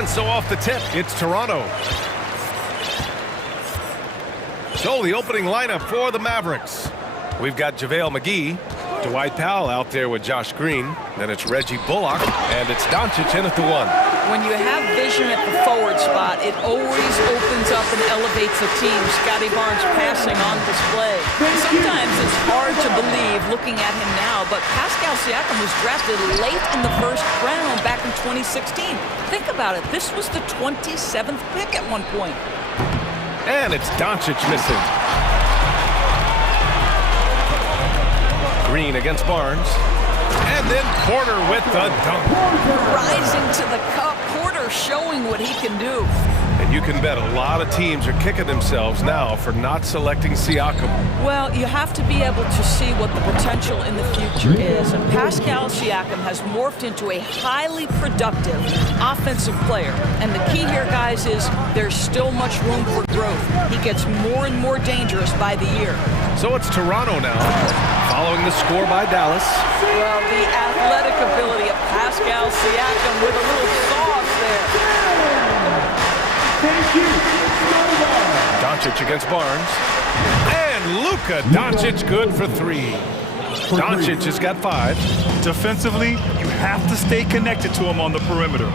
And so off the tip, it's Toronto. So the opening lineup for the Mavericks. We've got JaVale McGee, Dwight Powell out there with Josh Green. Then it's Reggie Bullock, and it's Doncic in at the 1. When you have vision at the forward spot, it always opens up and elevates a team. Scotty Barnes passing on display. Sometimes it's hard to believe looking at him now, but Pascal Siakam was drafted late in the first round back in 2016. Think about it. This was the 27th pick at one point. And it's Doncic missing. Green against Barnes. And then Porter with the dunk. Rising to the cup, Porter showing what he can do. And you can bet a lot of teams are kicking themselves now for not selecting Siakam. Well, you have to be able to see what the potential in the future is. And Pascal Siakam has morphed into a highly productive offensive player. And the key here, guys, is there's still much room for growth. He gets more and more dangerous by the year. So it's Toronto now, following the score by Dallas. Well, the athletic ability of Pascal Siakam with a little sauce there. Thank you. Doncic against Barnes. And Luka Doncic good for 3. Doncic has got 5. Defensively, you have to stay connected to him on the perimeter.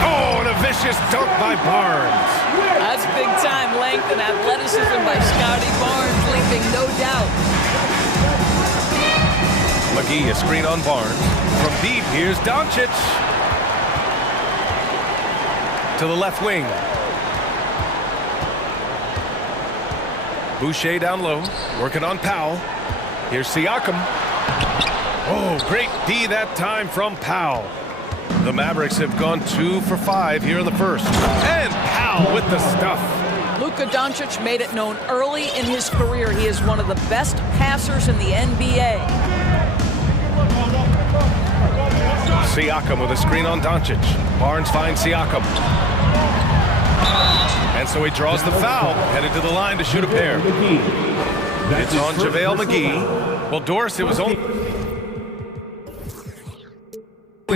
Oh, and a vicious dunk by Barnes. That's big-time length and athleticism by Scotty Barnes, leaving no doubt. McGee, a screen on Barnes. From deep, here's Doncic. To the left wing. Boucher down low, working on Powell. Here's Siakam. Oh, great D that time from Powell. The Mavericks have gone 2 for 5 here in the first. And Powell with the stuff. Luka Doncic made it known early in his career he is one of the best passers in the NBA. Siakam with a screen on Doncic. Barnes finds Siakam. And so he draws the foul, headed to the line to shoot a pair. It's on JaVale McGee. Well, Doris, it was only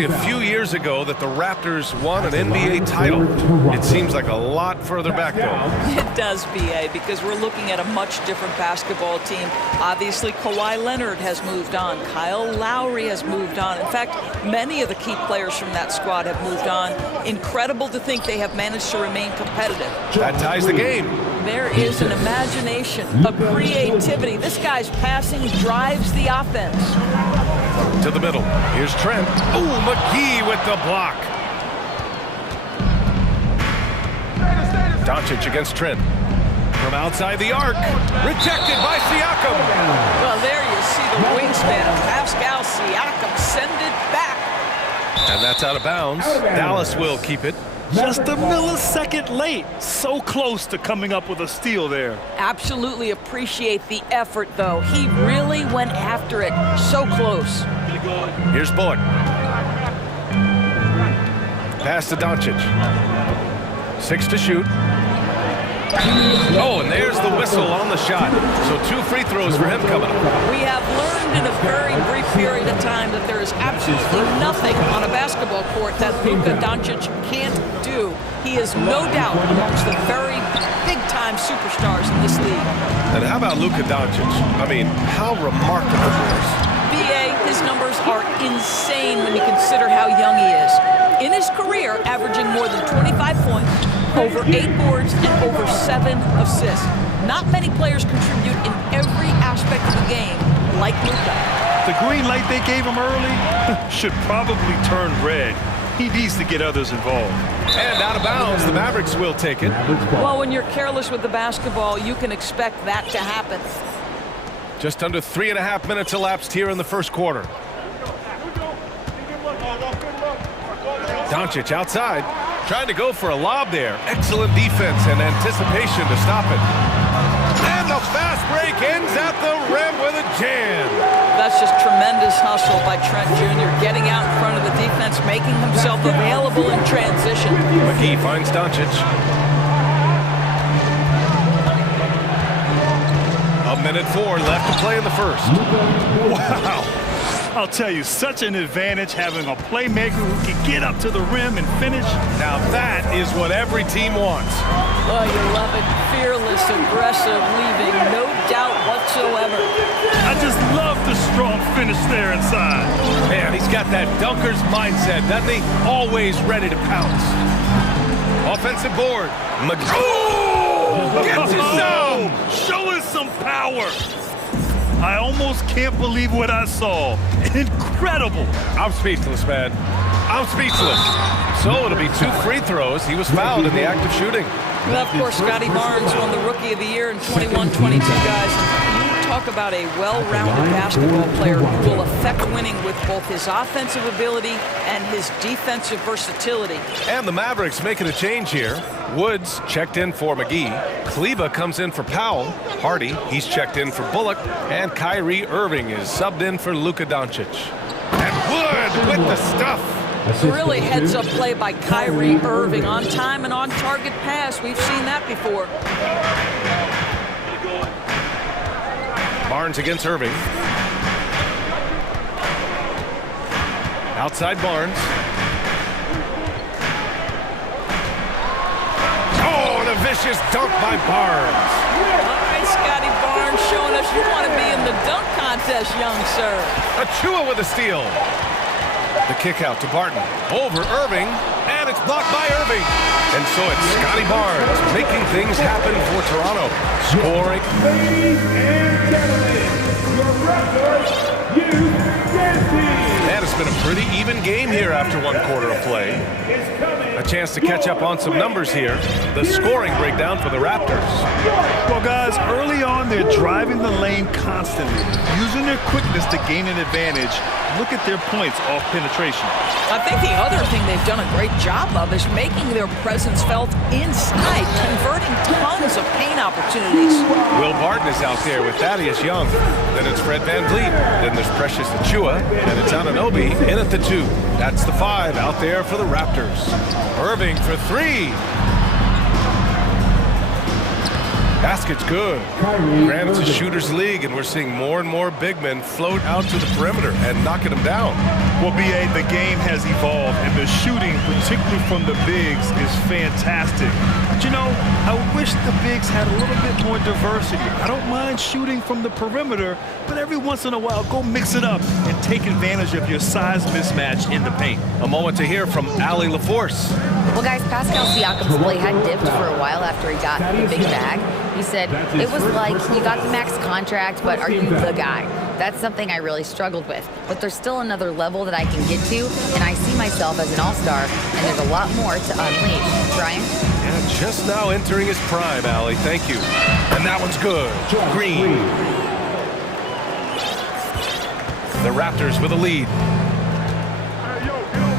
a few years ago that the Raptors won an NBA title. It seems like a lot further back, though. It does, B.A., because we're looking at a much different basketball team. Obviously, Kawhi Leonard has moved on. Kyle Lowry has moved on. In fact, many of the key players from that squad have moved on. Incredible to think they have managed to remain competitive. That ties the game. There is an imagination, a creativity. This guy's passing drives the offense. To the middle. Here's Trent. Oh, McGee with the block. Doncic against Trent. From outside the arc. Rejected by Siakam. Well, there you see the wingspan of Pascal Siakam. Send it back. And that's out of bounds. Dallas will keep it. Just a millisecond late. So close to coming up with a steal there. Absolutely appreciate the effort, though. He really went after it. So close. Here's Bullock. Pass to Doncic. 6 to shoot. Oh, and there's the whistle on the shot. So 2 free throws for him coming up. We have learned in a very brief period of time that there is absolutely nothing on a basketball court that Luka Doncic can't do. He is no doubt amongst the very big-time superstars in this league. And how about Luka Doncic? I mean, how remarkable is B.A., his numbers are insane when you consider how young he is. In his career, averaging more than 25 points, over 8 boards, and over 7 assists. Not many players contribute in every aspect of the game like Luka. The green light they gave him early should probably turn red. He needs to get others involved. And out of bounds, the Mavericks will take it. Well, when you're careless with the basketball, you can expect that to happen. Just under 3.5 minutes elapsed here in the first quarter. Doncic outside, trying to go for a lob there. Excellent defense and anticipation to stop it. And the fast break ends at the rim with a jam. That's just tremendous hustle by Trent Jr., getting out in front of the defense, making himself available in transition. McGee finds Doncic. A minute 4 left to play in the first. Wow. I'll tell you, such an advantage having a playmaker who can get up to the rim and finish. Now that is what every team wants. Oh, you love it. Fearless, aggressive, leaving no doubt whatsoever. I just love the strong finish there inside. Man, he's got that dunker's mindset, doesn't he? Always ready to pounce. Offensive board. Oh! Gets his zone! Showing some power. I almost can't believe what I saw. Incredible. I'm speechless, man. I'm speechless. So it'll be 2 free throws. He was fouled in the act of shooting. Well, of course, Scotty Barnes won the Rookie of the Year in 21-22, guys. You talk about a well-rounded basketball player who will affect winning with both his offensive ability and his defensive versatility. And the Mavericks making a change here. Woods checked in for McGee. Kleba comes in for Powell. Hardy, he's checked in for Bullock. And Kyrie Irving is subbed in for Luka Doncic. And Wood with the stuff. Really heads-up play by Kyrie Irving. On time and on target pass. We've seen that before. Barnes against Irving. Outside Barnes. Oh, and a vicious dunk by Barnes. All right, Scotty Barnes showing us you want to be in the dunk contest, young sir. Achua with a steal. The kick out to Barton. Over Irving, and it's blocked by Irving. And so it's Scotty Barnes making things happen for Toronto. Scoring. Ladies and gentlemen, your referee, And it's been a pretty even game here after 1 quarter of play. A chance to catch up on some numbers here. The scoring breakdown for the Raptors. Well, guys, early on, they're driving the lane constantly, using their quickness to gain an advantage. Look at their points off penetration. I think the other thing they've done a great job of is making their presence felt inside, converting tons of paint opportunities. Will Barton is out there with Thaddeus Young. Then it's Fred VanVleet. Then there's Precious Achua. And it's Anunoby in at the 2. That's the 5 out there for the Raptors. Irving for 3. Basket's good. Granted, it's a shooter's league, and we're seeing more and more big men float out to the perimeter and knocking them down. Well, B.A., the game has evolved, and the shooting, particularly from the bigs, is fantastic. But, you know, I wish the bigs had a little bit more diversity. I don't mind shooting from the perimeter, but every once in a while, go mix it up and take advantage of your size mismatch in the paint. A moment to hear from Allie LaForce. Well, guys, Pascal Siakam's play had dipped for a while after he got the big bag. He said, it was like you got the max contract, but are you the guy? That's something I really struggled with. But there's still another level that I can get to, and I see myself as an all-star, and there's a lot more to unleash. Brian? Yeah, just now entering his prime, Allie. Thank you. And that one's good. Green. The Raptors with a lead.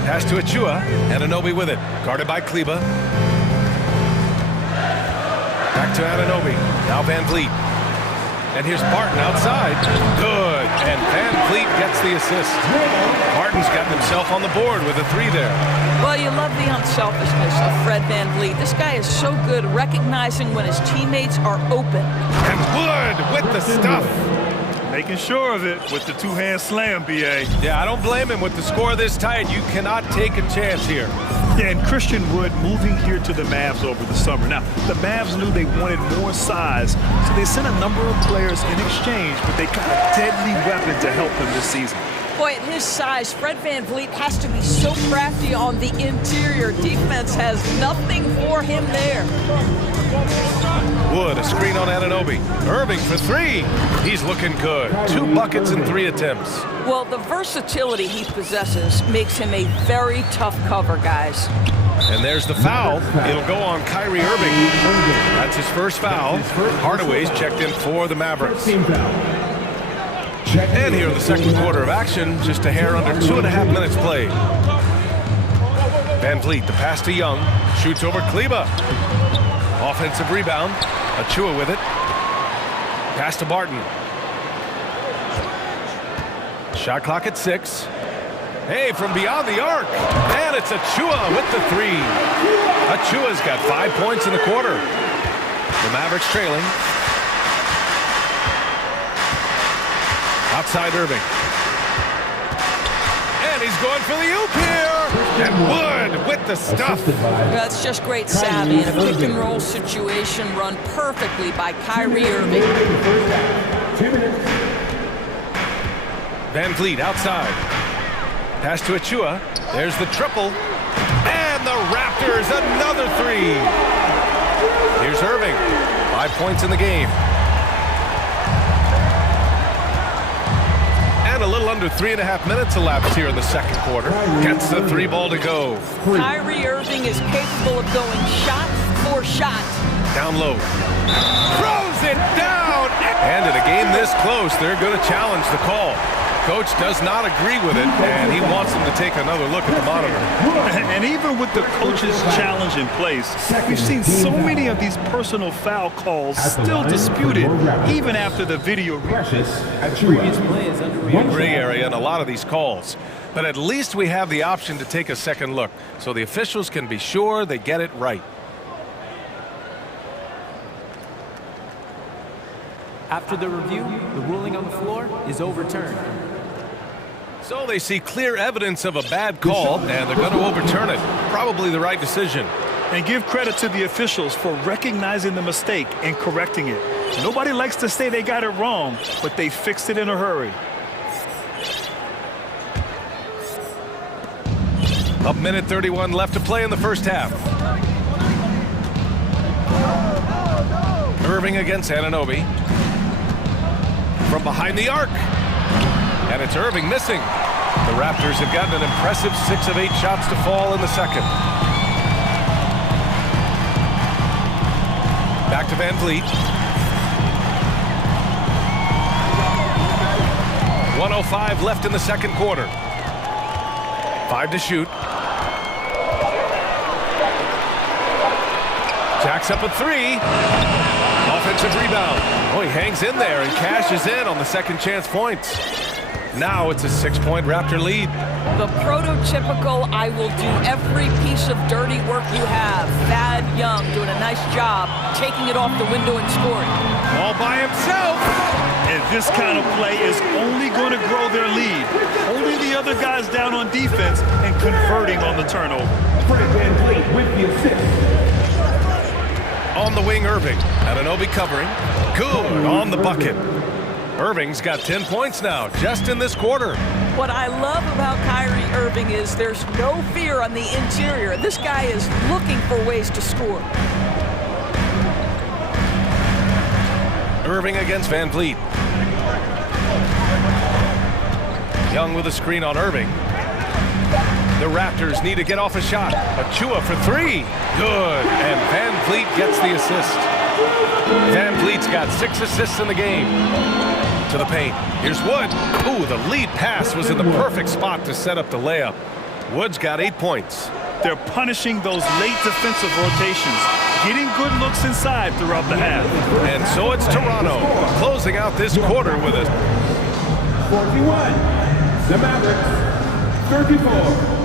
Pass to Achua, and Anunoby with it. Guarded by Kleba. Back to Anunoby. Now VanVleet. And here's Barton outside. Good. And VanVleet gets the assist. Barton's gotten himself on the board with a 3 there. Well, you love the unselfishness of Fred VanVleet. This guy is so good recognizing when his teammates are open. And Wood with the stuff. Making sure of it with the two-hand slam, B.A. Yeah, I don't blame him. With the score this tight, you cannot take a chance here. Yeah, and Christian Wood moving here to the Mavs over the summer. Now, the Mavs knew they wanted more size, so they sent a number of players in exchange, but they got a deadly weapon to help them this season. Boy, at his size, Fred VanVleet has to be so crafty on the interior. Defense has nothing for him there. Wood, a screen on Anunoby. Irving for 3. He's looking good. 2 buckets in 3 attempts. Well, the versatility he possesses makes him a very tough cover, guys. And there's the foul. It'll go on Kyrie Irving. That's his first foul. Hardaway's checked in for the Mavericks. And here in the second quarter of action, just a hair under 2.5 minutes played. VanVleet, the pass to Young. Shoots over Kleba. Offensive rebound. Achua with it. Pass to Barton. Shot clock at 6. Hey, from beyond the arc. And it's Achua with the 3. Achua's got 5 points in the quarter. The Mavericks trailing. Outside Irving. And he's going for the oop here. And Wood with the stuff. That's just great savvy in a pick-and-roll situation run perfectly by Kyrie Irving. 2 minutes. Van Vliet outside. Pass to Achua. There's the triple. And the Raptors, another three. Here's Irving. 5 points in the game. And a little under 3.5 minutes elapsed here in the second quarter. Gets the three ball to go. Kyrie Irving is capable of going shot for shot. Down low. Throws it down. And in a game this close, they're going to challenge the call. Coach does not agree with it, and he wants them to take another look at the monitor. And even with the coach's challenge in place, we've seen so many of these personal foul calls still disputed, even after the video replay. Gray area in a lot of these calls. But at least we have the option to take a second look, so the officials can be sure they get it right. After the review, the ruling on the floor is overturned. So they see clear evidence of a bad call, and they're going to overturn it. Probably the right decision. And give credit to the officials for recognizing the mistake and correcting it. Nobody likes to say they got it wrong, but they fixed it in a hurry. A minute 31 left to play in the first half. Irving against Anunoby. From behind the arc. And it's Irving missing. The Raptors have gotten an impressive 6 of 8 shots to fall in the second. Back to Van Vliet. 1:05 left in the second quarter. 5 to shoot. Jacks up a 3. Offensive rebound. Oh, he hangs in there and cashes in on the second chance points. Now it's a 6-point Raptor lead. The prototypical I will do every piece of dirty work you have. Thad Young doing a nice job taking it off the window and scoring. All by himself. And this kind of play is only going to grow their lead. Holding the other guys down on defense and converting on the turnover. Fred Van Vliet with the assist. On the wing, Irving. Anunoby covering. Good on the bucket. Irving's got 10 points now, just in this quarter. What I love about Kyrie Irving is there's no fear on the interior. This guy is looking for ways to score. Irving against Van Vliet. Young with a screen on Irving. The Raptors need to get off a shot. Achua for 3. Good. And Van Vliet gets the assist. Van Vliet's got 6 assists in the game. To the paint. Here's Wood. Ooh, the lead pass was in the perfect spot to set up the layup. Wood's got 8 points. They're punishing those late defensive rotations, getting good looks inside throughout the half. And so it's Toronto closing out this quarter with a 41. The Mavericks. 34.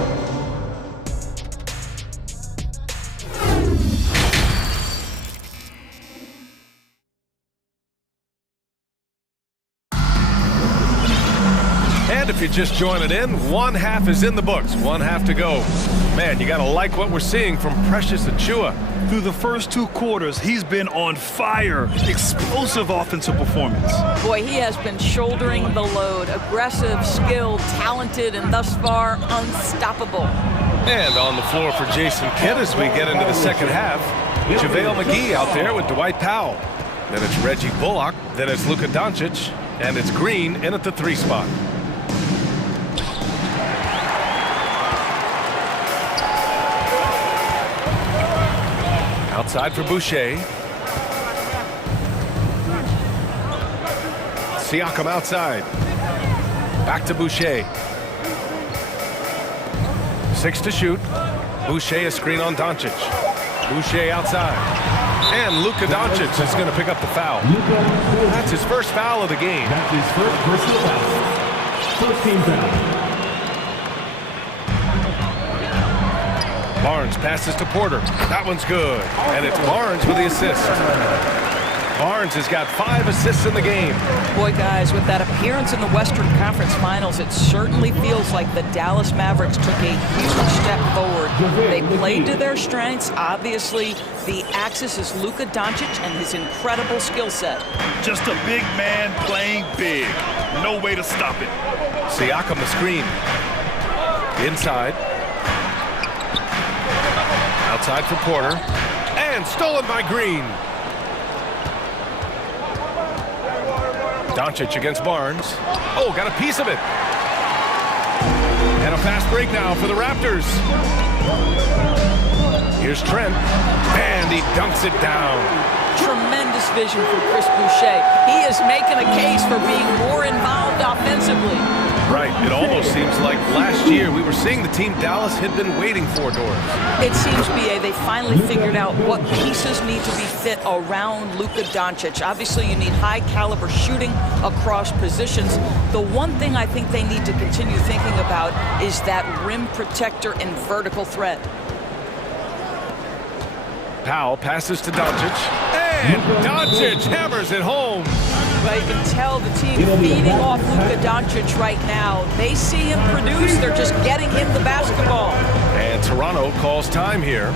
And if you're just joining in, one half is in the books. One half to go. Man, you got to like what we're seeing from Precious Achua. Through the first 2 quarters, he's been on fire. Explosive offensive performance. Boy, he has been shouldering the load. Aggressive, skilled, talented, and thus far, unstoppable. And on the floor for Jason Kidd as we get into the second half. JaVale McGee out there with Dwight Powell. Then it's Reggie Bullock. Then it's Luka Doncic. And it's Green in at the 3 spot. Outside for Boucher. Siakam outside. Back to Boucher. 6 to shoot. Boucher a screen on Doncic. Boucher outside. And Luka Doncic is going to pick up the foul. That's his first foul of the game. That's his first personal foul. First team foul. Barnes passes to Porter. That one's good. And it's Barnes with the assist. Barnes has got 5 assists in the game. Boy, guys, with that appearance in the Western Conference Finals, it certainly feels like the Dallas Mavericks took a huge step forward. They played to their strengths. Obviously, the axis is Luka Doncic and his incredible skill set. Just a big man playing big. No way to stop it. Siakam the screen. Inside. Outside for Porter. And stolen by Green. Doncic against Barnes. Oh, got a piece of it. And a fast break now for the Raptors. Here's Trent. And he dunks it down. Tremendous vision from Chris Boucher. He is making a case for being more involved offensively. Right. It almost seems like last year we were seeing the team Dallas had been waiting for, Doris. It seems, B.A., they finally figured out what pieces need to be fit around Luka Doncic. Obviously, you need high-caliber shooting across positions. The one thing I think they need to continue thinking about is that rim protector and vertical threat. Powell passes to Doncic. And Doncic hammers it home. But you can tell the team feeding off Luka Doncic right now. They see him produce. They're just getting him the basketball. And Toronto calls time here.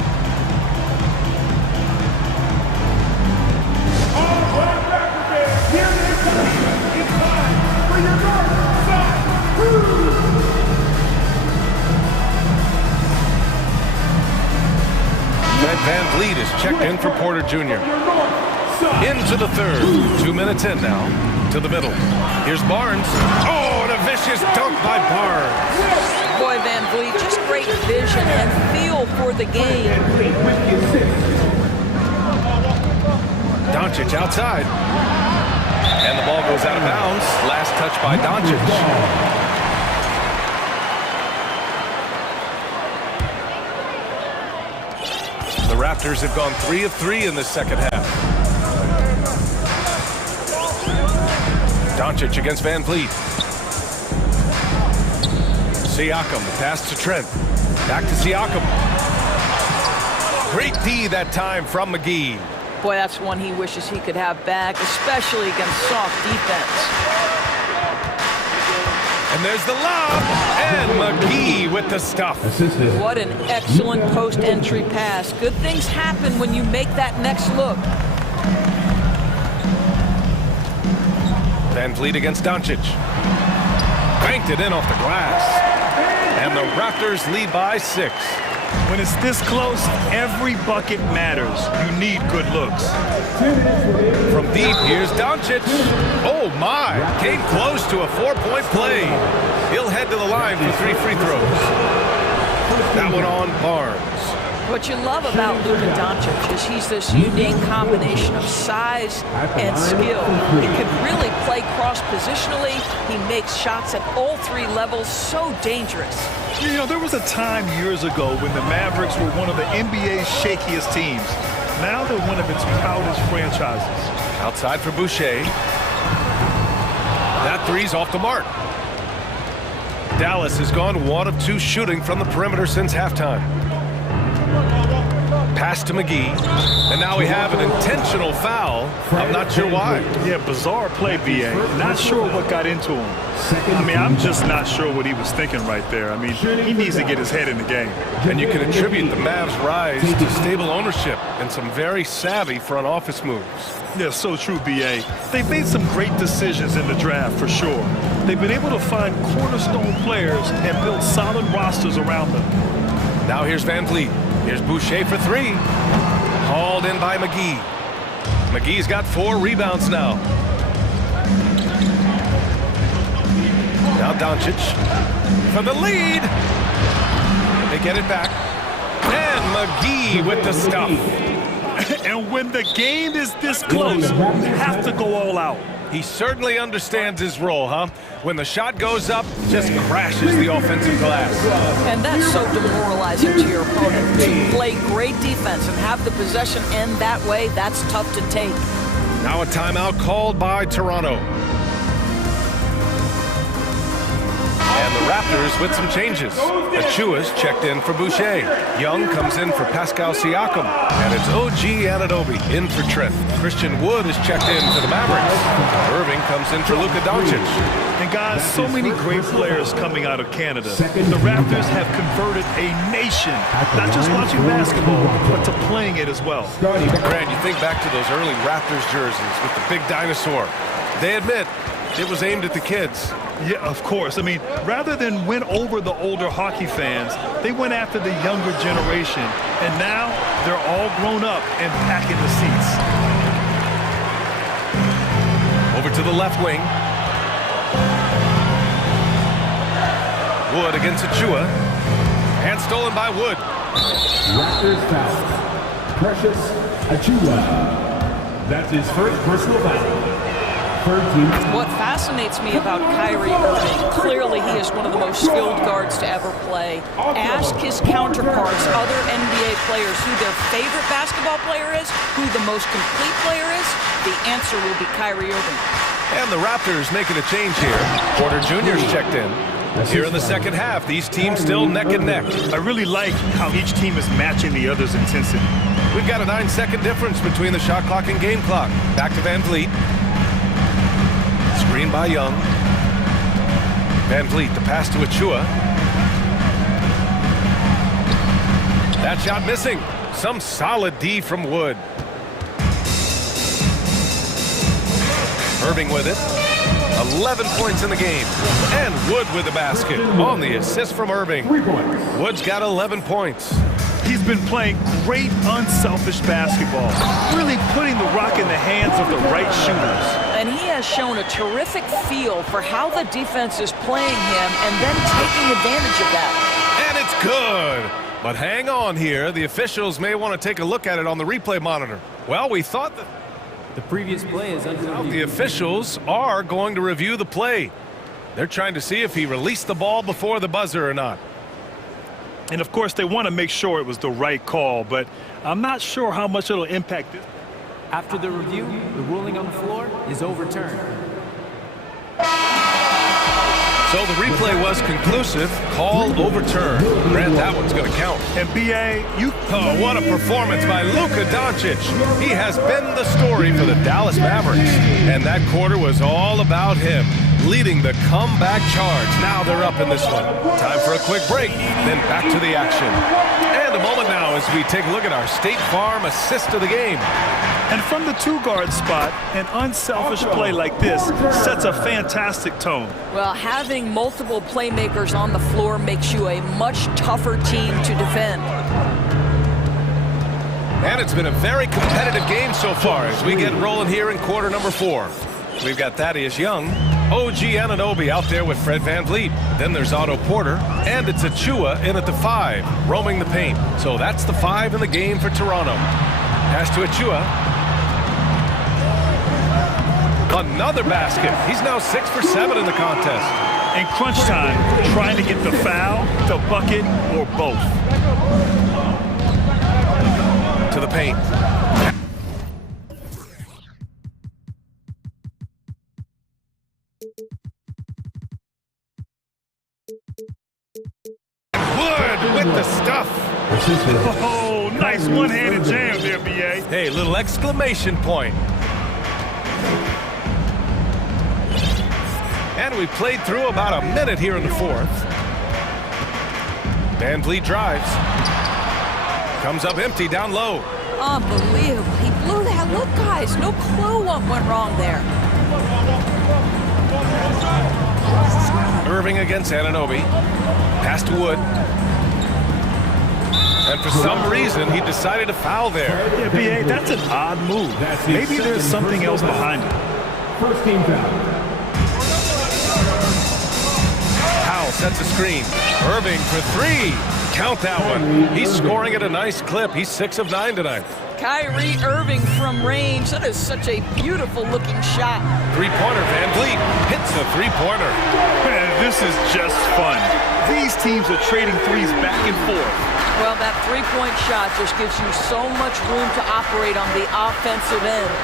Fred VanVleet is checked in for Porter Jr. Into the third. 2 minutes in now. To the middle. Here's Barnes. Oh, and a vicious dunk by Barnes. Boy, VanVleet, just great vision and feel for the game. Doncic outside. And the ball goes out of bounds. Last touch by Doncic. The Raptors have gone 3 of 3 in the second half. Doncic against VanVleet. Siakam, the pass to Trent. Back to Siakam. Great D that time from McGee. Boy, that's one he wishes he could have back, especially against soft defense. And there's the lob. And McGee with the stuff. What an excellent post-entry pass. Good things happen when you make that next look. VanVleet against Doncic. Banked it in off the glass. And the Raptors lead by 6. When it's this close, every bucket matters. You need good looks. From deep, here's Doncic. Oh, my. Came close to a 4-point play. He'll head to the line for 3 free throws. That one on Barnes. What you love about Luka Doncic is he's this unique combination of size and skill. He can really play cross-positionally. He makes shots at all 3 levels, so dangerous. You know, there was a time years ago when the Mavericks were one of the NBA's shakiest teams. Now they're one of its proudest franchises. Outside for Boucher. That three's off the mark. Dallas has gone 1 of 2 shooting from the perimeter since halftime. Pass to McGee. And now we have an intentional foul. I'm not sure why. Yeah, bizarre play, B.A. Not sure what got into him. I mean, I'm just not sure what he was thinking right there. I mean, he needs to get his head in the game. And you can attribute the Mavs' rise to stable ownership and some very savvy front office moves. Yeah, so true, B.A. They've made some great decisions in the draft, for sure. They've been able to find cornerstone players and build solid rosters around them. Now here's VanVleet. Here's Boucher for 3. Hauled in by McGee. McGee's got 4 rebounds now. Now Doncic for the lead. They get it back. And McGee with the stuff. And when the game is this close, you have to go all out. He certainly understands his role, huh? When the shot goes up, just crashes the offensive glass. And that's so demoralizing to your opponent. To play great defense and have the possession end that way, that's tough to take. Now a timeout called by Toronto. And the Raptors with some changes. Achua's checked in for Boucher. Young comes in for Pascal Siakam. And it's OG Anunoby in for Trent. Christian Wood is checked in for the Mavericks. Irving comes in for Luka Doncic. And guys, so many great players coming out of Canada. The Raptors have converted a nation, not just watching basketball, but to playing it as well. Grant, you think back to those early Raptors jerseys with the big dinosaur. They admit it was aimed at the kids. Yeah, of course. I mean, rather than win over the older hockey fans, they went after the younger generation. And now they're all grown up and packing the seats. Over to the left wing. Wood against Achua. And stolen by Wood. Raptors foul. Precious Achua. That's his first personal foul. What fascinates me about Kyrie Irving, clearly he is one of the most skilled guards to ever play. Ask his counterparts, other NBA players, who their favorite basketball player is, who the most complete player is, the answer will be Kyrie Irving. And the Raptors making a change here. Porter Jr.'s checked in. Here in the second half, these teams still neck and neck. I really like how each team is matching the other's intensity. We've got a 9-second difference between the shot clock and game clock. Back to Van Vliet. Screen by Young. Van Vliet, the pass to Achua. That shot missing. Some solid D from Wood. Irving with it. 11 points in the game. And Wood with the basket on the assist from Irving. Wood's got 11 points. He's been playing great, unselfish basketball, really putting the rock in the hands of the right shooters. And he has shown a terrific feel for how the defense is playing him and then taking advantage of that. And it's good. But hang on here. The officials may want to take a look at it on the replay monitor. Well, we thought that The previous play is under review. the officials are going to review the play. They're trying to see if he released the ball before the buzzer or not. And of course, they want to make sure it was the right call, but I'm not sure how much it'll impact this. After the review, the ruling on the floor is overturned. So the replay was conclusive. Call overturned. Grant, that one's going to count. And B.A., Oh, what a performance by Luka Doncic. He has been the story for the Dallas Mavericks. And that quarter was all about him, leading the comeback charge. Now they're up in this one. Time for a quick break, then back to the action. And a moment now as we take a look at our State Farm assist of the game. And from the two-guard spot, an unselfish play like this sets a fantastic tone. Well, having multiple playmakers on the floor makes you a much tougher team to defend. And it's been a very competitive game so far as we get rolling here in quarter number 4. We've got Thaddeus Young, OG Anunoby out there with Fred Van Vliet. Then there's Otto Porter, and it's Achua in at the 5, roaming the paint. So that's the 5 in the game for Toronto. Pass to Achua. Another basket. He's now 6 for 7 in the contest. In crunch time, trying to get the foul, the bucket, or both. To the paint. Wood with the stuff. Oh, nice one-handed jam there, B.A. Hey, little exclamation point. And we played through about a minute here in the 4th. Van Vliet drives. Comes up empty down low. Unbelievable. He blew that. Look, guys, no clue what went wrong there. Irving against Anunoby. Pass to Wood. And for some reason, he decided to foul there. Yeah, B.A., that's an odd move. Maybe there's something else behind it. First team foul. Powell sets a screen. Irving for 3. Count that one. He's scoring at a nice clip. He's 6 of 9 tonight. Kyrie Irving from range. That is such a beautiful-looking shot. Three-pointer. Van Vliet hits the three-pointer. Man, this is just fun. These teams are trading threes back and forth. Well, that three-point shot just gives you so much room to operate on the offensive end.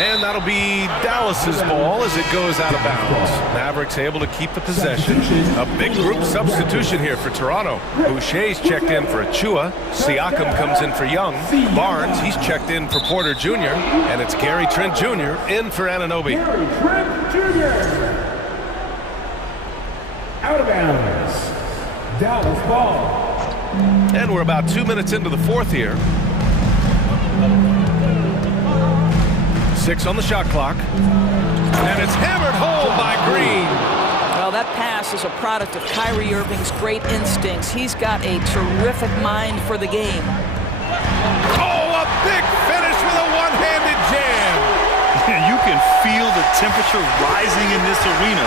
And that'll be Dallas's ball as it goes out of bounds. Mavericks able to keep the possession. A big group substitution here for Toronto. Boucher's checked in for Achua. Siakam comes in for Young. Barnes, he's checked in for Porter Jr. And it's Gary Trent Jr. in for Anunoby. Gary Trent Jr. Out of bounds. Dallas ball. And we're about 2 minutes into the fourth here. 6 on the shot clock. And it's hammered home by Green. Well, that pass is a product of Kyrie Irving's great instincts. He's got a terrific mind for the game. Oh, a big finish with a one-handed jam. You can feel the temperature rising in this arena.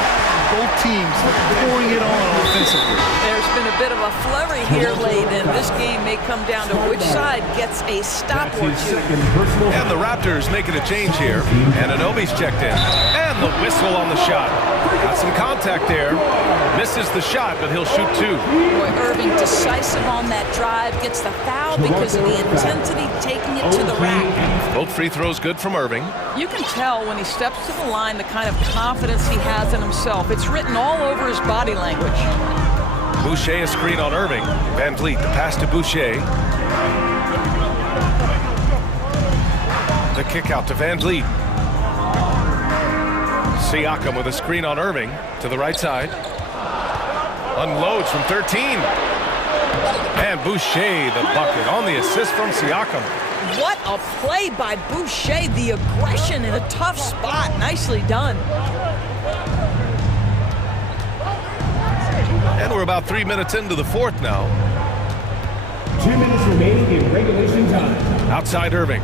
Both teams pouring it on offensively. There's been a bit of a flurry here late, and this game may come down to which side gets a stop or two. And the Raptors making a change here. And Anunoby's checked in. And the whistle on the shot. Got some contact there. Misses the shot, but he'll shoot 2. Boy, Irving decisive on that drive, gets the foul because of the intensity taking it to the rack. Both free throws good from Irving. You can tell when he steps to the line the kind of confidence he has in himself. It's written all over his body language. Boucher a screen on Irving. Van Vliet, the pass to Boucher. The kick out to Van Vliet. Siakam with a screen on Irving to the right side. Unloads from 13. And Boucher the bucket on the assist from Siakam. What a play by Boucher. The aggression in a tough spot. Nicely done. And we're about 3 minutes into the fourth now. 2 minutes remaining in regulation time. Outside Irving.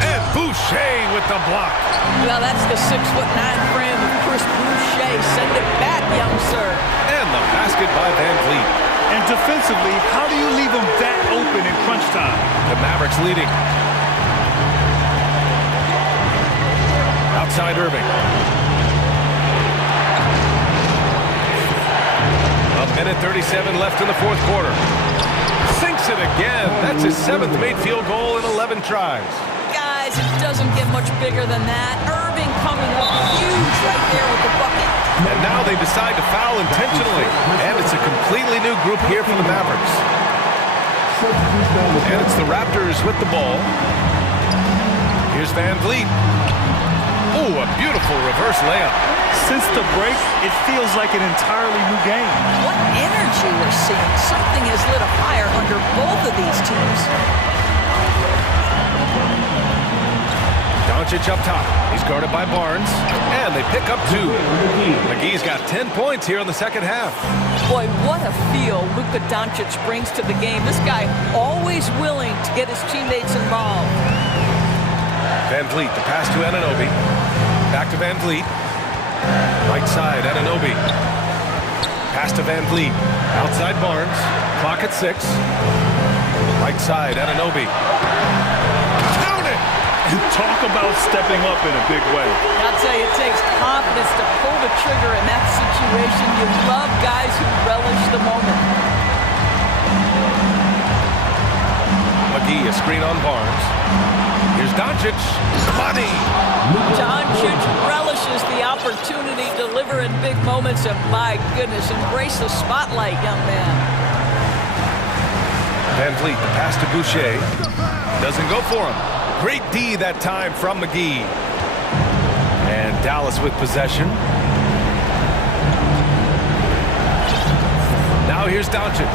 And Boucher with the block. Well, that's the 6'9" frame of Chris Boucher. Send it back, young sir. And the basket by Van Vliet. And defensively, how do you leave them that open in crunch time? The Mavericks leading. Outside Irving. A minute 37 left in the fourth quarter. Sinks it again. That's his 7th made field goal in 11 tries. Guys, it doesn't get much bigger than that. Irving coming up huge right there with the bucket. And now they decide to foul intentionally. And it's a completely new group here for the Mavericks. And it's the Raptors with the ball. Here's Van Vliet. Oh, a beautiful reverse layup. Since the break, it feels like an entirely new game. What energy we're seeing. Something has lit a fire under both of these teams. Doncic up top. He's guarded by Barnes. And they pick up 2. McGee's got 10 points here in the second half. Boy, what a feel Luka Doncic brings to the game. This guy always willing to get his teammates involved. Van Vliet, the pass to Anunoby. Back to Van Vliet. Right side, Anunoby. Pass to Van Vliet. Outside Barnes. Clock at 6. Right side, Anunoby. Count it! Talk about stepping up in a big way. I'll tell you, it takes confidence to pull the trigger in that situation. You love guys who relish the moment. McGee, a screen on Barnes. Here's Doncic. Money! Doncic relishes the opportunity to deliver in big moments, and my goodness, embrace the spotlight, young man. Van Vliet, the pass to Boucher. Doesn't go for him. Great D that time from McGee. And Dallas with possession. Now here's Doncic.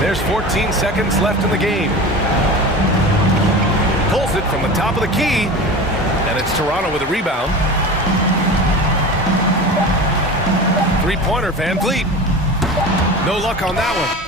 There's 14 seconds left in the game. Pulls it from the top of the key. And it's Toronto with a rebound. Three-pointer, Van Vliet. No luck on that one.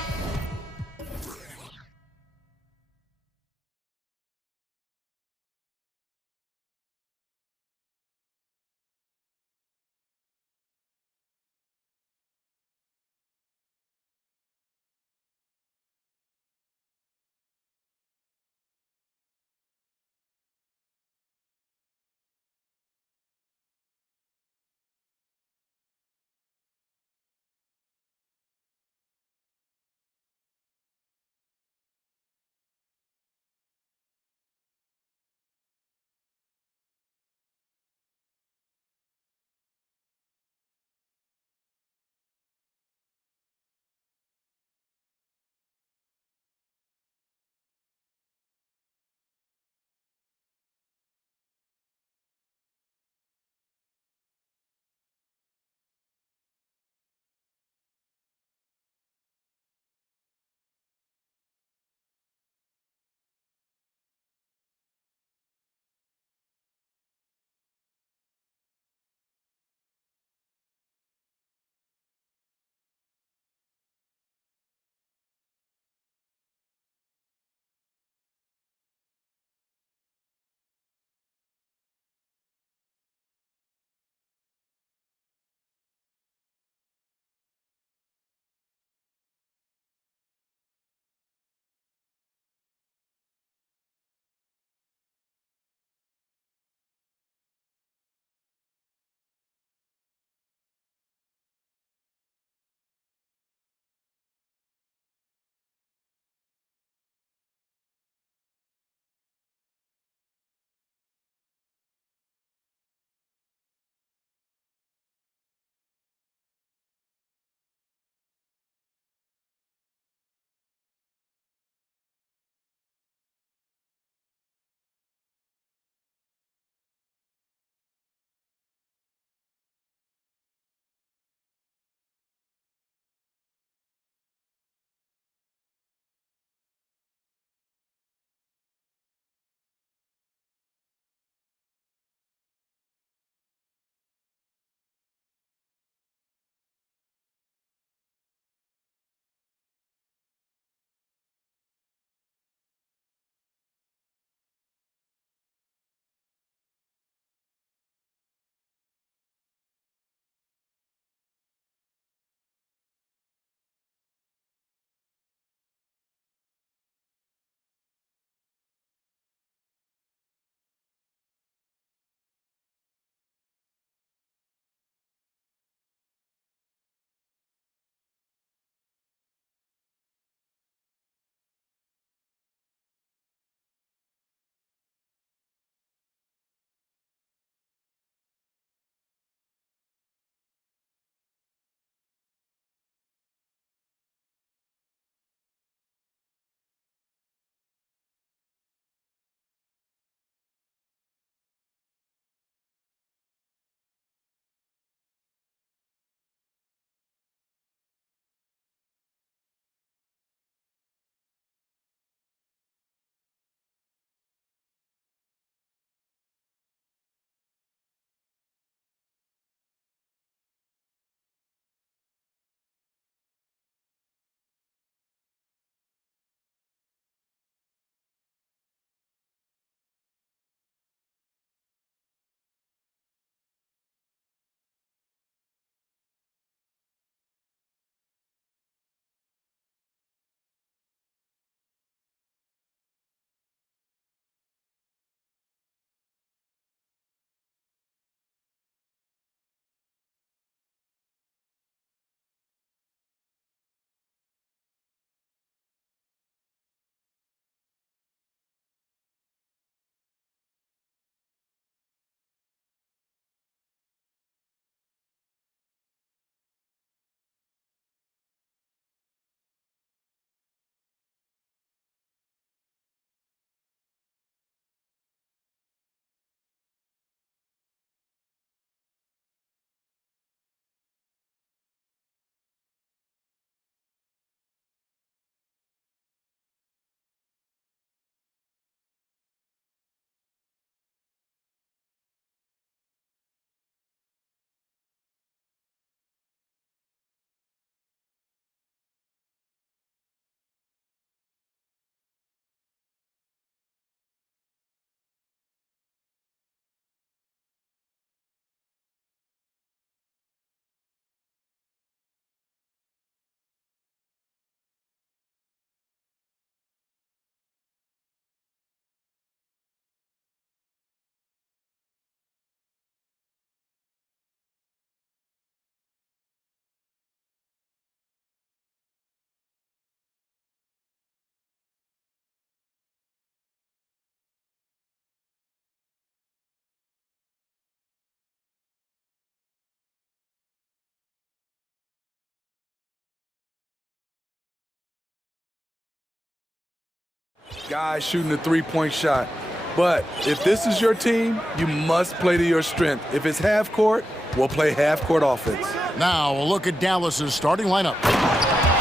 guys shooting a three-point shot. But if this is your team, you must play to your strength. If it's half court, we'll play half court offense. Now we'll look at Dallas's starting lineup.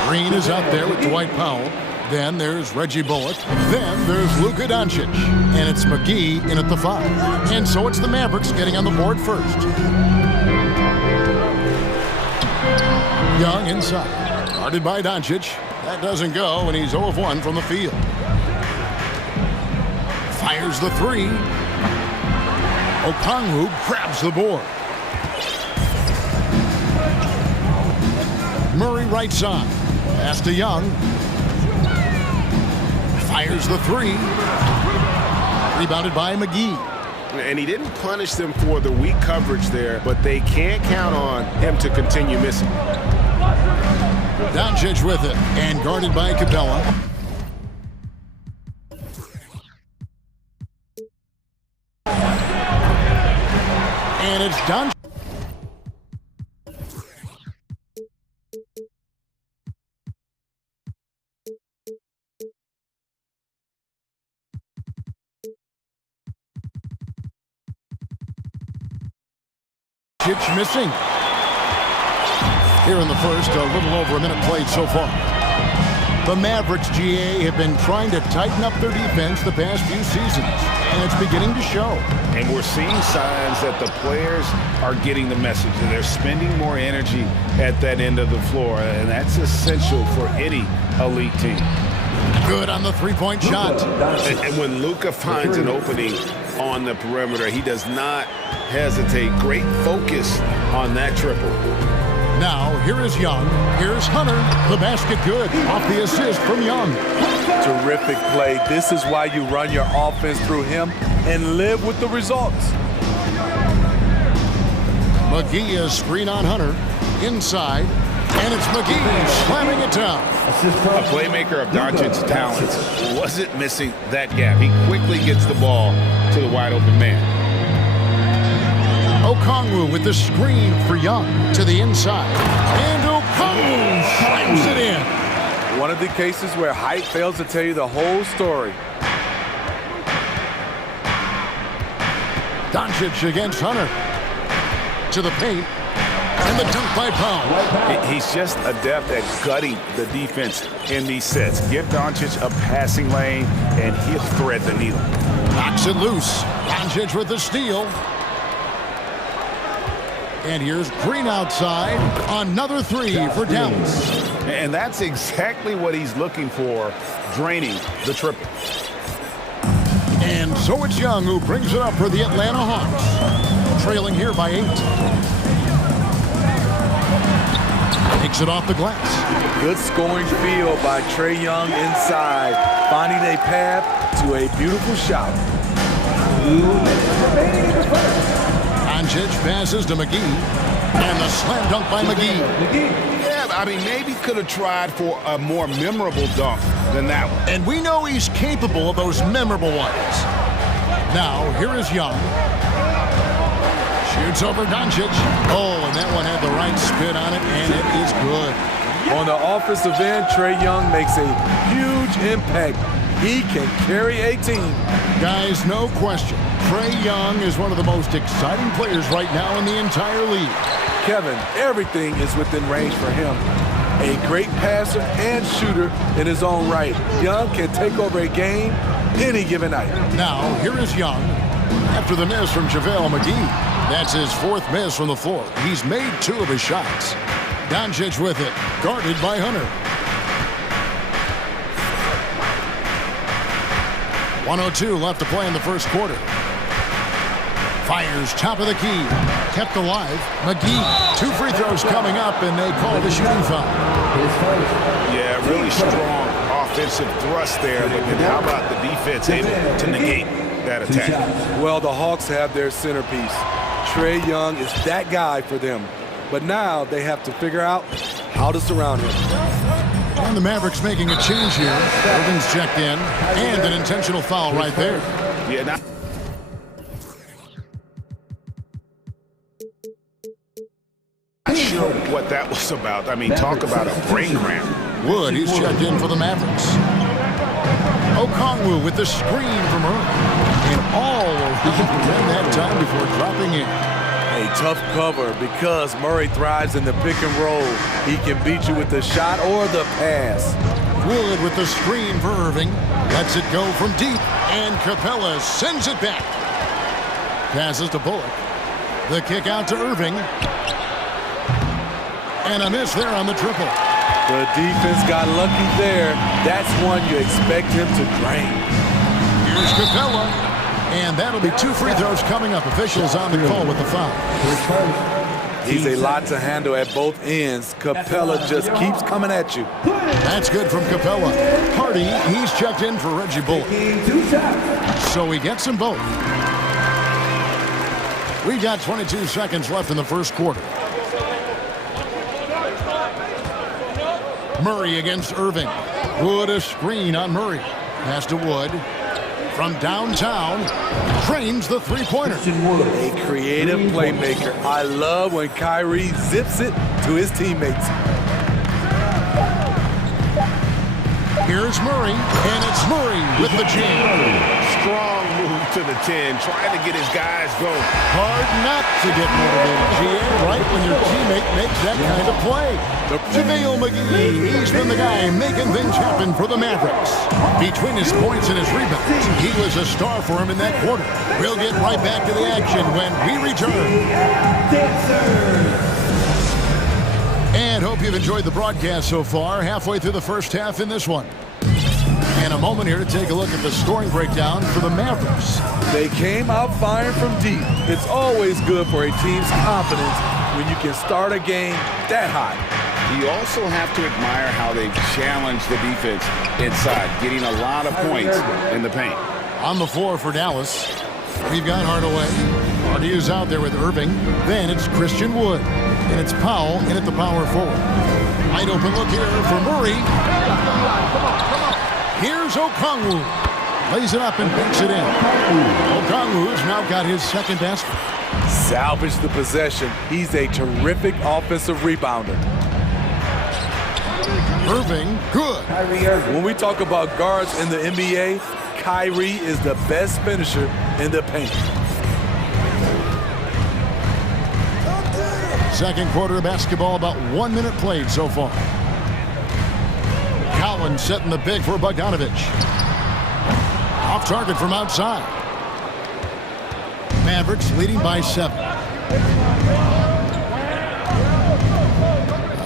Green is out there with Dwight Powell. Then there's Reggie Bullock. Then there's Luka Doncic. And it's McGee in at the 5. And so it's the Mavericks getting on the board first. Young inside. Guarded by Doncic. That doesn't go, and he's 0 of 1 from the field. Fires the 3. Okongwu grabs the board. Murray right side. Pass to Young. Fires the 3. Rebounded by McGee. And he didn't punish them for the weak coverage there, but they can't count on him to continue missing. Doncic with it, and guarded by Capella. And it's Doncic. Missing. Here in the first, a little over a minute played so far. The Mavericks, GA, have been trying to tighten up their defense the past few seasons, and it's beginning to show. And we're seeing signs that the players are getting the message, and they're spending more energy at that end of the floor, and that's essential for any elite team. Good on the three-point shot. And when Luka finds an opening on the perimeter, he does not hesitate. Great focus on that triple. Now, here is Young. Here's Hunter. The basket good. Off the assist from Young. Terrific play. This is why you run your offense through him and live with the results. McGee is screen on Hunter. Inside. And it's McGee slamming it down. A playmaker of Doncic's talents wasn't missing that gap. He quickly gets the ball to the wide open man. Okongwu with the screen for Young to the inside. And Okongwu slams it in. One of the cases where height fails to tell you the whole story. Doncic against Hunter. To the paint. And the dunk by Powell. He's just adept at gutting the defense in these sets. Give Doncic a passing lane, and he'll thread the needle. Knocks it loose. Doncic with the steal. And here's Green outside. Another 3 for Dallas. And that's exactly what he's looking for, draining the triple. And so it's Young who brings it up for the Atlanta Hawks. Trailing here by 8. Takes it off the glass. Good scoring field by Trae Young inside, finding a path to a beautiful shot. Doncic passes to McGee. And the slam dunk by McGee. Yeah, I mean, maybe could have tried for a more memorable dunk than that one. And we know he's capable of those memorable ones. Now, here is Young. Shoots over Doncic. Oh, and that one had the right spin on it, and it is good. On the offensive end, Trae Young makes a huge impact. He can carry a team. Guys, no question. Trae Young is one of the most exciting players right now in the entire league. Kevin, everything is within range for him. A great passer and shooter in his own right. Young can take over a game any given night. Now, here is Young. After the miss from JaVale McGee. That's his 4th miss from the floor. He's made 2 of his shots. Doncic with it, guarded by Hunter. 1:02 left to play in the first quarter. Fires top of the key. Kept alive. McGee. 2 free throws coming up, and they call it a shooting foul. Yeah, really strong offensive thrust there, but then how about the defense able to negate that attack? Well, the Hawks have their centerpiece. Trae Young is that guy for them. But now they have to figure out how to surround him. And the Mavericks making a change here. Irving's checked in. And an intentional foul right there. Yeah, now not sure what that was about. I mean, talk about a brain cramp. Wood, he's checked in for the Mavericks. Okongwu with the screen from Irving. And all around that time before dropping in. A tough cover because Murray thrives in the pick and roll. He can beat you with the shot or the pass. Wood with the screen for Irving. Lets it go from deep. And Capella sends it back. Passes to Bullock. The kick out to Irving. And a miss there on the triple. The defense got lucky there. That's one you expect him to drain. Here's Capella. And that'll be 2 free throws coming up. Officials on the call with the foul. He's a lot to handle at both ends. Capella just keeps coming at you. That's good from Capella. Hardy, he's checked in for Reggie Bullock. So he gets them both. We've got 22 seconds left in the first quarter. Murray against Irving. Wood a screen on Murray. Pass to Wood. From downtown, trains the three-pointer. A creative playmaker. I love when Kyrie zips it to his teammates. Here's Murray, and it's Murray with the jam. Strong move to the 10, trying to get his guys going. Hard not to get motivated, GA, right when your teammate makes that kind of play. JaVale McGee, he's been the guy making things happen for the Mavericks. Between his points and his rebounds, he was a star for him in that quarter. We'll get right back to the action when we return. And hope you've enjoyed the broadcast so far. Halfway through the first half in this one. And a moment here to take a look at the scoring breakdown for the Mavericks. They came out firing from deep. It's always good for a team's confidence when you can start a game that hot. You also have to admire how they've challenged the defense inside, getting a lot of points in the paint. On the floor for Dallas, we've got Hardaway. Hardy is out there with Irving. Then it's Christian Wood. And it's Powell in at the power forward. Wide open look here for Murray. Here's Okongwu. Lays it up and banks it in. Okongwu's now got his second basket. Salvage the possession. He's a terrific offensive rebounder. Irving, good. When we talk about guards in the NBA, Kyrie is the best finisher in the paint. Second quarter of basketball, about 1 minute played so far. Collins setting the big for Bogdanovich. Off target from outside. Mavericks leading by 7.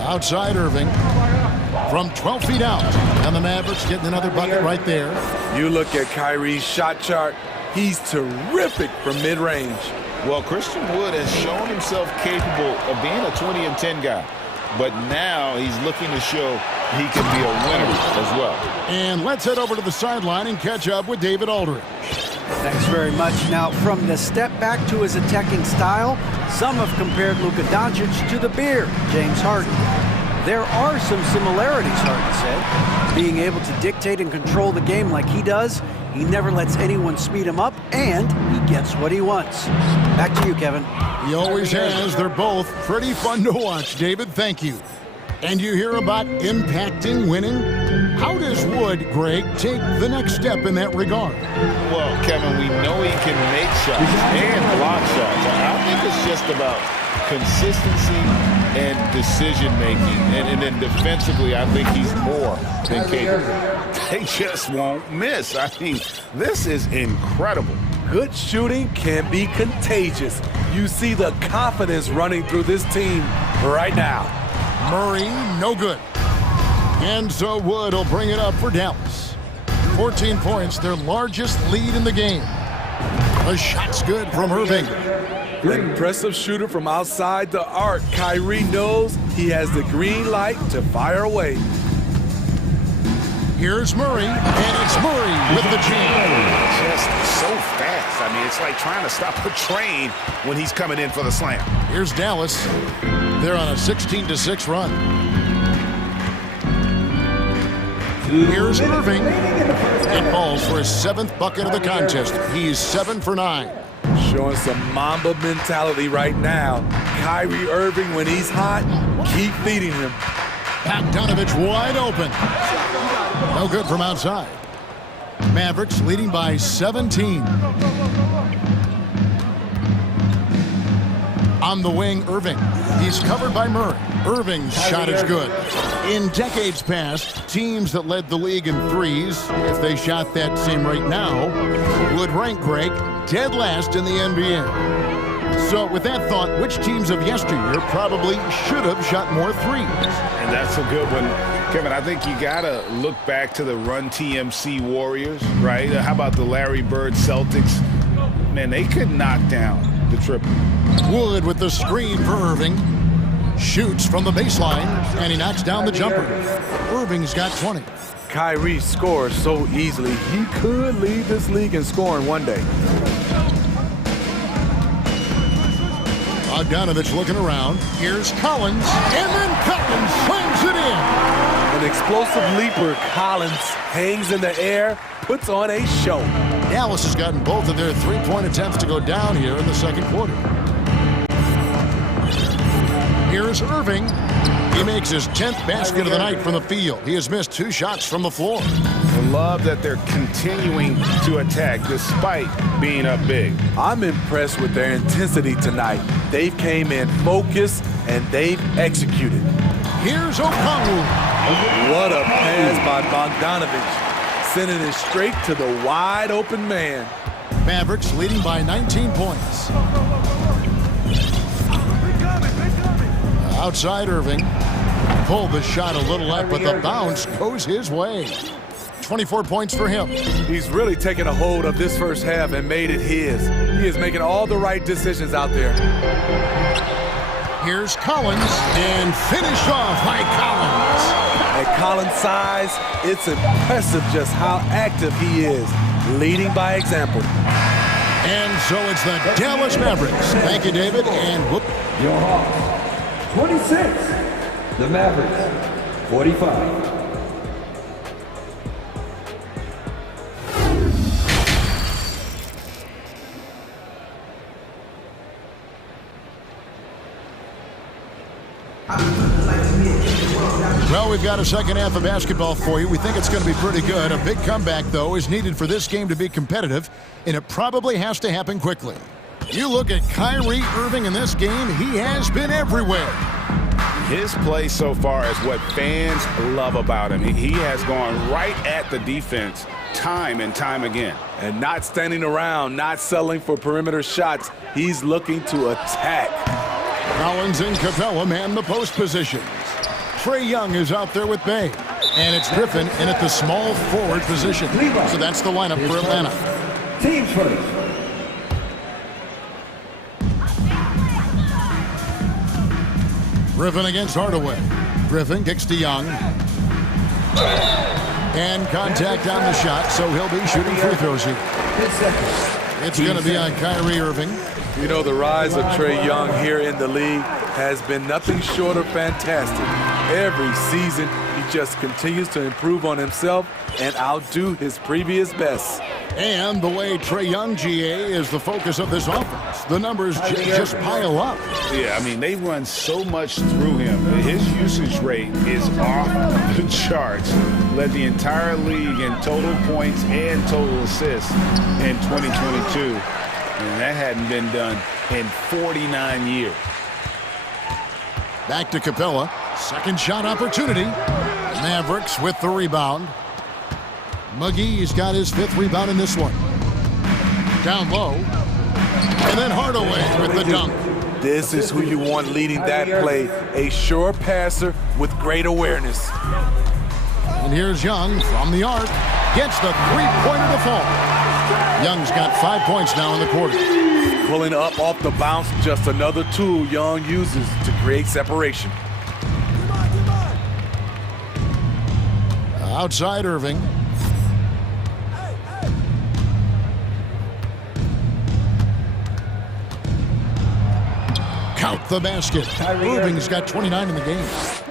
Outside Irving from 12 feet out. And the Mavericks getting another bucket right there. You look at Kyrie's shot chart. He's terrific from mid-range. Well, Christian Wood has shown himself capable of being a 20 and 10 guy. But now he's looking to show he can be a winner as well. And let's head over to the sideline and catch up with David Aldridge. Thanks very much. Now, from the step back to his attacking style, some have compared Luka Doncic to the Bear, James Harden. There are some similarities, Harden said. Being able to dictate and control the game like he does, he never lets anyone speed him up, and he gets what he wants. Back to you, Kevin. He always has. They're both pretty fun to watch, David. Thank you. And you hear about impacting winning? How does Wood, Greg, take the next step in that regard? Well, Kevin, we know he can make shots and block shots. I think it's just about consistency and decision-making. And then defensively, I think he's more than capable. They just won't miss. I mean, this is incredible. Good shooting can be contagious. You see the confidence running through this team right now. Murray, no good. And so Wood will bring it up for Dallas. 14 points, their largest lead in the game. The shot's good from Irving. Impressive shooter from outside the arc. Kyrie knows he has the green light to fire away. Here's Murray, and it's Murray with the jam. Just so fast. I mean, it's like trying to stop a train when he's coming in for the slam. Here's Dallas. They're on a 16-6 run. Here's Irving. It falls for his 7th bucket of the contest. He's 7 for 9. Showing some Mamba mentality right now. Kyrie Irving, when he's hot, keep feeding him. Bogdanovich wide open. No good from outside. Mavericks leading by 17. On the wing, Irving. He's covered by Murray. Irving's shot is good. In decades past, teams that led the league in threes, if they shot that same rate now, would rank Greg dead last in the NBA. So with that thought, which teams of yesteryear probably should have shot more threes? And that's a good one. Kevin, I think you got to look back to the Run TMC Warriors, right? How about the Larry Bird Celtics? Man, they could knock down the triple. Wood with the screen for Irving. Shoots from the baseline, and he knocks down the jumper. Irving's got 20. Kyrie scores so easily. He could lead this league in scoring one day. Bogdanovich looking around. Here's Collins, and then Collins slams it in. An explosive leaper, Collins hangs in the air, puts on a show. Dallas has gotten both of their three-point attempts to go down here in the second quarter. Here's Irving. He makes his 10th basket of the night from the field. He has missed 2 shots from the floor. I love that they're continuing to attack despite being up big. I'm impressed with their intensity tonight. They've came in focused and they've executed. Here's Okongwu. What a pass by Bogdanovich, sending it straight to the wide open man. Mavericks leading by 19 points. Outside Irving. Pulled the shot a little left, but the bounce goes his way. 24 points for him. He's really taken a hold of this first half and made it his. He is making all the right decisions out there. Here's Collins, and finished off by Collins. At Collins' size, it's impressive just how active he is, leading by example. And so it's the Dallas Mavericks. Thank you, David, and whoop. Your Hawks, 26. The Mavericks, 45. Well, we've got a second half of basketball for you. We think it's going to be pretty good. A big comeback, though, is needed for this game to be competitive, and it probably has to happen quickly. You look at Kyrie Irving in this game, he has been everywhere. His play so far is what fans love about him. He has gone right at the defense time and time again. And not standing around, not settling for perimeter shots. He's looking to attack. Collins and Capella man the post positions. Trae Young is out there with Bay. And it's Griffin in at the small forward position. So that's the lineup for Atlanta. Team first. Griffin against Hardaway. Griffin kicks to Young. And contact on the shot, so he'll be shooting free throws here. It's going to be on Kyrie Irving. You know, the rise of Trae Young here in the league has been nothing short of fantastic. Every season, he just continues to improve on himself and outdo his previous best. And the way Trae Young, GA, is the focus of this offense. The numbers just pile up. Yeah, I mean, they run so much through him. His usage rate is off the charts. Led the entire league in total points and total assists in 2022. And that hadn't been done in 49 years. Back to Capella. Second shot opportunity. Mavericks with the rebound. McGee's got his 5th rebound in this one. Down low. And then Hardaway with the dunk. This is who you want leading that play. A sure passer with great awareness. And here's Young from the arc. Gets the three-pointer to fall. Young's got 5 points now in the quarter. Pulling up off the bounce, just another tool Young uses to create separation. Outside Irving. Count the basket. Irving's got 29 in the game.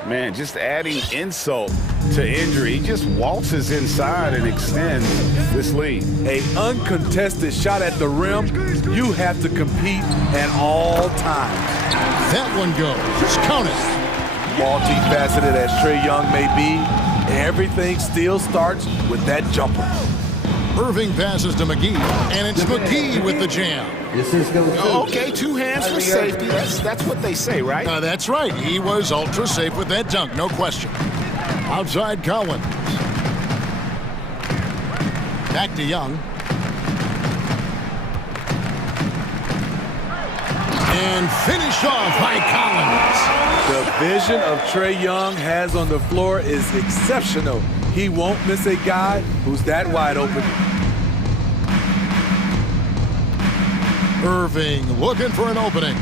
Man, just adding insult to injury. He just waltzes inside and extends this lead. A uncontested shot at the rim, you have to compete at all times. That one goes. Just count it. Multifaceted as Trae Young may be, everything still starts with that jumper. Irving passes to McGee, and it's McGee with the jam. Okay, 2 hands for safety. That's what they say, right? That's right. He was ultra safe with that dunk, no question. Outside Collins. Back to Young. And finish off by Collins. The vision of Trae Young has on the floor is exceptional. He won't miss a guy who's that wide open. Irving looking for an opening.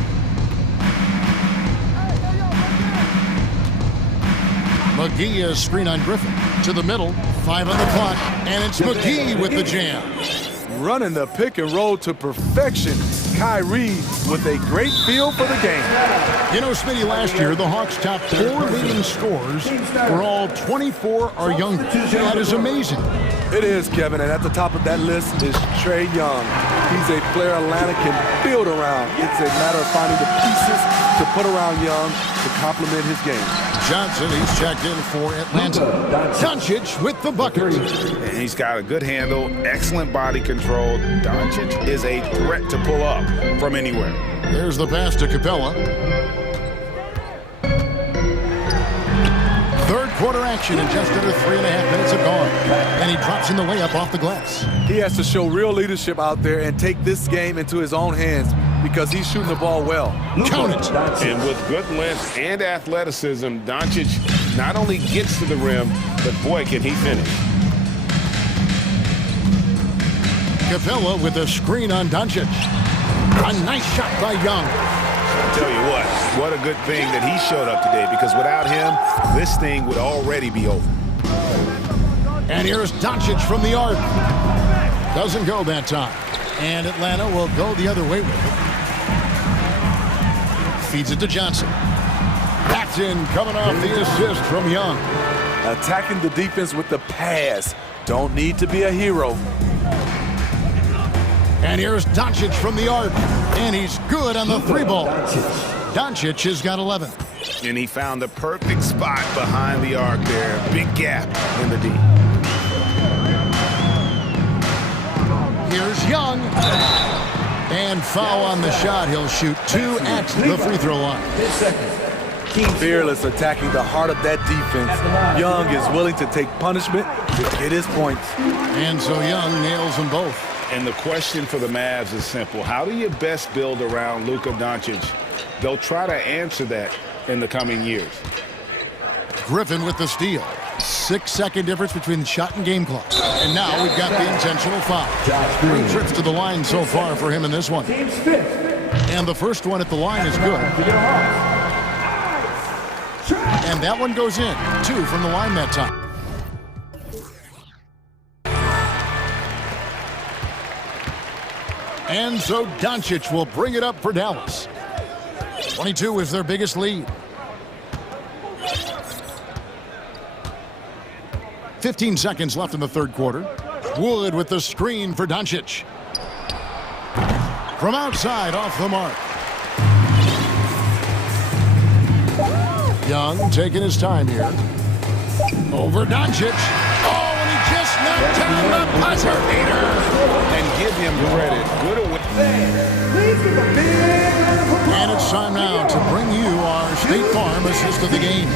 McGee is screen on Griffin. To the middle, 5 on the clock, and it's McGee with the jam. Running the pick and roll to perfection. Kyrie with a great feel for the game. You know, Smitty, last year, the Hawks' top 4 leading scorers were all 24 or younger. That is amazing. It is, Kevin, and at the top of that list is Trae Young. He's a player Atlanta can build around. It's a matter of finding the pieces to put around Young to complement his game. Johnson, he's checked in for Atlanta. Doncic with the bucket. And he's got a good handle, excellent body control. Doncic is a threat to pull up from anywhere. There's the pass to Capella. Third quarter action in just under 3.5 minutes have gone. And he drops in the layup off the glass. He has to show real leadership out there and take this game into his own hands because he's shooting the ball well. Count it. And with good length and athleticism, Doncic not only gets to the rim, but boy, can he finish. Capella with a screen on Doncic. A nice shot by Young. I'll tell you what a good thing that he showed up today, because without him, this thing would already be over. And here's Doncic from the arc. Doesn't go that time. And Atlanta will go the other way with it. Feeds it to Johnson. That's in, coming off the assist from Young. Attacking the defense with the pass. Don't need to be a hero. And here's Doncic from the arc. And he's good on the 3-ball. Doncic has got 11. And he found the perfect spot behind the arc there. Big gap in the D. Here's Young. And foul on the shot. He'll shoot 2 at the free throw line. Fearless attacking the heart of that defense. Young is willing to take punishment to get his points. And so Young nails them both. And the question for the Mavs is simple. How do you best build around Luka Doncic? They'll try to answer that in the coming years. Griffin with the steal. 6-second difference between shot and game clock. And now we've got the intentional foul. 3 trips to the line so far for him in this one. And the first one at the line is good. And that one goes in. 2 from the line that time. And so Doncic will bring it up for Dallas. 22 is their biggest lead. 15 seconds left in the third quarter. Wood with the screen for Doncic. From outside, off the mark. Young taking his time here. Over Doncic. Oh, and he just knocked down the buzzer beater. And give him credit. Good away. And it's time now to bring you our State Farm assist of the game.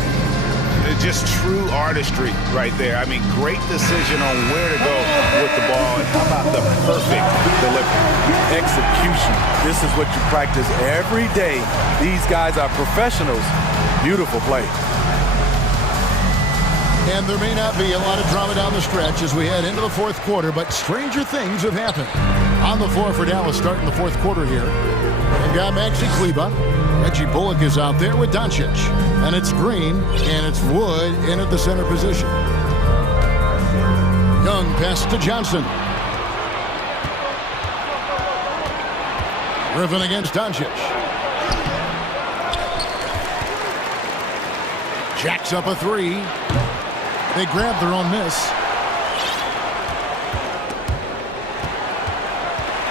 Just true artistry right there. I mean, great decision on where to go with the ball, and how about the perfect delivery? Execution. This is what you practice every day. These guys are professionals. Beautiful play. And there may not be a lot of drama down the stretch as we head into the fourth quarter, but stranger things have happened. On the floor for Dallas starting the fourth quarter here. They've got Maxi Kleba. Reggie Bullock is out there with Doncic. And it's Green, and it's Wood in at the center position. Young pass to Johnson. Griffin against Doncic. Jacks up a 3. They grab their own miss.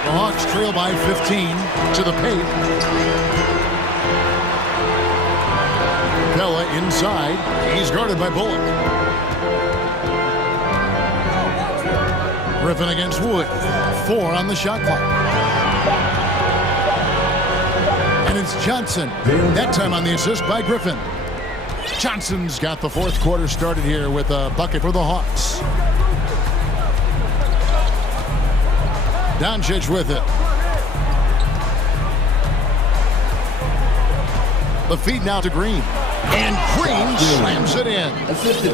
The Hawks trail by 15 to the paint. Capella inside. He's guarded by Bullock. Griffin against Wood. 4 on the shot clock. And it's Johnson. That time on the assist by Griffin. Johnson's got the fourth quarter started here with a bucket for the Hawks. Doncic with it. The feed now to Green. And Green slams it in.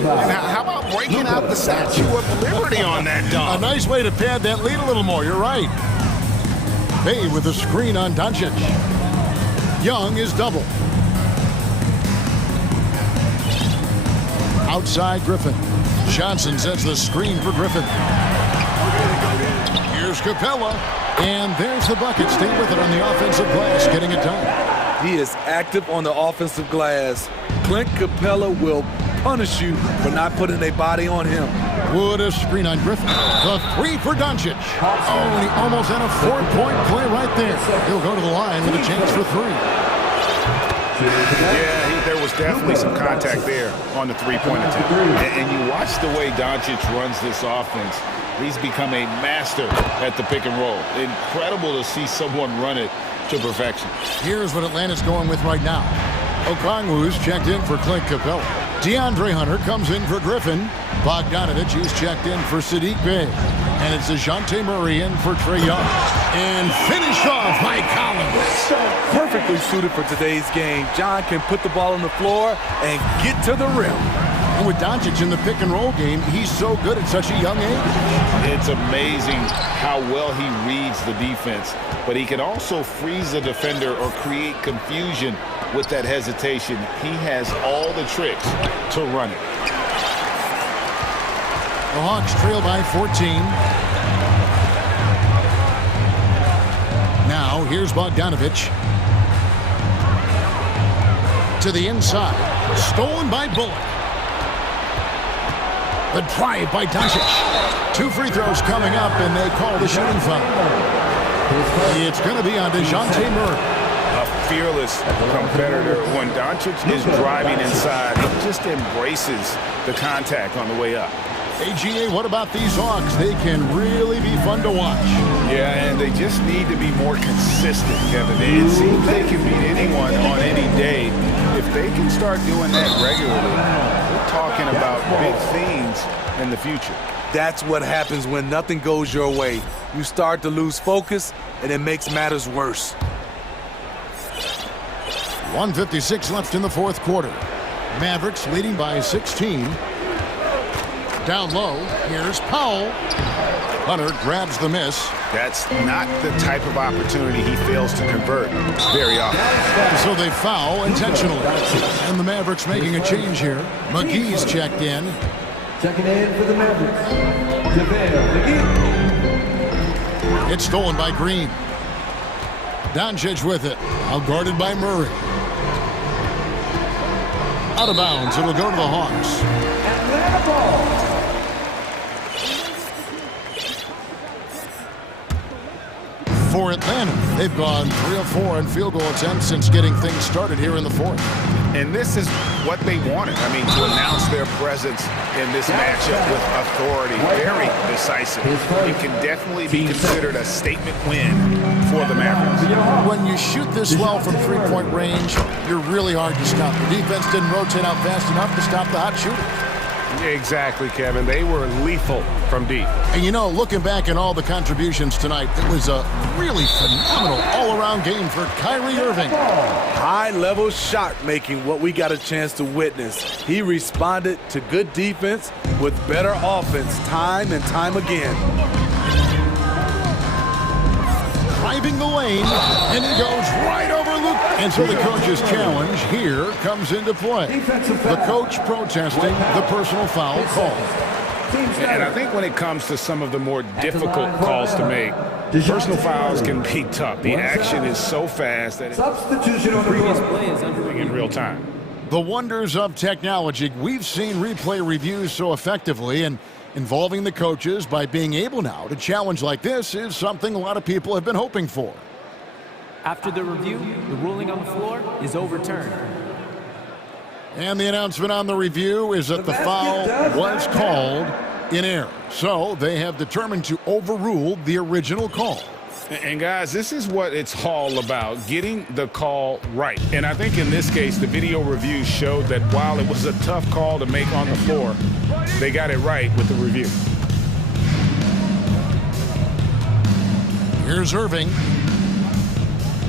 Now, how about breaking out the Statue of Liberty on that dunk? A nice way to pad that lead a little more. You're right. Bay with a screen on Doncic. Young is double. Outside Griffin. Johnson sets the screen for Griffin. Here's Capella. And there's the bucket. Stay with it on the offensive glass, getting it done. He is active on the offensive glass. Clint Capella will punish you for not putting a body on him. Wood a screen on Griffin. The 3 for Doncic. Oh, and he almost had a 4-point play right there. He'll go to the line with a chance for 3. Yeah, there was definitely some contact there on the three-point attempt. And you watch the way Doncic runs this offense. He's become a master at the pick and roll. Incredible to see someone run it to perfection. Here's what Atlanta's going with right now. Okongwu's checked in for Clint Capella. DeAndre Hunter comes in for Griffin. Bogdanovich is checked in for Sadiq Bey. And it's DeJounte Murray in for Trae Young. And finished off by Collins. Perfectly suited for today's game. John can put the ball on the floor and get to the rim. And with Doncic in the pick and roll game, he's so good at such a young age. It's amazing how well he reads the defense, but he can also freeze a defender or create confusion with that hesitation. He has all the tricks to run it. The Hawks trail by 14. Now here's Bogdanovich. To the inside. Stolen by Bullock. The drive by Doncic. 2 free throws coming up, and they call the shooting foul. It's going to be on DeJounte Murray. A fearless competitor. When Doncic is driving inside, he just embraces the contact on the way up. AGA, what about these Hawks? They can really be fun to watch. Yeah, and they just need to be more consistent, Kevin. It seems they can beat anyone on any day. If they can start doing that regularly, we're talking about big things in the future. That's what happens when nothing goes your way. You start to lose focus, and it makes matters worse. 1:56 left in the fourth quarter. Mavericks leading by 16. Down low, here's Powell. Hunter grabs the miss. That's not the type of opportunity he fails to convert very often. So they foul intentionally. And the Mavericks making a change here. McGee's checked in. Checking in for the Mavericks. JaVale McGee. It's stolen by Green. Doncic with it. Outguarded by Murray. Out of bounds. It'll go to the Hawks. Atlanta ball. For Atlanta, they've gone 3 of 4 in field goal attempts since getting things started here in the fourth. And this is what they wanted. I mean, to announce their presence in this matchup with authority, very decisive. It can definitely be considered a statement win for the Mavericks. When you shoot this well from three-point range, you're really hard to stop. The defense didn't rotate out fast enough to stop the hot shooter. Exactly, Kevin. They were lethal from deep. And you know, looking back at all the contributions tonight, it was a really phenomenal all-around game for Kyrie Irving. High-level shot making, what we got a chance to witness. He responded to good defense with better offense time and time again. Driving the lane, and he goes right over Luke. And so the coach's challenge here comes into play. The coach protesting the personal foul call. And I think when it comes to some of the more difficult calls to make, personal fouls can be tough. The action is so fast that Substitution on the previous play is in real time. The wonders of technology. We've seen replay reviews so effectively, and involving the coaches by being able now to challenge like this is something a lot of people have been hoping for. After the review, the ruling on the floor is overturned. And the announcement on the review is that the foul was called in air. So they have determined to overrule the original call. And guys, this is what it's all about, getting the call right. And I think in this case, the video review showed that while it was a tough call to make on the floor, they got it right with the review. Here's Irving.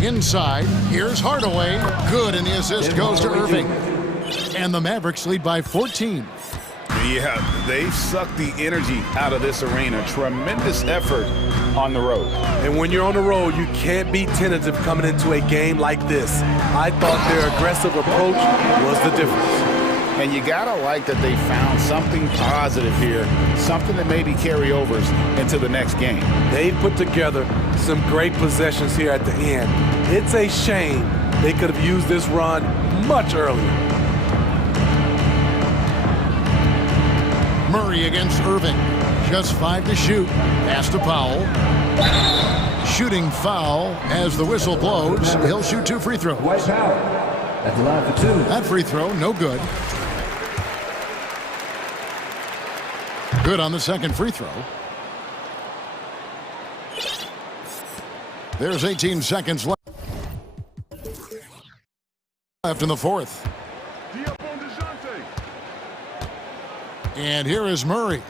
Inside, here's Hardaway. Good, and the assist goes to Irving. And the Mavericks lead by 14. Yeah, they've sucked the energy out of this arena. Tremendous effort on the road. And when you're on the road, you can't be tentative coming into a game like this. I thought their aggressive approach was the difference. And you gotta like that they found something positive here, something that maybe carryovers into the next game. They put together some great possessions here at the end. It's a shame they could have used this run much earlier. Murray against Irving. Just 5 to shoot. Pass to Powell. Shooting foul as the whistle blows. He'll shoot 2 free throws. White foul. At the line for 2. That free throw, no good. Good on the second free throw. There's 18 seconds left in the fourth. And here is Murray.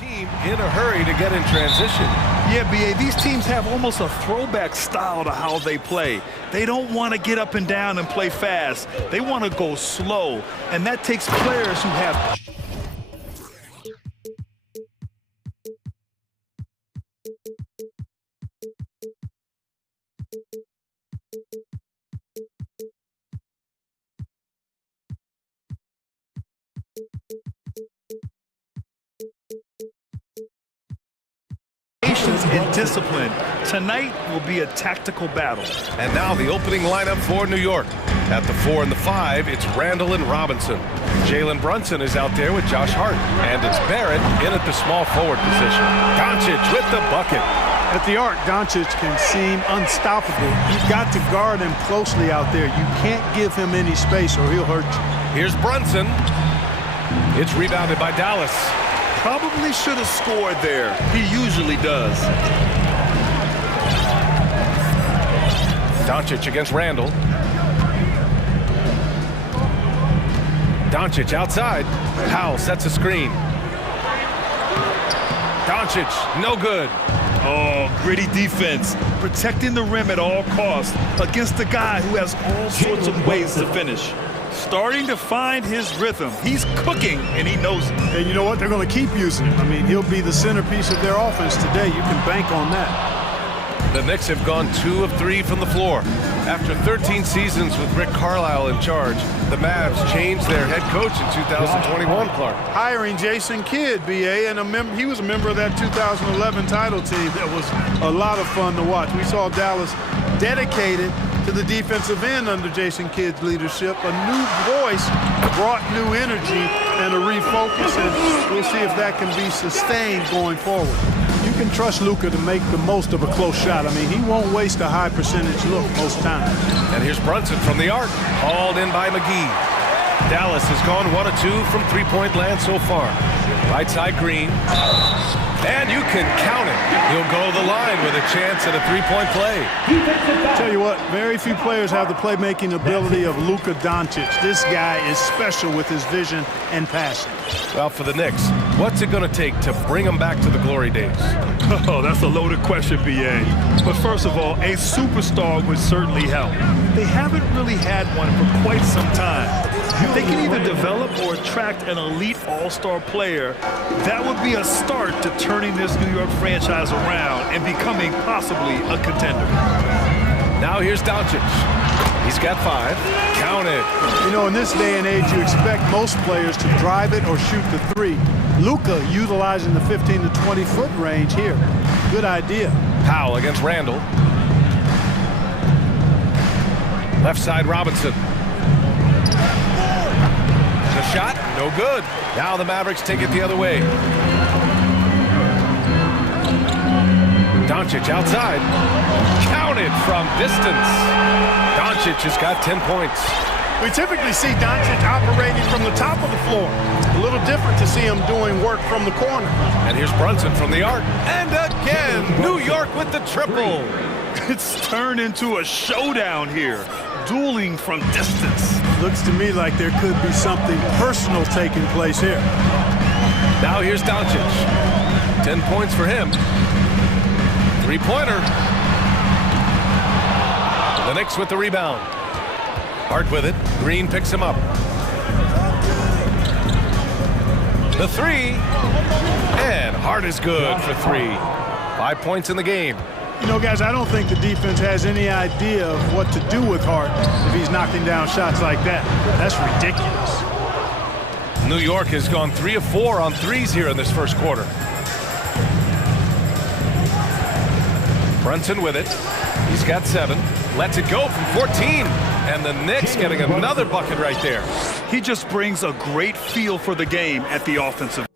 Team in a hurry to get in transition. Yeah, B.A., these teams have almost a throwback style to how they play. They don't want to get up and down and play fast. They want to go slow, and that takes players who have... and discipline. Tonight will be a tactical battle. And now the opening lineup for New York. At the 4 and the 5, it's Randall and Robinson. Jalen Brunson is out there with Josh Hart. And it's Barrett in at the small forward position. Doncic with the bucket. At the arc, Doncic can seem unstoppable. You've got to guard him closely out there. You can't give him any space or he'll hurt you. Here's Brunson. It's rebounded by Dallas. Probably should have scored there. He usually does. Doncic against Randall. Doncic outside. Powell sets a screen. Doncic, no good. Oh, gritty defense. Protecting the rim at all costs against a guy who has all sorts of ways to finish. Starting to find his rhythm. He's cooking, and he knows it. And you know what? They're going to keep using him. I mean, he'll be the centerpiece of their offense today. You can bank on that. The Knicks have gone 2 of 3 from the floor. After 13 seasons with Rick Carlisle in charge, the Mavs changed their head coach in 2021, Clark. Hiring Jason Kidd, B.A., and he was a member of that 2011 title team. That was a lot of fun to watch. We saw Dallas dedicated to the defensive end under Jason Kidd's leadership. A new voice brought new energy and a refocus, and we'll see if that can be sustained going forward. You can trust Luka to make the most of a close shot. I mean, he won't waste a high percentage look most times. And here's Brunson from the arc, hauled in by McGee. Dallas has gone 1 of 2 from three-point land so far. Right side Green. And you can count it. He'll go to the line with a chance at a three-point play. Tell you what, very few players have the playmaking ability of Luka Doncic. This guy is special with his vision and passing. Well, for the Knicks, what's it going to take to bring them back to the glory days? Oh, that's a loaded question, B.A. But first of all, a superstar would certainly help. They haven't really had one for quite some time. If they can either develop or attract an elite all-star player, that would be a start to turning this New York franchise around and becoming possibly a contender. Now here's Doncic. He's got 5. Count it. You know, in this day and age, you expect most players to drive it or shoot the 3. Luka utilizing the 15 to 20-foot range here. Good idea. Powell against Randall. Left side Robinson. The shot, no good. Now the Mavericks take it the other way. Doncic outside. Counted from distance. Doncic has got 10 points. We typically see Doncic operating from the top of the floor. A little different to see him doing work from the corner. And here's Brunson from the arc. And again, New York with the triple. It's turned into a showdown here. Dueling from distance. Looks to me like there could be something personal taking place here. Now here's Doncic. 10 points for him. Three-pointer. The Knicks with the rebound. Hart with it. Green picks him up. The 3. And Hart is good for 3. 5 points in the game. You know, guys, I don't think the defense has any idea of what to do with Hart if he's knocking down shots like that. That's ridiculous. New York has gone 3 of 4 on threes here in this first quarter. Brunson with it. He's got 7. Lets it go from 14. And the Knicks getting another bucket right there. He just brings a great feel for the game at the offensive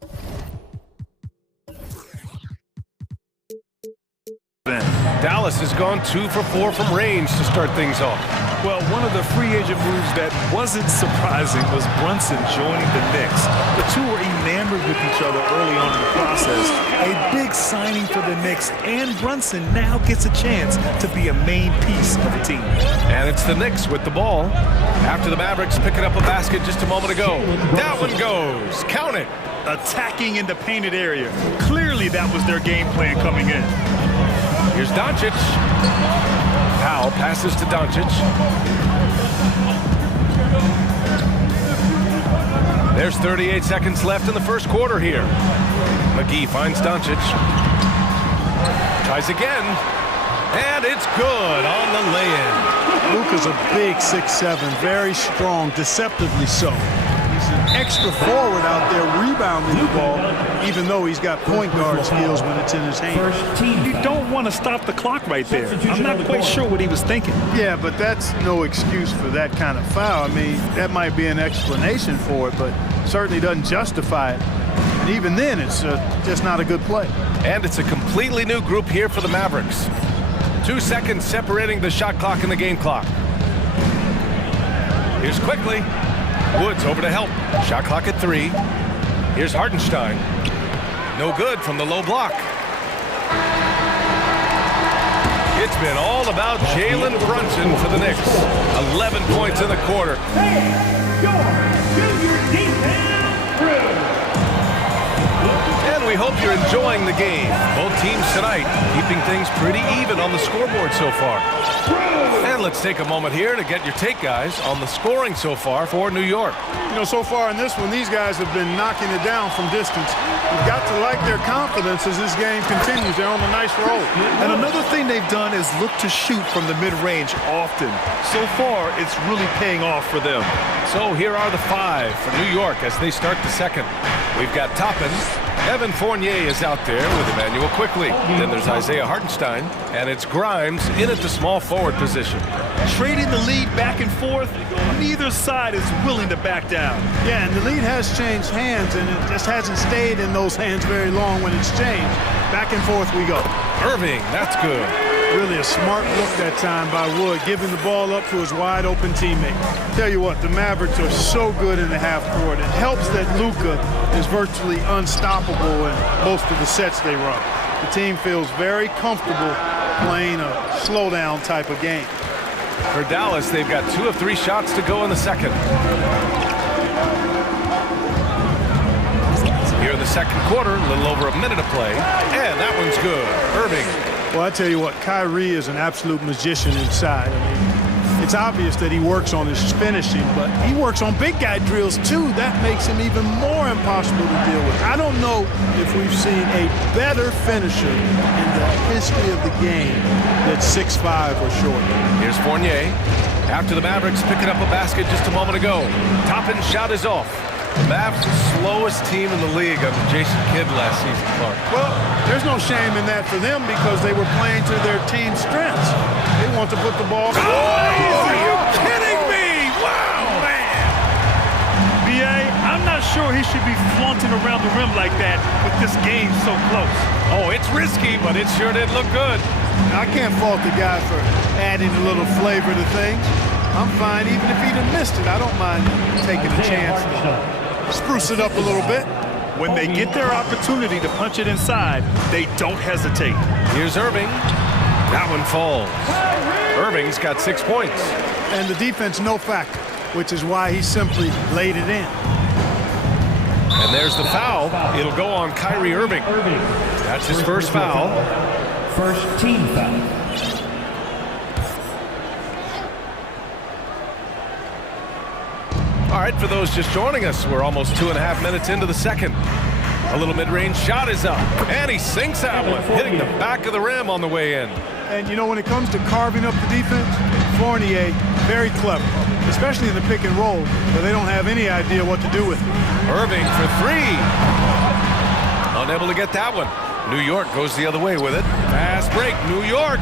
end. Dallas Dallas has gone 2 for 4 from range to start things off. Well, one of the free agent moves that wasn't surprising was Brunson joining the Knicks. The two were enamored with each other early on in the process. A big signing for the Knicks, and Brunson now gets a chance to be a main piece of the team. And it's the Knicks with the ball. After the Mavericks picking up a basket just a moment ago. That one goes. Count it. Attacking in the painted area. Clearly that was their game plan coming in. Here's Doncic. Powell passes to Doncic. There's 38 seconds left in the first quarter here. McGee finds Doncic. Tries again. And it's good on the lay-in. Luka's a big 6'7", very strong, deceptively so. He's an extra forward out there rebounding the ball, even though he's got point guard skills when it's in his hand. You don't want to stop the clock right there. I'm not quite sure what he was thinking. Yeah, but that's no excuse for that kind of foul. I mean, that might be an explanation for it, but certainly doesn't justify it. And even then, it's just not a good play. And it's a completely new group here for the Mavericks. 2 seconds separating the shot clock and the game clock. Here's Quickly. Woods over to help. Shot clock at 3. Here's Hartenstein. No good from the low block. It's been all about Jalen Brunson for the Knicks. 11 points in the quarter. Hey, your defense through. And we hope you're enjoying the game. Both teams tonight keeping things pretty even on the scoreboard so far. And let's take a moment here to get your take, guys, on the scoring so far for New York. You know, so far in this one, these guys have been knocking it down from distance. You've got to like their confidence as this game continues. They're on a nice roll. And another thing they've done is look to shoot from the mid-range often. So far, it's really paying off for them. So here are the 5 for New York as they start the second. We've got Toppin. Evan Fournier is out there with Emmanuel Quickly. Then there's Isaiah Hartenstein, and it's Grimes in at the small forward position. Trading the lead back and forth, neither side is willing to back down. Yeah, and the lead has changed hands, and it just hasn't stayed in those hands very long when it's changed. Back and forth we go. Irving, that's good. Really a smart look that time by Wood, giving the ball up to his wide-open teammate. Tell you what, the Mavericks are so good in the half court. It helps that Luka is virtually unstoppable in most of the sets they run. The team feels very comfortable playing a slowdown type of game. For Dallas, they've got 2 of 3 shots to go in the second. Here in the second quarter, a little over a minute of play, and that one's good. Irving. Well, I tell you what, Kyrie is an absolute magician inside. I mean, it's obvious that he works on his finishing, but he works on big guy drills too. That makes him even more impossible to deal with. I don't know if we've seen a better finisher in the history of the game that's 6'5" or shorter. Here's Fournier. After the Mavericks picking up a basket just a moment ago. Toppin's shot is off. The Mavs the slowest team in the league under Jason Kidd last season, Clark. Well, there's no shame in that for them because they were playing to their team's strengths. They want to put the ball... Oh, are you kidding me? Wow, man. B.A., I'm not sure he should be flaunting around the rim like that with this game so close. Oh, it's risky, but it sure did look good. I can't fault the guy for adding a little flavor to things. I'm fine even if he'd have missed it. I don't mind taking a chance. Spruce it up a little bit. When they get their opportunity to punch it inside, they don't hesitate. Here's Irving. That one falls. Irving's got 6 points. And the defense no factor, which is why he simply laid it in. And there's the foul. It'll go on Kyrie Irving. That's his first foul. First team foul. All right, for those just joining us, we're almost 2.5 minutes into the second. A little mid-range shot is up, and he sinks that one, hitting the back of the rim on the way in. And, you know, when it comes to carving up the defense, Fournier, very clever, especially in the pick and roll, where they don't have any idea what to do with it. Irving for 3. Unable to get that one. New York goes the other way with it. Fast break, New York.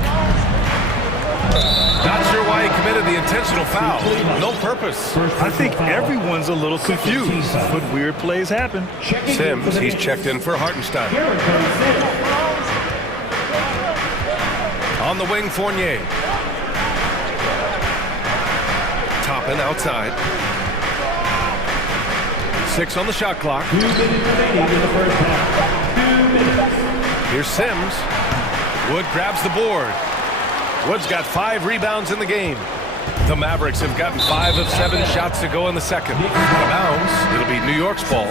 Not sure why he committed the intentional foul. No purpose. I think everyone's a little confused, but weird plays happen. Sims, he's checked in for Hartenstein. On the wing, Fournier. Toppin outside. 6 on the shot clock. 2 minutes remaining in the first half. 2 minutes. Here's Sims. Wood grabs the board. Wood's got 5 rebounds in the game. The Mavericks have gotten 5 of 7 shots to go in the second. Out of bounds, it'll be New York's ball.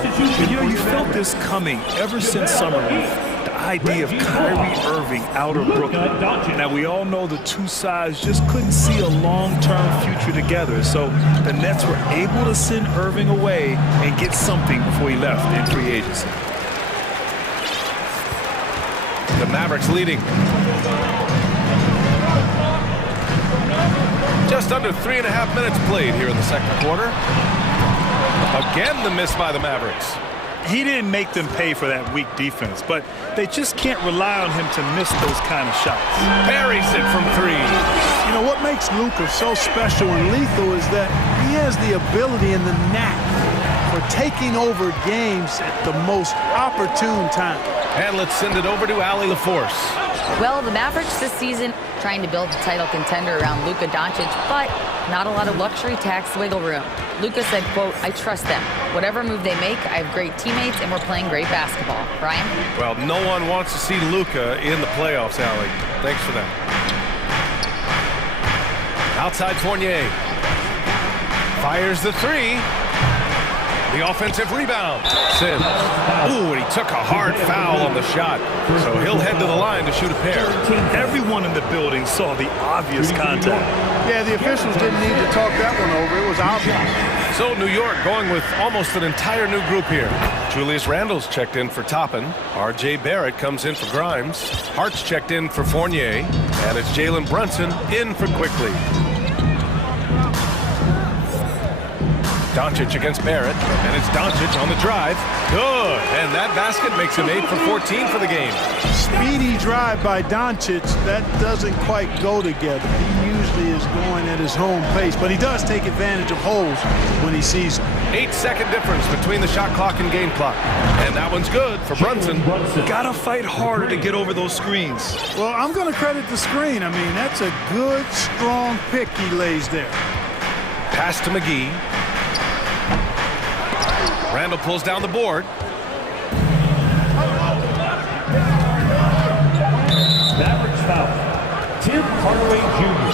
You know, you felt this coming ever since summer league. The idea of Kyrie Irving out of Brooklyn. Now, we all know the two sides just couldn't see a long-term future together. So the Nets were able to send Irving away and get something before he left in free agency. The Mavericks leading. Just under 3.5 minutes played here in the second quarter. Again, the miss by the Mavericks. He didn't make them pay for that weak defense, but they just can't rely on him to miss those kind of shots. Buries it from 3. You know, what makes Luka so special and lethal is that he has the ability and the knack for taking over games at the most opportune time. And let's send it over to Allie LaForce. Well, the Mavericks this season trying to build a title contender around Luka Doncic, but not a lot of luxury tax wiggle room. Luka said, quote, "I trust them. Whatever move they make, I have great teammates and we're playing great basketball." Brian? Well, no one wants to see Luka in the playoffs, Allie. Thanks for that. Outside Fournier. Fires the 3. The offensive rebound. Sims. Ooh, and he took a hard foul on the shot. So he'll head to the line to shoot a pair. Everyone in the building saw the obvious contact. Yeah, the officials didn't need to talk that one over. It was obvious. So New York going with almost an entire new group here. Julius Randle's checked in for Toppin. R.J. Barrett comes in for Grimes. Hart's checked in for Fournier. And it's Jalen Brunson in for Quickly. Doncic against Barrett, and it's Doncic on the drive. Good, and that basket makes him 8 for 14 for the game. Speedy drive by Doncic, that doesn't quite go together. He usually is going at his home pace, but he does take advantage of holes when he sees them. 8-second difference between the shot clock and game clock. And that one's good for Brunson. Gotta fight harder to get over those screens. Well, I'm going to credit the screen. I mean, that's a good, strong pick he lays there. Pass to McGee. Randle pulls down the board. Mavericks foul. Tim Hardaway Jr.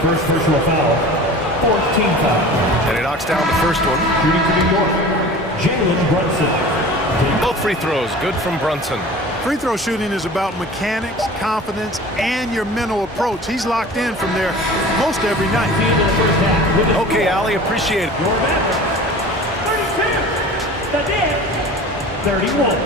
First personal foul. 4th team foul. And he knocks down the first one. Shooting for New York, Jalen Brunson. Both free throws, good from Brunson. Free throw shooting is about mechanics, confidence, and your mental approach. He's locked in from there most every night. Okay, Allie, appreciate it. Your Mavericks. 32. The Knicks. 31.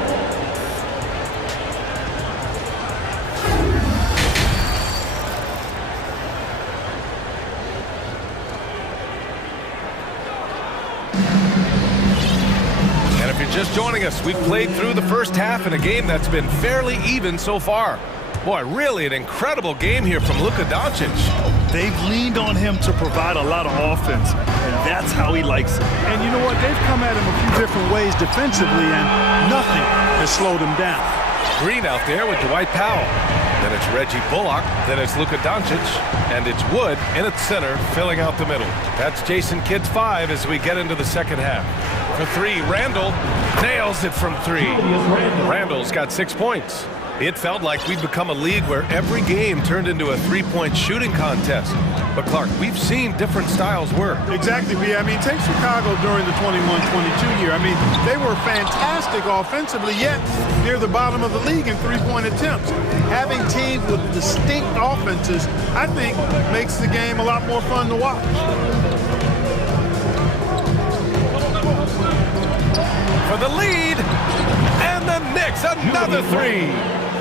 Just joining us, we've played through the first half in a game that's been fairly even so far. Boy, really an incredible game here from Luka Doncic. They've leaned on him to provide a lot of offense, and that's how he likes it. And you know what? They've come at him a few different ways defensively, and nothing has slowed him down. Green out there with Dwight Powell. Then it's Reggie Bullock. Then it's Luka Doncic. And it's Wood in at center, filling out the middle. That's Jason Kidd's 5 as we get into the second half. For 3, Randle nails it from 3. Randle's got 6 points. It felt like we'd become a league where every game turned into a 3-point shooting contest. But Clark, we've seen different styles work. Exactly, B. I mean, take Chicago during the 21-22 year. I mean, they were fantastic offensively, yet near the bottom of the league in 3-point attempts. Having teams with distinct offenses, I think, makes the game a lot more fun to watch. For the lead, and the Knicks, another 3.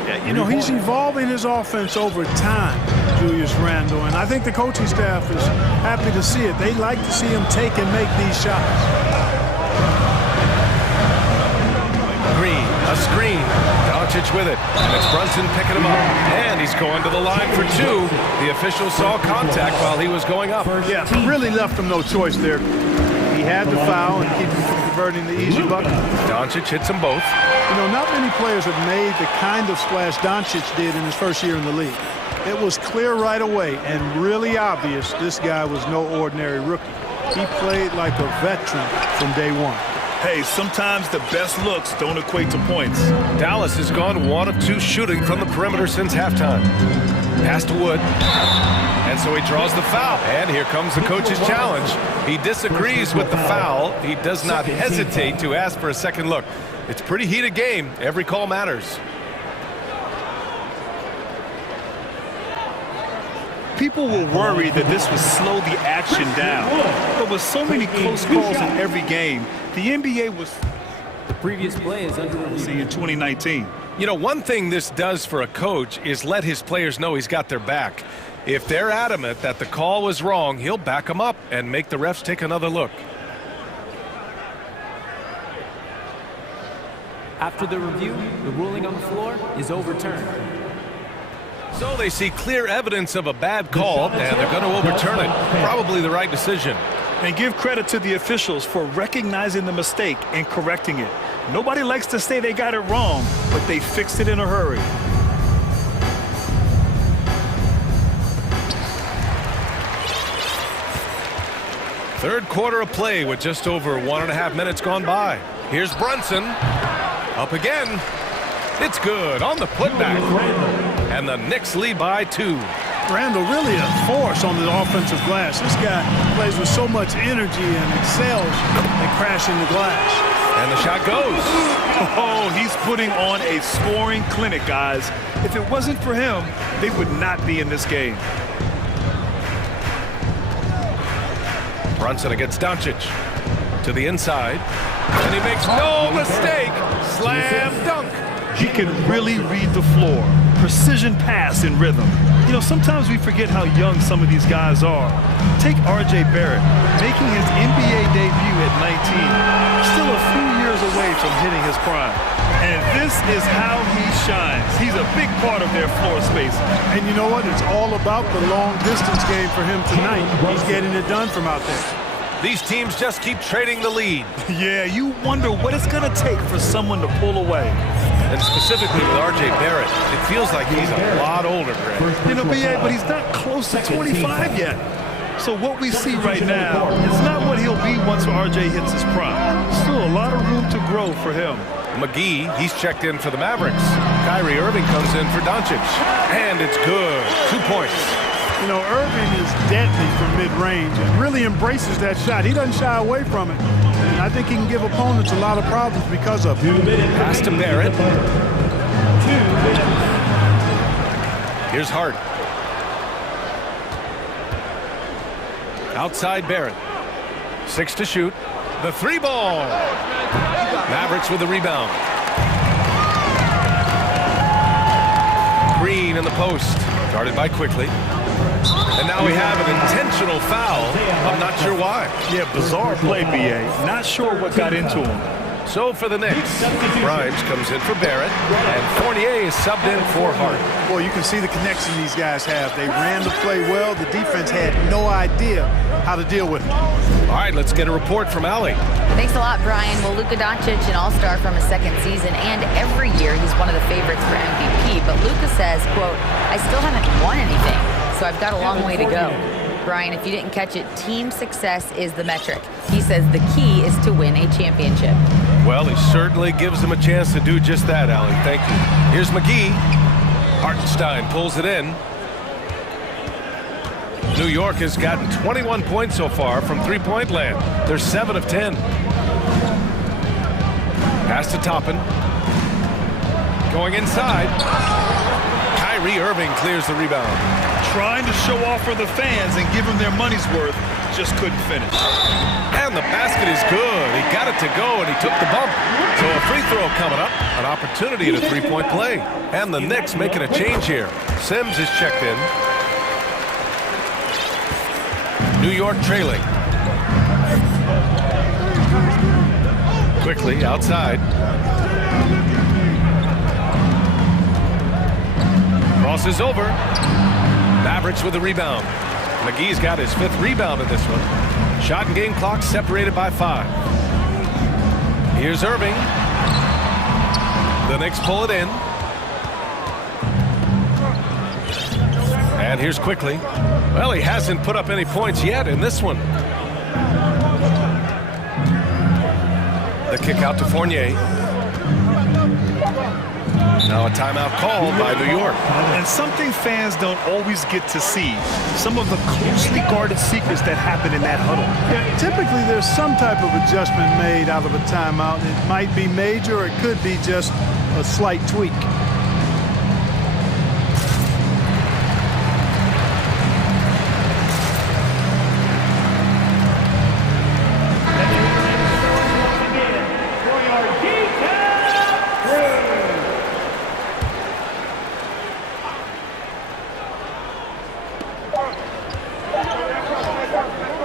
Yeah, you know, he's evolving his offense over time, Julius Randle, and I think the coaching staff is happy to see it. They like to see him take and make these shots. Green, a screen, Doncic with it, and it's Brunson picking him up, and he's going to the line for 2. The official saw contact while he was going up. Yeah, really left him no choice there. He had to foul and keep him from converting the easy bucket. Doncic hits them both. You know, not many players have made the kind of splash Doncic did in his first year in the league. It was clear right away and really obvious this guy was no ordinary rookie. He played like a veteran from day one. Hey, sometimes the best looks don't equate to points. Dallas has gone 1 of 2 shooting from the perimeter since halftime. Pass to Wood. And so he draws the foul. And here comes the coach's challenge. He disagrees with the foul. He does not hesitate to ask for a second look. It's a pretty heated game. Every call matters. People will worry that this would slow the action down. But with so many close calls in every game, the NBA was The previous play is under review. in 2019. You know, one thing this does for a coach is let his players know he's got their back. If they're adamant that the call was wrong, he'll back them up and make the refs take another look. After the review, the ruling on the floor is overturned. So they see clear evidence of a bad call, and they're going to overturn it. Probably the right decision. And give credit to the officials for recognizing the mistake and correcting it. Nobody likes to say they got it wrong, but they fixed it in a hurry. Third quarter of play with just over 1.5 minutes gone by. Here's Brunson. Up again. It's good on the putback. And the Knicks lead by 2. Randall really a force on the offensive glass. This guy plays with so much energy and excels at crashing the glass. And the shot goes. Oh, he's putting on a scoring clinic, guys. If it wasn't for him, they would not be in this game. Brunson against Doncic. To the inside. And he makes no mistake. Slam dunk. He can really read the floor. Precision pass in rhythm. You know, sometimes we forget how young some of these guys are. Take R.J. Barrett, making his NBA debut at 19, still a few years away from hitting his prime. And this is how he shines. He's a big part of their floor spacing. And you know what? It's all about the long distance game for him tonight. He's getting it done from out there. These teams just keep trading the lead. Yeah, you wonder what it's going to take for someone to pull away. And specifically with R.J. Barrett, it feels like he's a lot older, Greg. You know, BA, but he's not close to 25 yet. So what we see right now is not what he'll be once R.J. hits his prime. Still a lot of room to grow for him. McGee, he's checked in for the Mavericks. Kyrie Irving comes in for Doncic. And it's good. 2 points. You know, Irving is deadly from mid-range and really embraces that shot. He doesn't shy away from it. And I think he can give opponents a lot of problems because of it. Pass to Barrett. Here's Hart. Outside Barrett. 6 to shoot. The 3 ball. Mavericks with the rebound. Green in the post. Guarded by Quickly. And now we have an intentional foul. I'm not sure why. Yeah, bizarre play, BA. Not sure what got into him. So for the Knicks, Grimes comes in for Barrett, and Fournier is subbed in for Hart. Boy, you can see the connection these guys have. They ran the play well. The defense had no idea how to deal with it. All right, let's get a report from Allie. Thanks a lot, Brian. Well, Luka Doncic, an all-star from his second season, and every year he's one of the favorites for MVP. But Luka says, quote, I still haven't won anything, so I've got a long way to go. Brian, if you didn't catch it, team success is the metric. He says the key is to win a championship. Well, he certainly gives them a chance to do just that, Allie. Thank you. Here's McGee. Hartenstein pulls it in. New York has gotten 21 points so far from three-point land. They're 7 of 10. Pass to Toppin. Going inside. Kyrie Irving clears the rebound. Trying to show off for the fans and give them their money's worth, just couldn't finish. And the basket is good. He got it to go, and he took the bump. So a free throw coming up, an opportunity at a three-point play. And the Knicks making a change here. Sims is checked in. New York trailing. Quickly outside. Crosses over. Mavericks with the rebound. McGee's got his 5th rebound in this one. Shot and game clock separated by 5. Here's Irving. The Knicks pull it in. And here's quickly. Well, he hasn't put up any points yet in this one. The kick out to Fournier. Now a timeout called by New York. And something fans don't always get to see, some of the closely guarded secrets that happen in that huddle. Yeah, typically there's some type of adjustment made out of a timeout. It might be major or it could be just a slight tweak.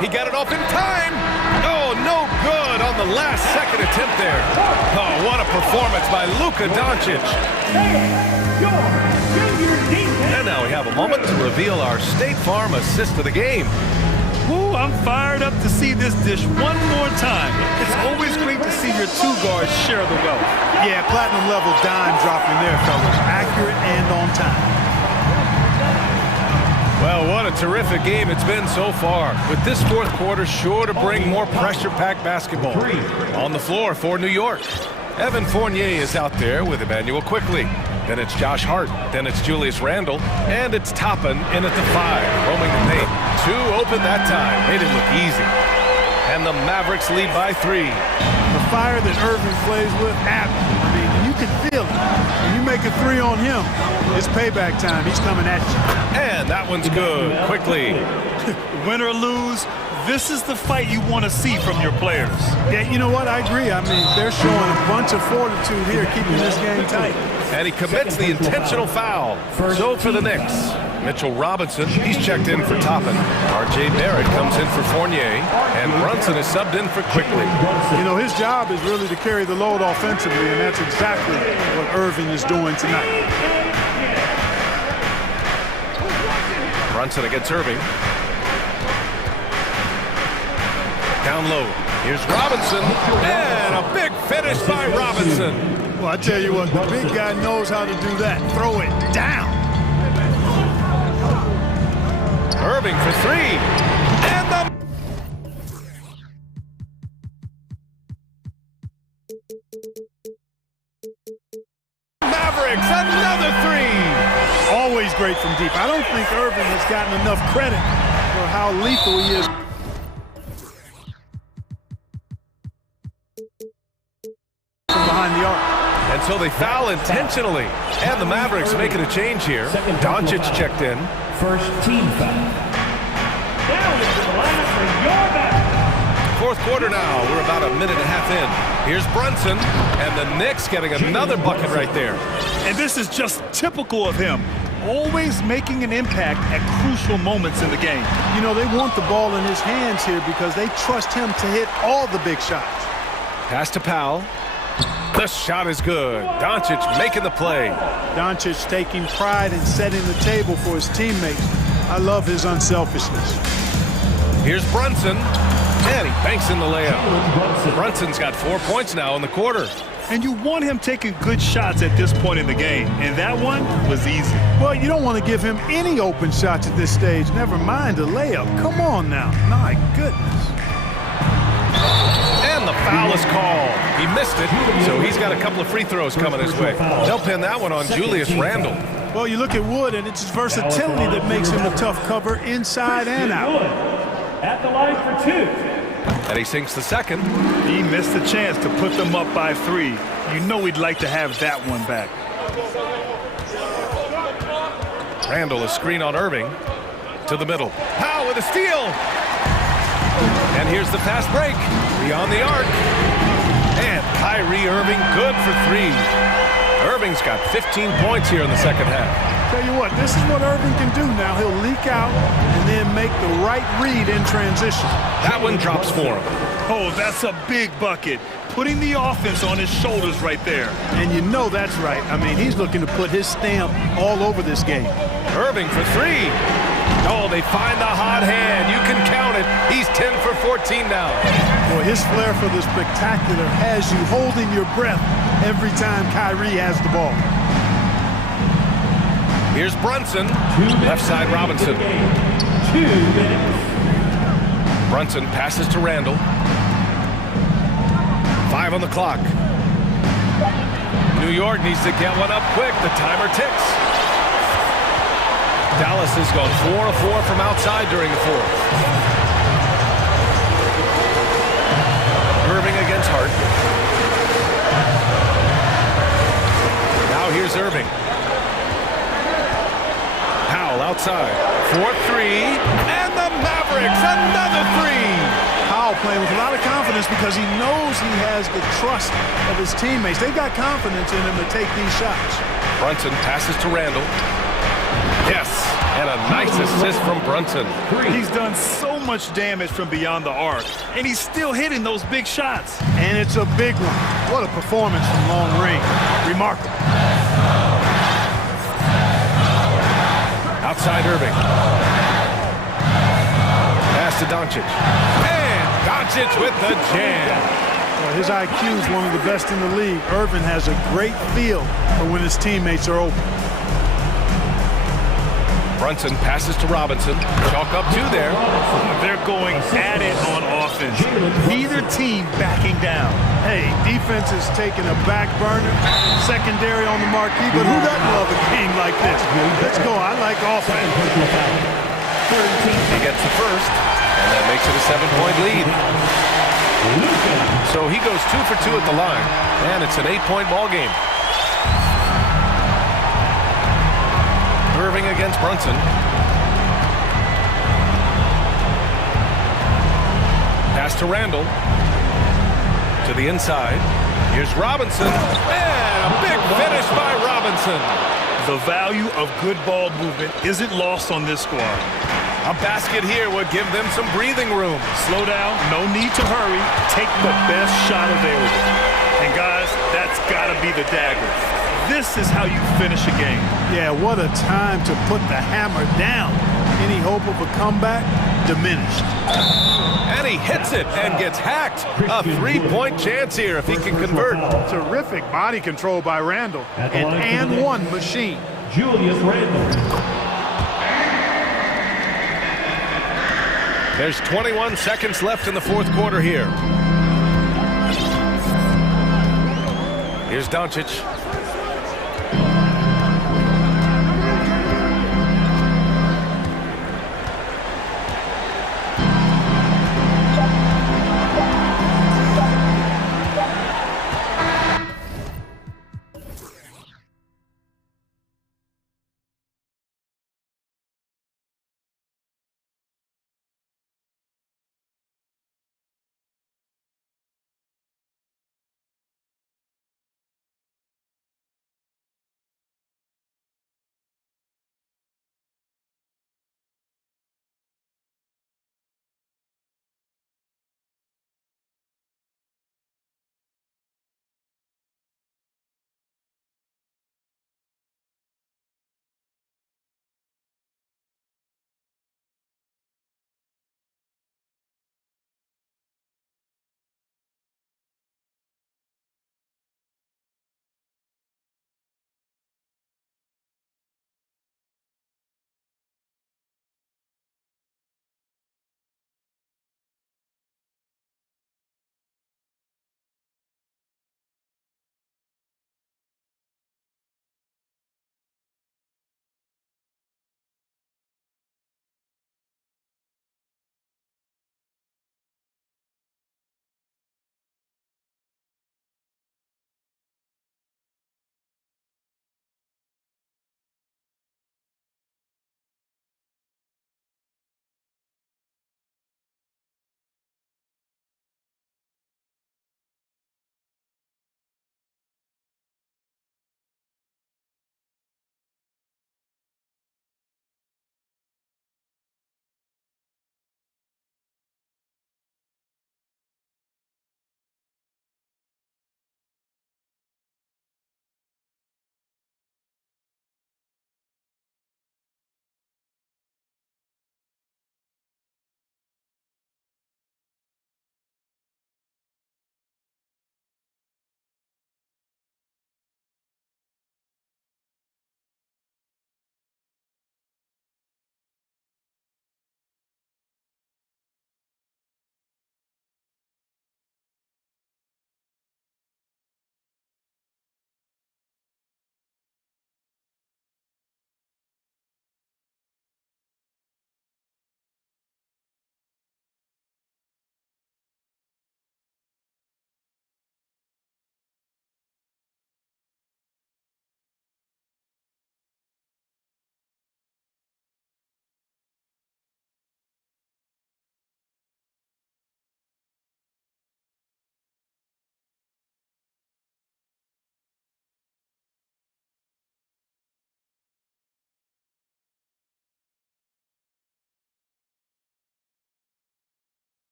He got it off in time. Oh, no good on the last second attempt there. Oh, what a performance by Luka Doncic. And now we have a moment to reveal our State Farm assist of the game. Woo, I'm fired up to see this dish one more time. It's always great to see your two guards share the wealth. Yeah, platinum level dime dropping there, fellas. Accurate and on time. Well, what a terrific game it's been so far, with this fourth quarter sure to bring more pressure-packed basketball. On the floor for New York, Evan Fournier is out there with Emmanuel Quickly. Then it's Josh Hart, then it's Julius Randle, and it's Toppin in at the 5, roaming the paint. 2 open that time, made it look easy. And the Mavericks lead by 3. The fire that Irving plays with, I mean, you can feel it. When you make a 3 on him, it's payback time. He's coming at you. And that one's good. Quickly. Win or lose, this is the fight you want to see from your players. Yeah, you know what? I agree. I mean, they're showing a bunch of fortitude here, keeping this game tight. And he commits the intentional foul. So for the Knicks, Mitchell Robinson, he's checked in for Toppin. R.J. Barrett comes in for Fournier. And Brunson is subbed in for Quickly. You know, his job is really to carry the load offensively, and that's exactly what Irving is doing tonight. Brunson against Irving. Down low. Here's Robinson. And a big finish by Robinson. Well, I tell you what, the big guy knows how to do that. Throw it down. Irving for 3. And the Mavericks, another 3. Always great from deep. I don't think Irving has gotten enough credit for how lethal he is. From behind the arc. And so they foul intentionally. And the Mavericks making a change here. Doncic checked in. First team foul. Down into the lineup for your back. Fourth quarter now. We're about a minute and a half in. Here's Brunson. And the Knicks getting another bucket right there. And this is just typical of him. Always making an impact at crucial moments in the game. You know, they want the ball in his hands here because they trust him to hit all the big shots. Pass to Powell. The shot is good. Doncic making the play. Doncic taking pride in setting the table for his teammates. I love his unselfishness. Here's Brunson. And he banks in the layup. Brunson's got 4 points now in the quarter. And you want him taking good shots at this point in the game. And that one was easy. Well, you don't want to give him any open shots at this stage. Never mind a layup. Come on now. My goodness. And the foul is called. He missed it, so he's got a couple of free throws coming his way. They'll pin that one on Julius Randle. Well, you look at Wood, and it's his versatility that makes him a tough cover inside and out. At the line for 2. And he sinks the second. He missed a chance to put them up by 3. You know he'd like to have that one back. Randle a screen on Irving. To the middle. Powell with a steal. And here's the fast break. Beyond the arc. And Kyrie Irving good for 3. Irving's got 15 points here in the second half. Tell you what, this is what Irving can do now. He'll leak out and then make the right read in transition. That one drops for him. Oh, that's a big bucket. Putting the offense on his shoulders right there. And you know that's right. I mean, he's looking to put his stamp all over this game. Irving for 3. Oh, they find the hot hand. You can count it. He's 10 for 14 now. Boy, his flair for the spectacular has you holding your breath every time Kyrie has the ball. Here's Brunson. Left side Robinson. 2 minutes. Brunson passes to Randall. 5 on the clock. New York needs to get one up quick. The timer ticks. Dallas has gone 4 of 4 from outside during the fourth. Irving against Hart. Now here's Irving. Powell outside. 4-3. And the Mavericks, another 3. Powell playing with a lot of confidence because he knows he has the trust of his teammates. They've got confidence in him to take these shots. Brunson passes to Randall. Yes, and a nice assist from Brunson. He's done so much damage from beyond the arc, and he's still hitting those big shots. And it's a big one. What a performance from long range. Remarkable. Outside Irving. Pass to Doncic. And Doncic with the jam. Well, his IQ is one of the best in the league. Irving has a great feel for when his teammates are open. Brunson passes to Robinson. Chalk up 2 there. They're going at it on offense. Neither team backing down. Hey, defense is taking a back burner, secondary on the marquee, but who doesn't love a game like this? Let's go. I like offense. He gets the first, and that makes it a 7-point lead. So he goes 2 for 2 at the line, and it's an 8-point ball game. Irving against Brunson. Pass to Randall. To the inside. Here's Robinson. And a big finish by Robinson. The value of good ball movement isn't lost on this squad. A basket here would give them some breathing room. Slow down, no need to hurry. Take the best shot available. And guys, that's got to be the dagger. This is how you finish a game. Yeah, what a time to put the hammer down. Any hope of a comeback? Diminished. And he hits it and gets hacked. A 3-point chance here if he can convert. Terrific body control by Randall. An and one machine. Julius Randle. There's 21 seconds left in the fourth quarter here. Here's Doncic.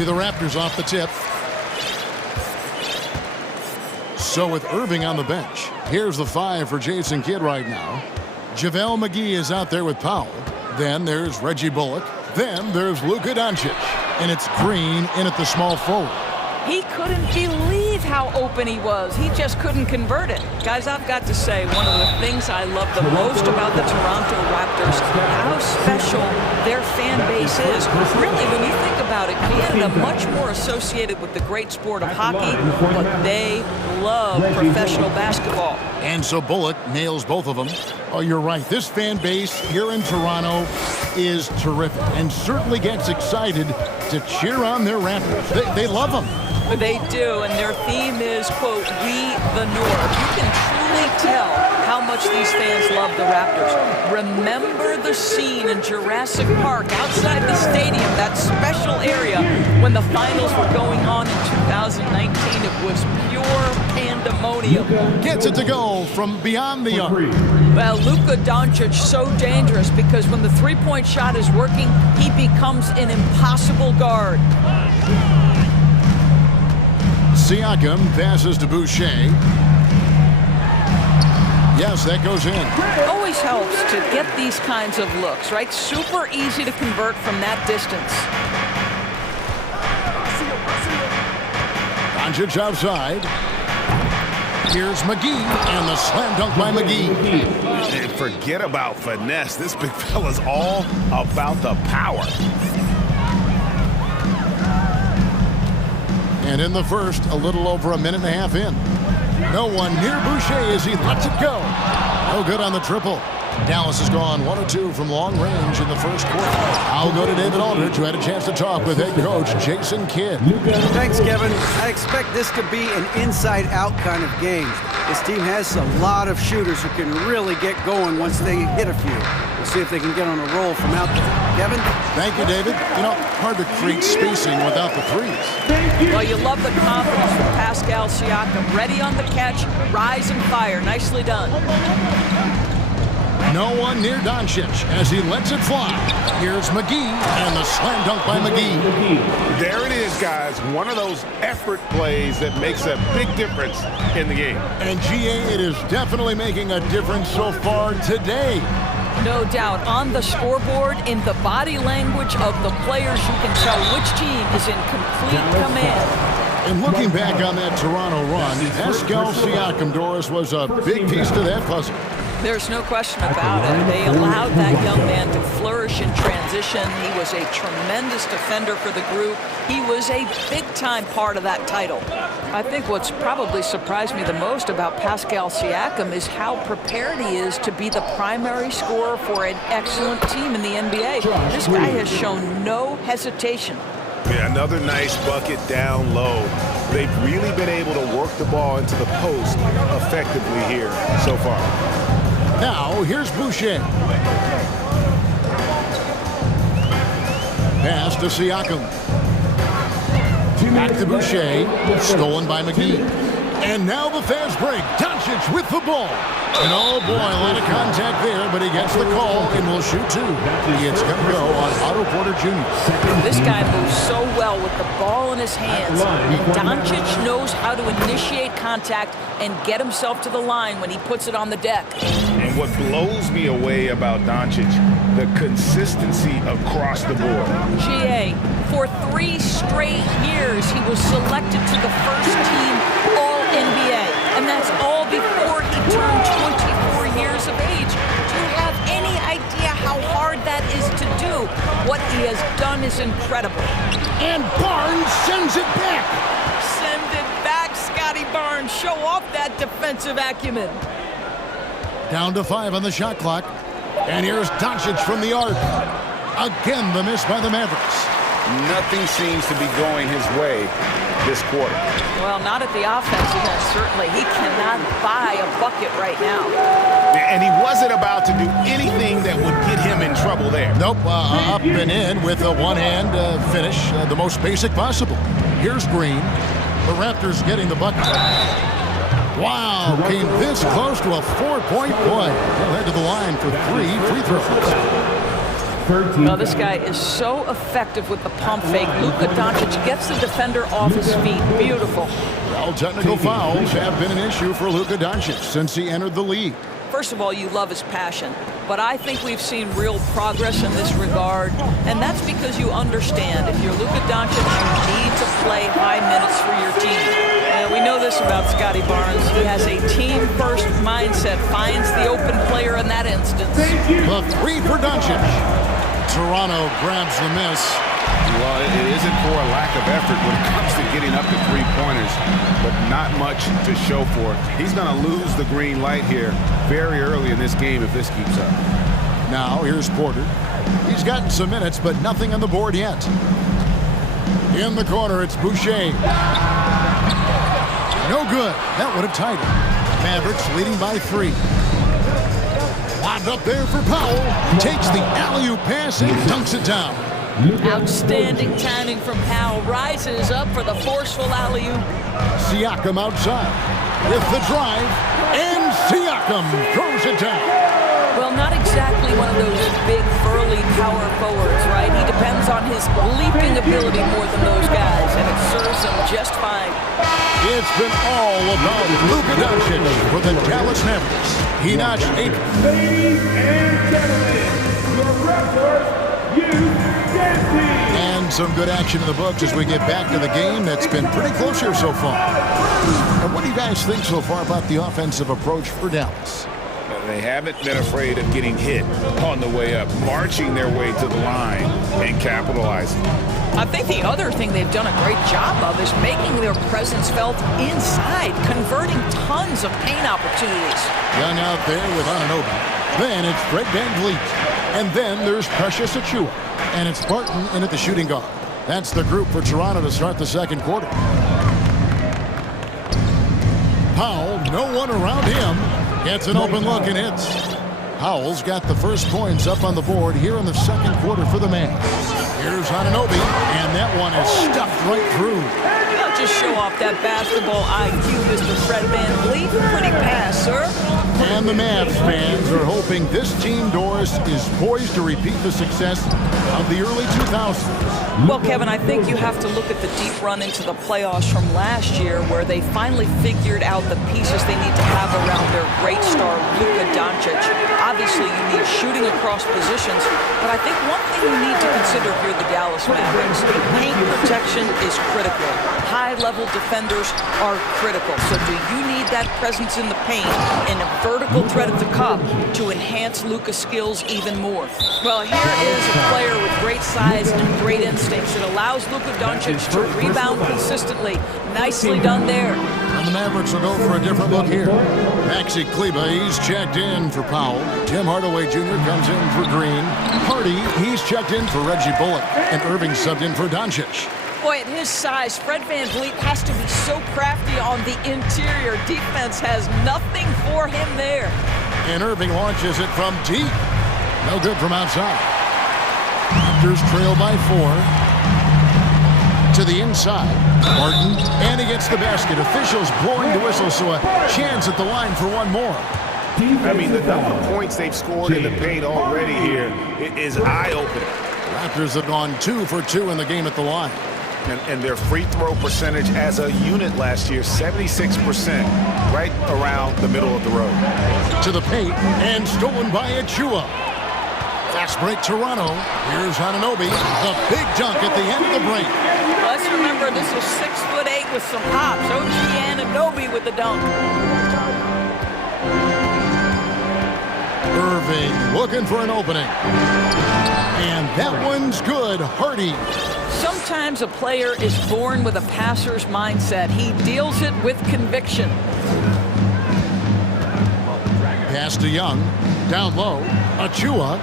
be the Raptors off the tip. So with Irving on the bench, here's the 5 for Jason Kidd right now. JaVale McGee is out there with Powell. Then there's Reggie Bullock. Then there's Luka Doncic. And it's Green in at the small forward. He couldn't believe how open he was. He just couldn't convert it. Guys, I've got to say, one of the things I love the most about the Toronto Raptors, how special their fan base is. Really, when you think about it, Canada much more associated with the great sport of hockey, but they love professional basketball. And so Bullock nails both of them. Oh, you're right. This fan base here in Toronto is terrific and certainly gets excited to cheer on their Raptors. They love them. They do, and their theme is, quote, "We the North." You can truly tell how much these fans love the Raptors. Remember the scene in Jurassic Park outside the stadium, that special area when the finals were going on in 2019. It was pure pandemonium. Gets it to go from beyond the arc. Well, Luka Doncic so dangerous because when the three-point shot is working, he becomes an impossible guard. Siakam passes to Boucher. Yes, that goes in. Always helps to get these kinds of looks, right? Super easy to convert from that distance. Doncic outside. Here's McGee, and the slam dunk by McGee. And forget about finesse. This big fella's all about the power. And in the first, a little over a minute and a half in. No one near Boucher as he lets it go. No good on the triple. Dallas has gone 1 of 2 from long range in the first quarter. I'll go to David Aldridge, who had a chance to talk with head coach Jason Kidd. Thanks, Kevin. I expect this to be an inside-out kind of game. This team has a lot of shooters who can really get going once they hit a few. We'll see if they can get on a roll from out there. Kevin? Thank you, David. You know, hard to create spacing without the threes. Well, you love the confidence from Pascal Siakam. Ready on the catch, rise and fire. Nicely done. No one near Doncic as he lets it fly. Here's McGee, and the slam dunk by McGee. There it is, guys. One of those effort plays that makes a big difference in the game. And GA, it is definitely making a difference so far today. No doubt. On the scoreboard, in the body language of the players, you can tell which team is in complete command. And looking back on that Toronto run, Pascal Siakam, Doris, was a big piece to that puzzle. There's no question about it. They allowed that young man to flourish in transition. He was a tremendous defender for the group. He was a big-time part of that title. I think what's probably surprised me the most about Pascal Siakam is how prepared he is to be the primary scorer for an excellent team in the NBA. This guy has shown no hesitation. Yeah, another nice bucket down low. They've really been able to work the ball into the post effectively here so far. Now, here's Boucher. Pass to Siakam. Back to Boucher. Stolen by McGee. And now the fast break. Doncic with the ball. And oh boy, a lot of contact there, but he gets the call and will shoot two. It's going to go on Otto Porter Jr. This guy moves so well with the ball in his hands. Doncic knows how to initiate contact and get himself to the line when he puts it on the deck. And what blows me away about Doncic, the consistency across the board. GA, for 3 straight years, he was selected to the first team All-NBA. And that's all before he turned 24 years of age. Do you have any idea how hard that is to do? What he has done is incredible. And Barnes sends it back. Send it back, Scotty Barnes. Show off that defensive acumen. Down to 5 on the shot clock. And here's Doncic from the arc. Again, the miss by the Mavericks. Nothing seems to be going his way this quarter. Well, not at the offensive end, certainly. He cannot buy a bucket right now. And he wasn't about to do anything that would get him in trouble there. Nope, up and in with a one-hand finish, the most basic possible. Here's Green. The Raptors getting the bucket. Wow, came this close to a 4-point play. He'll head to the line for 3 free throws. Well, this guy is so effective with the pump fake. Luka Doncic gets the defender off his feet. Beautiful. Well, technical fouls have been an issue for Luka Doncic since he entered the league. First of all, you love his passion, but I think we've seen real progress in this regard, and that's because you understand if you're Luka Doncic, you need to play high minutes for your team. And we know this about Scotty Barnes. He has a team-first mindset, finds the open player in that instance. The three for Doncic. Toronto grabs the miss. Well, it isn't for a lack of effort when it comes to getting up to three-pointers, but not much to show for it. He's going to lose the green light here very early in this game if this keeps up. Now, here's Porter. He's gotten some minutes, but nothing on the board yet. In the corner, it's Boucher. No good. That would have tied it. Mavericks leading by 3. Lobbed up there for Powell. Takes the alley-oop pass and dunks it down. Outstanding timing from Powell. Rises up for the forceful alley-oop. Siakam outside with the drive, and Siakam throws it down. Well, not exactly one of those big, burly power forwards, right? He depends on his leaping ability more than those guys, and it serves him just fine. It's been all about Luka Doncic for the Dallas Mavericks. He notched 8. Ladies and gentlemen, your wrestlers, and some good action in the books as we get back to the game that's been pretty close here so far. And what do you guys think so far about the offensive approach for Dallas? They haven't been afraid of getting hit on the way up, marching their way to the line and capitalizing. I think the other thing they've done a great job of is making their presence felt inside, converting tons of paint opportunities. Young out there with Anunoby. Then it's Fred VanVleet. And then there's Precious Achiuwa. And it's Barton in at the shooting guard. That's the group for Toronto to start the second quarter. Powell, no one around him. Gets an open look and hits. Powell's got the first points up on the board here in the second quarter for the Mavs. Here's Anunoby, and that one is stuffed right through. I'll just show off that basketball IQ, Mr. Fred VanVleet. Pretty pass, sir. And the Mavs fans are hoping this team, Doris, is poised to repeat the success of the early 2000s. Well, Kevin, I think you have to look at the deep run into the playoffs from last year where they finally figured out the pieces they need to have around their great star, Luka Doncic. Obviously, you need shooting across positions, but I think one thing you need to consider if you're the Dallas Mavericks, paint protection is critical. High-level defenders are critical. So do you need that presence in the paint and a vertical threat at the cup to enhance Luka's skills even more? Well, here is a player with great size and great instincts. It allows Luka Doncic to rebound consistently. Nicely done there. And the Mavericks will go for a different look here. Maxi Kleber, he's checked in for Powell. Tim Hardaway Jr. comes in for Green. Hardy, he's checked in for Reggie Bullock. And Irving subbed in for Doncic. Boy, at his size, Fred VanVleet has to be so crafty on the interior. Defense has nothing for him there. And Irving launches it from deep. No good from outside. Raptors trail by 4. To the inside. Martin, and he gets the basket. Officials blowing the whistle, so a chance at the line for one more. I mean, the number of points they've scored in the paint already here is eye-opening. Raptors have gone 2 for 2 in the game at the line. And their free throw percentage as a unit last year, 76%, right around the middle of the road. To the paint, and stolen by Achiuwa. Fast break Toronto. Here's Anunoby. The big dunk at the end of the break. Let's remember this was 6'8" with some hops. OG Anunoby with the dunk. Irving looking for an opening. And that one's good. Hardy. Sometimes a player is born with a passer's mindset. He deals it with conviction. Pass to Young. Down low. Achiuwa.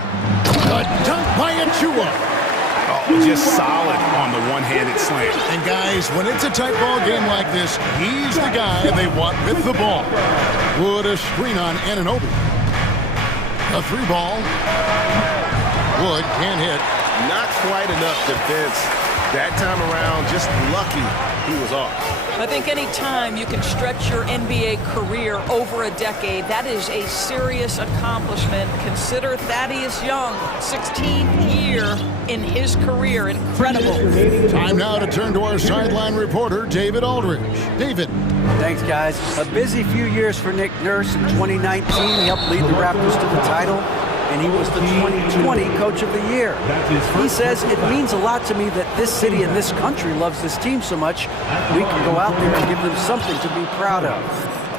A dunk by Achiuwa. Oh, just solid on the one-handed slam. And guys, when it's a tight ball game like this, he's the guy they want with the ball. Wood a screen on Anunoby. A 3-ball. Wood can't hit. Not quite enough defense That time around, just lucky he was off. I think any time you can stretch your NBA career over a decade, that is a serious accomplishment. Consider Thaddeus Young, 16th year in his career. Incredible. Time now to turn to our sideline reporter, David Aldridge. David. Thanks, guys. A busy few years for Nick Nurse. In 2019, he helped lead the Raptors to the title, and he was the 2020 Coach of the Year. He says, it means a lot to me that this city and this country loves this team so much, we can go out there and give them something to be proud of.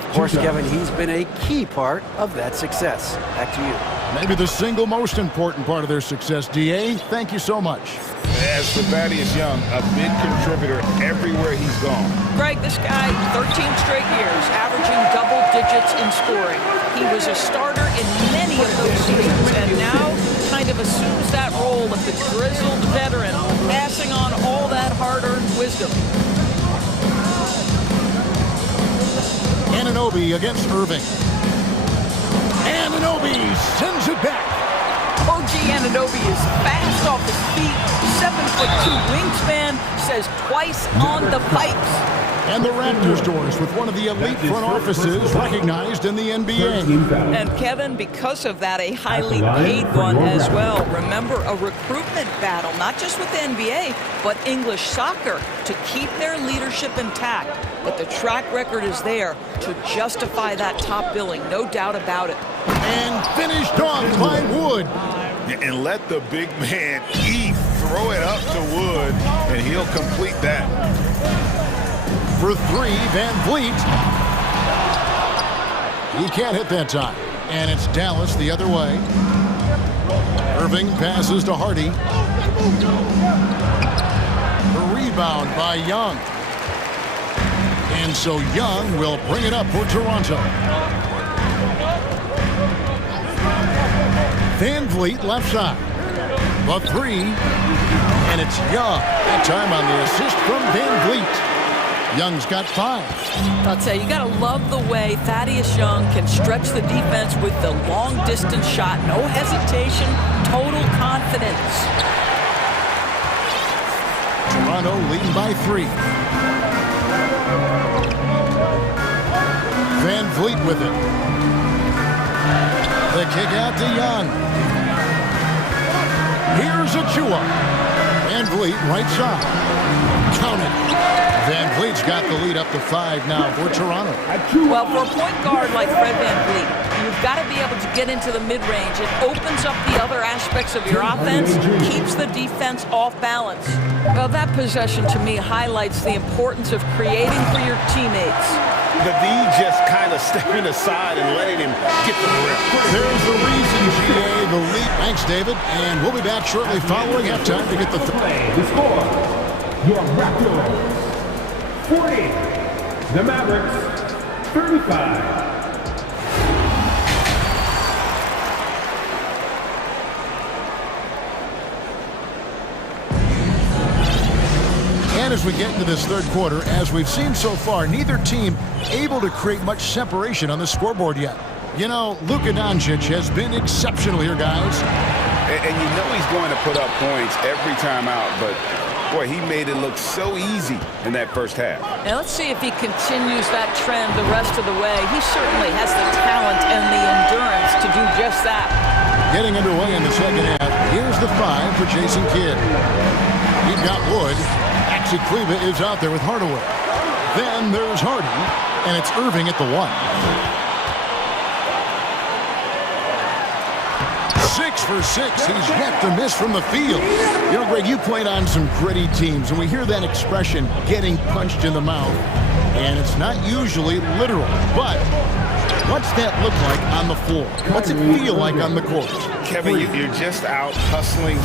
Of course, Kevin, he's been a key part of that success. Back to you. Maybe the single most important part of their success, D.A. Thank you so much. As for Thaddeus Young, a big contributor everywhere he's gone. Greg, this guy, 13 straight years, averaging double digits in scoring. He was a starter in many of those seasons, and now kind of assumes that role of the grizzled veteran, passing on all that hard-earned wisdom. Anunoby against Irving. Anunoby sends it back. OG Anunoby is fast off his feet, 7'2" wingspan, says twice on the pipes. And the Raptors doors with one of the elite front offices recognized in the NBA. And Kevin, because of that, a highly paid one as well. Remember, a recruitment battle, not just with the NBA, but English soccer, to keep their leadership intact. But the track record is there to justify that top billing, no doubt about it. And finished off by Wood. And let the big man eat. Throw it up to Wood, and he'll complete that. For three, Van Vliet. He can't hit that time. And it's Dallas the other way. Irving passes to Hardy. A rebound by Young. And so Young will bring it up for Toronto. Van Vliet left side. The three. And it's Young. That time on the assist from Van Vliet. Young's got 5. I'll tell you, you got to love the way Thaddeus Young can stretch the defense with the long-distance shot. No hesitation, total confidence. Toronto leading by 3. Van Vliet with it. The kick out to Young. Here's Achua. Van Vliet right side. Count it. Van Vliet's got the lead up to 5 now for Toronto. Well, for a point guard like Fred Van Vliet, you've got to be able to get into the mid-range. It opens up the other aspects of your offense, keeps the defense off balance. Well, that possession to me highlights the importance of creating for your teammates. The D just kind of stepping aside and letting him get the grip. There's the reason, GA, the lead. Thanks, David. And we'll be back shortly following halftime to get the The score, your Raptors 40, the Mavericks 35. And as we get into this third quarter, as we've seen so far, neither team able to create much separation on the scoreboard yet. You know, Luka Doncic has been exceptional here, guys. And you know he's going to put up points every time out, but boy, he made it look so easy in that first half. Now let's see if he continues that trend the rest of the way. He certainly has the talent and the endurance to do just that. Getting underway in the second half. Here's the 5 for Jason Kidd. He's got Wood. Maxi Kleba is out there with Hardaway. Then there's Hardy, and it's Irving at the 1. 6 for 6. He's yet to miss from the field. You know, Greg, you played on some gritty teams, and we hear that expression, getting punched in the mouth. And it's not usually literal, but what's that look like on the floor? What's it feel like on the court? Kevin, you're just out hustling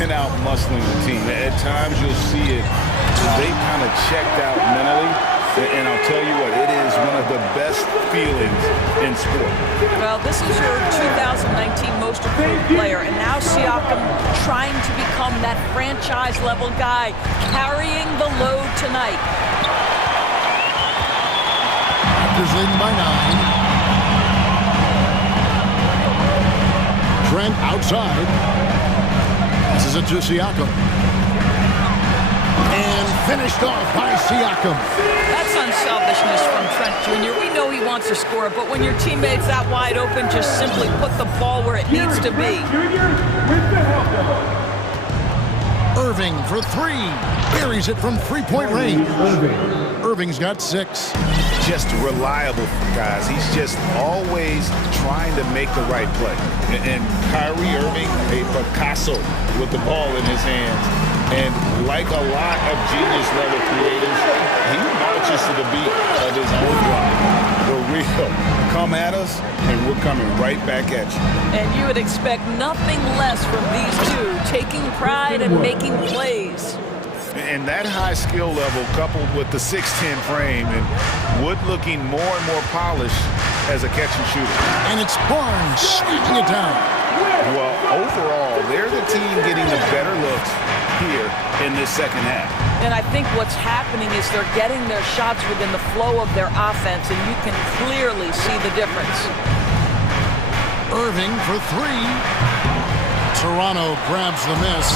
and out muscling the team. At times you'll see it. They kind of checked out mentally. And I'll tell you what, it is one of the best feelings in sport. Well, this is your 2019 Most Improved Player, and now Siakam trying to become that franchise-level guy, carrying the load tonight. Raptors leading by 9. Trent outside. This is it to Siakam. Finished off by Siakam. That's unselfishness from Trent Jr. We know he wants to score, but when your teammate's that wide open, just simply put the ball where it needs to be. Irving for three. Buries it from three-point range. Irving's got 6. Just reliable, guys. He's just always trying to make the right play. And Kyrie Irving, a Picasso with the ball in his hands. And like a lot of genius-level creators, he marches to the beat of his own drum. For real. Come at us, and we're coming right back at you. And you would expect nothing less from these two, taking pride and making plays. And that high skill level coupled with the 6'10 frame and Wood looking more and more polished as a catch and shooter. And it's Barnes smacking it down. Well, overall, they're the team getting the better looks here in this second half. And I think what's happening is they're getting their shots within the flow of their offense, and you can clearly see the difference. Irving for three. Toronto grabs the miss.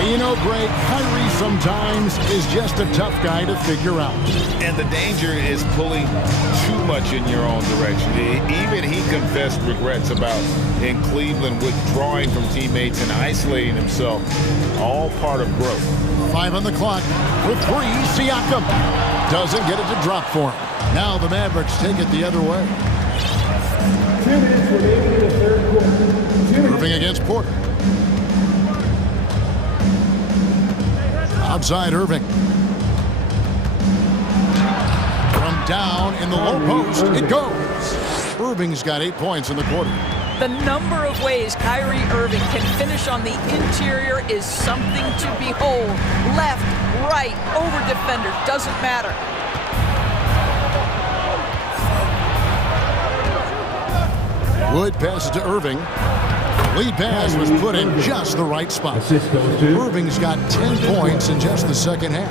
And you know, Greg, Kyrie sometimes is just a tough guy to figure out. And the danger is pulling too much in your own direction. Even he confessed regrets about in Cleveland withdrawing from teammates and isolating himself. All part of growth. 5 on the clock. For three, Siakam. Doesn't get it to drop for him. Now the Mavericks take it the other way. 2 minutes remaining in the third quarter. Irving against Porter. Outside Irving. From down in the low post, it goes. Irving's got 8 points in the quarter. The number of ways Kyrie Irving can finish on the interior is something to behold. Left, right, over defender, doesn't matter. Wood passes to Irving. Lead pass was put in just the right spot. Irving's got 10 points in just the second half.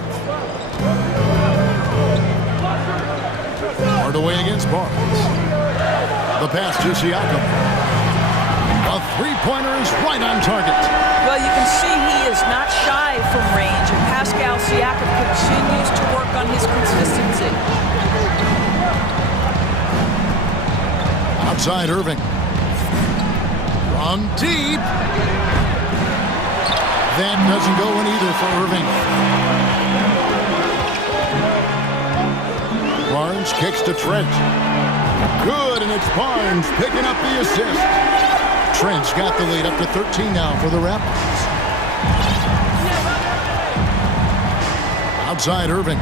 Hardaway against Barnes. The pass to Siakam. A three-pointer is right on target. Well, you can see he is not shy from range, and Pascal Siakam continues to work on his consistency. Outside Irving. From deep. That doesn't go in either for Irving. Barnes kicks to Trent. Good, and it's Barnes picking up the assist. Trent's got the lead up to 13 now for the Raptors. Outside Irving.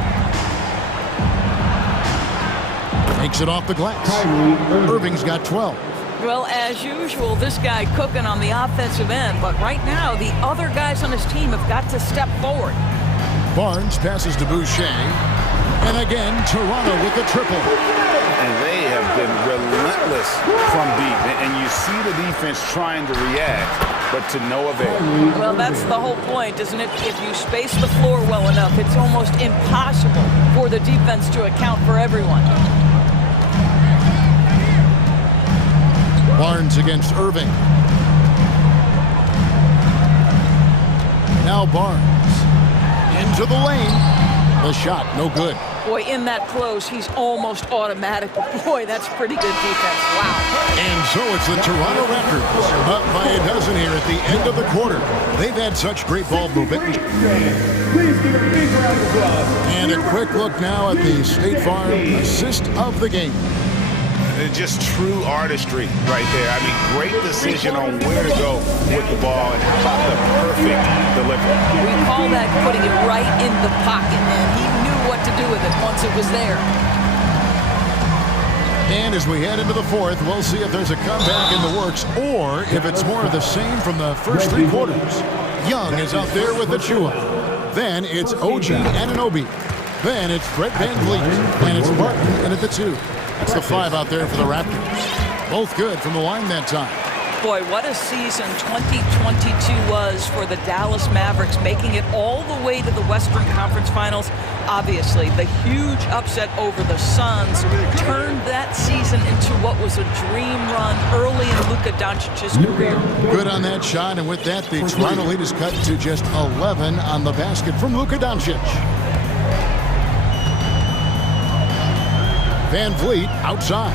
Takes it off the glass. Irving's got 12. Well, as usual, this guy cooking on the offensive end, but right now the other guys on his team have got to step forward. Barnes passes to Boucher. And again, Toronto with the triple. And they have been relentless from deep. And you see the defense trying to react, but to no avail. Well, that's the whole point, isn't it? If you space the floor well enough, it's almost impossible for the defense to account for everyone. Barnes against Irving. Now Barnes. Into the lane. The shot, no good. Boy, in that close, he's almost automatic. Boy, that's pretty good defense. Wow. And so it's the Toronto Raptors up by a dozen here at the end of the quarter. They've had such great ball movement. Please give a big round of applause. And a quick look now at the State Farm assist of the game. Just true artistry right there. I mean, great decision on where to go with the ball, and how about the perfect delivery. We call that putting it right in the pocket, and he knew what to do with it once it was there. And as we head into the fourth, we'll see if there's a comeback in the works or if it's more of the same from the first 3 quarters. Young is out there with the Chua. Then it's OG Anunoby. Then it's Brett Van Vliet. And it's Martin in at the 2. That's the 5 out there for the Raptors. Both good from the line that time. Boy, what a season 2022 was for the Dallas Mavericks, making it all the way to the Western Conference Finals. Obviously, the huge upset over the Suns turned that season into what was a dream run early in Luka Doncic's career. Good on that shot, and with that, the Toronto lead is cut to just 11 on the basket from Luka Doncic. Van Vliet outside.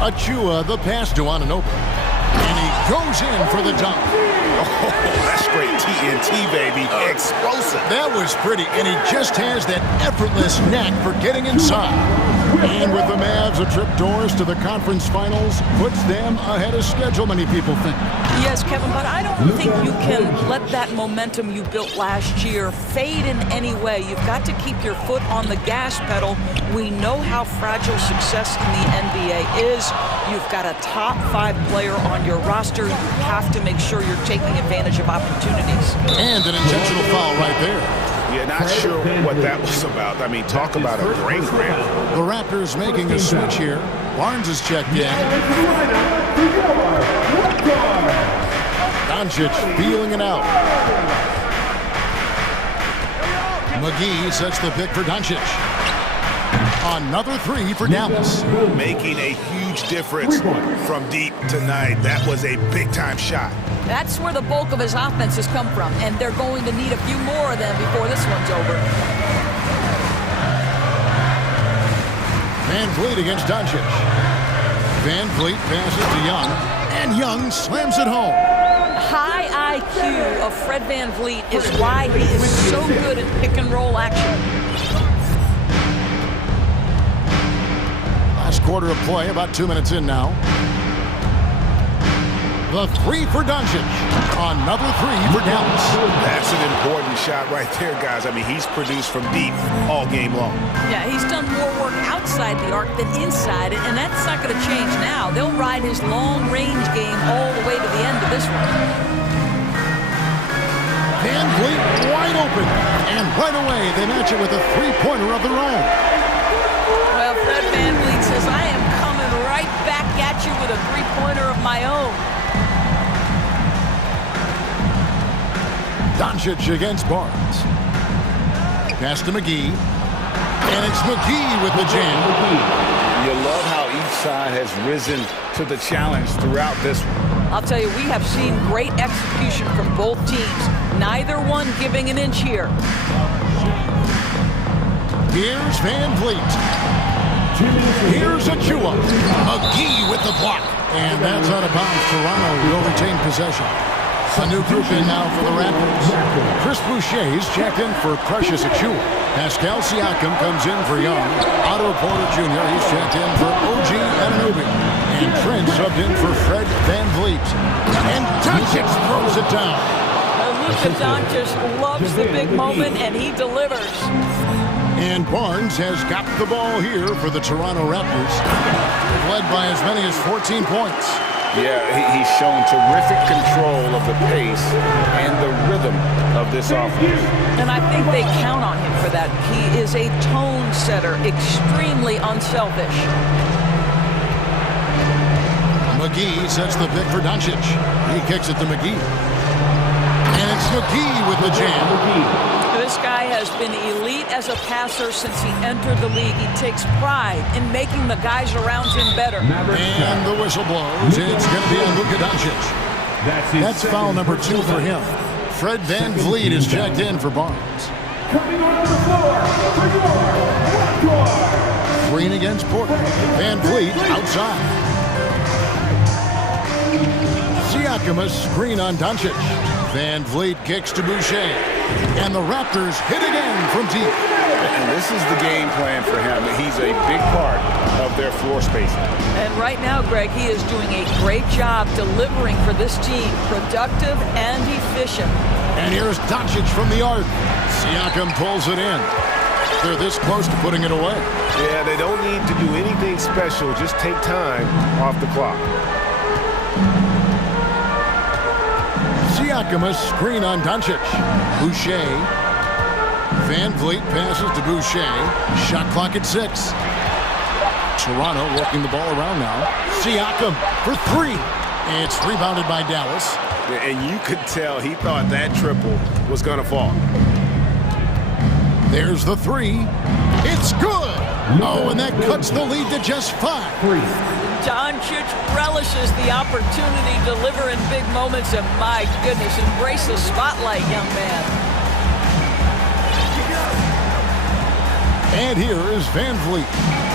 Achua, the pass to Anunoby. And he goes in for the dunk. Oh, that's straight TNT, baby. Explosive. That was pretty, and he just has that effortless knack for getting inside. And with the Mavs a trip doors to the conference finals, puts them ahead of schedule, many people think. Yes, Kevin, but I don't think you can let that momentum you built last year fade in any way. You've got to keep your foot on the gas pedal. We know how fragile success in the NBA is. You've got a top 5 player on your roster. You have to make sure you're taking advantage of opportunities. And an intentional foul right there. Yeah, not sure what that was about. I mean, talk about a brain cramp. The Raptors making a switch here. Barnes is checked in. Doncic feeling it out. McGee sets the pick for Doncic. Another 3 for Dallas. Making a huge difference from deep tonight. That was a big-time shot. That's where the bulk of his offense has come from, and they're going to need a few more of them before this one's over. Van Vliet against Doncic. Van Vliet passes to Young, and Young slams it home. High IQ of Fred Van Vliet is why he is so good at pick-and-roll action. Last quarter of play, about 2 minutes in now. The 3 for Doncic. Another 3 for Dallas. That's an important shot right there, guys. I mean, he's produced from deep all game long. Yeah, he's done more work outside the arc than inside it, and that's not going to change now. They'll ride his long-range game all the way to the end of this one. Van Vliet wide open. And right away, they match it with a 3-pointer of their own. Well, Fred Van Vliet says, I am coming right back at you with a 3-pointer of my own. Doncic against Barnes. Pass to McGee. And it's McGee with the jam. You love how each side has risen to the challenge throughout this one. I'll tell you, we have seen great execution from both teams. Neither one giving an inch here. Here's Van Vliet. Here's Achua. McGee with the block. And that's out of bounds. Toronto will retain possession. A new group in now for the Raptors. Chris Boucher's checked in for Precious Achua. Pascal Siakam comes in for Young. Otto Porter Jr. he's checked in for OG Anunoby. And Trent subbed in for Fred Van Vliet. And Doncic throws it down. Luka Doncic loves the big moment, and he delivers. And Barnes has got the ball here for the Toronto Raptors. They've led by as many as 14 points. Yeah, he's shown terrific control of the pace and the rhythm of this offense. And I think they count on him for that. He is a tone setter, extremely unselfish. McGee sets the pick for Doncic. He kicks it to McGee. And it's McGee with the jam. This guy has been elite as a passer since he entered the league. He takes pride in making the guys around him better. And the whistle blows. It's going to be on Luka Doncic. That's foul number 2 for him. Fred Van Vliet is checked in for Barnes. Coming on the floor for your Green against Portland. Van Vliet outside. Siakam a screen on Doncic. Van Vliet kicks to Boucher. And the Raptors hit again from deep. And this is the game plan for him. He's a big part of their floor spacing. And right now, Greg, he is doing a great job delivering for this team. Productive and efficient. And here's Doncic from the arc. Siakam pulls it in. They're this close to putting it away. Yeah, they don't need to do anything special. Just take time off the clock. Siakam a screen on Doncic. Boucher. Van Vliet passes to Boucher. Shot clock at 6. Toronto working the ball around now. Siakam for 3. It's rebounded by Dallas. And you could tell he thought that triple was going to fall. There's the 3. It's good. Oh, and that cuts the lead to just 5. Doncic relishes the opportunity to deliver in big moments, and my goodness, embrace the spotlight, young man. And here is Van Vliet.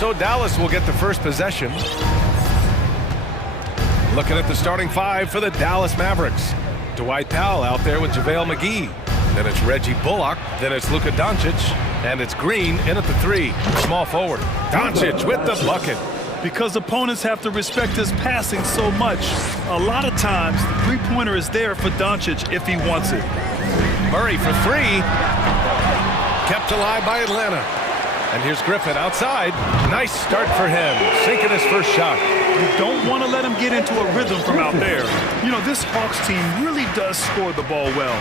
So Dallas will get the first possession. Looking at the starting five for the Dallas Mavericks. Dwight Powell out there with JaVale McGee. Then it's Reggie Bullock. Then it's Luka Doncic. And it's Green in at the three. Small forward. Doncic with the bucket. Because opponents have to respect his passing so much, a lot of times the three-pointer is there for Doncic if he wants it. Murray for three. Kept alive by Atlanta. And here's Griffin outside. Nice start for him. Sinking his first shot. You don't want to let him get into a rhythm from out there. You know, this Hawks team really does score the ball well.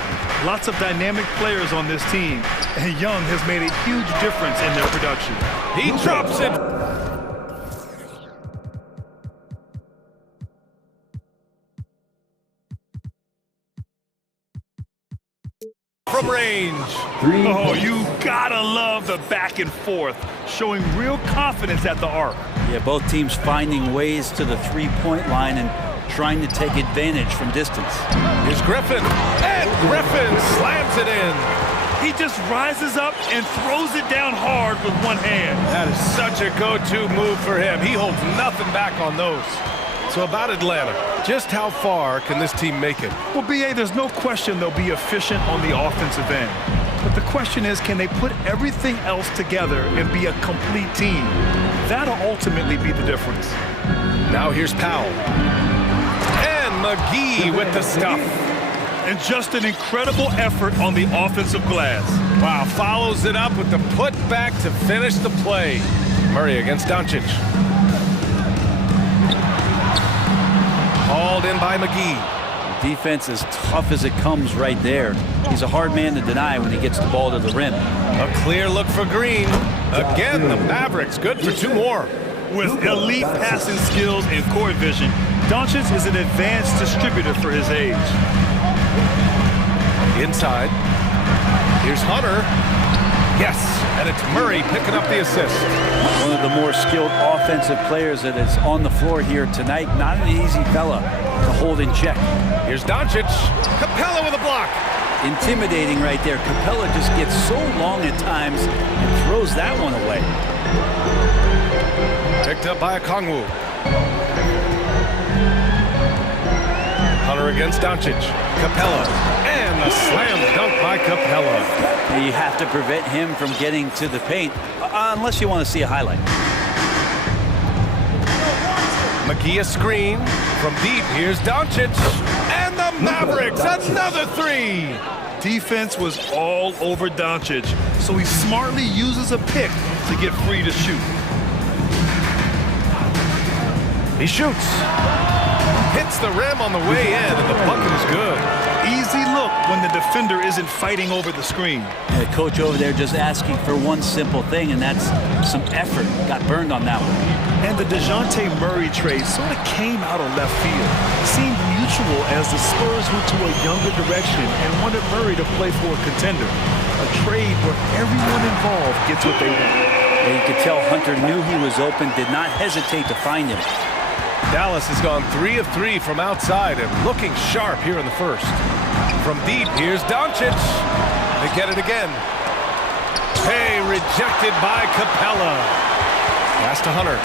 Lots of dynamic players on this team. And Young has made a huge difference in their production. He drops it. From range. Oh, you gotta love the back and forth, showing real confidence at the arc. Yeah, both teams finding ways to the three-point line and trying to take advantage from distance. Here's Griffin, and Griffin slams it in. He just rises up and throws it down hard with one hand. That is such a go-to move for him. He holds nothing back on those. So about Atlanta, just how far can this team make it? Well, B.A., there's no question they'll be efficient on the offensive end. But the question is, can they put everything else together and be a complete team? That'll ultimately be the difference. Now here's Powell. And McGee with the stuff. And just an incredible effort on the offensive glass. Wow, follows it up with the putback to finish the play. Murray against Doncic. Hauled in by McGee. The defense is tough as it comes right there. He's a hard man to deny when he gets the ball to the rim. A clear look for Green. Again, the Mavericks good for two more. With elite passing skills and court vision, Doncic is an advanced distributor for his age. Inside. Here's Hunter. Yes, and it's Murray picking up the assist. One of the more skilled offensive players that is on the floor here tonight. Not an easy fella to hold in check. Here's Doncic. Capella with a block. Intimidating right there. Capella just gets so long at times and throws that one away. Picked up by Okongwu. Hunter against Doncic. Capella. And a slam dunk by Capella. You have to prevent him from getting to the paint, unless you want to see a highlight. McGee a screen. From deep, here's Doncic. And the Mavericks, another three. Defense was all over Doncic, so he smartly uses a pick to get free to shoot. He shoots. Hits the rim on the way in, and the bucket is good. Easy look when the defender isn't fighting over the screen. The coach over there just asking for one simple thing, and that's some effort. Got burned on that one. And the DeJounte Murray trade sort of came out of left field. Seemed mutual as the Spurs went to a younger direction and wanted Murray to play for a contender. A trade where everyone involved gets what they want. And you could tell Hunter knew he was open, did not hesitate to find him. Dallas has gone 3 of 3 from outside and looking sharp here in the first. From deep, here's Doncic. They get it again. Hey, rejected by Capella. Pass to Hunter.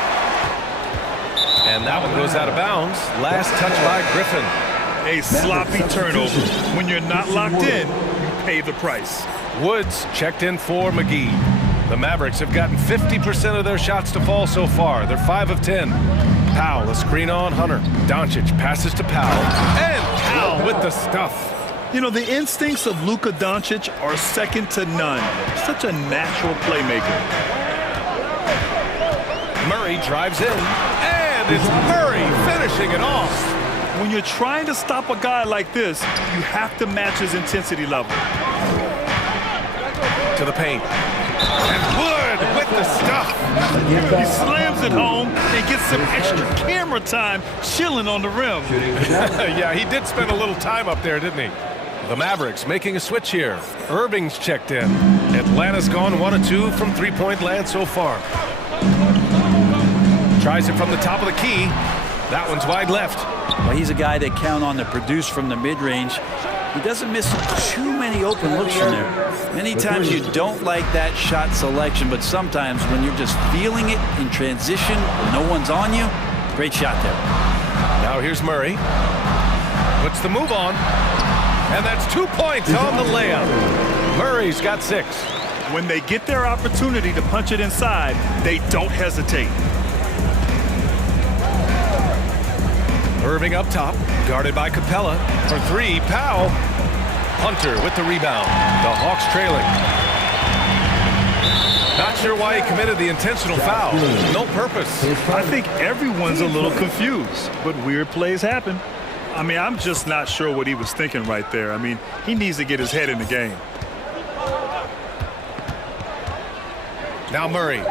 And that one goes out of bounds. Last touch by Griffin. A sloppy turnover. When you're not locked in, you pay the price. Woods checked in for McGee. The Mavericks have gotten 50% of their shots to fall so far. They're 5 of 10. Powell, a screen on Hunter. Doncic passes to Powell. And Powell with the stuff. You know, the instincts of Luka Doncic are second to none. Such a natural playmaker. Murray drives in. And it's Murray finishing it off. When you're trying to stop a guy like this, you have to match his intensity level. To the paint. And Wood with the stuff. He slams it home and gets some extra camera time chilling on the rim. Yeah, he did spend a little time up there, didn't he? The Mavericks making a switch here. Irving's checked in. Atlanta's gone 1 of 2 from three-point land so far. Tries it from the top of the key. That one's wide left. Well, he's a guy they count on to produce from the mid-range. He doesn't miss too many open looks from there. Many times you don't like that shot selection, but sometimes when you're just feeling it in transition, no one's on you, great shot there. Now here's Murray. Puts the move on. And that's 2 points on the layup. Murray's got 6. When they get their opportunity to punch it inside, they don't hesitate. Irving up top, guarded by Capella. For 3, Powell. Hunter with the rebound. The Hawks trailing. Not sure why he committed the intentional foul. No purpose. I think everyone's a little confused, but weird plays happen. I mean, I'm just not sure what he was thinking right there. I mean, he needs to get his head in the game. Now Murray.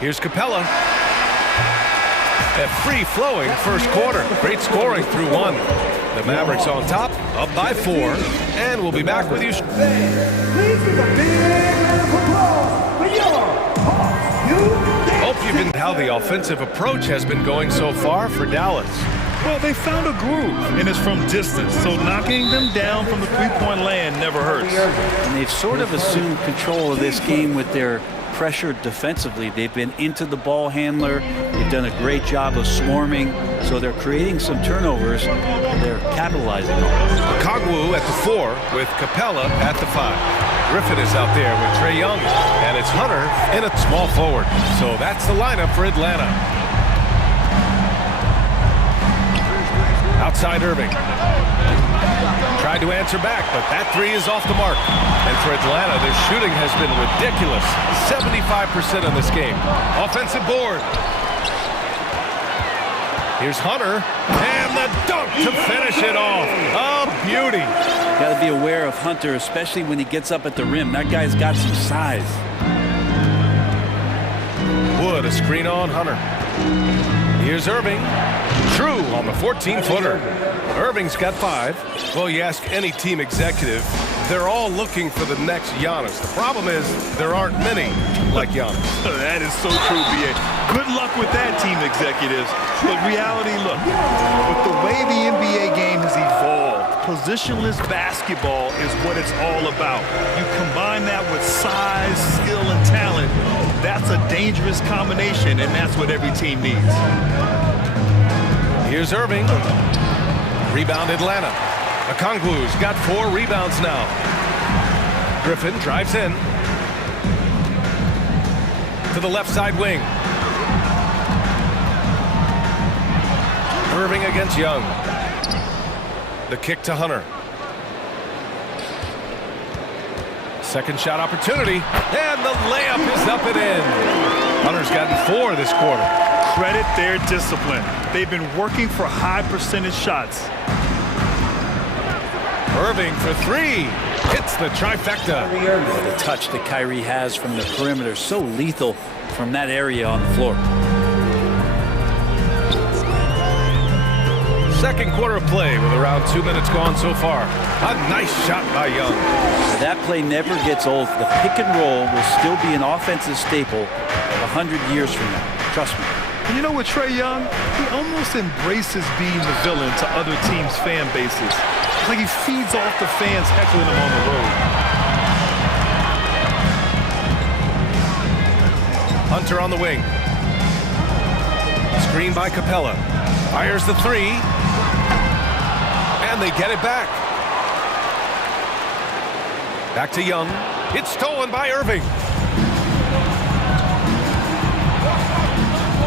Here's Capella. A free-flowing first quarter. Great scoring through 1. The Mavericks on top, up by 4, and we'll be back with you. Please give a big round of applause for your Hawks. Hope you've been how the offensive approach has been going so far for Dallas. Well, they found a groove, and it's from distance, so knocking them down from the three-point land never hurts. And they've sort of assumed control of this game with their pressure defensively. They've been into the ball handler. They've done a great job of swarming, so they're creating some turnovers. They're capitalizing on it. Kongwu at the 4 with Capella at the 5. Griffin is out there with Trae Young, and it's Hunter in a small forward. So that's the lineup for Atlanta. Outside Irving. Tried to answer back, but that 3 is off the mark. And for Atlanta, their shooting has been ridiculous. 75% in this game. Offensive board. Here's Hunter, and the dunk to finish it off. A beauty. Got to be aware of Hunter, especially when he gets up at the rim. That guy's got some size. Wood, a screen on Hunter. Here's Irving. True on the 14-footer. Irving's got 5. Well, you ask any team executive, they're all looking for the next Giannis. The problem is there aren't many like Giannis. That is so true, B.A. Good luck with that, team executives. But reality, look, with the way the NBA game has evolved, positionless basketball is what it's all about. You combine that with size, skill, and talent, that's a dangerous combination, and that's what every team needs. Here's Irving. Rebound Atlanta. Okongwu's got 4 rebounds now. Griffin drives in. To the left side wing. Irving against Young. The kick to Hunter. Second shot opportunity. And the layup is up and in. Hunter's gotten 4 this quarter. Credit their discipline. They've been working for high percentage shots. Irving for 3. Hits the trifecta. The touch that Kyrie has from the perimeter, so lethal from that area on the floor. Second quarter of play with around 2 minutes gone so far. A nice shot by Young. That play never gets old. The pick and roll will still be an offensive staple 100 years from now. Trust me. And you know what, Trae Young? He almost embraces being the villain to other teams' fan bases. It's like he feeds off the fans heckling him on the road. Hunter on the wing. Screen by Capella. Fires the 3. And they get it back. Back to Young. It's stolen by Irving.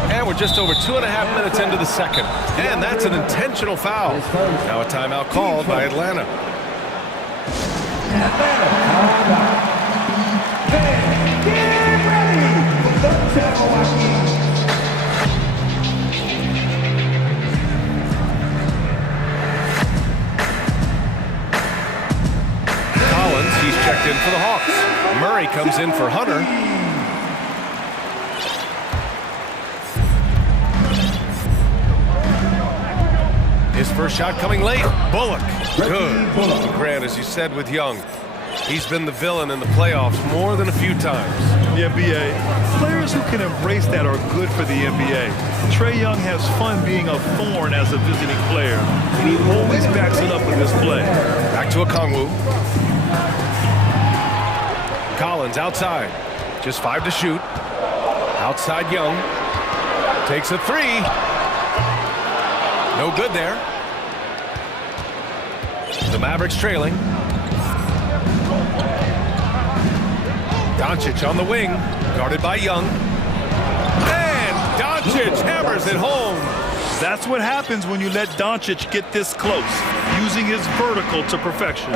And we're just over 2.5 minutes into the second. And that's an intentional foul. Now a timeout called by Atlanta. Collins, he's checked in for the Hawks. Murray comes in for Hunter. His first shot coming late. Bullock. Good. Grant, as you said with Young, he's been the villain in the playoffs more than a few times. the NBA. Players who can embrace that are good for the NBA. Trae Young has fun being a thorn as a visiting player, and he always backs it up with his play. Back to Okongwu. Collins outside. Just 5 to shoot. Outside Young. Takes a 3. No good there. The Mavericks trailing. Doncic on the wing, guarded by Young. And Doncic hammers it home. That's what happens when you let Doncic get this close, using his vertical to perfection.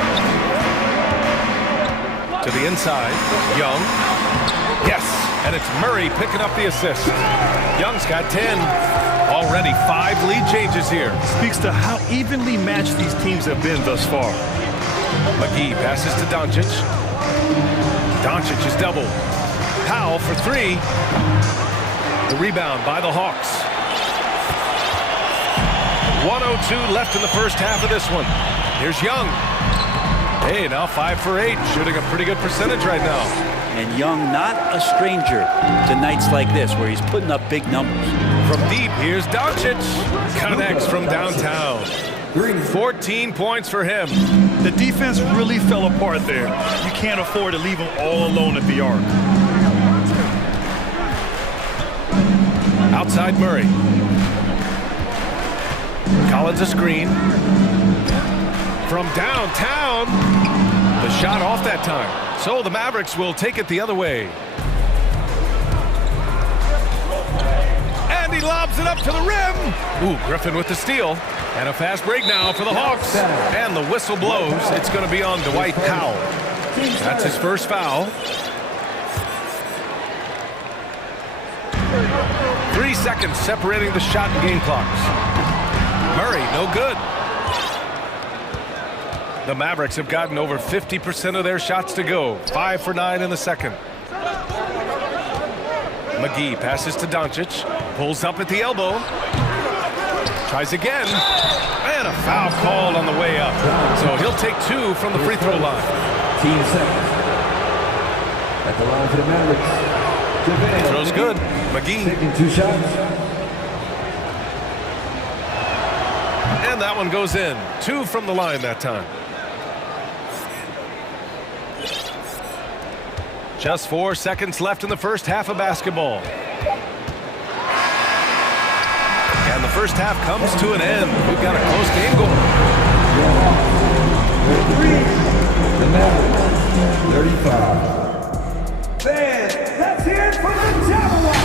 To the inside, Young. Yes, and it's Murray picking up the assist. Young's got 10. Already 5 lead changes here. Speaks to how evenly matched these teams have been thus far. McGee passes to Doncic. Doncic is double. Powell for 3. The rebound by the Hawks. 1:02 left in the first half of this one. Here's Young. Hey, now 5 for 8, shooting a pretty good percentage right now. And Young, not a stranger to nights like this where he's putting up big numbers. From deep, here's Doncic. Connects from downtown. 14 points for him. The defense really fell apart there. You can't afford to leave him all alone at the arc. Outside Murray. Collins a screen. From downtown. The shot off that time. So the Mavericks will take it the other way. And he lobs it up to the rim. Ooh, Griffin with the steal. And a fast break now for the Hawks. And the whistle blows. It's going to be on Dwight Powell. That's his first foul. 3 seconds separating the shot and game clocks. Murray, no good. The Mavericks have gotten over 50% of their shots to go. 5 for 9 in the second. McGee passes to Doncic. Pulls up at the elbow. Tries again. And a foul called on the way up. So he'll take 2 from the free throw line. Team seconds. At the line for the Mavericks. Throws good. McGee. Taking 2 shots. And that one goes in. 2 from the line that time. Just 4 seconds left in the first half of basketball. And the first half comes to an end. We've got a close game going. The Mavericks, 35. Fans, let's hear it for the Jaguars.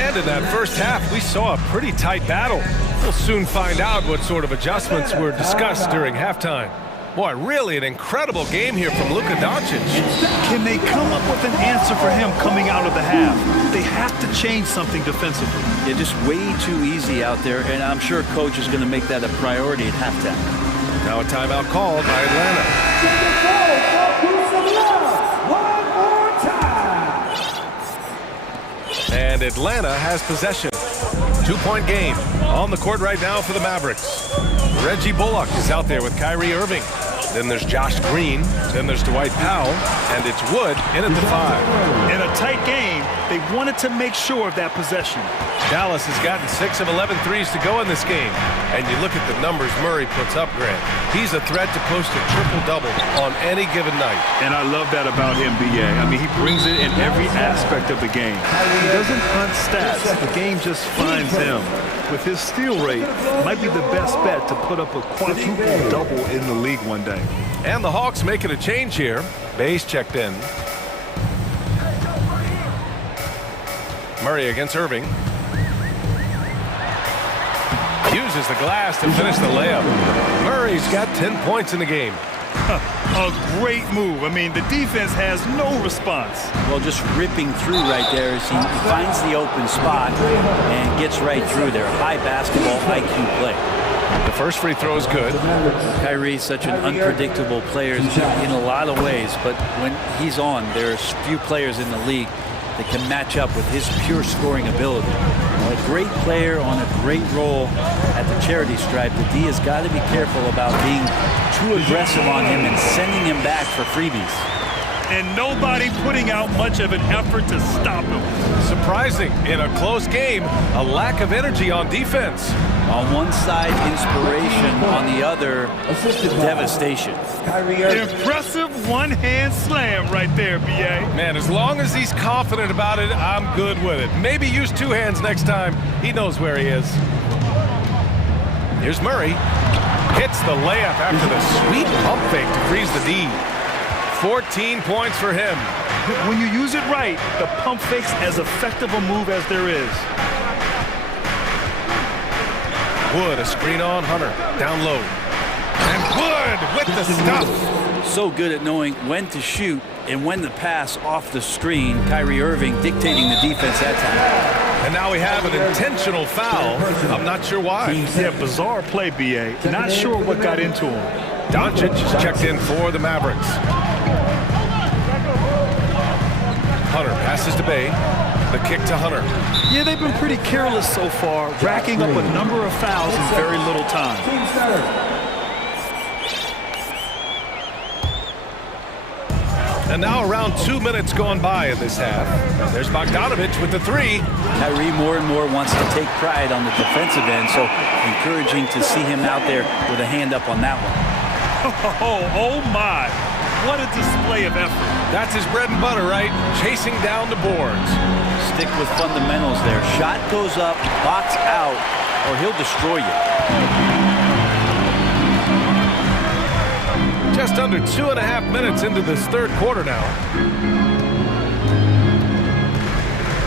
And in that first half, we saw a pretty tight battle. We'll soon find out what sort of adjustments were discussed during halftime. Boy, really an incredible game here from Luka Doncic. Can they come up with an answer for him coming out of the half? They have to change something defensively. They're just way too easy out there, and I'm sure coach is going to make that a priority at halftime. Now a timeout called by Atlanta. And Atlanta has possession. 2-point game on the court right now for the Mavericks. Reggie Bullock is out there with Kyrie Irving. Then there's Josh Green. Then there's Dwight Powell. And it's Wood in at the 5. In a tight game, they wanted to make sure of that possession. Dallas has gotten 6 of 11 threes to go in this game. And you look at the numbers Murray puts up, Grant. He's a threat to post a triple-double on any given night. And I love that about him, B.A. I mean, he brings it in every aspect of the game. He doesn't hunt stats. The game just finds him. With his steal rate, might be the best bet to put up a quadruple-double in the league one day. And the Hawks making a change here. Bays checked in. Murray against Irving. Uses the glass to finish the layup. Murray's got 10 points in the game. A great move. I mean, the defense has no response. Well, just ripping through right there as he finds the open spot and gets right through there. High basketball IQ play. The first free throw is good. Kyrie's such an unpredictable player in a lot of ways, but when he's on, there's few players in the league that can match up with his pure scoring ability. A great player on a great role at the charity stripe. The D has got to be careful about being too aggressive on him and sending him back for freebies. And nobody putting out much of an effort to stop him. Surprising, in a close game, a lack of energy on defense. On one side, inspiration. On the other, devastation. Impressive one-hand slam right there, B.A. Man, as long as he's confident about it, I'm good with it. Maybe use two hands next time. He knows where he is. Here's Murray. Hits the layup after the sweet pump fake to freeze the D. 14 points for him. When you use it right, the pump fake's as effective a move as there is. Wood, a screen on Hunter. Down low. And Wood with the stuff. So good at knowing when to shoot and when to pass off the screen. Kyrie Irving dictating the defense that time. And now we have an intentional foul. I'm not sure why. Yeah, bizarre play, B.A. Not sure what got into him. Doncic is checked in for the Mavericks. Hunter passes to Bay. The kick to Hunter. Yeah, they've been pretty careless so far, racking up a number of fouls in very little time. And now around 2 minutes gone by in this half. There's Bogdanovich with the three. Kyrie more and more wants to take pride on the defensive end, so encouraging to see him out there with a hand up on that one. Oh my. What a display of effort. That's his bread and butter, right? Chasing down the boards. Stick with fundamentals there. Shot goes up, box out, or he'll destroy you. Just under 2.5 minutes into this third quarter now.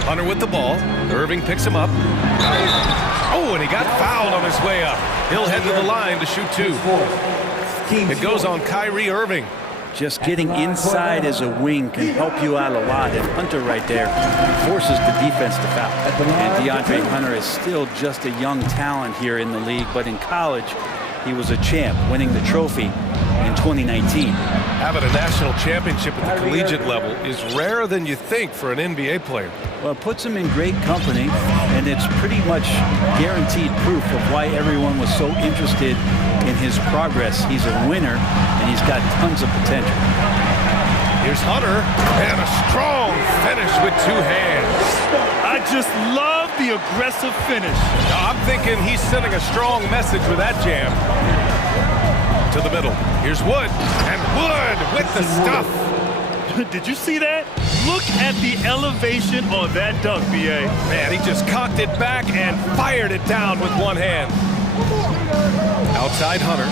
Hunter with the ball. Irving picks him up. Oh, and he got fouled on his way up. He'll head to the line to shoot two. It goes on Kyrie Irving. Just getting inside as a wing can help you out a lot. And Hunter right there forces the defense to foul. And DeAndre Hunter is still just a young talent here in the league, but in college, he was a champ, winning the trophy in 2019. Having a national championship at the collegiate level is rarer than you think for an NBA player. Well, it puts him in great company, and it's pretty much guaranteed proof of why everyone was so interested in his progress. He's a winner, and he's got tons of potential. Here's Hunter, and a strong finish with two hands. I just love the aggressive finish. Now, I'm thinking he's sending a strong message with that jam. To the middle. Here's Wood, and Wood with the stuff. Did you see that? Look at the elevation on that dunk, B.A. Man, he just cocked it back and fired it down with one hand. Outside Hunter.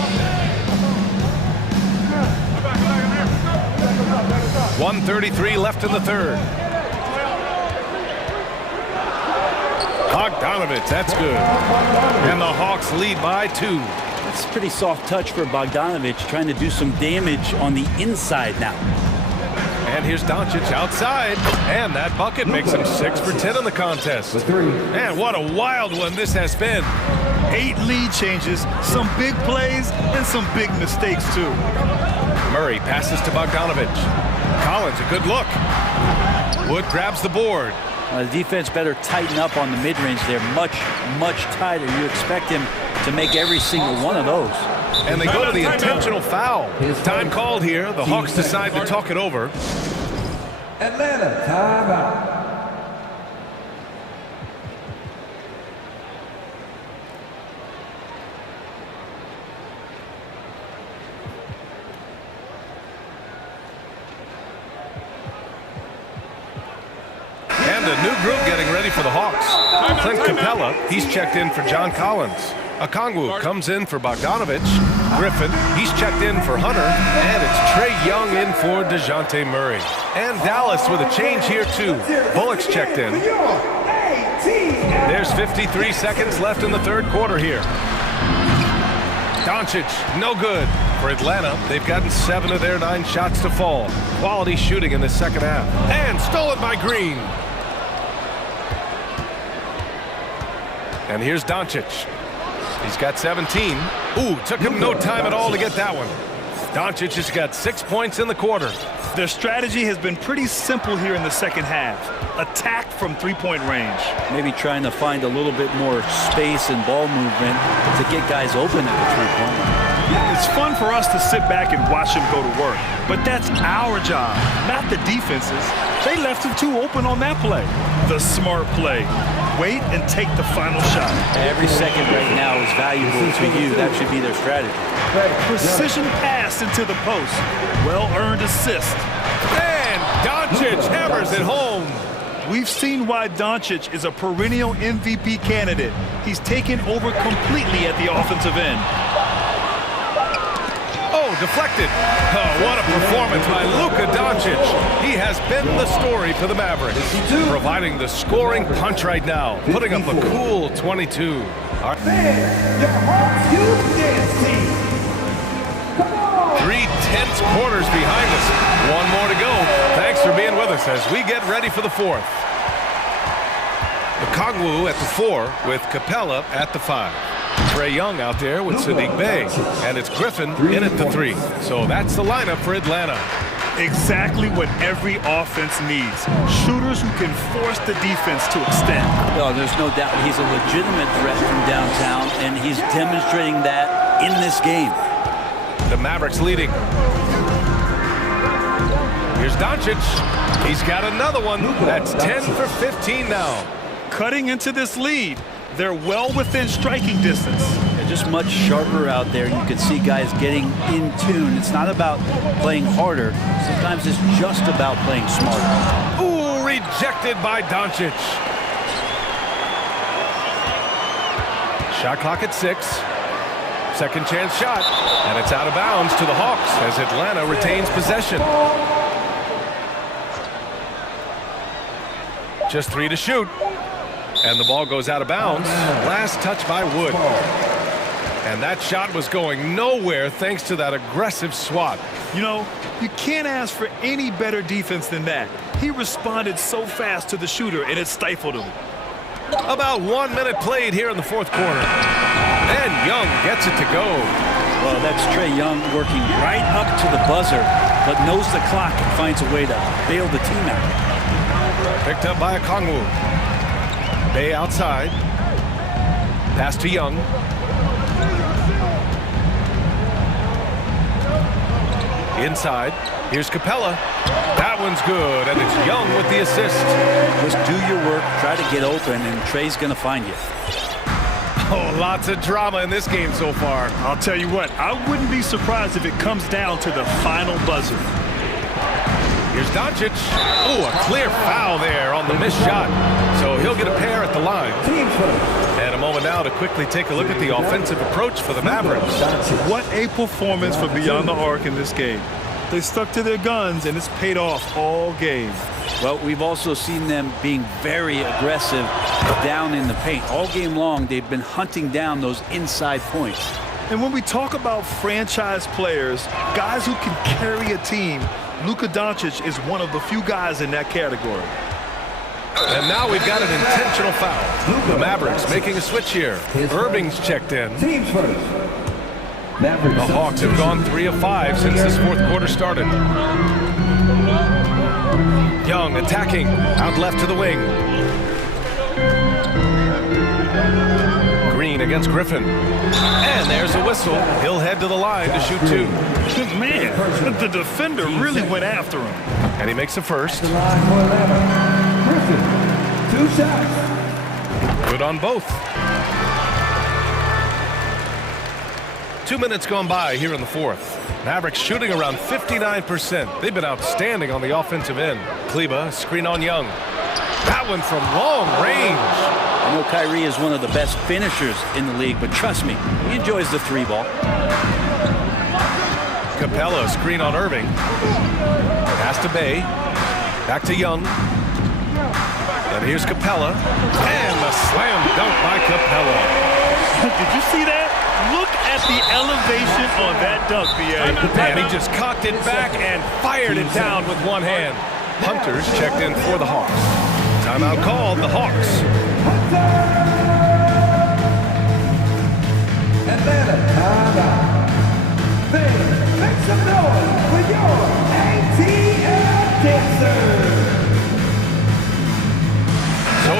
1:33 left in the third. Bogdanovich, that's good. And the Hawks lead by 2. It's a pretty soft touch for Bogdanovich, trying to do some damage on the inside now. And here's Doncic outside, and that bucket makes him 6 for 10 in the contest. Man, what a wild one this has been. 8 lead changes, some big plays, and some big mistakes, too. Murray passes to Bogdanovich. Collins, a good look. Wood grabs the board. The defense better tighten up on the mid-range there, much tighter. You expect him to make every single one of those. And they go to the intentional foul. Time called here. The Hawks decide to talk it over. Atlanta, timeout. And a new group getting ready for the Hawks. Clint Capella, he's checked in for John Collins. Okongwu comes in for Bogdanovich. Griffin, he's checked in for Hunter. And it's Trae Young in for DeJounte Murray. And Dallas with a change here too. Bullock's checked in. There's 53 seconds left in the third quarter here. Doncic, no good. For Atlanta, they've gotten 7 of their 9 shots to fall. Quality shooting in the second half. And stolen by Green. And here's Doncic. He's got 17. Ooh, took him no time at all to get that one. Doncic has got 6 points in the quarter. Their strategy has been pretty simple here in the second half. attack from three-point range. Maybe trying to find a little bit more space and ball movement to get guys open at the three-point line. It's fun for us to sit back and watch him go to work, but that's our job, not the defense's. They left him too open on that play. The smart play. Wait and take the final shot. Every second right now is valuable to you. That should be their strategy. Precision pass into the post. Well-earned assist. And Doncic hammers it home. We've seen why Doncic is a perennial MVP candidate. He's taken over completely at the offensive end. Oh, deflected. Oh, what a performance by Luka Doncic. He has been the story for the Mavericks, providing the scoring punch right now, putting up a cool 22. All right. 3 tense quarters behind us. One more to go. Thanks for being with us as we get ready for the fourth. Okongwu at the 4 with Capella at the 5. Trae Young out there with Sadiq Bey, and it's Griffin in at the 3. So that's the lineup for Atlanta. Exactly what every offense needs. Shooters who can force the defense to extend. No, there's no doubt he's a legitimate threat from downtown, and he's demonstrating that in this game. The Mavericks leading. Here's Doncic. He's got another one. That's 10 for 15 now. Cutting into this lead. They're well within striking distance. They're just much sharper out there. You can see guys getting in tune. It's not about playing harder. Sometimes it's just about playing smarter. Ooh, rejected by Doncic. Shot clock at 6. Second chance shot. And it's out of bounds to the Hawks as Atlanta retains possession. Just 3 to shoot. And the ball goes out of bounds. Last touch by Wood. And that shot was going nowhere thanks to that aggressive swat. You know, you can't ask for any better defense than that. He responded so fast to the shooter, and it stifled him. About 1 minute played here in the fourth quarter. And Young gets it to go. Well, that's Trae Young working right up to the buzzer, but knows the clock and finds a way to bail the team out. Picked up by Okongwu. Bey outside. Pass to Young. Inside. Here's Capella. That one's good, and it's Young with the assist. Just do your work, try to get open, and Trae's going to find you. Oh, lots of drama in this game so far. I'll tell you what, I wouldn't be surprised if it comes down to the final buzzer. Here's Doncic. Oh, a clear foul there on the missed shot. So he'll get a pair at the line. And a moment now to quickly take a look at the offensive approach for the Mavericks. What a performance for beyond the arc in this game. They stuck to their guns, and it's paid off all game. Well, we've also seen them being very aggressive down in the paint. All game long, they've been hunting down those inside points. And when we talk about franchise players, guys who can carry a team, Luka Doncic is one of the few guys in that category. And now we've got an intentional foul. The Mavericks making a switch here. Irving's checked in. Teams first. The Hawks have gone 3 of 5 since this fourth quarter started. Young attacking, out left to the wing. Green against Griffin. And there's a whistle. He'll head to the line to shoot 2. Man, the defender really went after him. And he makes the first. The line for Atlanta. Griffin, 2 shots. Good on both. 2 minutes gone by here in the fourth. Mavericks shooting around 59%. They've been outstanding on the offensive end. Kleba, screen on Young. That one from long range. I know Kyrie is one of the best finishers in the league, but trust me, he enjoys the 3 ball. Capella, screen on Irving. Pass to Bey. Back to Young. And here's Capella. And the slam dunk by Capella. Did you see that? Look at the elevation on that dunk, B.A. And he just cocked it back and fired it down with one hand. Hunters checked in for the Hawks. Timeout called, the Hawks. Atlanta, timeout. Then make some noise for your ATL dancers.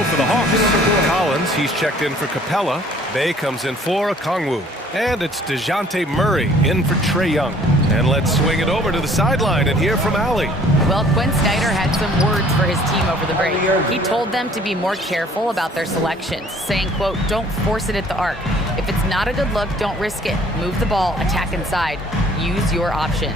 for the Hawks. Collins, he's checked in for Capella. Bay comes in for Okongwu. And it's DeJounte Murray in for Trae Young. And let's swing it over to the sideline and hear from Allie. Well, Quinn Snyder had some words for his team over the break. He told them to be more careful about their selections, saying, quote, don't force it at the arc. If it's not a good look, don't risk it. Move the ball, attack inside. Use your options.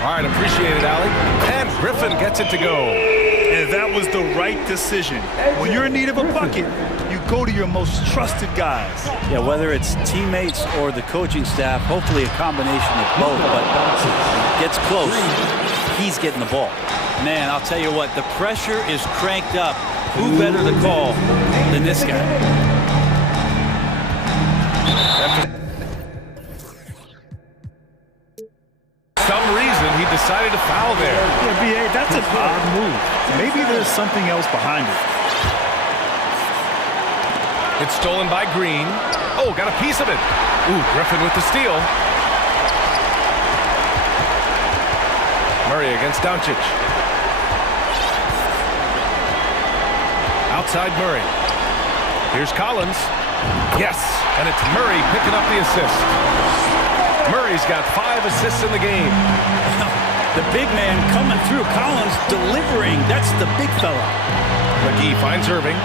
All right, appreciate it, Allie. And Griffin gets it to go. And that was the right decision. When you're in need of a bucket, you go to your most trusted guys. Yeah, whether it's teammates or the coaching staff, hopefully a combination of both, but gets close, he's getting the ball. Man, I'll tell you what, the pressure is cranked up. Who better to call than this guy? Some reason he decided to foul there. Yeah, B.A., that's an odd move. Maybe there's something else behind it. It's stolen by Green. Oh, got a piece of it. Ooh, Griffin with the steal. Murray against Doncic. Outside Murray. Here's Collins. Yes, and it's Murray picking up the assist. Murray's got 5 assists in the game. The big man coming through. Collins delivering. That's the big fella. McGee finds Irving.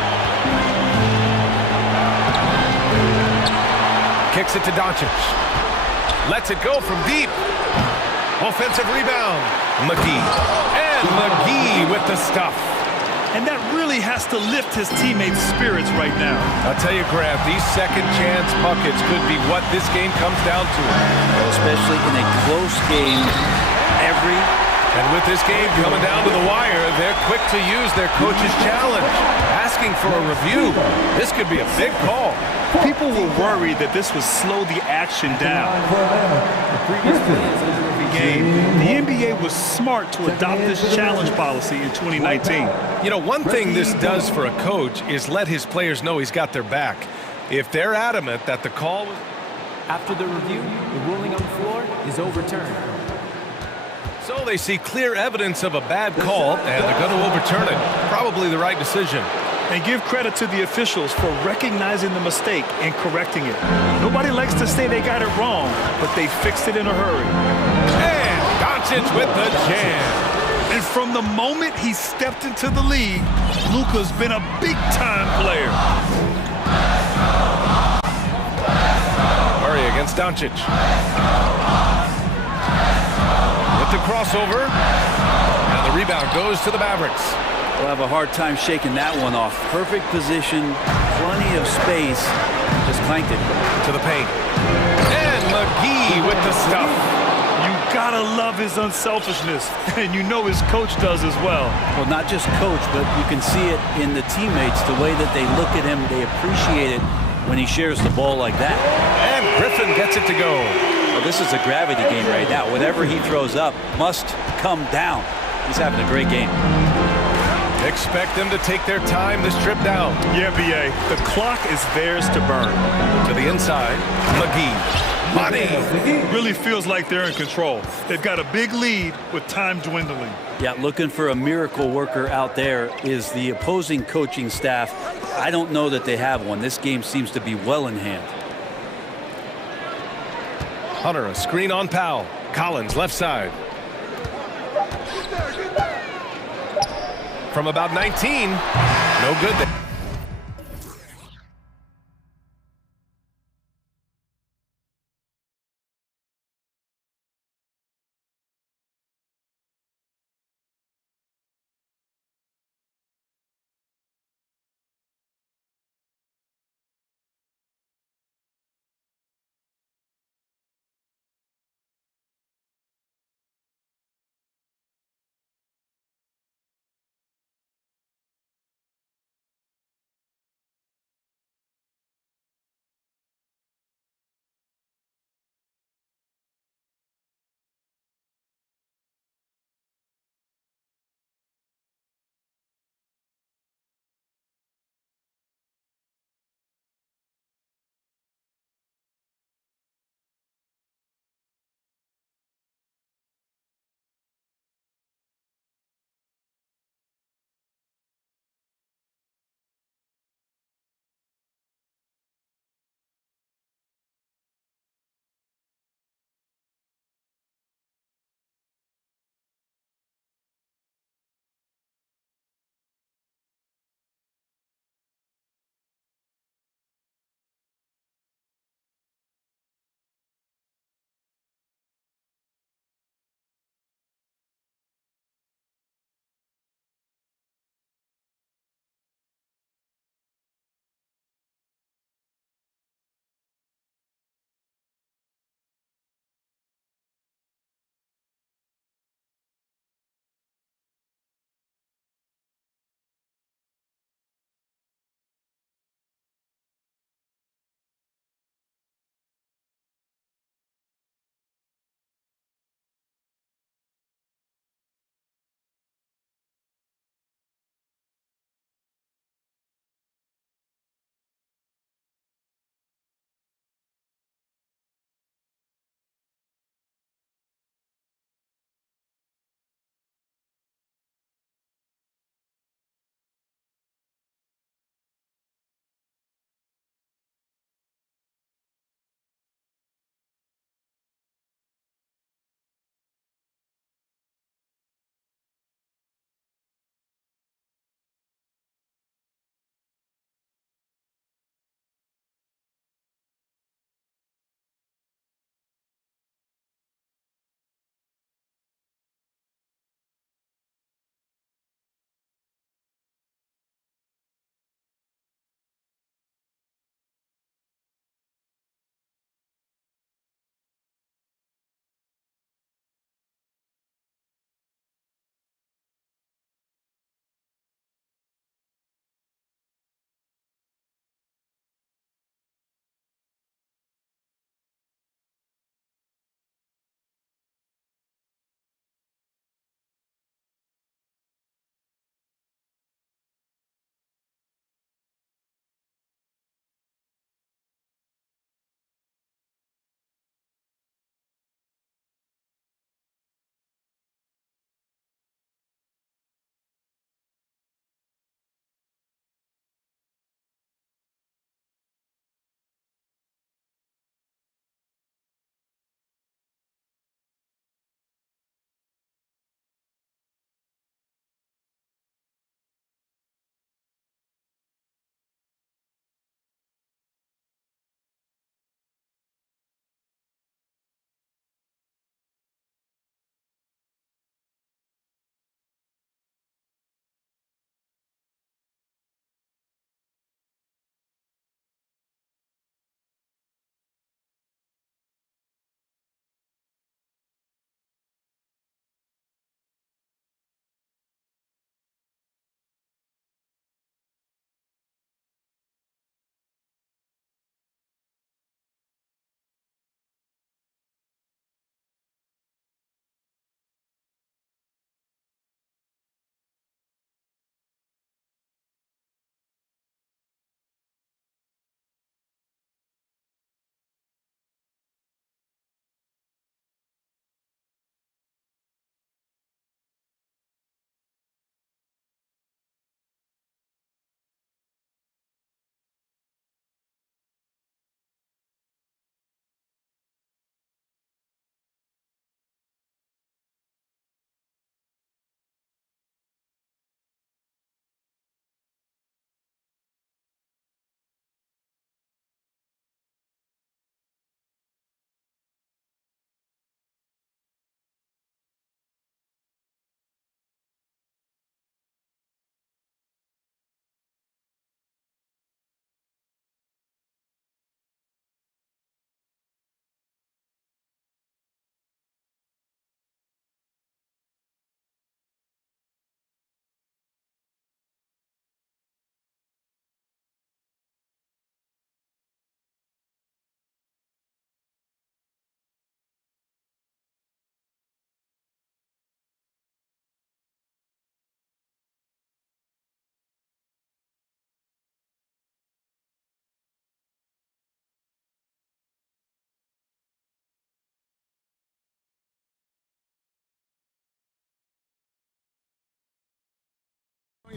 Kicks it to Doncic. Lets it go from deep. Offensive rebound. McGee. And McGee with the stuff. And that really has to lift his teammates' spirits right now. I'll tell you, Grant, these second chance buckets could be what this game comes down to. Especially in a close game. And with this game coming down to the wire, they're quick to use their coach's challenge, asking for a review. This could be a big call. People were worried that this would slow the action down. The NBA was smart to adopt this challenge policy in 2019. You know, one thing this does for a coach is let his players know he's got their back. If they're adamant that the call was... After the review, the ruling on the floor is overturned. So they see clear evidence of a bad call, and they're going to overturn it. Probably the right decision. And give credit to the officials for recognizing the mistake and correcting it. Nobody likes to say they got it wrong, but they fixed it in a hurry. And Doncic with the jam. And from the moment he stepped into the league, Luka's been a big-time player. Murray against Doncic. With the crossover. And the rebound goes to the Mavericks. We'll have a hard time shaking that one off. Perfect position, plenty of space. Just clanked it. To the paint. And McGee with the stuff. You gotta love his unselfishness. And you know his coach does as well. Well, not just coach, but you can see it in the teammates. The way that they look at him, they appreciate it when he shares the ball like that. And Griffin gets it to go. Well, this is a gravity game right now. Whatever he throws up must come down. He's having a great game. Expect them to take their time this trip down. Yeah, B.A. The clock is theirs to burn. To the inside, McGee. Money! Really feels like they're in control. They've got a big lead with time dwindling. Yeah, looking for a miracle worker out there is the opposing coaching staff. I don't know that they have one. This game seems to be well in hand. Hunter, a screen on Powell. Collins, left side. From about 19, no good there.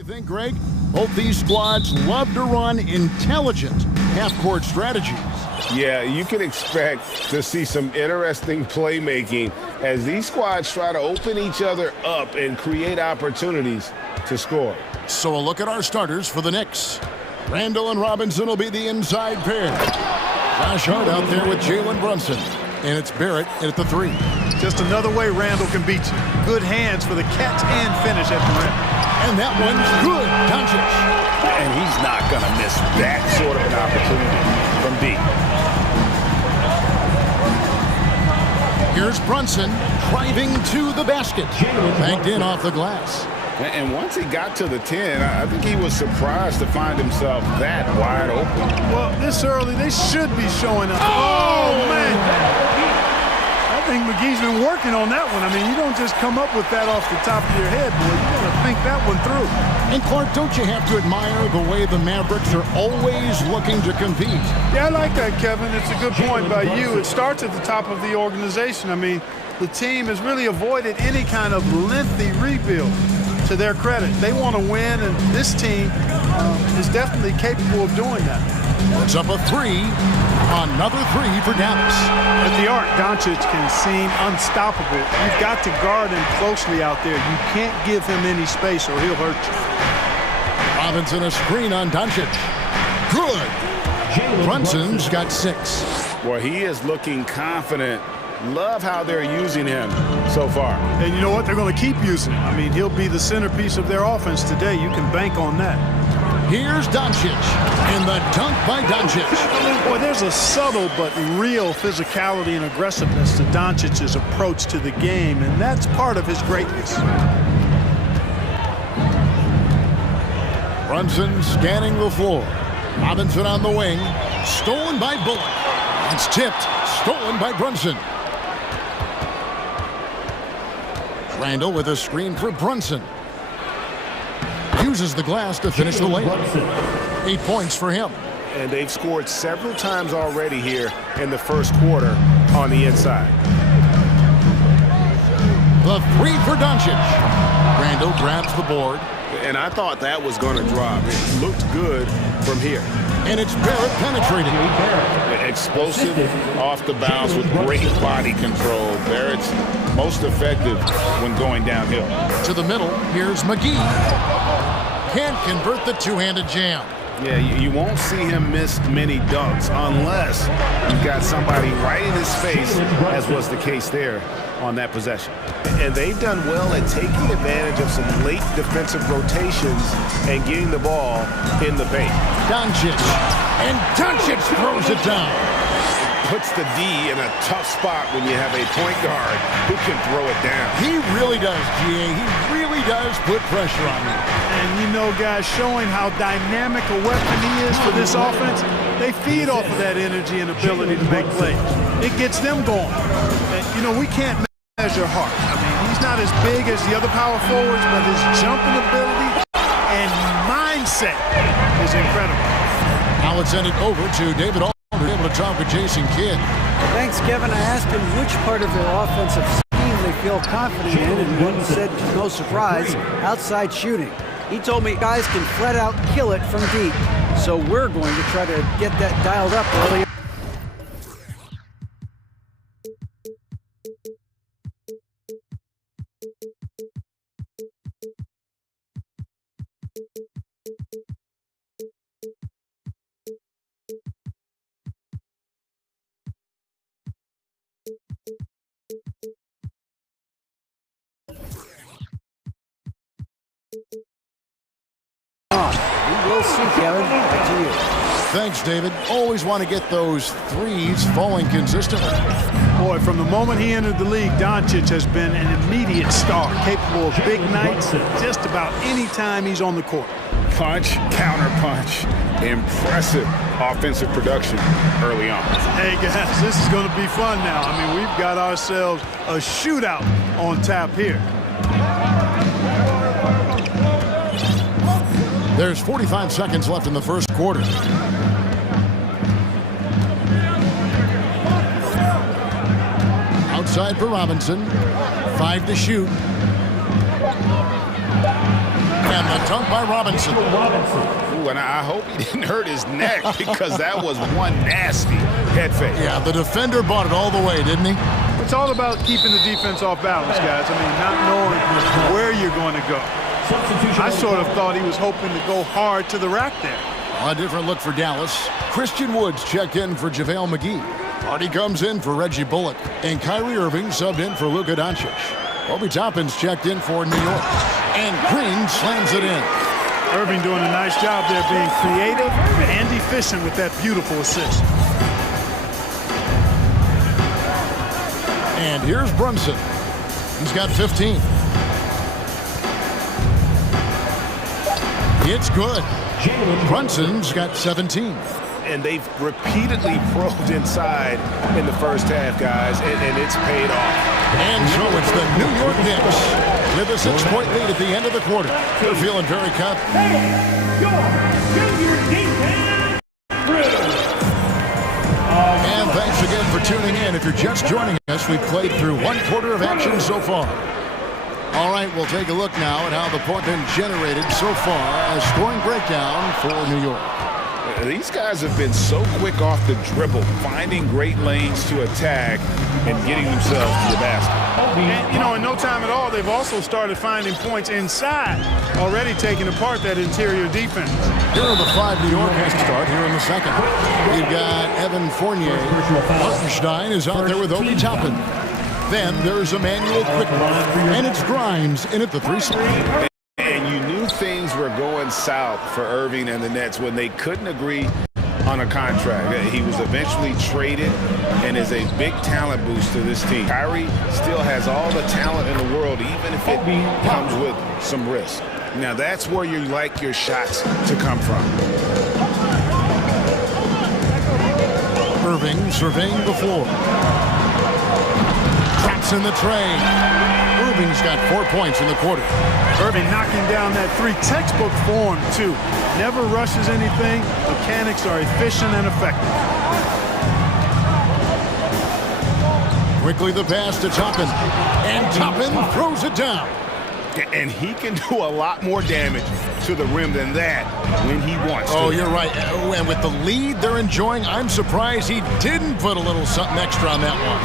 think, Greg? Both these squads love to run intelligent half-court strategies. Yeah, you can expect to see some interesting playmaking as these squads try to open each other up and create opportunities to score. So a look at our starters for the Knicks. Randall and Robinson will be the inside pair. Josh Hart out there with Jalen Brunson. And it's Barrett at the 3. Just another way Randall can beat you. Good hands for the catch and finish at the rim. And that one's good. Doncic. And he's not going to miss that sort of an opportunity from deep. Here's Brunson driving to the basket. Banked in off the glass. And once he got to the 10, I think he was surprised to find himself that wide open. Well, this early, they should be showing up. Oh, man. I think McGee's been working on that one. I mean, you don't just come up with that off the top of your head, boy. You got to think that one through. And, Clark, don't you have to admire the way the Mavericks are always looking to compete? Yeah, I like that, Kevin. It's a good point by you. It starts at the top of the organization. I mean, the team has really avoided any kind of lengthy rebuild. To their credit, they want to win, and this team is definitely capable of doing that. It's up a 3. Another 3 for Dallas. At the arc, Doncic can seem unstoppable. You've got to guard him closely out there. You can't give him any space or he'll hurt you. Robinson a screen on Doncic. Good. Brunson's got 6. Well, he is looking confident. Love how they're using him so far. And you know what? They're going to keep using him. I mean, he'll be the centerpiece of their offense today. You can bank on that. Here's Doncic, and the dunk by Doncic. Boy, there's a subtle but real physicality and aggressiveness to Doncic's approach to the game, and that's part of his greatness. Brunson scanning the floor. Robinson on the wing. Stolen by Bullock. It's tipped. Stolen by Brunson. Randall with a screen for Brunson. Uses the glass to finish the layup. 8 points for him. And they've scored several times already here in the first quarter on the inside. The 3 for Doncic. Randall grabs the board. And I thought that was going to drop. It looked good from here. And it's Barrett penetrating. Explosive off the bounce with great body control. Barrett's most effective when going downhill. To the middle, here's McGee. Can't convert the two-handed jam. Yeah, you won't see him miss many dunks unless you've got somebody right in his face, as was the case there on that possession. And they've done well at taking advantage of some late defensive rotations and getting the ball in the paint. Doncic. And Doncic throws it down. Puts the D in a tough spot when you have a point guard who can throw it down. He really does, GA. He really does put pressure on you. And you know, guys, showing how dynamic a weapon he is for this offense, they feed off of that energy and ability to make plays. It gets them going. And, you know, we can't measure Hart. I mean, he's not as big as the other power forwards, but his jumping ability and mindset is incredible. Now it's ended over to David Aldridge, able to talk with Jason Kidd. Thanks, Kevin. I asked him which part of their offensive scheme they feel confident in, and one said, no surprise, outside shooting. He told me guys can flat out kill it from deep, so we're going to try to get that dialed up early. We'll see, Kevin. Back to you. Thanks, David. Always want to get those threes falling consistently. Boy, from the moment he entered the league, Doncic has been an immediate star, capable of big nights just about any time he's on the court. Punch, counter punch, impressive offensive production early on. Hey, guys, this is going to be fun now. I mean, we've got ourselves a shootout on tap here. There's 45 seconds left in the first quarter. Outside for Robinson. 5 to shoot. And the dunk by Robinson. Ooh, and I hope he didn't hurt his neck because that was one nasty head fake. Yeah, the defender bought it all the way, didn't he? It's all about keeping the defense off balance, guys. I mean, not knowing where you're going to go. I sort of thought he was hoping to go hard to the rack there. A different look for Dallas. Christian Woods checked in for JaVale McGee. Hardy comes in for Reggie Bullock. And Kyrie Irving subbed in for Luka Doncic. Obi Toppin's checked in for New York. And Green slams it in. Irving doing a nice job there being creative and efficient with that beautiful assist. And here's Brunson. He's got 15. It's good. Brunson's got 17. And they've repeatedly probed inside in the first half, guys, and it's paid off. And so it's the New York Knicks with a 6-point lead at the end of the quarter. They're feeling very confident. And thanks again for tuning in. If you're just joining us, we've played through 1 quarter of action so far. All right, we'll take a look now at how the point been generated so far as scoring breakdown for New York. These guys have been so quick off the dribble, finding great lanes to attack and getting themselves to the basket. And, you know, in no time at all, they've also started finding points inside, already taking apart that interior defense. Here are the 5 New York has to start here in the second. We've got Evan Fournier. Hartenstein is out there with Obi Toppin. Then there's Emmanuel Quickly, and it's Grimes in at the 3 spot. And you knew things were going south for Irving and the Nets when they couldn't agree on a contract. He was eventually traded and is a big talent boost to this team. Kyrie still has all the talent in the world, even if it comes with some risk. Now that's where you like your shots to come from. Irving surveying the floor. Traps in the tray. Irving's got 4 points in the quarter. Irving knocking down that 3 textbook form, too. Never rushes anything. Mechanics are efficient and effective. Quickly the pass to Toppin. And Toppin throws it down. And he can do a lot more damage to the rim than that when he wants to. Oh, you're right. And with the lead they're enjoying, I'm surprised he didn't put a little something extra on that one.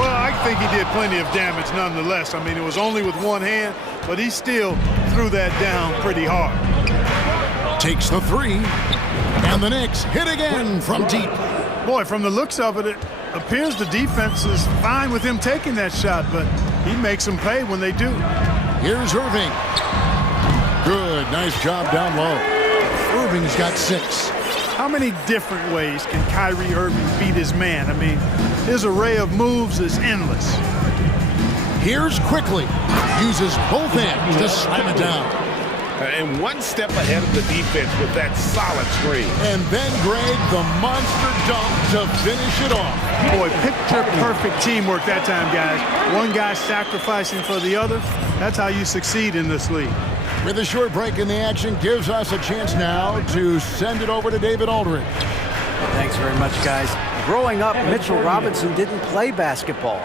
Well, I think he did plenty of damage nonetheless. I mean, it was only with one hand, but he still threw that down pretty hard. Takes the 3, and the Knicks hit again from deep. Boy, from the looks of it, it appears the defense is fine with him taking that shot, but he makes them pay when they do. Here's Irving. Good, nice job down low. Irving's got 6. How many different ways can Kyrie Irving beat his man? I mean, his array of moves is endless. Here's Quickly. Uses both hands to slam it down. And one step ahead of the defense with that solid screen. And then Greg, the monster dunk to finish it off. Boy, picture-perfect teamwork that time, guys. One guy sacrificing for the other. That's how you succeed in this league. With a short break in the action, gives us a chance now to send it over to David Aldridge. Thanks very much, guys. Growing up, Mitchell Robinson didn't play basketball,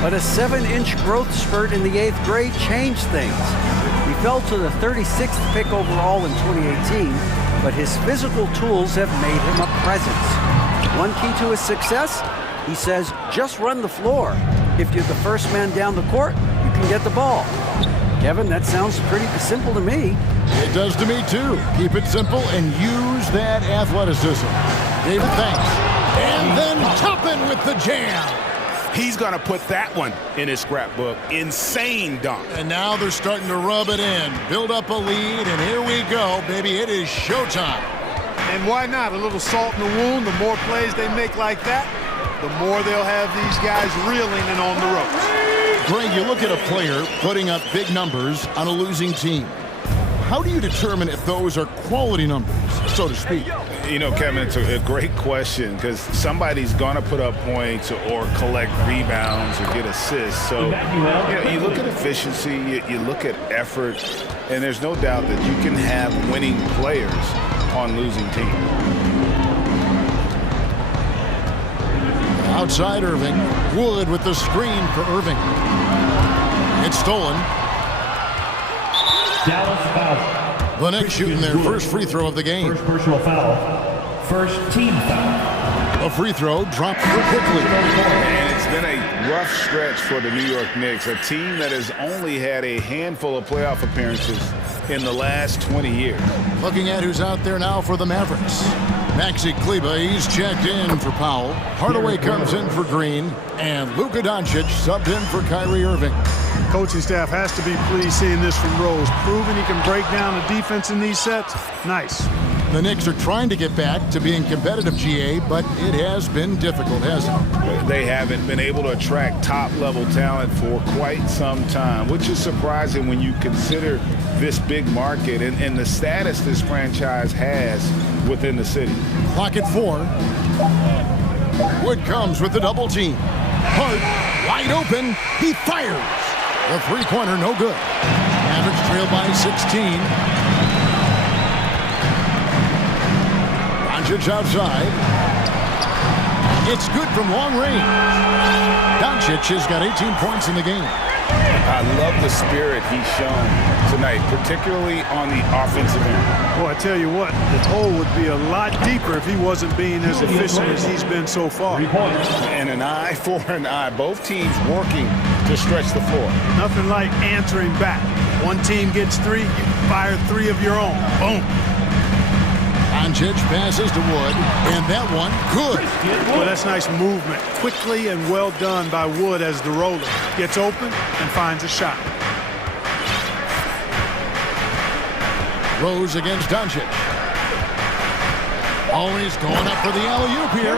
but a 7-inch growth spurt in the 8th grade changed things. He fell to the 36th pick overall in 2018, but his physical tools have made him a presence. One key to his success, he says, just run the floor. If you're the first man down the court, you can get the ball. Kevin, that sounds pretty simple to me. It does to me, too. Keep it simple and use that athleticism. David, thanks. And then Toppin with the jam. He's going to put that one in his scrapbook. Insane dunk. And now they're starting to rub it in. Build up a lead, and here we go, baby. It is showtime. And why not? A little salt in the wound. The more plays they make like that, the more they'll have these guys reeling and on the ropes. Greg, you look at a player putting up big numbers on a losing team. How do you determine if those are quality numbers, so to speak? You know, Kevin, it's a great question because somebody's going to put up points or collect rebounds or get assists. So, you look at efficiency, you look at effort, and there's no doubt that you can have winning players on losing teams. Outside Irving. Wood with the screen for Irving. It's stolen. Dallas foul. The Knicks shooting their first free throw of the game. First personal foul. First team foul. A free throw dropped quickly. And it's been a rough stretch for the New York Knicks, a team that has only had a handful of playoff appearances in the last 20 years. Looking at who's out there now for the Mavericks. Maxi Kleber, he's checked in for Powell. Hardaway comes in for Green. And Luka Doncic subbed in for Kyrie Irving. Coaching staff has to be pleased seeing this from Rose. Proving he can break down the defense in these sets. Nice. The Knicks are trying to get back to being competitive, GA, but it has been difficult, hasn't it? They haven't been able to attract top-level talent for quite some time, which is surprising when you consider this big market and the status this franchise has within the city. Clock at 4. Wood comes with the double team. Hart, wide open, he fires. The three-pointer, no good. Mavericks trail by 16. Doncic outside. It's good from long range. Doncic has got 18 points in the game. I love the spirit he's shown tonight, particularly on the offensive end. Boy, I tell you what, the hole would be a lot deeper if he wasn't being as efficient as he's been so far. And an eye for an eye. Both teams working to stretch the floor. Nothing like answering back. One team gets 3, you fire 3 of your own. Boom. Doncic passes to Wood, and that one, good. Well, that's nice movement. Quickly and well done by Wood as the roller. Gets open and finds a shot. Rose against Doncic. Always going up for the alley-oop here.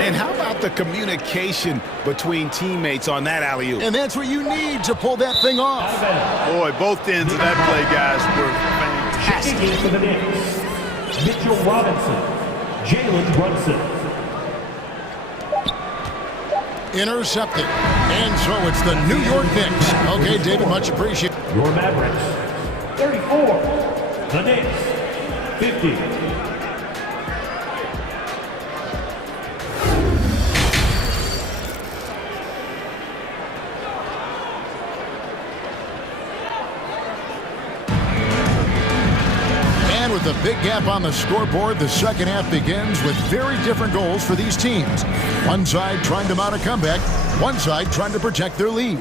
And how about the communication between teammates on that alley-oop? And that's what you need to pull that thing off. Boy, both ends of that play, guys, were fantastic. For the Knicks, Mitchell Robinson, Jalen Brunson. Intercepted. And so it's the New York Knicks. Okay, David, much appreciated. Your Mavericks, 34. The Knicks, 50. With a big gap on the scoreboard, the second half begins with very different goals for these teams. One side trying to mount a comeback, one side trying to protect their lead.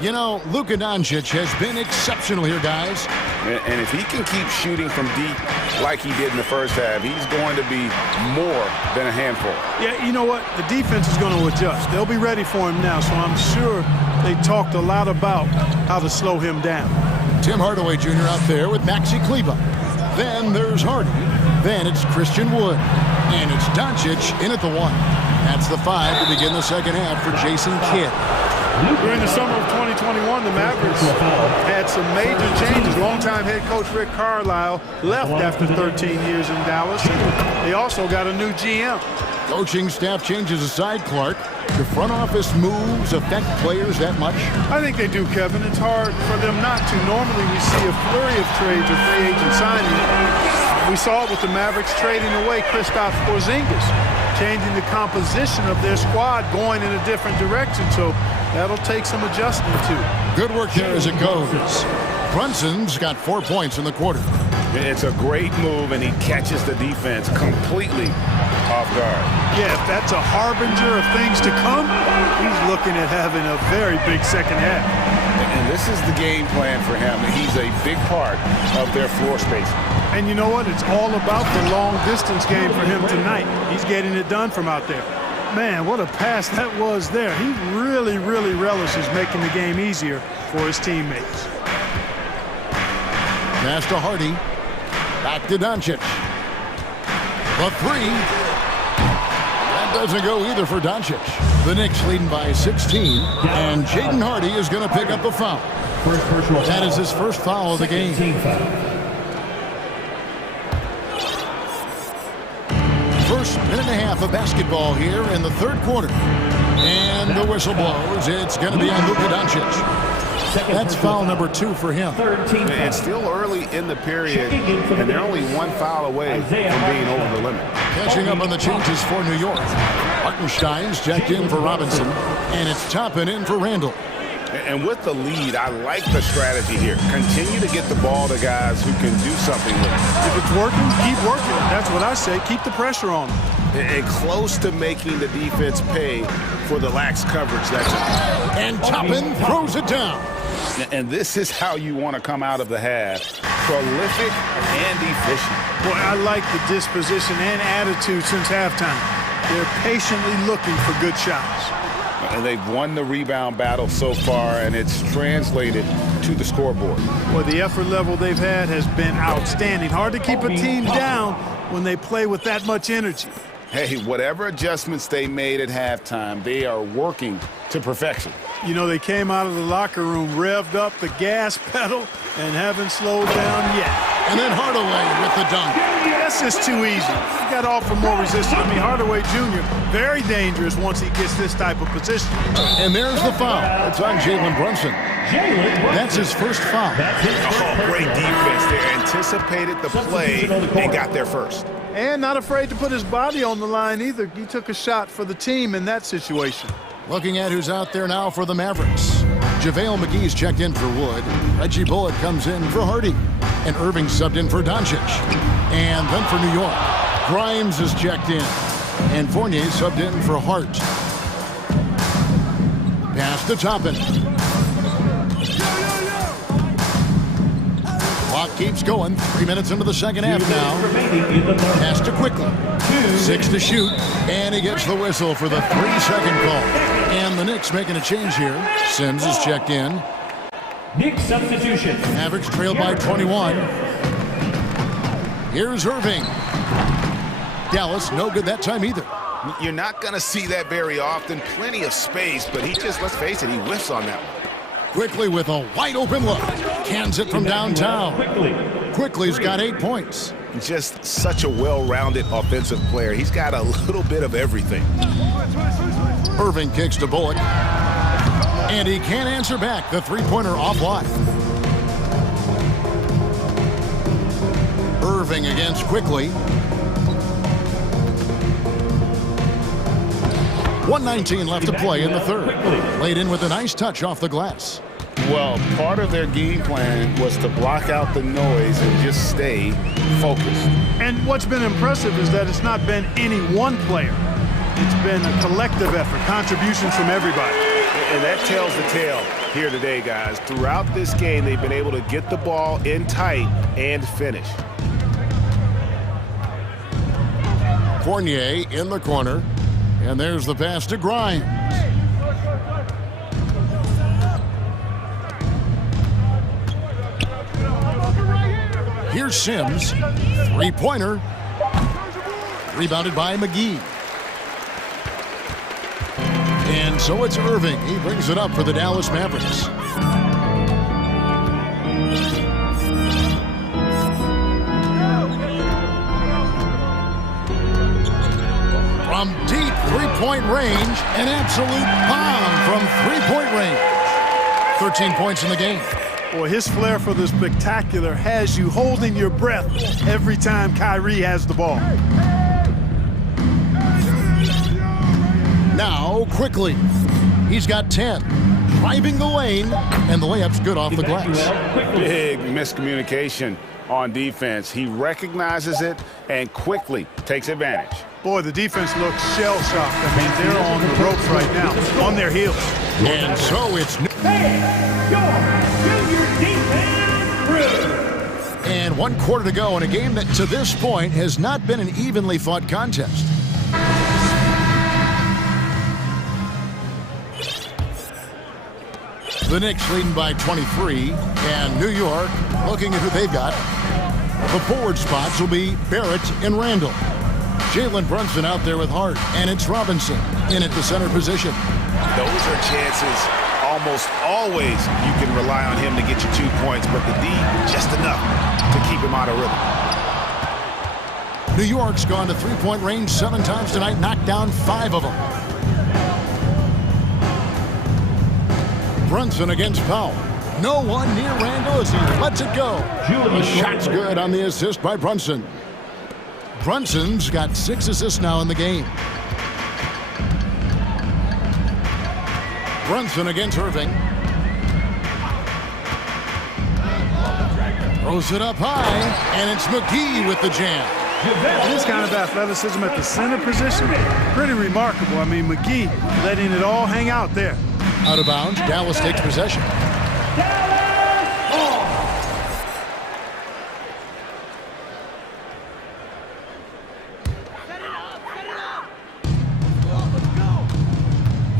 You know, Luka Doncic has been exceptional here, guys. And if he can keep shooting from deep like he did in the first half, he's going to be more than a handful. Yeah, you know what? The defense is going to adjust. They'll be ready for him now, so I'm sure they talked a lot about how to slow him down. Tim Hardaway Jr. out there with Maxi Kleber. Then there's Hardy. Then it's Christian Wood. And it's Doncic in at the 1. That's the 5 to begin the second half for Jason Kidd. During the summer of 2021, the Mavericks had some major changes. Longtime head coach Rick Carlisle left after 13 years in Dallas. And they also got a new GM. Coaching staff changes aside, Clark. Do front office moves affect players that much? I think they do, Kevin. It's hard for them not to. Normally we see a flurry of trades or free agent signing. We saw it with the Mavericks trading away Kristaps Porzingis, changing the composition of their squad, going in a different direction. So that'll take some adjustment too. Good work there as it goes. Brunson's got 4 points in the quarter. It's a great move, and he catches the defense completely off guard. Yeah, if that's a harbinger of things to come, he's looking at having a very big second half. And this is the game plan for him. He's a big part of their floor spacing. And you know what? It's all about the long-distance game for him tonight. He's getting it done from out there. Man, what a pass that was there. He really, really relishes making the game easier for his teammates. Pass to Hardy. Back to Doncic. The 3. That doesn't go either for Doncic. The Knicks leading by 16. And Jaden Hardy is going to pick up a foul. That is his first foul of the game. First minute and a half of basketball here in the third quarter. And the whistle blows. It's going to be on Luka Doncic. That's foul number 2 for him. It's still early in the period, and they're only 1 foul away from being over the limit. Catching up on the changes for New York. Hartenstein's checked in for Robinson, and it's Toppin in for Randall. And with the lead, I like the strategy here. Continue to get the ball to guys who can do something with it. If it's working, keep working. That's what I say. Keep the pressure on them. And close to making the defense pay for the lax coverage that time. And Toppin throws it down. And this is how you want to come out of the half. Prolific and efficient. Boy, I like the disposition and attitude since halftime. They're patiently looking for good shots. And they've won the rebound battle so far, and it's translated to the scoreboard. Well, the effort level they've had has been outstanding. Hard to keep a team down when they play with that much energy. Hey, whatever adjustments they made at halftime, they are working to perfection. You know, they came out of the locker room, revved up the gas pedal, and haven't slowed down yet. And then Hardaway with the dunk. That's just too easy. He got off for more resistance. I mean, Hardaway Jr., very dangerous once he gets this type of position. And there's the foul. It's on Jalen Brunson. That's his first foul. Oh, great defense there. Anticipated the play and got there first. And not afraid to put his body on the line either. He took a shot for the team in that situation. Looking at who's out there now for the Mavericks. JaVale McGee's checked in for Wood. Reggie Bullock comes in for Hardy. And Irving subbed in for Doncic. And then for New York, Grimes is checked in. And Fournier subbed in for Hart. Pass to Toppin. Clock keeps going. 3 minutes into the second half now. Pass to Quickly. 6 to shoot. And he gets the whistle for the 3-second call. And the Knicks making a change here. Sims is checked in. Knicks substitution. Mavericks trailed by 21. Here's Irving. Dallas, no good that time either. You're not going to see that very often. Plenty of space, but he just, let's face it, he whiffs on that one. Quickly with a wide open look. Cans it from downtown. Quickly's got 8 points. Just such a well-rounded offensive player. He's got a little bit of everything. Irving kicks to Bullock. And he can't answer back. The three-pointer offline. Irving against Quickly. 1:19 left to play in the third. Laid in with a nice touch off the glass. Well, part of their game plan was to block out the noise and just stay focused. And what's been impressive is that it's not been any one player. It's been a collective effort, contributions from everybody. And that tells the tale here today, guys. Throughout this game, they've been able to get the ball in tight and finish. Fournier in the corner. And there's the pass to Grimes. Here's Sims. Three-pointer. Rebounded by McGee. And so it's Irving. He brings it up for the Dallas Mavericks. From deep three-point range, an absolute bomb from three-point range. 13 points in the game. Boy, his flair for the spectacular has you holding your breath every time Kyrie has the ball. Now, Quickly. He's got 10. Driving the lane, and the layup's good off the glass. Big miscommunication on defense. He recognizes it and quickly takes advantage. Boy, the defense looks shell-shocked. I mean, they're on the ropes right now, on their heels. And so it's... And 1 quarter to go in a game that, to this point, has not been an evenly fought contest. The Knicks leading by 23, and New York looking at who they've got. The forward spots will be Barrett and Randall. Jalen Brunson out there with Hart, and it's Robinson in at the center position. Those are chances almost always you can rely on him to get you 2 points, but the D, just enough to keep him out of rhythm. New York's gone to three-point range 7 times tonight, knocked down 5 of them. Brunson against Powell. No one near Randall as he lets it go. The shot's good on the assist by Brunson. Brunson's got 6 assists now in the game. Brunson against Irving. Throws it up high, and it's McGee with the jam. This kind of athleticism at the center position, pretty remarkable. I mean, McGee letting it all hang out there. Out of bounds, Dallas takes possession.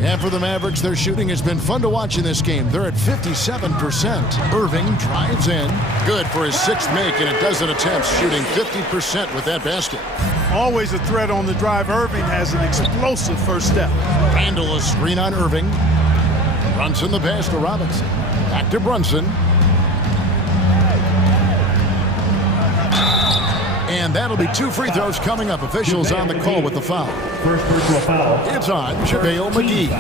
And for the Mavericks, their shooting has been fun to watch in this game. They're at 57%. Irving drives in. Good for his 6th make in a dozen attempts, shooting 50% with that basket. Always a threat on the drive. Irving has an explosive first step. Randall a screen on Irving. Brunson the pass to Robinson. Back to Brunson. And that'll be 2 free throws coming up. Officials on the call with the foul. First personal foul. It's on JaVale McGee.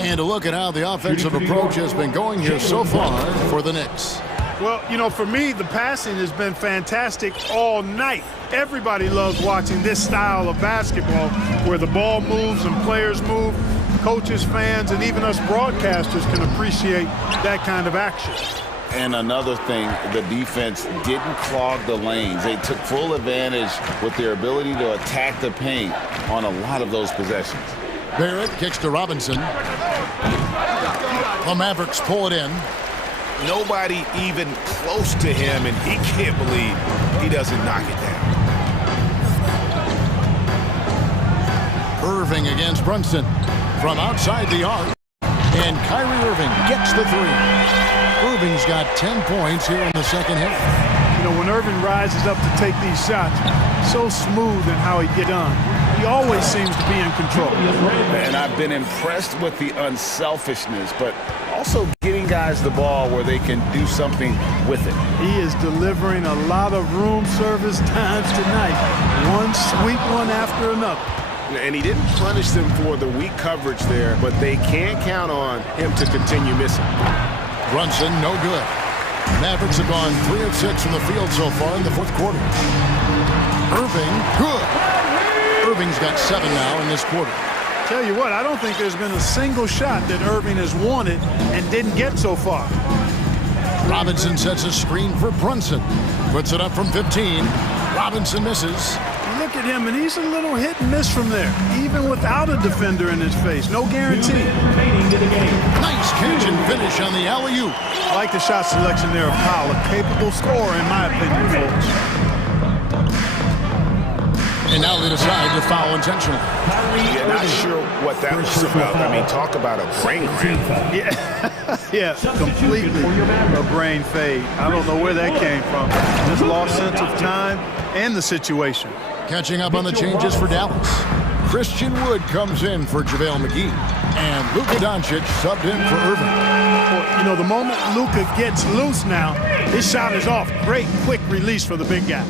And a look at how the offensive approach has been going here so far for the Knicks. Well, you know, for me, the passing has been fantastic all night. Everybody loves watching this style of basketball where the ball moves and players move. Coaches, fans, and even us broadcasters can appreciate that kind of action. And another thing, the defense didn't clog the lanes. They took full advantage with their ability to attack the paint on a lot of those possessions. Barrett kicks to Robinson. The Mavericks pull it in. Nobody even close to him, and he can't believe he doesn't knock it down. Irving against Brunson from outside the arc. And Kyrie Irving gets the 3. Irving's got 10 points here in the second half. You know, when Irving rises up to take these shots, so smooth in how he gets done. He always seems to be in control. And I've been impressed with the unselfishness, but also getting guys the ball where they can do something with it. He is delivering a lot of room service times tonight. One sweet one after another. And he didn't punish them for the weak coverage there, but they can't count on him to continue missing. Brunson, no good. Mavericks have gone 3 of 6 from the field so far in the 4th quarter. Irving, good. Irving's got 7 now in this quarter. Tell you what, I don't think there's been a single shot that Irving has wanted and didn't get so far. Robinson sets a screen for Brunson. Puts it up from 15. Robinson misses. Look at him, and he's a little hit and miss from there, even without a defender in his face. No guarantee. Nice catch and finish on the alley-oop. I like the shot selection there of Powell, a capable scorer, in my opinion, folks. And now they decide to foul intentionally. Yeah, not sure what that was about. I mean, talk about a brain cramp. Yeah, completely a brain fade. I don't know where that came from. Just lost sense of time and the situation. Catching up on the changes for Dallas. Christian Wood comes in for JaVale McGee. And Luka Doncic subbed in for Irving. Well, you know, the moment Luka gets loose now, his shot is off. Great quick release for the big guy.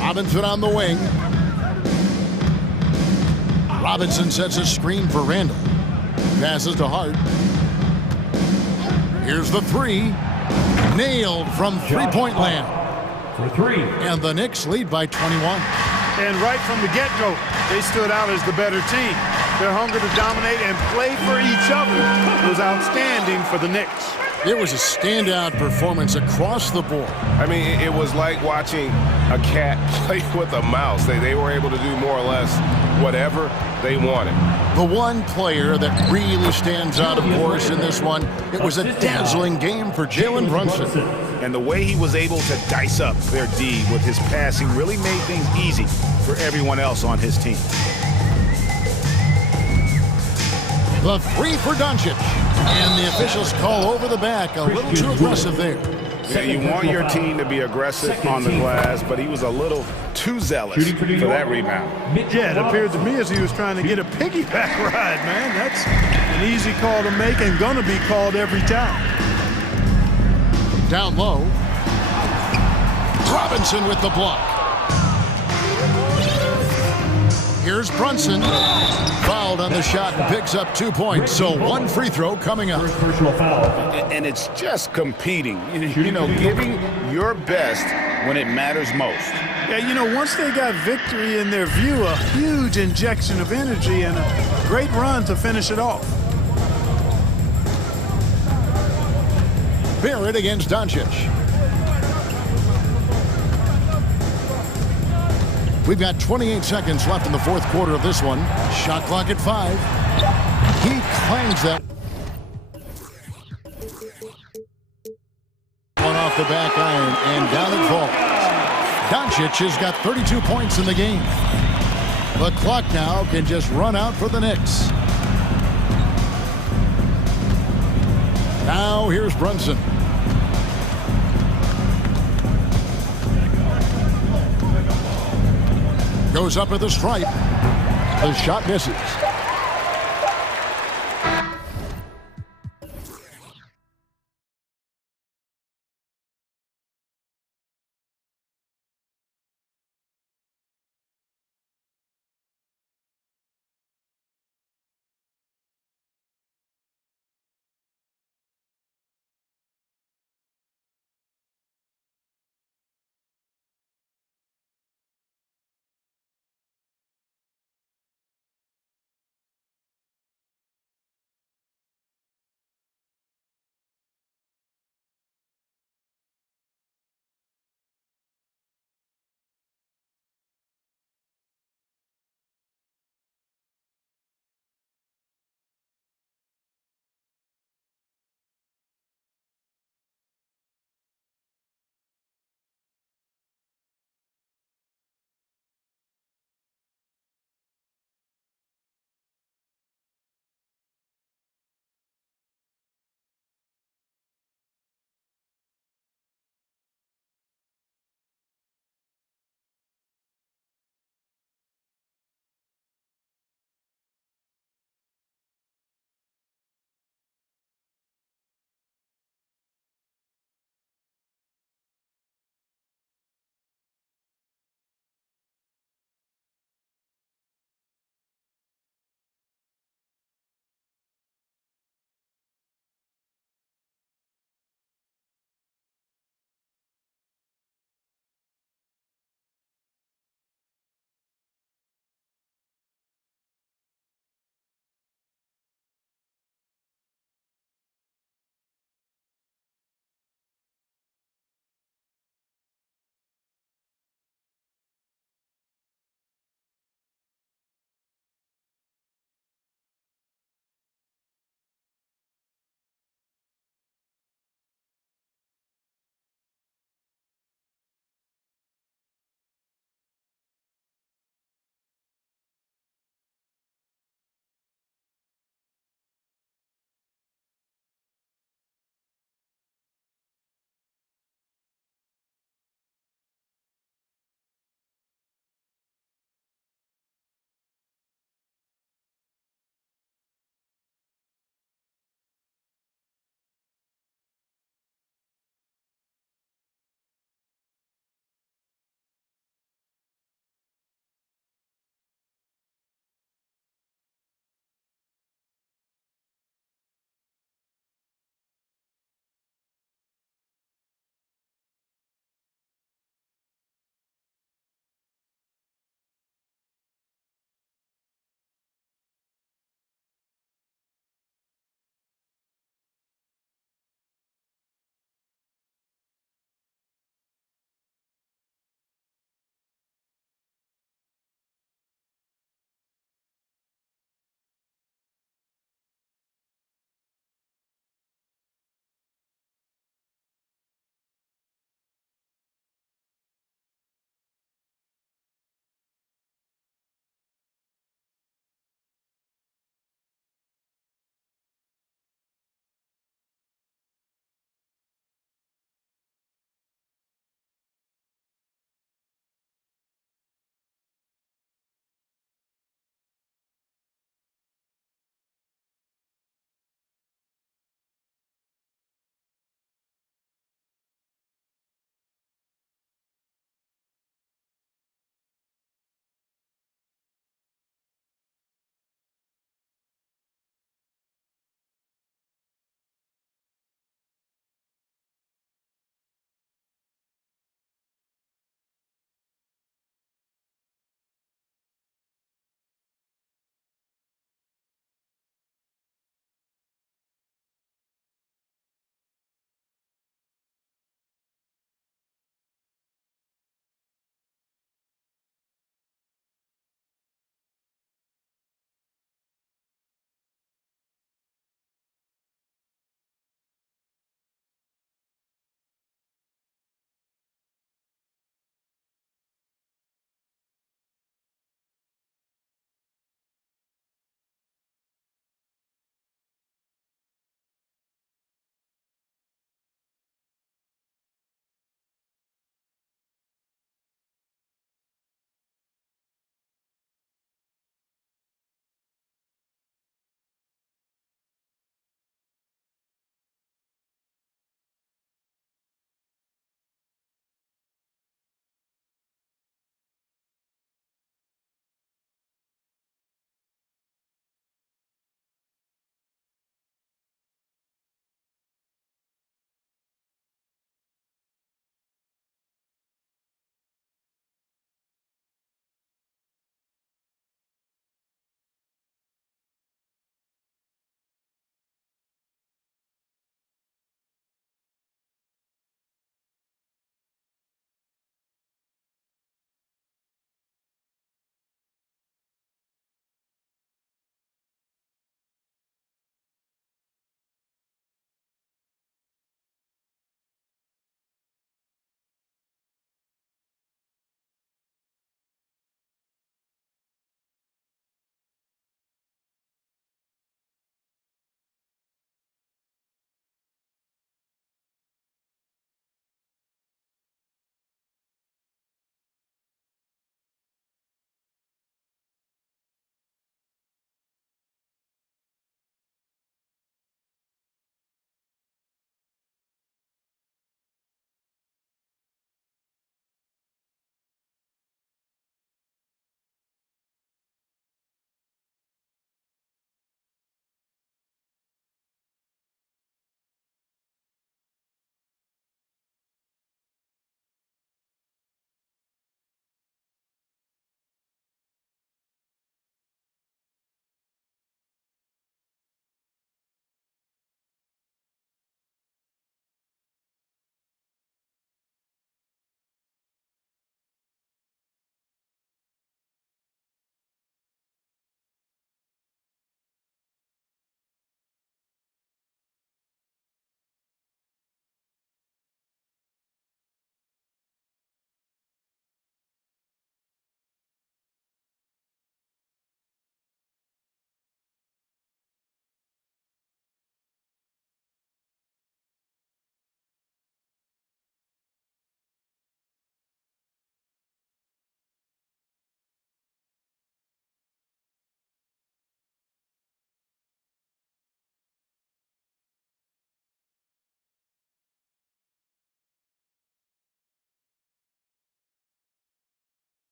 Robinson on the wing. Robinson sets a screen for Randall. Passes to Hart. Here's the 3. Nailed from three-point land. For 3. And the Knicks lead by 21. And right from the get-go, they stood out as the better team. Their hunger to dominate and play for each other was outstanding for the Knicks. It was a standout performance across the board. I mean, it was like watching a cat play with a mouse. They were able to do more or less whatever they wanted. The one player that really stands out, of course, in this one, it was a dazzling game for Jalen Brunson. And the way he was able to dice up their D with his passing really made things easy for everyone else on his team. The 3 for Doncic. And the officials call over the back. A little too aggressive there. Yeah, you want your team to be aggressive on the glass, but he was a little too zealous for that rebound. Yeah, it appeared to me as he was trying to get a piggyback ride, man. That's an easy call to make and gonna be called every time. Down low. Robinson with the block. Here's Brunson. Fouled on the shot and picks up 2 points. So 1 free throw coming up. Personal foul. And it's just competing. You know, giving your best when it matters most. Yeah, you know, once they got victory in their view, a huge injection of energy and a great run to finish it off. spirit against Doncic. We've got 28 seconds left in the fourth quarter of this one. Shot clock at 5. He claims that. One off the back iron, and down it falls. Doncic has got 32 points in the game. The clock now can just run out for the Knicks. Now here's Brunson. Goes up at the stripe. The shot misses.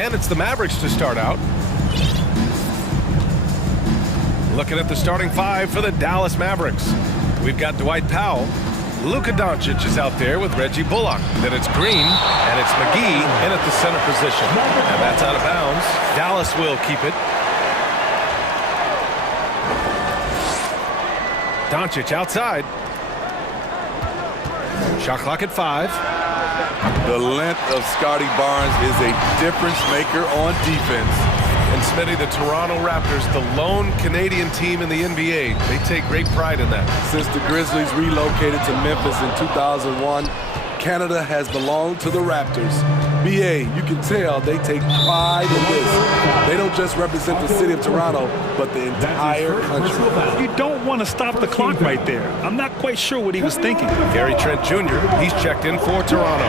And it's the Mavericks to start out. Looking at the starting five for the Dallas Mavericks. We've got Dwight Powell. Luka Doncic is out there with Reggie Bullock. Then it's Green, and it's McGee in at the center position. And that's out of bounds. Dallas will keep it. Doncic outside. Shot clock at 5. The length of Scotty Barnes is a difference maker on defense. And Smitty, the Toronto Raptors, the lone Canadian team in the NBA. They take great pride in that. Since the Grizzlies relocated to Memphis in 2001, Canada has belonged to the Raptors. BA, you can tell they take pride in this. They don't just represent the city of Toronto, but the entire country. You don't want to stop the clock right there. I'm not quite sure what he was thinking. Gary Trent Jr., he's checked in for Toronto.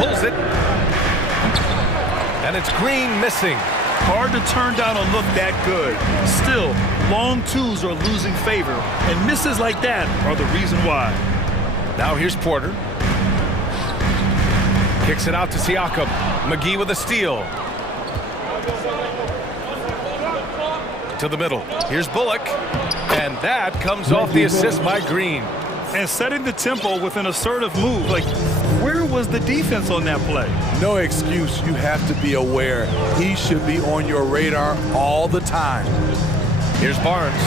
Pulls it. And it's Green missing. Hard to turn down a look that good. Still, long twos are losing favor, and misses like that are the reason why. Now here's Porter. Kicks it out to Siakam. McGee with a steal. To the middle. Here's Bullock. And that comes off the assist by Green. And setting the tempo with an assertive move. Like, where was the defense on that play? No excuse. You have to be aware. He should be on your radar all the time. Here's Barnes.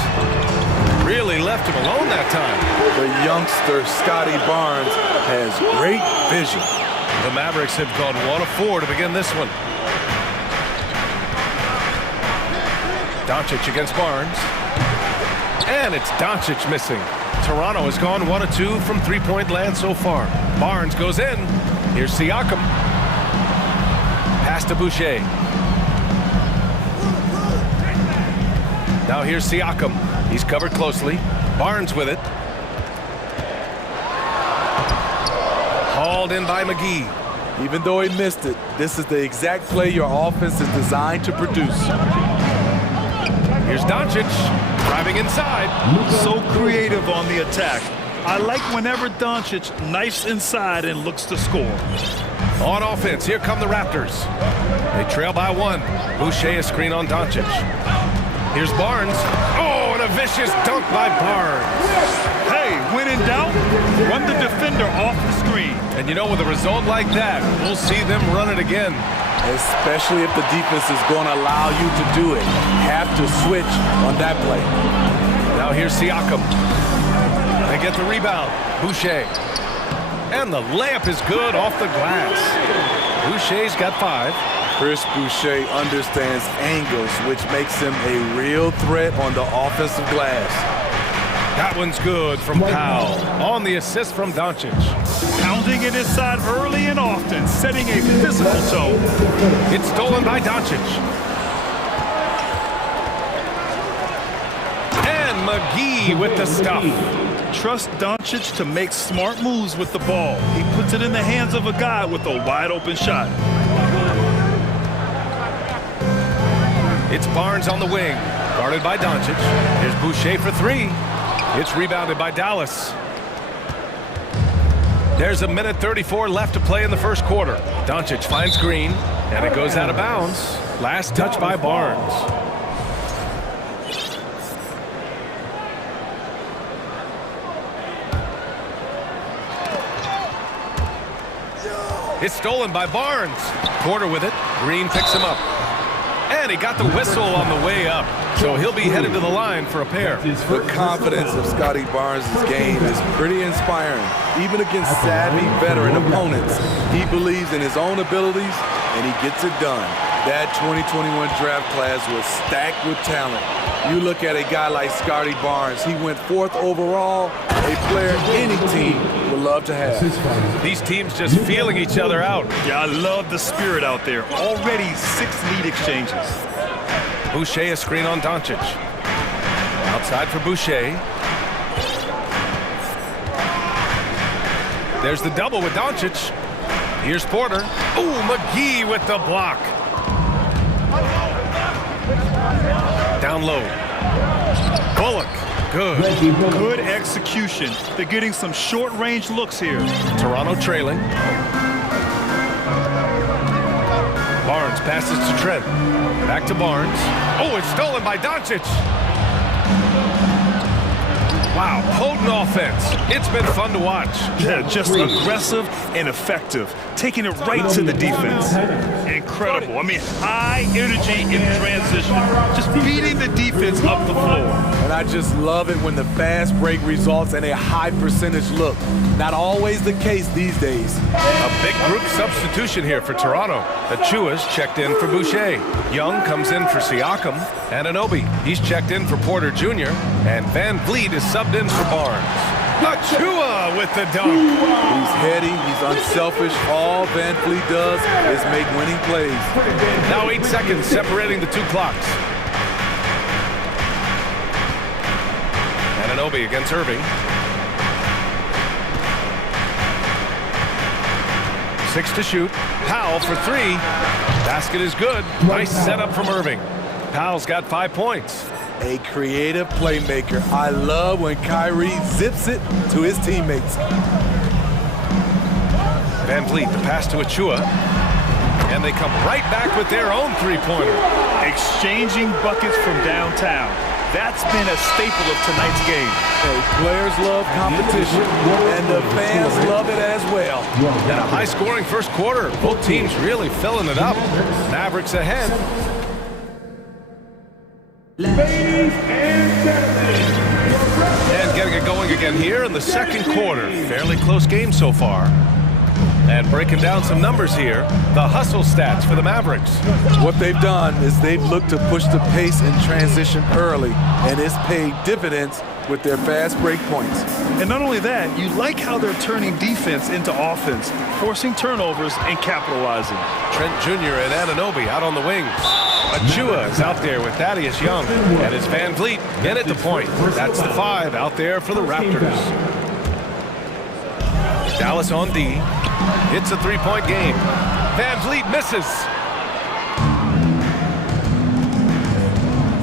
Really left him alone that time. The youngster, Scotty Barnes, has great vision. The Mavericks have gone 1 of 4 to begin this one. Doncic against Barnes. And it's Doncic missing. Toronto has gone 1 of 2 from three-point land so far. Barnes goes in. Here's Siakam. Pass to Boucher. Now here's Siakam. He's covered closely. Barnes with it. Hauled in by McGee. Even though he missed it, this is the exact play your offense is designed to produce. Here's Doncic, driving inside. So creative on the attack. I like whenever Doncic knifes inside and looks to score. On offense, here come the Raptors. They trail by 1. Boucher a screen on Doncic. Here's Barnes. Oh, and a vicious dunk by Barnes. Hey, when in doubt, run the defender off the screen. And you know, with a result like that, we'll see them run it again. Especially if the defense is going to allow you to do it. Have to switch on that play. Now here's Siakam. They get the rebound. Boucher. And the layup is good off the glass. Boucher's got 5. Chris Boucher understands angles, which makes him a real threat on the offensive glass. That one's good from Powell. On the assist from Doncic. Pounding it inside early and often, setting a physical tone. It's stolen by Doncic. And McGee with the stuff. Trust Doncic to make smart moves with the ball. He puts it in the hands of a guy with a wide open shot. It's Barnes on the wing, guarded by Doncic. Here's Boucher for 3. It's rebounded by Dallas. There's a minute 34 left to play in the first quarter. Doncic finds Green, and it goes out of bounds. Last touch by Barnes. It's stolen by Barnes. Porter with it. Green picks him up. And he got the whistle on the way up. So he'll be headed to the line for a pair. The confidence of Scotty Barnes' game is pretty inspiring. Even against savvy veteran opponents, he believes in his own abilities, and he gets it done. That 2021 draft class was stacked with talent. You look at a guy like Scotty Barnes, he went 4th overall, a player any team would love to have. These teams just feeling each other out. Yeah, I love the spirit out there. Already 6 lead exchanges. Boucher a screen on Doncic. Outside for Boucher. There's the double with Doncic. Here's Porter. Ooh, McGee with the block. Down low. Bullock. Good. Good execution. They're getting some short-range looks here. Toronto trailing. Barnes passes to Trent. Back to Barnes. Oh, it's stolen by Doncic. Wow, potent offense. It's been fun to watch. Yeah, just aggressive and effective. Taking it right to the defense. Incredible. I mean, high energy in transition. Just beating the defense up the floor. And I just love it when the fast break results in a high percentage look. Not always the case these days. A big group substitution here for Toronto. Achua's checked in for Boucher. Young comes in for Siakam. Anunoby, he's checked in for Porter Jr. And Van Vliet is subbed in for Barnes. Achua with the dunk. He's heady, he's unselfish. All Van Vliet does is make winning plays. Now 8 seconds separating the two clocks. Anunoby against Irving. 6 to shoot. Powell for 3. Basket is good. Nice setup from Irving. Powell's got 5 points. A creative playmaker. I love when Kyrie zips it to his teammates. Van Vliet, the pass to Achua. And they come right back with their own three-pointer. Exchanging buckets from downtown. That's been a staple of tonight's game. Hey, players love competition, and the fans love it as well. And a high-scoring first quarter. Both teams really filling it up. Mavericks ahead. Ladies and gentlemen, And getting it going again here in the second quarter. Fairly close game so far. And breaking down some numbers here, the hustle stats for the Mavericks. What they've done is they've looked to push the pace in transition early, and it's paid dividends with their fast break points. And not only that, you like how they're turning defense into offense, forcing turnovers and capitalizing. Trent Jr. and Anunoby out on the wings. Achua is out there with Thaddeus Young, and it's Van Vliet in at the point. That's the 5 out there for the Raptors. Dallas on D. It's a three-point game. Van Vliet misses.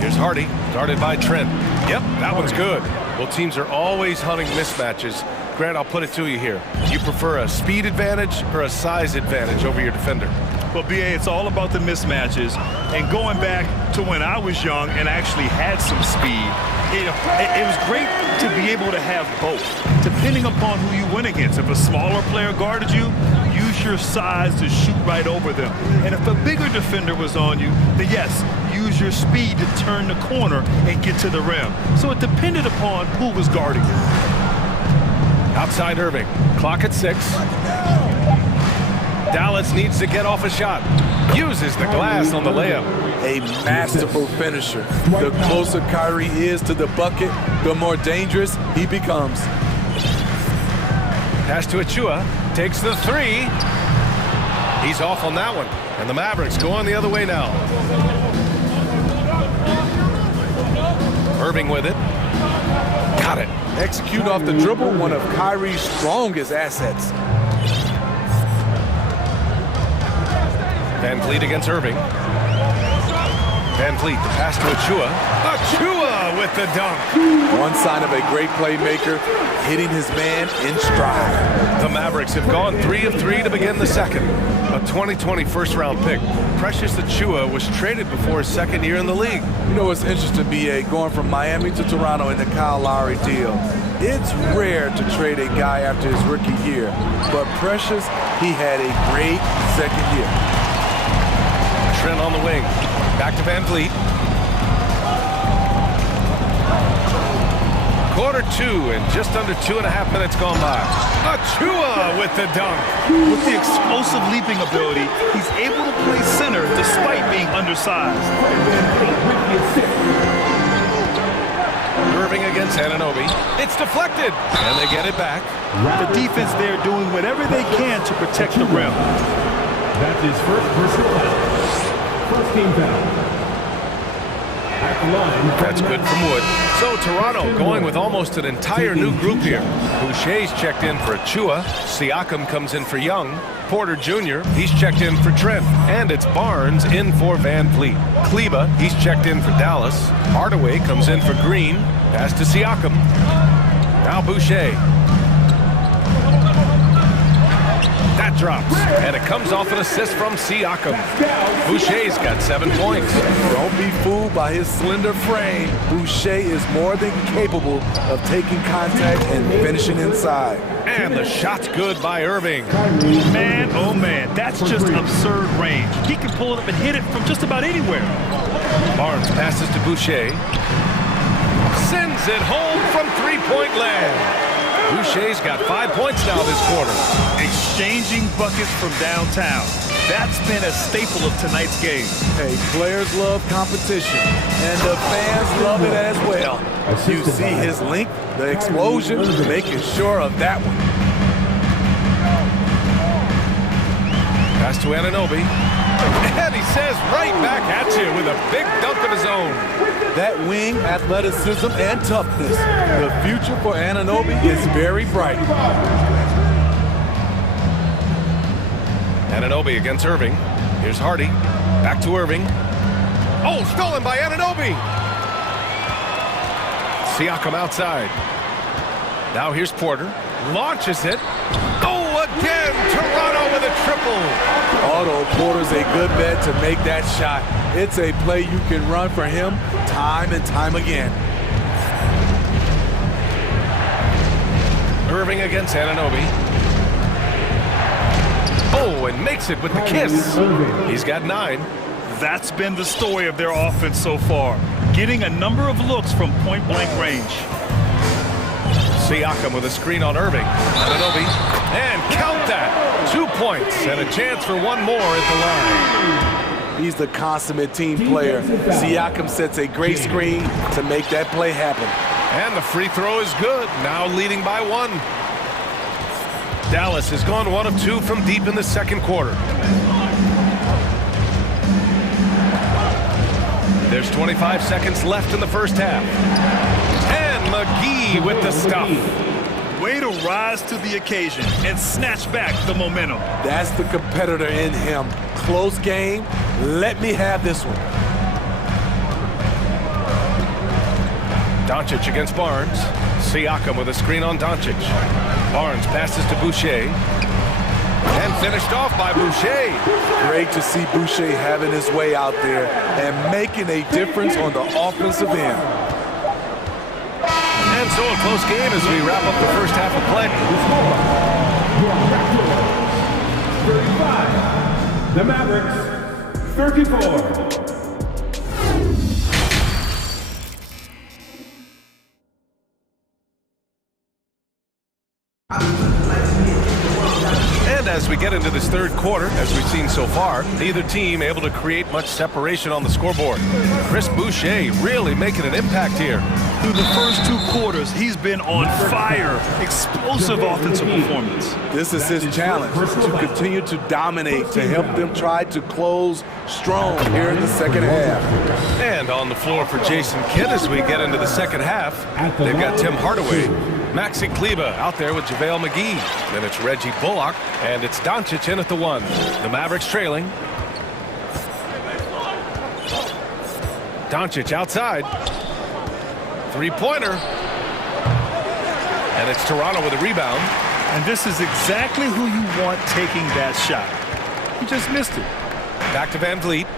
Here's Hardy, guarded by Trent. Yep, that one's good. Well, teams are always hunting mismatches. Grant, I'll put it to you here. Do you prefer a speed advantage or a size advantage over your defender? Well, BA, it's all about the mismatches. And going back to when I was young and actually had some speed, it was great to be able to have both, depending upon who you went against. If a smaller player guarded you, use your size to shoot right over them. And if a bigger defender was on you, then yes, use your speed to turn the corner and get to the rim. So it depended upon who was guarding you. Outside Irving, clock at 6. Dallas needs to get off a shot. Uses the glass on the layup. A masterful finisher. The closer Kyrie is to the bucket, the more dangerous he becomes. Pass to Achua, takes the 3. He's off on that one. And the Mavericks go on the other way now. Irving with it. Got it. Execute off the dribble, one of Kyrie's strongest assets. Van Vliet against Irving. Van Vliet, the pass to Achua. Achua with the dunk. One sign of a great playmaker, hitting his man in stride. The Mavericks have gone 3 of 3 to begin the second. A 2020 first-round pick. Precious Achua was traded before his second year in the league. You know, it's interesting, B.A., going from Miami to Toronto in the Kyle Lowry deal. It's rare to trade a guy after his rookie year, but Precious, he had a great second year. Trent on the wing. Back to Van Vliet. Quarter 2 and just under 2.5 minutes gone by. Achua with the dunk. With the explosive leaping ability, he's able to play center despite being undersized. Irving against Anunoby. It's deflected, and they get it back. The defense there doing whatever they can to protect the rim. That's his first personal foul. First team foul. That's good from Wood. So Toronto going with almost an entire new group here. Boucher's checked in for Achua. Siakam comes in for Young. Porter Jr., he's checked in for Trent. And it's Barnes in for Van Vliet. Kleba, he's checked in for Dallas. Hardaway comes in for Green. Pass to Siakam. Now Boucher. That drops, and it comes off an assist from Siakam. Boucher's got 7 points. Don't be fooled by his slender frame. Boucher is more than capable of taking contact and finishing inside. And the shot's good by Irving. Man, oh man, that's just absurd range. He can pull it up and hit it from just about anywhere. Barnes passes to Boucher. Sends it home from three-point land. Boucher's got 5 points now this quarter. Exchanging buckets from downtown. That's been a staple of tonight's game. Hey, players love competition, and the fans love it as well. You see his length, the explosion, making sure of that one. Pass to Anunoby. And he says right back at you with a big dunk of his own. That wing athleticism and toughness. The future for Anunoby is very bright. Anunoby against Irving. Here's Hardy. Back to Irving. Oh, stolen by Anunoby. Siakam outside. Now here's Porter. Launches it. Oh, again, Toronto with a triple. Otto Porter's a good bet to make that shot. It's a play you can run for him time and time again. Irving against Anunoby. Oh, and makes it with the kiss. He's got 9. That's been the story of their offense so far. Getting a number of looks from point-blank range. Siakam with a screen on Irving. Anunoby. And count that. 2 points and a chance for one more at the line. He's the consummate team player. Siakam sets a great screen to make that play happen. And the free throw is good. Now leading by 1. Dallas has gone 1 of 2 from deep in the second quarter. There's 25 seconds left in the first half. And McGee with the stuff. Way to rise to the occasion and snatch back the momentum. That's the competitor in him. Close game. Let me have this one. Doncic against Barnes. Siakam with a screen on Doncic. Barnes passes to Boucher. And finished off by Boucher. Great to see Boucher having his way out there and making a difference on the offensive end. And so a close game as we wrap up the first half of play. 35. The Mavericks, 34. And as we get into this third quarter, as we've seen so far, neither team able to create much separation on the scoreboard. Chris Boucher really making an impact here. Through the first 2 quarters, he's been on fire. Explosive offensive performance. This is his challenge, to continue to dominate, to help them try to close strong here in the second half. And on the floor for Jason Kidd as we get into the second half, they've got Tim Hardaway, Maxi Kleba out there with JaVale McGee. Then it's Reggie Bullock, and it's Doncic in at the 1. The Mavericks trailing. Doncic outside. Three-pointer. And it's Toronto with a rebound. And this is exactly who you want taking that shot. He just missed it. Back to Van Vliet.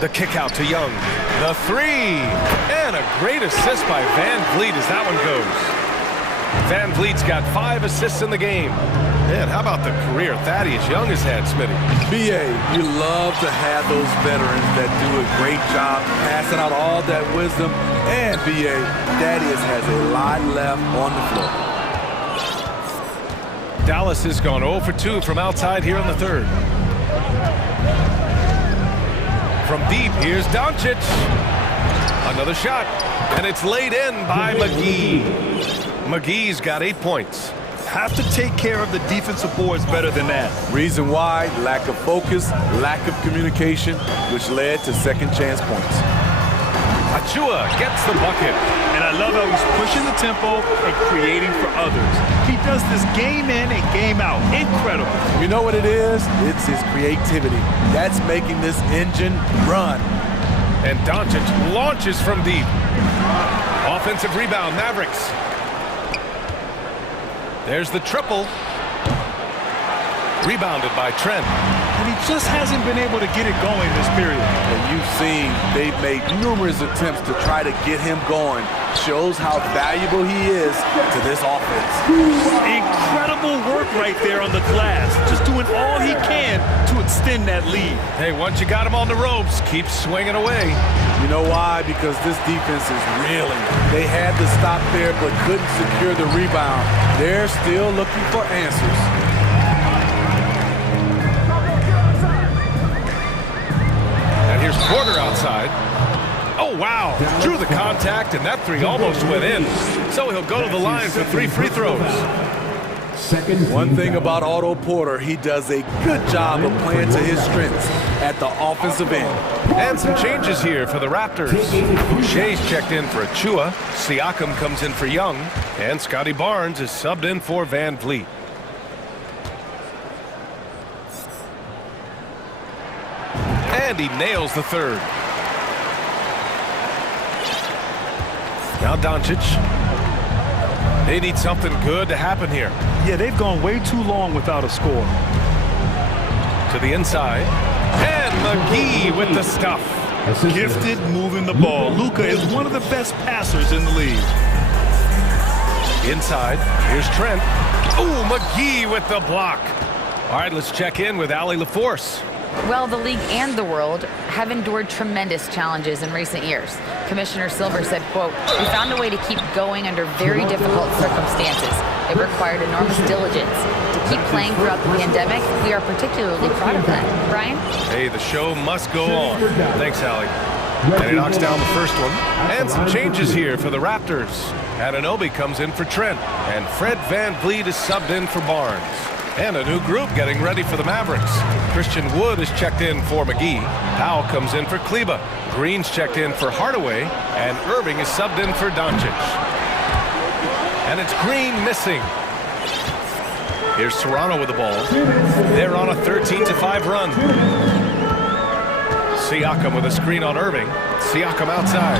The kick out to Young. The 3. And a great assist by Van Vliet as that one goes. Van Vliet's got 5 assists in the game. Man, how about the career Thaddeus Young has had, Smitty? B.A., you love to have those veterans that do a great job passing out all that wisdom. And B.A., Thaddeus has a lot left on the floor. Dallas has gone 0 for 2 from outside here in the third. From deep, here's Doncic. Another shot, and it's laid in by McGee. McGee's got 8 points. have to take care of the defensive boards better than that. Reason why, lack of focus, lack of communication, which led to second chance points. Achua gets the bucket. And I love how he's pushing the tempo and creating for others. He does this game in and game out. Incredible. You know what it is? It's his creativity. That's making this engine run. And Doncic launches from deep. Offensive rebound, Mavericks. There's the triple. Rebounded by Trent. And he just hasn't been able to get it going this period. And you've seen they've made numerous attempts to try to get him going. Shows how valuable he is to this offense. Incredible work right there on the glass. Just doing all he can to extend that lead. Hey, once you got him on the ropes, keep swinging away. You know why? Because this defense is reeling. They had to stop there but couldn't secure the rebound. They're still looking for answers. And here's Porter outside. Oh, wow. Drew the contact, and that three almost went in. So he'll go to the line for 3 free throws. One thing about Otto Porter, he does a good job of playing to his strengths at the offensive end. And some changes here for the Raptors. Boucher's checked in for Achua. Siakam comes in for Young. And Scotty Barnes is subbed in for Van Vliet. And he nails the third. Now Doncic. They need something good to happen here. Yeah, they've gone way too long without a score. To the inside. And McGee with the stuff. Gifted moving the ball. Luka is one of the best passers in the league. Inside. Here's Trent. Oh, McGee with the block. All right, let's check in with Allie LaForce. Well, the league and the world have endured tremendous challenges in recent years. Commissioner Silver said, quote, "We found a way to keep going under very difficult circumstances. It required enormous diligence. To keep playing throughout the pandemic, we are particularly proud of that." Brian? Hey, the show must go on. Thanks, Allie. And he knocks down the first one. And some changes here for the Raptors. Anunoby comes in for Trent. And Fred Van Vliet is subbed in for Barnes. And a new group getting ready for the Mavericks. Christian Wood is checked in for McGee. Powell comes in for Kleba. Green's checked in for Hardaway. And Irving is subbed in for Doncic. And it's Green missing. Here's Toronto with the ball. They're on a 13-5 run. Siakam with a screen on Irving. Siakam outside.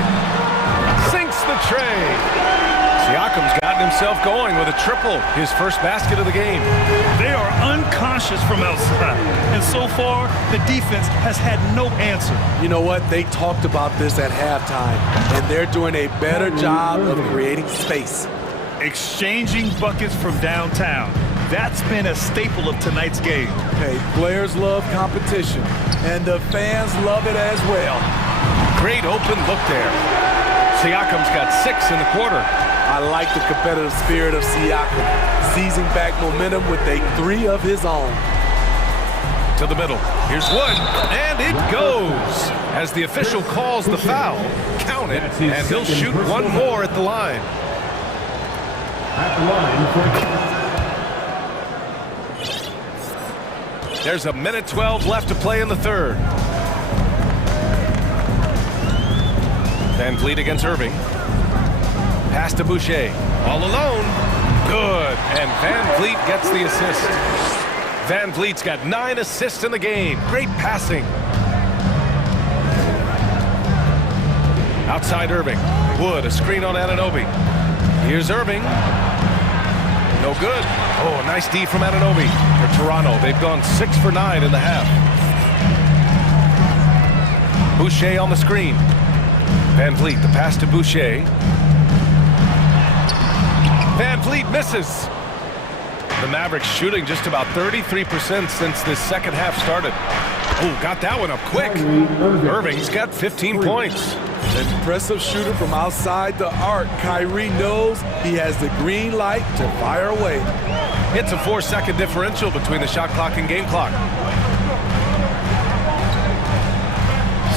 Sinks the tray. Siakam's gotten himself going with a triple, his first basket of the game. They are unconscious from outside, and so far, the defense has had no answer. You know what? They talked about this at halftime, and they're doing a better job of creating space. Exchanging buckets from downtown. That's been a staple of tonight's game. Hey, players love competition, and the fans love it as well. Great open look there. Siakam's got 6 in the quarter. I like the competitive spirit of Siakam, seizing back momentum with a 3 of his own. To the middle. Here's Wood, and it goes. As the official calls the foul, count it, and he'll shoot one more at the line. There's a minute 12 left to play in the third. Van Vliet against Irving. Pass to Boucher. All alone. Good. And Van Vliet gets the assist. Van Vliet's got 9 assists in the game. Great passing. Outside Irving. Wood, a screen on Anunoby. Here's Irving. No good. Oh, a nice D from Anunoby. For Toronto, they've gone 6 for 9 in the half. Boucher on the screen. Van Vliet, the pass to Boucher. Van Vliet misses. The Mavericks shooting just about 33% since this second half started. Oh, got that one up quick. Irving's got 15 points. An impressive shooter from outside the arc. Kyrie knows he has the green light to fire away. It's a 4-second differential between the shot clock and game clock.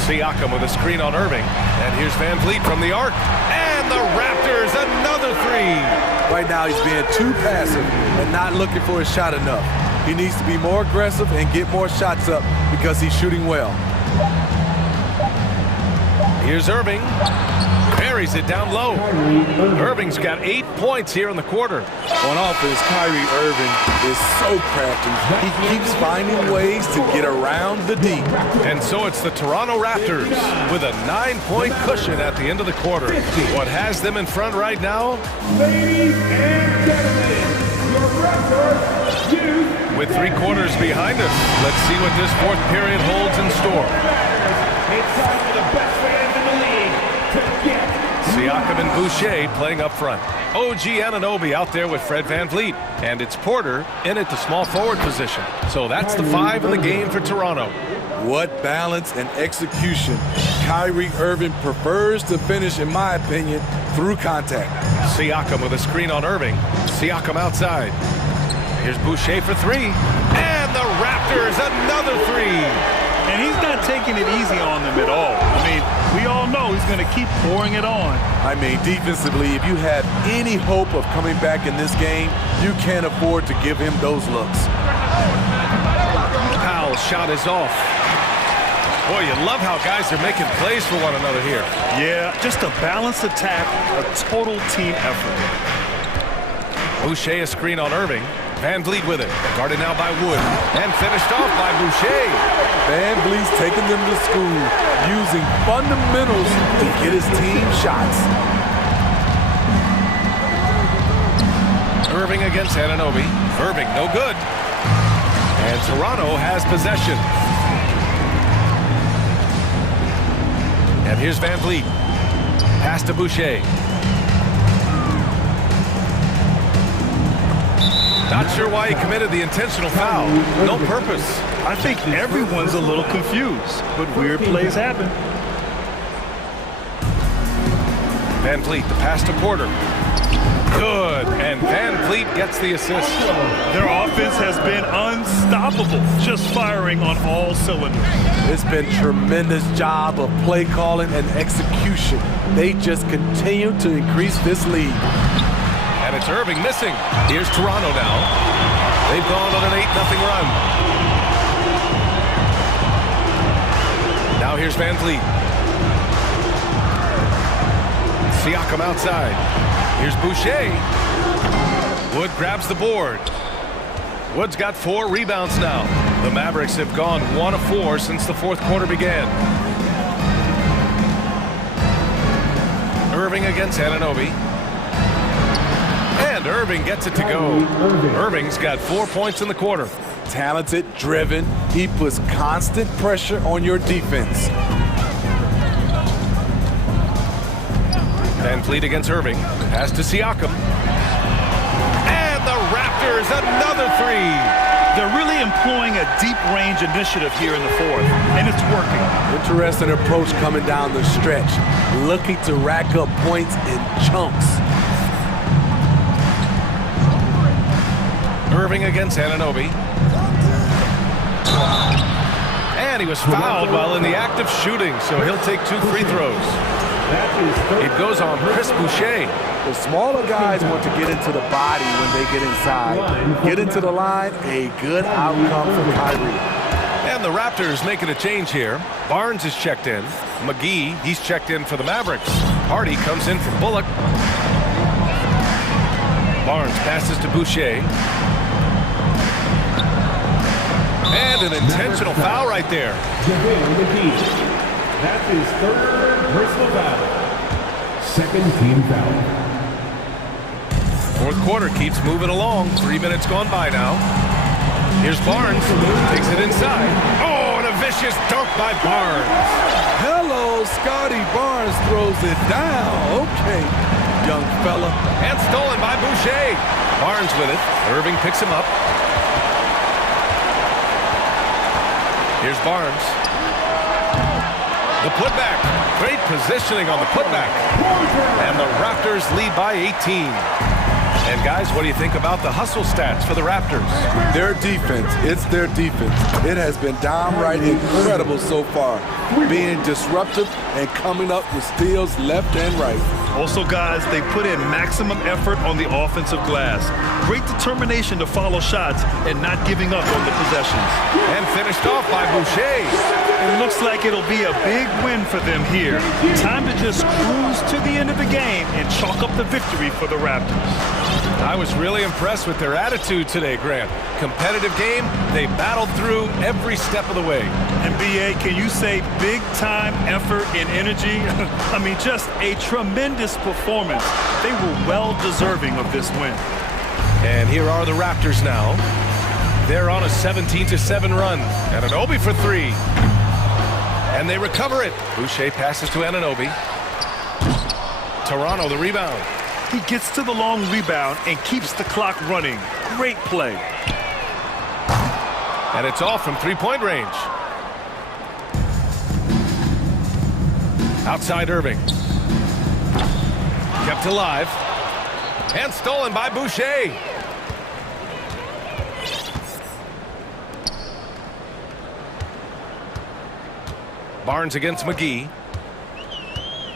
Siakam with a screen on Irving. And here's Van Vliet from the arc. And And the Raptors, another three. Right now, he's being too passive and not looking for his shot enough. He needs to be more aggressive and get more shots up because he's shooting well. Here's Irving. Buries it down low. Irving's got 8 points here in the quarter. On offense, Kyrie Irving is so crafty. He keeps finding ways to get around the D. And so it's the Toronto Raptors with a 9-point cushion at the end of the quarter. What has them in front right now? Ladies and gentlemen, your Raptors youth. With 3 quarters behind us, let's see what this fourth period holds in store. It's time for the best fans in the league to get. Siakam and Boucher playing up front. OG Anunoby out there with Fred VanVleet. And it's Porter in at the small forward position. So that's the 5 in the game for Toronto. What balance and execution. Kyrie Irving prefers to finish, in my opinion, through contact. Siakam with a screen on Irving. Siakam outside. Here's Boucher for 3. And the Raptors, another 3. And he's not taking it easy on them at all. I mean, we all know he's going to keep pouring it on. I mean, defensively, if you have any hope of coming back in this game, you can't afford to give him those looks. Powell's shot is off. Boy, you love how guys are making plays for one another here. Yeah, just a balanced attack, a total team effort. Boucher a screen on Irving. VanVleet with it. Guarded now by Wood. And finished off by Boucher. VanVleet's taking them to school, using fundamentals to get his team shots. Irving against Anunoby. Irving, no good. And Toronto has possession. And here's VanVleet. Pass to Boucher. Not sure why he committed the intentional foul. No purpose. I think everyone's a little confused, but weird plays happen. VanVleet, the pass to Porter. Good, and VanVleet gets the assist. Their offense has been unstoppable, just firing on all cylinders. It's been tremendous job of play calling and execution. They just continue to increase this lead. And it's Irving missing. Here's Toronto now. They've gone on an 8-0 run. Now here's VanVleet. Siakam outside. Here's Boucher. Wood grabs the board. Wood's got 4 rebounds now. The Mavericks have gone 1 of 4 since the fourth quarter began. Irving against Anunoby. And Irving gets it to go. Irving's got 4 points in the quarter. Talented, driven. He puts constant pressure on your defense. VanVleet against Irving. Pass to Siakam. And the Raptors, another 3. They're really employing a deep range initiative here in the fourth, and it's working. Interesting approach coming down the stretch. Looking to rack up points in chunks. Irving against Anunoby. And he was fouled while in the act of shooting, so he'll take 2 free throws. It goes on Chris Boucher. The smaller guys want to get into the body when they get inside. Get into the line, a good outcome for Kyrie. And the Raptors making a change here. Barnes is checked in. McGee, he's checked in for the Mavericks. Hardy comes in for Bullock. Barnes passes to Boucher. And an intentional foul right there. That's his 3rd personal foul. 2nd team foul. Fourth quarter keeps moving along. 3 minutes gone by now. Here's Barnes. Takes it inside. Oh, and a vicious dunk by Barnes. Hello, Scotty Barnes throws it down. Okay, young fella. And stolen by Boucher. Barnes with it. Irving picks him up. Here's Barnes. The putback. Great positioning on the putback. And the Raptors lead by 18. And guys, what do you think about the hustle stats for the Raptors? Their defense. It's their defense. It has been downright incredible so far. Being disruptive and coming up with steals left and right. Also, guys, they put in maximum effort on the offensive glass. Great determination to follow shots and not giving up on the possessions. And finished off by Boucher. It looks like it'll be a big win for them here. Time to just cruise to the end of the game and chalk up the victory for the Raptors. I was really impressed with their attitude today, Grant. Competitive game, they battled through every step of the way. And BA, can you say big time effort and energy? I mean, just a tremendous performance. They were well deserving of this win. And here are the Raptors now. They're on a 17-7 run. Anunoby for three. And they recover it. Boucher passes to Anunoby. Toronto the rebound. He gets to the long rebound and keeps the clock running. Great play. And it's off from three-point range. Outside Irving. Kept alive. And stolen by Boucher. Barnes against McGee.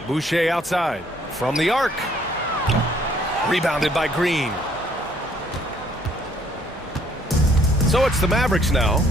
Boucher outside. From the arc. Rebounded by Green. So it's the Mavericks now.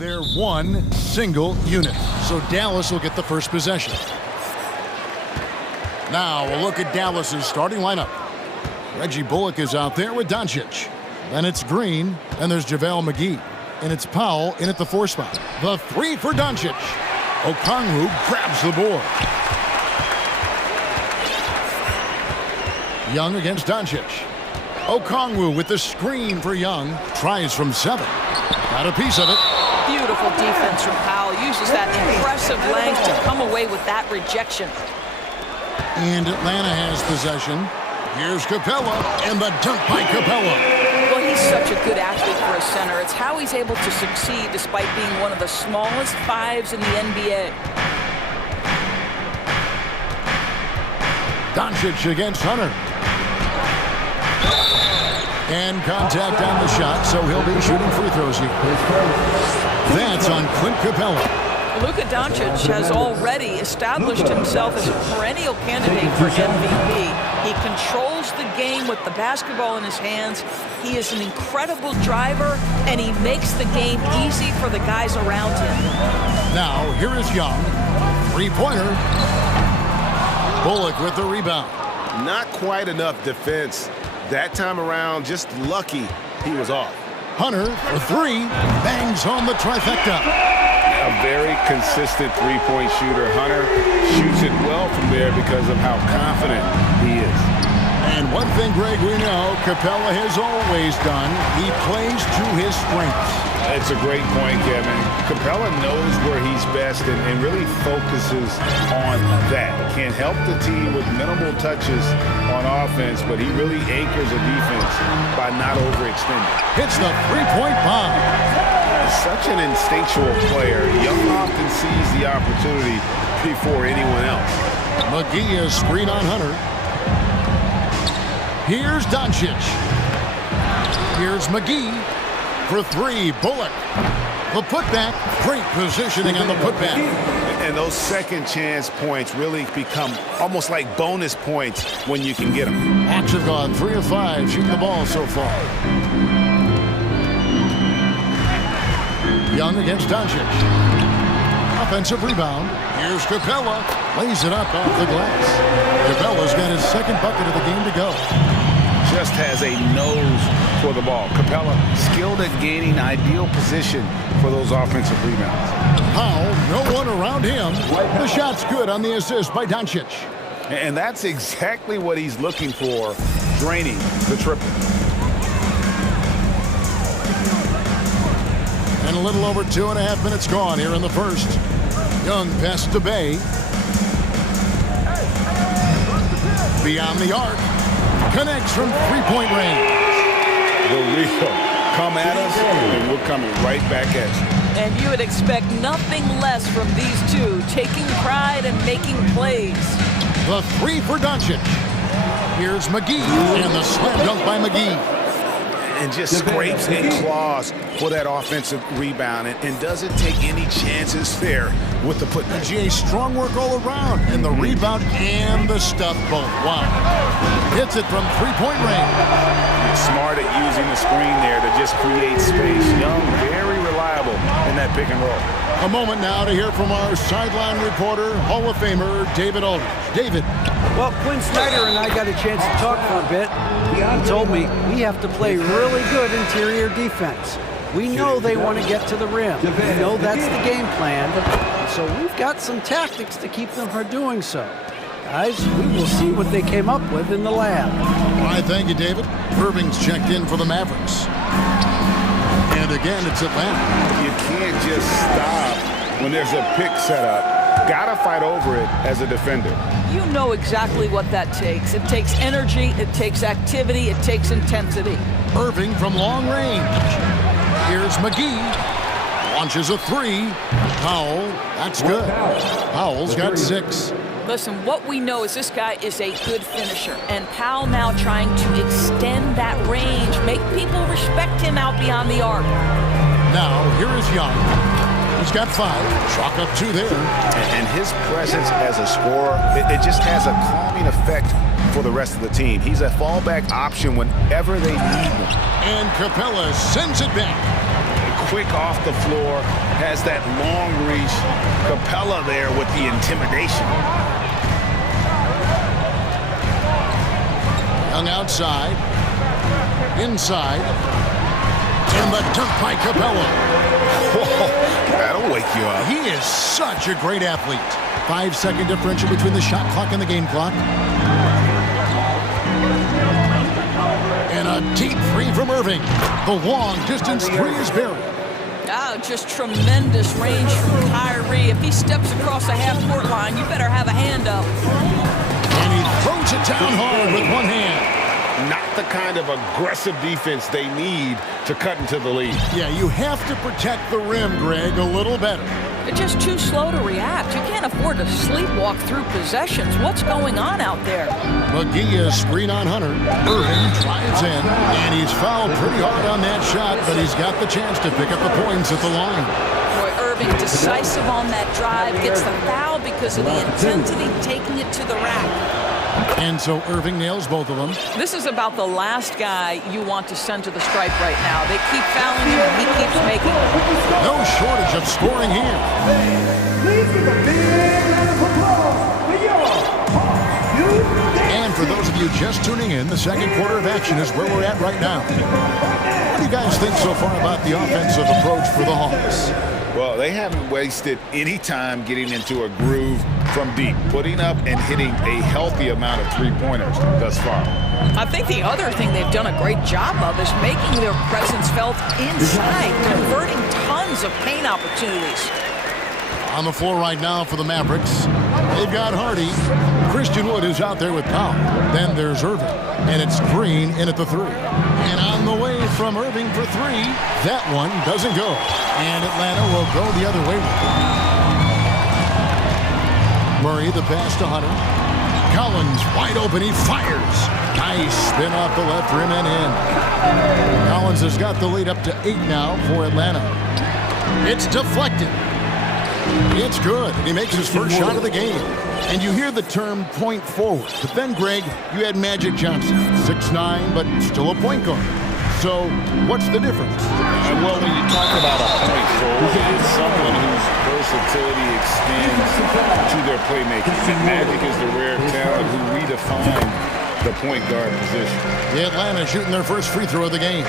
They're one single unit, so Dallas will get the first possession. Now we'll look at Dallas's starting lineup. Reggie Bullock is out there with Doncic. Then it's Green, and there's JaVale McGee. And it's Powell in at the 4 spot. The 3 for Doncic. Okongwu grabs the board. Young against Doncic. Okongwu with the screen for Young. Tries from 7. Got a piece of it. Beautiful defense from Powell. Uses that impressive length to come away with that rejection. And Atlanta has possession. Here's Capella, and the dunk by Capella. Well, he's such a good athlete for a center. It's how he's able to succeed despite being one of the smallest 5s in the NBA. Doncic against Hunter. And contact on the shot, so he'll be shooting free throws here. That's on Clint Capella. Luka Doncic has already established himself as a perennial candidate for MVP. He controls the game with the basketball in his hands. He is an incredible driver, and he makes the game easy for the guys around him. Now, here is Young. 3-pointer. Bullock with the rebound. Not quite enough defense. That time around, just lucky he was off. Hunter for 3. Bangs home the trifecta. A very consistent three-point shooter. Hunter shoots it well from there because of how confident he is. And one thing, Greg, we know Capella has always done. He plays to his strengths. It's a great point, Kevin. Capella knows where he's best and really focuses on that. Can help the team with minimal touches on offense, but he really anchors a defense by not overextending. Hits the three-point bomb. Such an instinctual player. Young often sees the opportunity before anyone else. McGee is screen on Hunter. Here's Doncic. Here's McGee for 3. Bullock. The putback. Great positioning on the putback. And those second chance points really become almost like bonus points when you can get them. Hawks have gone 3 of 5 shooting the ball so far. Young against Doncic. Offensive rebound. Here's Capella. Lays it up off the glass. Capella's got his second bucket of the game to go. Just has a nose for the ball. Capella skilled at gaining ideal position for those offensive rebounds. Powell, no one around him. The shot's good on the assist by Doncic. And that's exactly what he's looking for, draining the triple. And a little over 2.5 minutes gone here in the first. Young pass to Bay. Beyond the arc. Connects from 3-point range. The real come at us, and we're coming right back at you. And you would expect nothing less from these two, taking pride and making plays. The 3 for Doncic. Here's McGee, and the slam dunk by McGee. And just scrapes and claws for that offensive rebound and doesn't take any chances there with the putback. GA strong work all around, and the rebound and the stuff both. Wow. Hits it from 3-point range. Smart at using the screen there to just create space. Young, very reliable in that pick and roll. A moment now to hear from our sideline reporter, Hall of Famer David Aldridge. David. Well, Quinn Snyder and I got a chance to talk for a bit. He told me we have to play really good interior defense. We know they want to get to the rim. We know that's the game plan. So we've got some tactics to keep them from doing so. Guys, we will see what they came up with in the lab. All right, thank you, David. Irving's checked in for the Mavericks. And again, it's Atlanta. You can't just stop when there's a pick set up. Gotta fight over it as a defender. You know exactly what that takes. It takes energy, it takes activity, it takes intensity. Irving from long range. Here's McGee. Launches a 3. Powell, that's good. Powell's got 6. Listen, what we know is this guy is a good finisher, and Powell now trying to extend that range, make people respect him out beyond the arc. Now, here is Young. He's got 5. Chalk up 2 there. And his presence as a scorer, it just has a calming effect for the rest of the team. He's a fallback option whenever they need him. And Capella sends it back. quick off the floor, has that long reach. Capella there with the intimidation. Young outside. Inside. And the dunk by Capella. That'll wake you up. He is such a great athlete. 5-second differential between the shot clock and the game clock. And a deep three from Irving. The long distance three is buried. Oh, just tremendous range from Kyrie. If he steps across the half-court line, you better have a hand up. And he throws it down hard with one hand. Not the kind of aggressive defense they need to cut into the lead. Yeah, you have to protect the rim, Greg, a little better. They're just too slow to react. You can't afford to sleepwalk through possessions. What's going on out there? McGee is screen on Hunter. Irving drives in, and he's fouled pretty hard on that shot, but he's got the chance to pick up the points at the line. Boy, Irving decisive on that drive, gets the foul because of the intensity, taking it to the rack. And so Irving nails both of them. This is about the last guy you want to send to the stripe right now. They keep fouling him, and he keeps making them. No shortage of scoring here. Please give a big round of applause for your And for those of you just tuning in, the second quarter of action is where we're at right now. What do you guys think so far about the offensive approach for the Hawks? Well, they haven't wasted any time getting into a groove from deep, putting up and hitting a healthy amount of three-pointers thus far. I think the other thing they've done a great job of is making their presence felt inside, converting tons of paint opportunities. On the floor right now for the Mavericks, they've got Hardy. Christian Wood is out there with Powell. Then there's Irving, and it's Green in at the three. And on the way from Irving for three, that one doesn't go. And Atlanta will go the other way with it. Murray, the pass to Hunter. Collins wide open, he fires. Nice spin off the left rim and in. Collins has got the lead up to 8 now for Atlanta. It's deflected. It's good. He makes his first shot of the game. And you hear the term point forward. But then, Greg, you had Magic Johnson, 6'9", but still a point guard. So what's the difference? Well, when you talk about a point forward, it's someone whose versatility extends to their playmaking. And Magic is the rare talent who redefined the point guard position. The Atlanta shooting their first free throw of the game.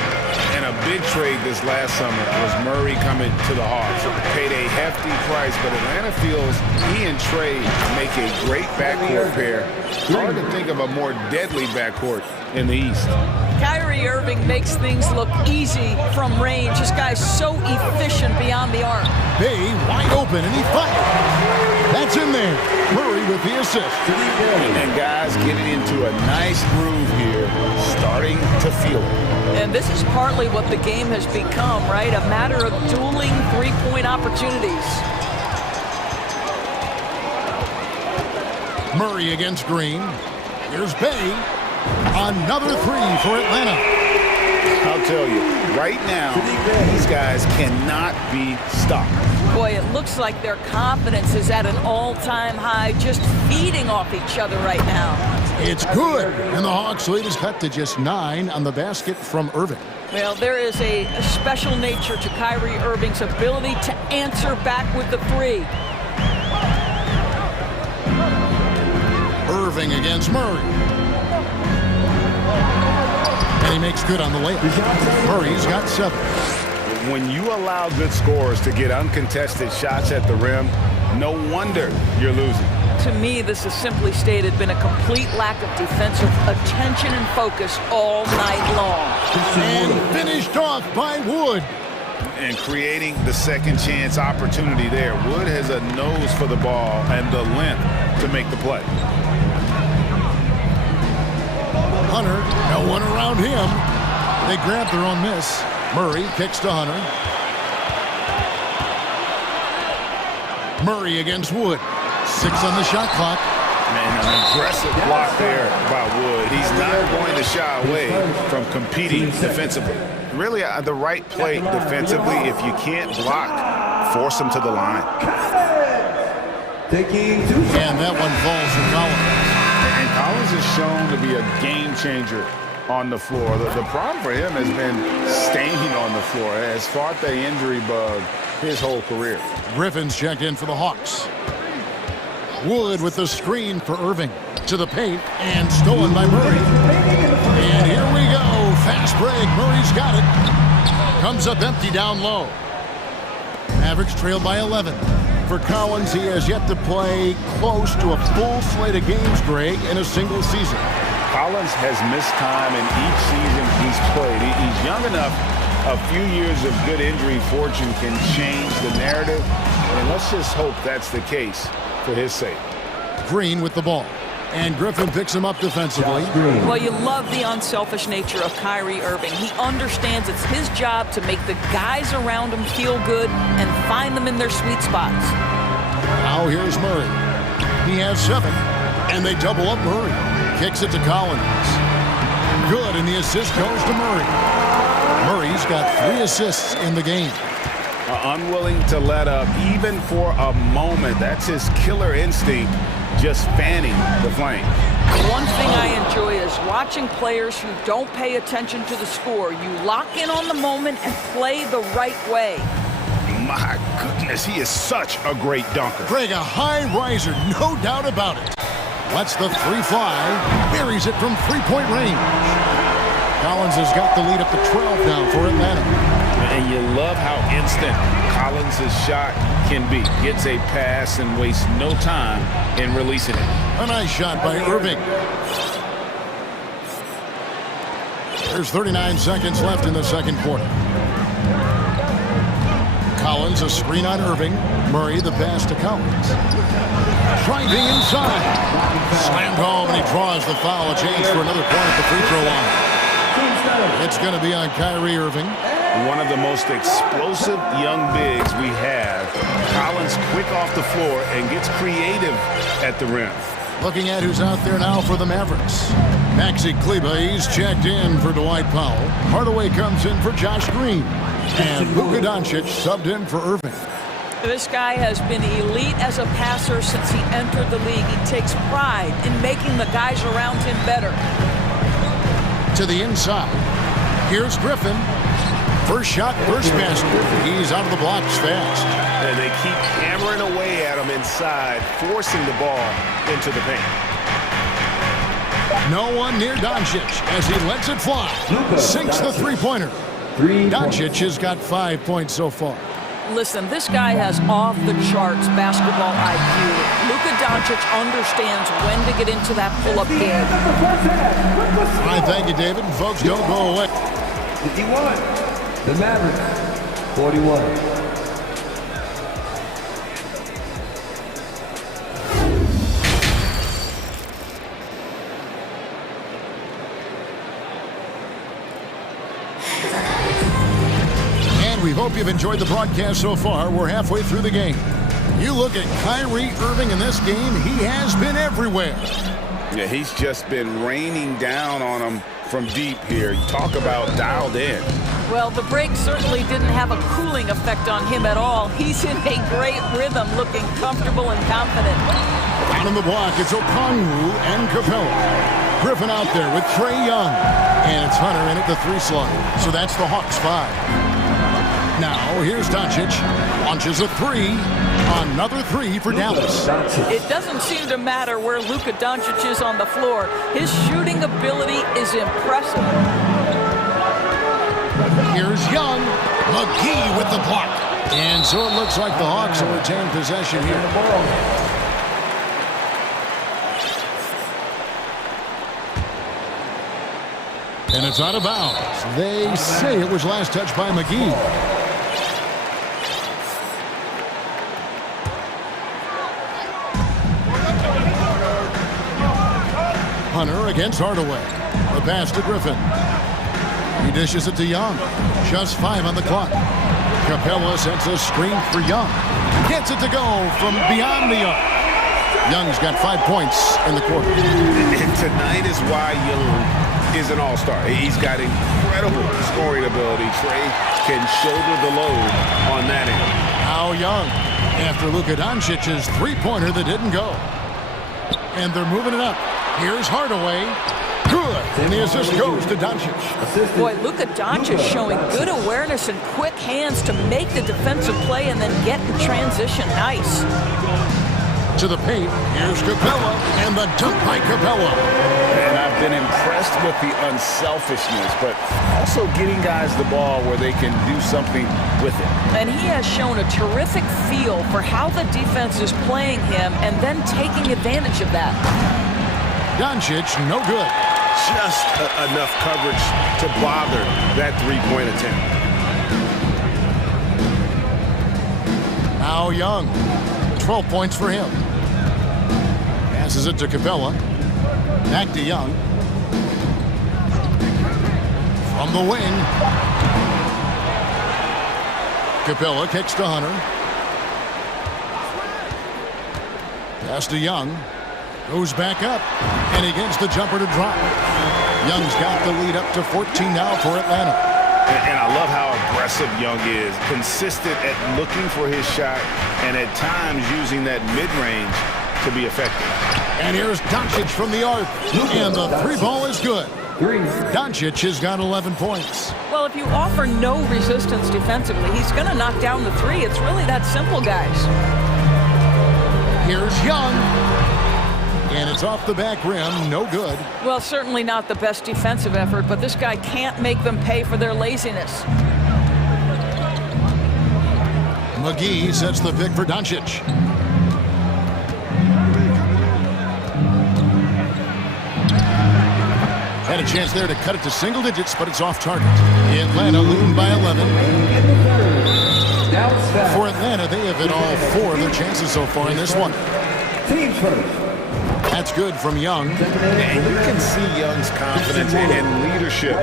And a big trade this last summer was Murray coming to the Hawks. Paid a hefty price, but Atlanta feels he and Trey make a great backcourt pair. Hard to think of a more deadly backcourt in the East. Kyrie Irving makes things look easy from range. This guy's so efficient beyond the arc. Bay wide open, and he fired. That's in there. Murray with the assist. And guys getting into a nice groove here, starting to feel it. And this is partly what the game has become, right? A matter of dueling three-point opportunities. Murray against Green. Here's Bay. Another three for Atlanta. I'll tell you, right now, these guys cannot be stopped. Boy, it looks like their confidence is at an all-time high, just feeding off each other right now. It's good, and the Hawks lead is cut to just 9 on the basket from Irving. Well, there is a special nature to Kyrie Irving's ability to answer back with the three. Irving against Murray. And he makes good on the layup. Murray's got 7. When you allow good scorers to get uncontested shots at the rim, no wonder you're losing. To me, this is simply stated been a complete lack of defensive attention and focus all night long. And finished off by Wood. And creating the second chance opportunity there. Wood has a nose for the ball and the length to make the play. Hunter, no one around him. They grab their own miss. Murray kicks to Hunter. Murray against Wood. 6 on the shot clock. Man, an aggressive block there by Wood. He's not going to shy away from competing defensively. Really, the right play defensively. If you can't block, force him to the line. And that one falls for Collins. And Collins is shown to be a game changer on the floor. The problem for him has been staying on the floor. He has fought the injury bug his whole career. Griffin's checked in for the Hawks. Wood with the screen for Irving. To the paint and stolen by Murray. And here we go. Fast break. Murray's got it. Comes up empty down low. Mavericks trailed by 11. For Collins, he has yet to play close to a full slate of games, Greg, in a single season. Collins has missed time in each season he's played. He's young enough. A few years of good injury fortune can change the narrative. And let's just hope that's the case for his sake. Green with the ball. And Griffin picks him up defensively. Well, you love the unselfish nature of Kyrie Irving. He understands it's his job to make the guys around him feel good and find them in their sweet spots. Now here's Murray. He has 7, and they double up Murray. Kicks it to Collins. Good, and the assist goes to Murray. Murray's got 3 assists in the game. Unwilling to let up, even for a moment. That's his killer instinct, just fanning the flame. One thing I enjoy is watching players who don't pay attention to the score. You lock in on the moment and play the right way. My goodness, he is such a great dunker. Greg, a high riser, no doubt about it. Lets the 3 fly, buries it from 3-point range. Collins has got the lead up to 12 now for Atlanta. And you love how instant Collins' shot can be. Gets a pass and wastes no time in releasing it. A nice shot by Irving. There's 39 seconds left in the second quarter. Collins, a screen on Irving. Murray, the pass to Collins. Driving inside. Slammed home, and he draws the foul. A change for another point at the free throw line. It's going to be on Kyrie Irving. One of the most explosive young bigs we have. Collins quick off the floor and gets creative at the rim. Looking at who's out there now for the Mavericks. Maxi Kleber, he's checked in for Dwight Powell. Hardaway comes in for Josh Green. And Luka Doncic subbed in for Irving. This guy has been elite as a passer since he entered the league. He takes pride in making the guys around him better. To the inside. Here's Griffin. First shot, first basket. He's out of the blocks fast. And they keep hammering away at him inside, forcing the ball into the paint. No one near Doncic as he lets it fly. Sinks the three-pointer. Doncic has got 5 points so far. Listen, this guy has off-the-charts basketball IQ. Luka Doncic understands when to get into that pull-up game. All right, thank you, David. And folks, don't go away. 51. The Mavericks, 41. We hope you've enjoyed the broadcast so far. We're halfway through the game. You look at Kyrie Irving in this game, he has been everywhere. Yeah, he's just been raining down on him from deep here. Talk about dialed in. Well, the break certainly didn't have a cooling effect on him at all. He's in a great rhythm, looking comfortable and confident. Down in the block, it's Okongwu and Capella. Griffin out there with Trae Young. And it's Hunter in at the 3 slot. So that's the Hawks 5. Now, here's Doncic. Launches a 3. Another 3 for Dallas. It doesn't seem to matter where Luka Doncic is on the floor. His shooting ability is impressive. Here's Young. McGee with the block. And so it looks like the Hawks will retain possession here. And it's out of bounds. They say it was last touched by McGee. Hunter against Hardaway. The pass to Griffin. He dishes it to Young. Just 5 on the clock. Capella sends a screen for Young. Gets it to go from beyond the arc. Young's got 5 points in the quarter. And tonight is why Young is an all-star. He's got incredible scoring ability. Trae can shoulder the load on that end. Now Young, after Luka Doncic's 3-pointer that didn't go. And they're moving it up. Here's Hardaway. Good. And the assist goes to Doncic. Boy, Luka Doncic showing good awareness and quick hands to make the defensive play and then get in transition. Nice. To the paint, here's Capella, and the dunk by Capella. And I've been impressed with the unselfishness, but also getting guys the ball where they can do something with it. And he has shown a terrific feel for how the defense is playing him and then taking advantage of that. Doncic, no good. Just enough coverage to bother that three-point attempt. Now Young, 12 points for him. Passes it to Capella. Back to Young. From the wing. Capella kicks to Hunter. Pass to Young. Goes back up. And he gets the jumper to drop. Young's got the lead up to 14 now for Atlanta. And I love how aggressive Young is. Consistent at looking for his shot and at times using that mid-range to be effective. And here's Doncic from the arc. And the three ball is good. Doncic has got 11 points. Well, if you offer no resistance defensively, he's going to knock down the three. It's really that simple, guys. Here's Young. And it's off the back rim, no good. Well, certainly not the best defensive effort, but this guy can't make them pay for their laziness. McGee sets the pick for Doncic. Had a chance there to cut it to single digits, but it's off target. Atlanta leading by 11. For Atlanta, they have hit all four of their chances so far in this one. Teams first. That's good from Young. And you can see Young's confidence and leadership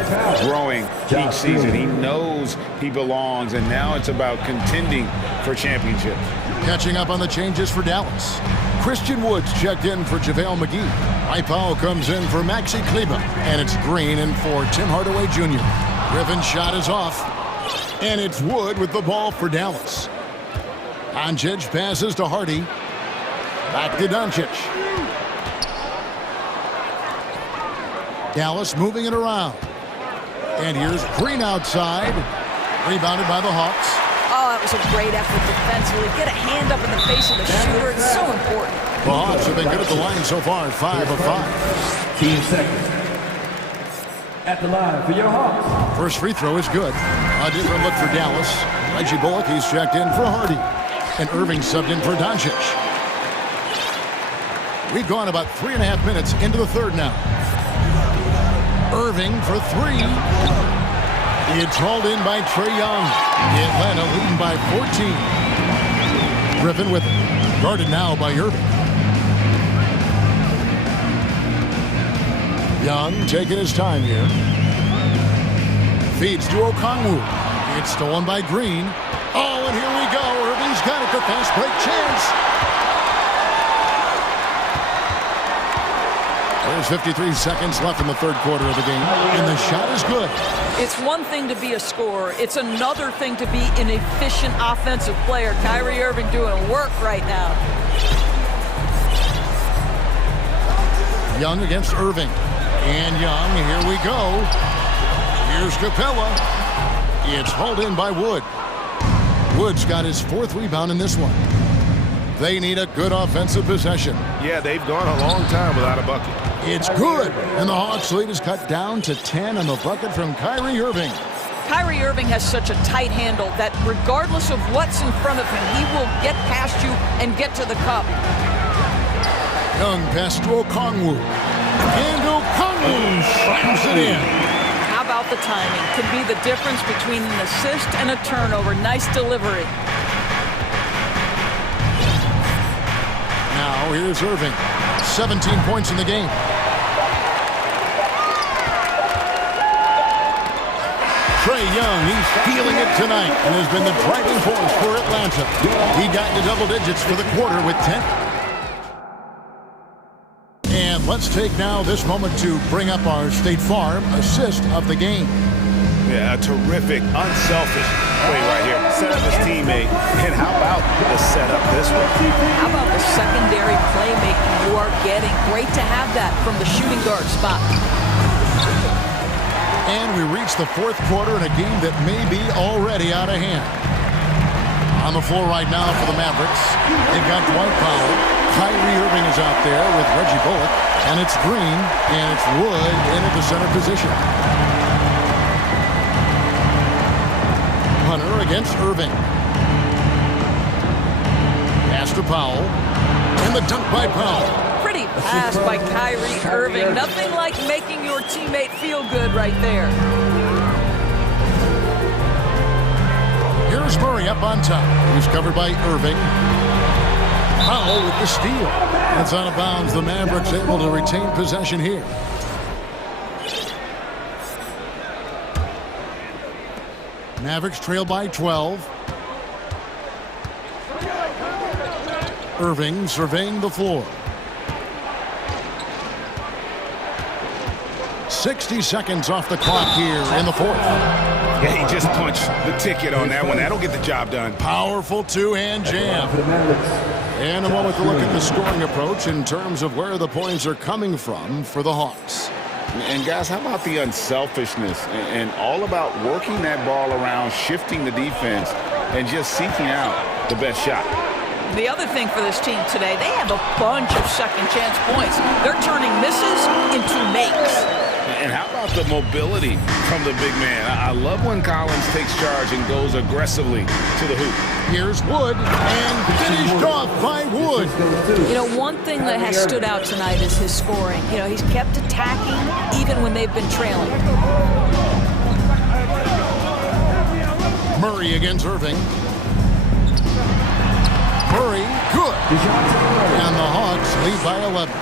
growing each season. He knows he belongs, and now it's about contending for championships. Catching up on the changes for Dallas. Christian Woods checked in for JaVale McGee. Powell comes in for Maxi Kleber. And it's Green in for Tim Hardaway Jr. Griffin's shot is off. And it's Wood with the ball for Dallas. Doncic passes to Hardy. Back to Doncic. Dallas moving it around. And here's Green outside. Rebounded by the Hawks. Oh, that was a great effort defensively. Get a hand up in the face of the shooter. It's so important. The Hawks have been good at the line so far, 5 of 5. Team second. At the line for your Hawks. First free throw is good. A different look for Dallas. Reggie Bullock, he's checked in for Hardy. And Irving subbed in for Doncic. We've gone about 3.5 minutes into the third now. Irving for three. It's hauled in by Trae Young. Atlanta leading by 14. Griffin with it. Guarded now by Irving. Young taking his time here. Feeds to Okongwu. It's stolen by Green. Oh, and here we go. Irving's got it. The fast break chance. There's 53 seconds left in the third quarter of the game, and the shot is good. It's one thing to be a scorer. It's another thing to be an efficient offensive player. Kyrie Irving doing work right now. Young against Irving. And Young, here we go. Here's Capella. It's hauled in by Wood. Wood's got his fourth rebound in this one. They need a good offensive possession. Yeah, they've gone a long time without a bucket. It's good. And the Hawks lead is cut down to 10 on the bucket from Kyrie Irving. Kyrie Irving has such a tight handle that regardless of what's in front of him, he will get past you and get to the cup. Young pass to Okongwu. And Okongwu slams it in. How about the timing? Could be the difference between an assist and a turnover. Nice delivery. Now here's Irving. 17 points in the game. Trae Young, he's feeling it tonight and has been the driving force for Atlanta. He got into double digits for the quarter with 10. And let's take now this moment to bring up our State Farm assist of the game. Yeah, a terrific, unselfish play right here. Set up his teammate. And how about the setup this way? How about the secondary playmaking you are getting? Great to have that from the shooting guard spot. And we reach the fourth quarter in a game that may be already out of hand. On the floor right now for the Mavericks, they've got Dwight Powell. Kyrie Irving is out there with Reggie Bullock. And it's Green, and it's Wood in at the center position. Hunter against Irving. Pass to Powell. And the dunk by Powell. Pretty pass by Kyrie Irving. Nothing like making your teammate feel good right there. Here's Murray up on top. He's covered by Irving. Powell with the steal. It's out of bounds. The Mavericks able to retain possession here. Mavericks trail by 12. Irving surveying the floor. 60 seconds off the clock here in the fourth. Yeah, he just punched the ticket on that one. That'll get the job done. Powerful two-hand jam. And a moment to look at the scoring approach in terms of where the points are coming from for the Hawks. And guys, how about the unselfishness and all about working that ball around, shifting the defense, and just seeking out the best shot. The other thing for this team today, they have a bunch of second chance points. They're turning misses into makes. And how about the mobility from the big man? I love when Collins takes charge and goes aggressively to the hoop. Here's Wood, and finished off by Wood. You know, one thing that has stood out tonight is his scoring. You know, he's kept attacking even when they've been trailing. Murray against Irving. Murray, good. And the Hawks lead by 11.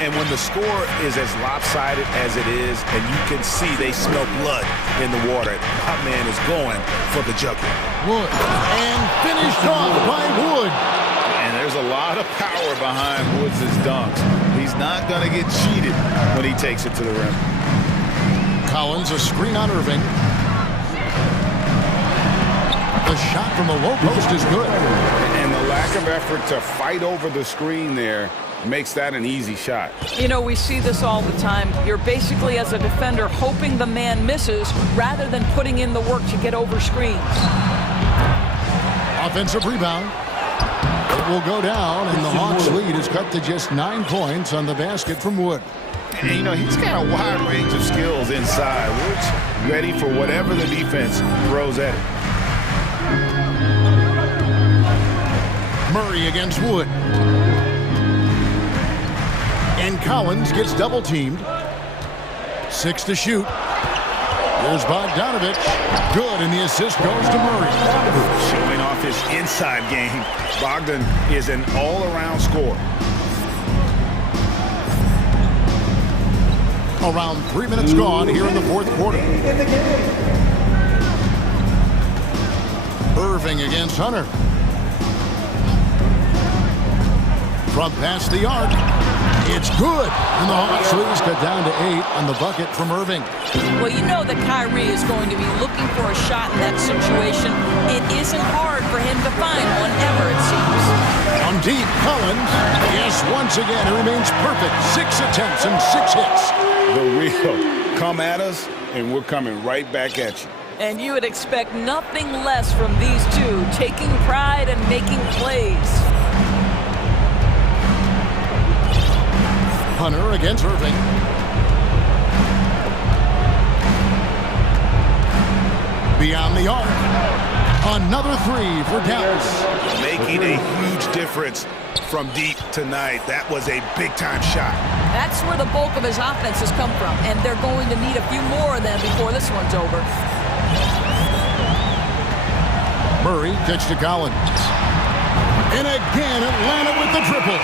And when the score is as lopsided as it is, and you can see they smell blood in the water, our man is going for the jugular. Wood, and finished off by Wood. And there's a lot of power behind Woods' dunks. He's not going to get cheated when he takes it to the rim. Collins, a screen on Irving. The shot from the low post is good. And the lack of effort to fight over the screen there makes that an easy shot. You know, we see this all the time. You're basically, as a defender, hoping the man misses rather than putting in the work to get over screens. Offensive rebound. It will go down, and the Hawks' lead is cut to just 9 points on the basket from Wood. And, you know, he's got a wide range of skills inside. Wood's ready for whatever the defense throws at him. Murray against Wood. And Collins gets double-teamed. 6 to shoot. Here's Bogdanovich. Good, and the assist goes to Murray. Showing off his inside game. Bogdan is an all-around scorer. Around 3 minutes gone here in the fourth quarter. Irving against Hunter. From past the arc. It's good. And the Hawks lead cut down to 8 on the bucket from Irving. Well, you know that Kyrie is going to be looking for a shot in that situation. It isn't hard for him to find one ever, it seems. On deep, Collins. Yes, once again, it remains perfect. 6 attempts and 6 hits. The real. Come at us, and we're coming right back at you. And you would expect nothing less from these two, taking pride and making plays. Hunter against Irving. Beyond the arc. Another 3 for Dallas. Making a huge difference from deep tonight. That was a big-time shot. That's where the bulk of his offense has come from, and they're going to need a few more of them before this one's over. Murray pitch to Collins. And again, Atlanta with the triple.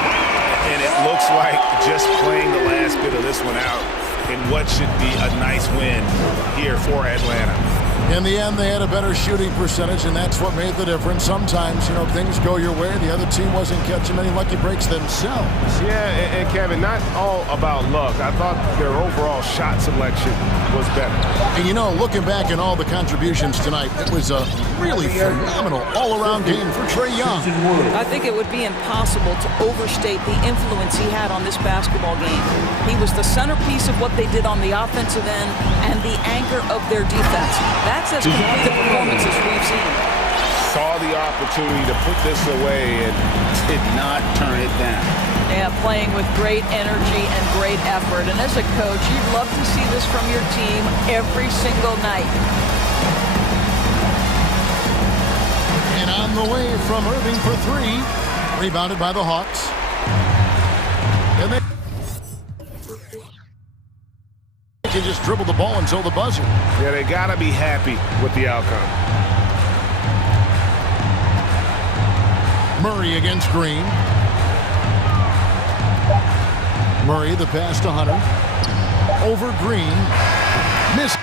And it looks like just playing the last bit of this one out in what should be a nice win here for Atlanta. In the end, they had a better shooting percentage, and that's what made the difference. Sometimes, things go your way. The other team wasn't catching many lucky breaks themselves. Yeah, and Kevin, not all about luck. I thought their overall shot selection was better. And looking back at all the contributions tonight, it was a really phenomenal all-around game for Trae Young. I think it would be impossible to overstate the influence he had on this basketball game. He was the centerpiece of what they did on the offensive end and the anchor of their defense. That's as complete a performance as we've seen. Saw the opportunity to put this away and did not turn it down. Yeah, playing with great energy and great effort. And as a coach, you'd love to see this from your team every single night. And on the way from Irving for three, rebounded by the Hawks. And they can just dribble the ball until the buzzer. Yeah, they got to be happy with the outcome. Murray against Green. Murray, the pass to Hunter. Over Green. Missed.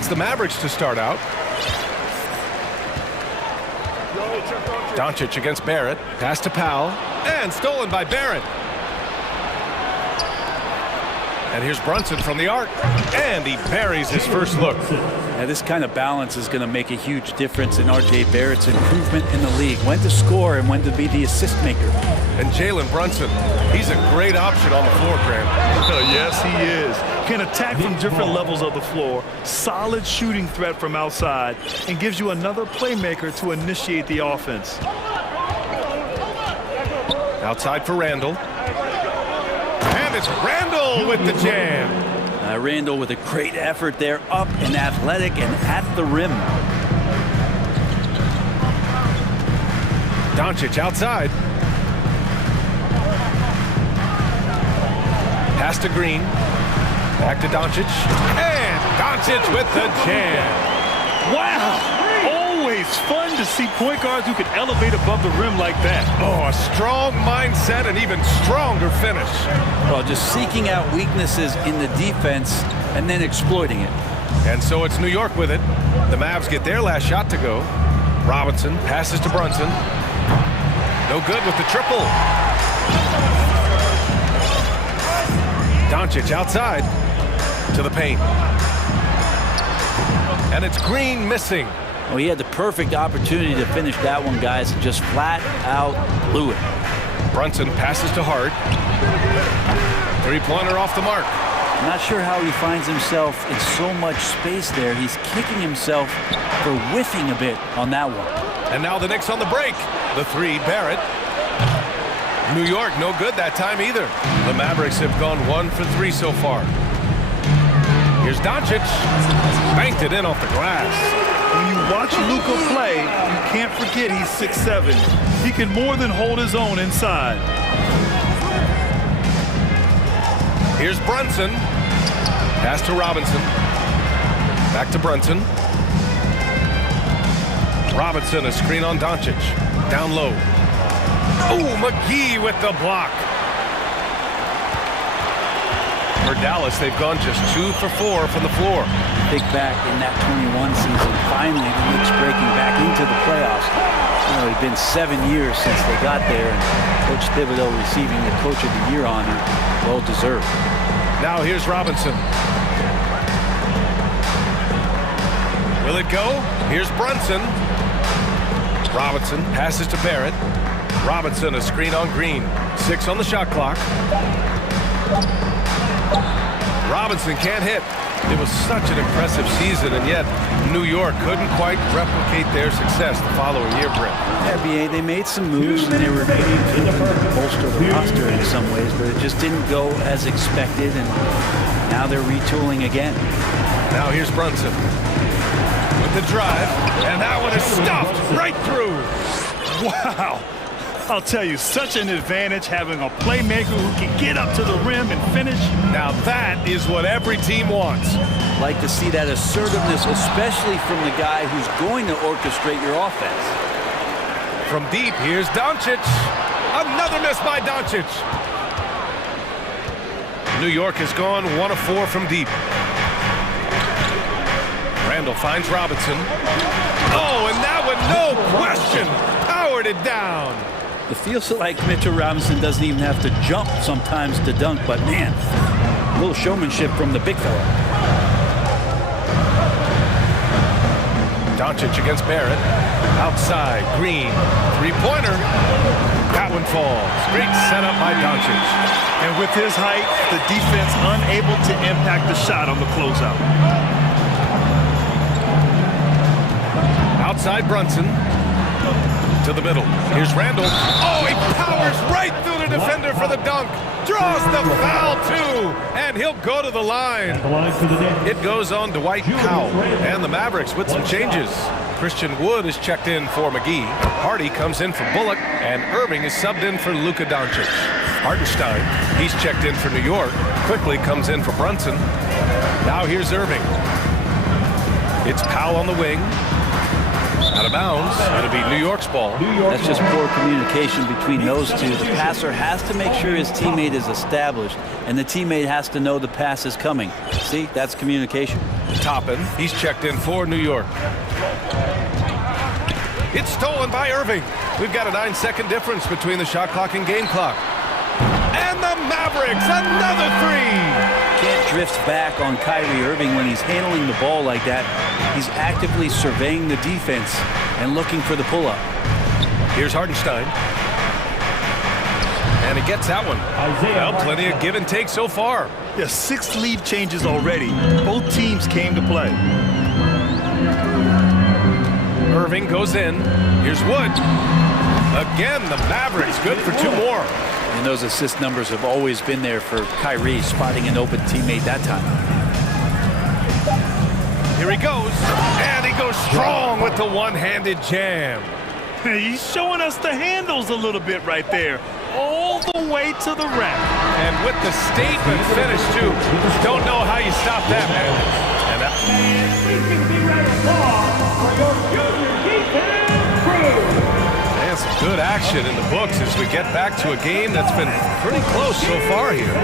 It's the Mavericks to start out. Doncic against Barrett. Pass to Powell. And stolen by Barrett. And here's Brunson from the arc. And he buries his first look. Now, this kind of balance is going to make a huge difference in R.J. Barrett's improvement in the league. When to score and when to be the assist maker. And Jalen Brunson, he's a great option on the floor, Grant. Yes, he is. Can attack from different levels of the floor. Solid shooting threat from outside. And gives you another playmaker to initiate the offense. Outside for Randall. And it's Randall with the jam. Randall with a great effort there, up and athletic and at the rim. Doncic outside. Pass to Green. Back to Doncic. And Doncic with the jam. Wow! Always fun to see point guards who can elevate above the rim like that. Oh, a strong mindset and even stronger finish. Well, just seeking out weaknesses in the defense and then exploiting it. And so it's New York with it. The Mavs get their last shot to go. Robinson passes to Brunson. No good with the triple. Doncic outside to the paint. And it's Green missing. Well, he had the perfect opportunity to finish that one, guys, and just flat out blew it. Brunson passes to Hart. Three-pointer off the mark. I'm not sure how he finds himself in so much space there. He's kicking himself for whiffing a bit on that one. And now the Knicks on the break. The three, Barrett. New York, no good that time either. The Mavericks have gone 1 for 3 so far. Here's Doncic. Banked it in off the glass. When you watch Luka play, you can't forget he's 6'7". He can more than hold his own inside. Here's Brunson. Pass to Robinson. Back to Brunson. Robinson, a screen on Doncic. Down low. Oh, McGee with the block. For Dallas, they've gone just 2 for 4 from the floor. Big back in that 21 season. Finally, the Knicks breaking back into the playoffs. You know, it's been 7 years since they got there, and Coach Thibodeau receiving the Coach of the Year honor. Well deserved. Now here's Robinson. Will it go? Here's Brunson. Robinson passes to Barrett. Robinson, a screen on Green. 6 on the shot clock. Robinson can't hit. It was such an impressive season, and yet New York couldn't quite replicate their success the following year, Brett. Yeah, B.A., they made some moves, and they were maybe to bolster the roster in some ways, but it just didn't go as expected, and now they're retooling again. Now here's Brunson with the drive, and that one is stuffed right through. Wow. I'll tell you, such an advantage having a playmaker who can get up to the rim and finish. Now that is what every team wants. Like to see that assertiveness, especially from the guy who's going to orchestrate your offense. From deep, here's Doncic. Another miss by Doncic. New York has gone 1 of 4 from deep. Randall finds Robinson. Oh, and that one, no question, powered it down. It feels like Mitchell Robinson doesn't even have to jump sometimes to dunk, but man, a little showmanship from the big fella. Doncic against Barrett. Outside, Green. Three-pointer. That one falls. Great setup by Doncic. And with his height, the defense unable to impact the shot on the closeout. Outside Brunson. To the middle. Here's Randall. Oh, he powers right through the defender for the dunk. Draws the foul, too. And he'll go to the line. It goes on Dwight Powell. And the Mavericks with some changes. Christian Wood is checked in for McGee. Hardy comes in for Bullock. And Irving is subbed in for Luka Doncic. Hartenstein, he's checked in for New York. Quickly comes in for Brunson. Now here's Irving. It's Powell on the wing. Out of bounds. It'll be New York's ball. That's just poor communication between those two. The passer has to make sure his teammate is established, and the teammate has to know the pass is coming. See, that's communication. Toppin, he's checked in for New York. It's stolen by Irving. We've got a 9-second difference between the shot clock and game clock. And the Mavericks, another three! Can't drift back on Kyrie Irving when he's handling the ball like that. He's actively surveying the defense and looking for the pull-up. Here's Hartenstein. And he gets that one. Well, plenty of give and take so far. Yeah, 6 lead changes already. Both teams came to play. Irving goes in. Here's Wood. Again, the Mavericks good for 2 more. And those assist numbers have always been there for Kyrie, spotting an open teammate that time. Here he goes. And he goes strong with the one-handed jam. He's showing us the handles a little bit right there. All the way to the rack. And with the statement finish, too. Don't know how you stop that, man. And that... And some good action in the books as we get back to a game that's been pretty close so far here.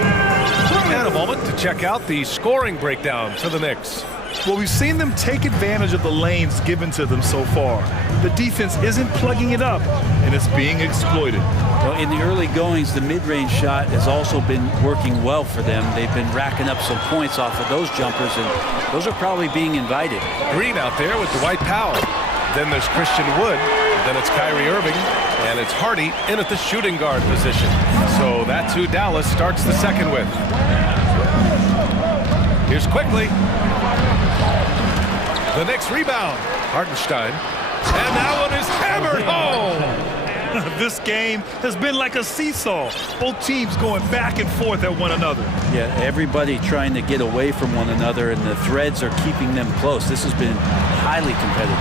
And a moment to check out the scoring breakdown for the Knicks. Well, we've seen them take advantage of the lanes given to them so far. The defense isn't plugging it up, and it's being exploited. Well, in the early goings, the mid-range shot has also been working well for them. They've been racking up some points off of those jumpers, and those are probably being invited. Green out there with Dwight Powell. Then there's Christian Wood. Then it's Kyrie Irving. And it's Hardy in at the shooting guard position. So that's who Dallas starts the second with. Here's Quickly. The Knicks rebound. Hartenstein. And that one is hammered home. This game has been like a seesaw. Both teams going back and forth at one another. Yeah, everybody trying to get away from one another, and the threads are keeping them close. This has been highly competitive.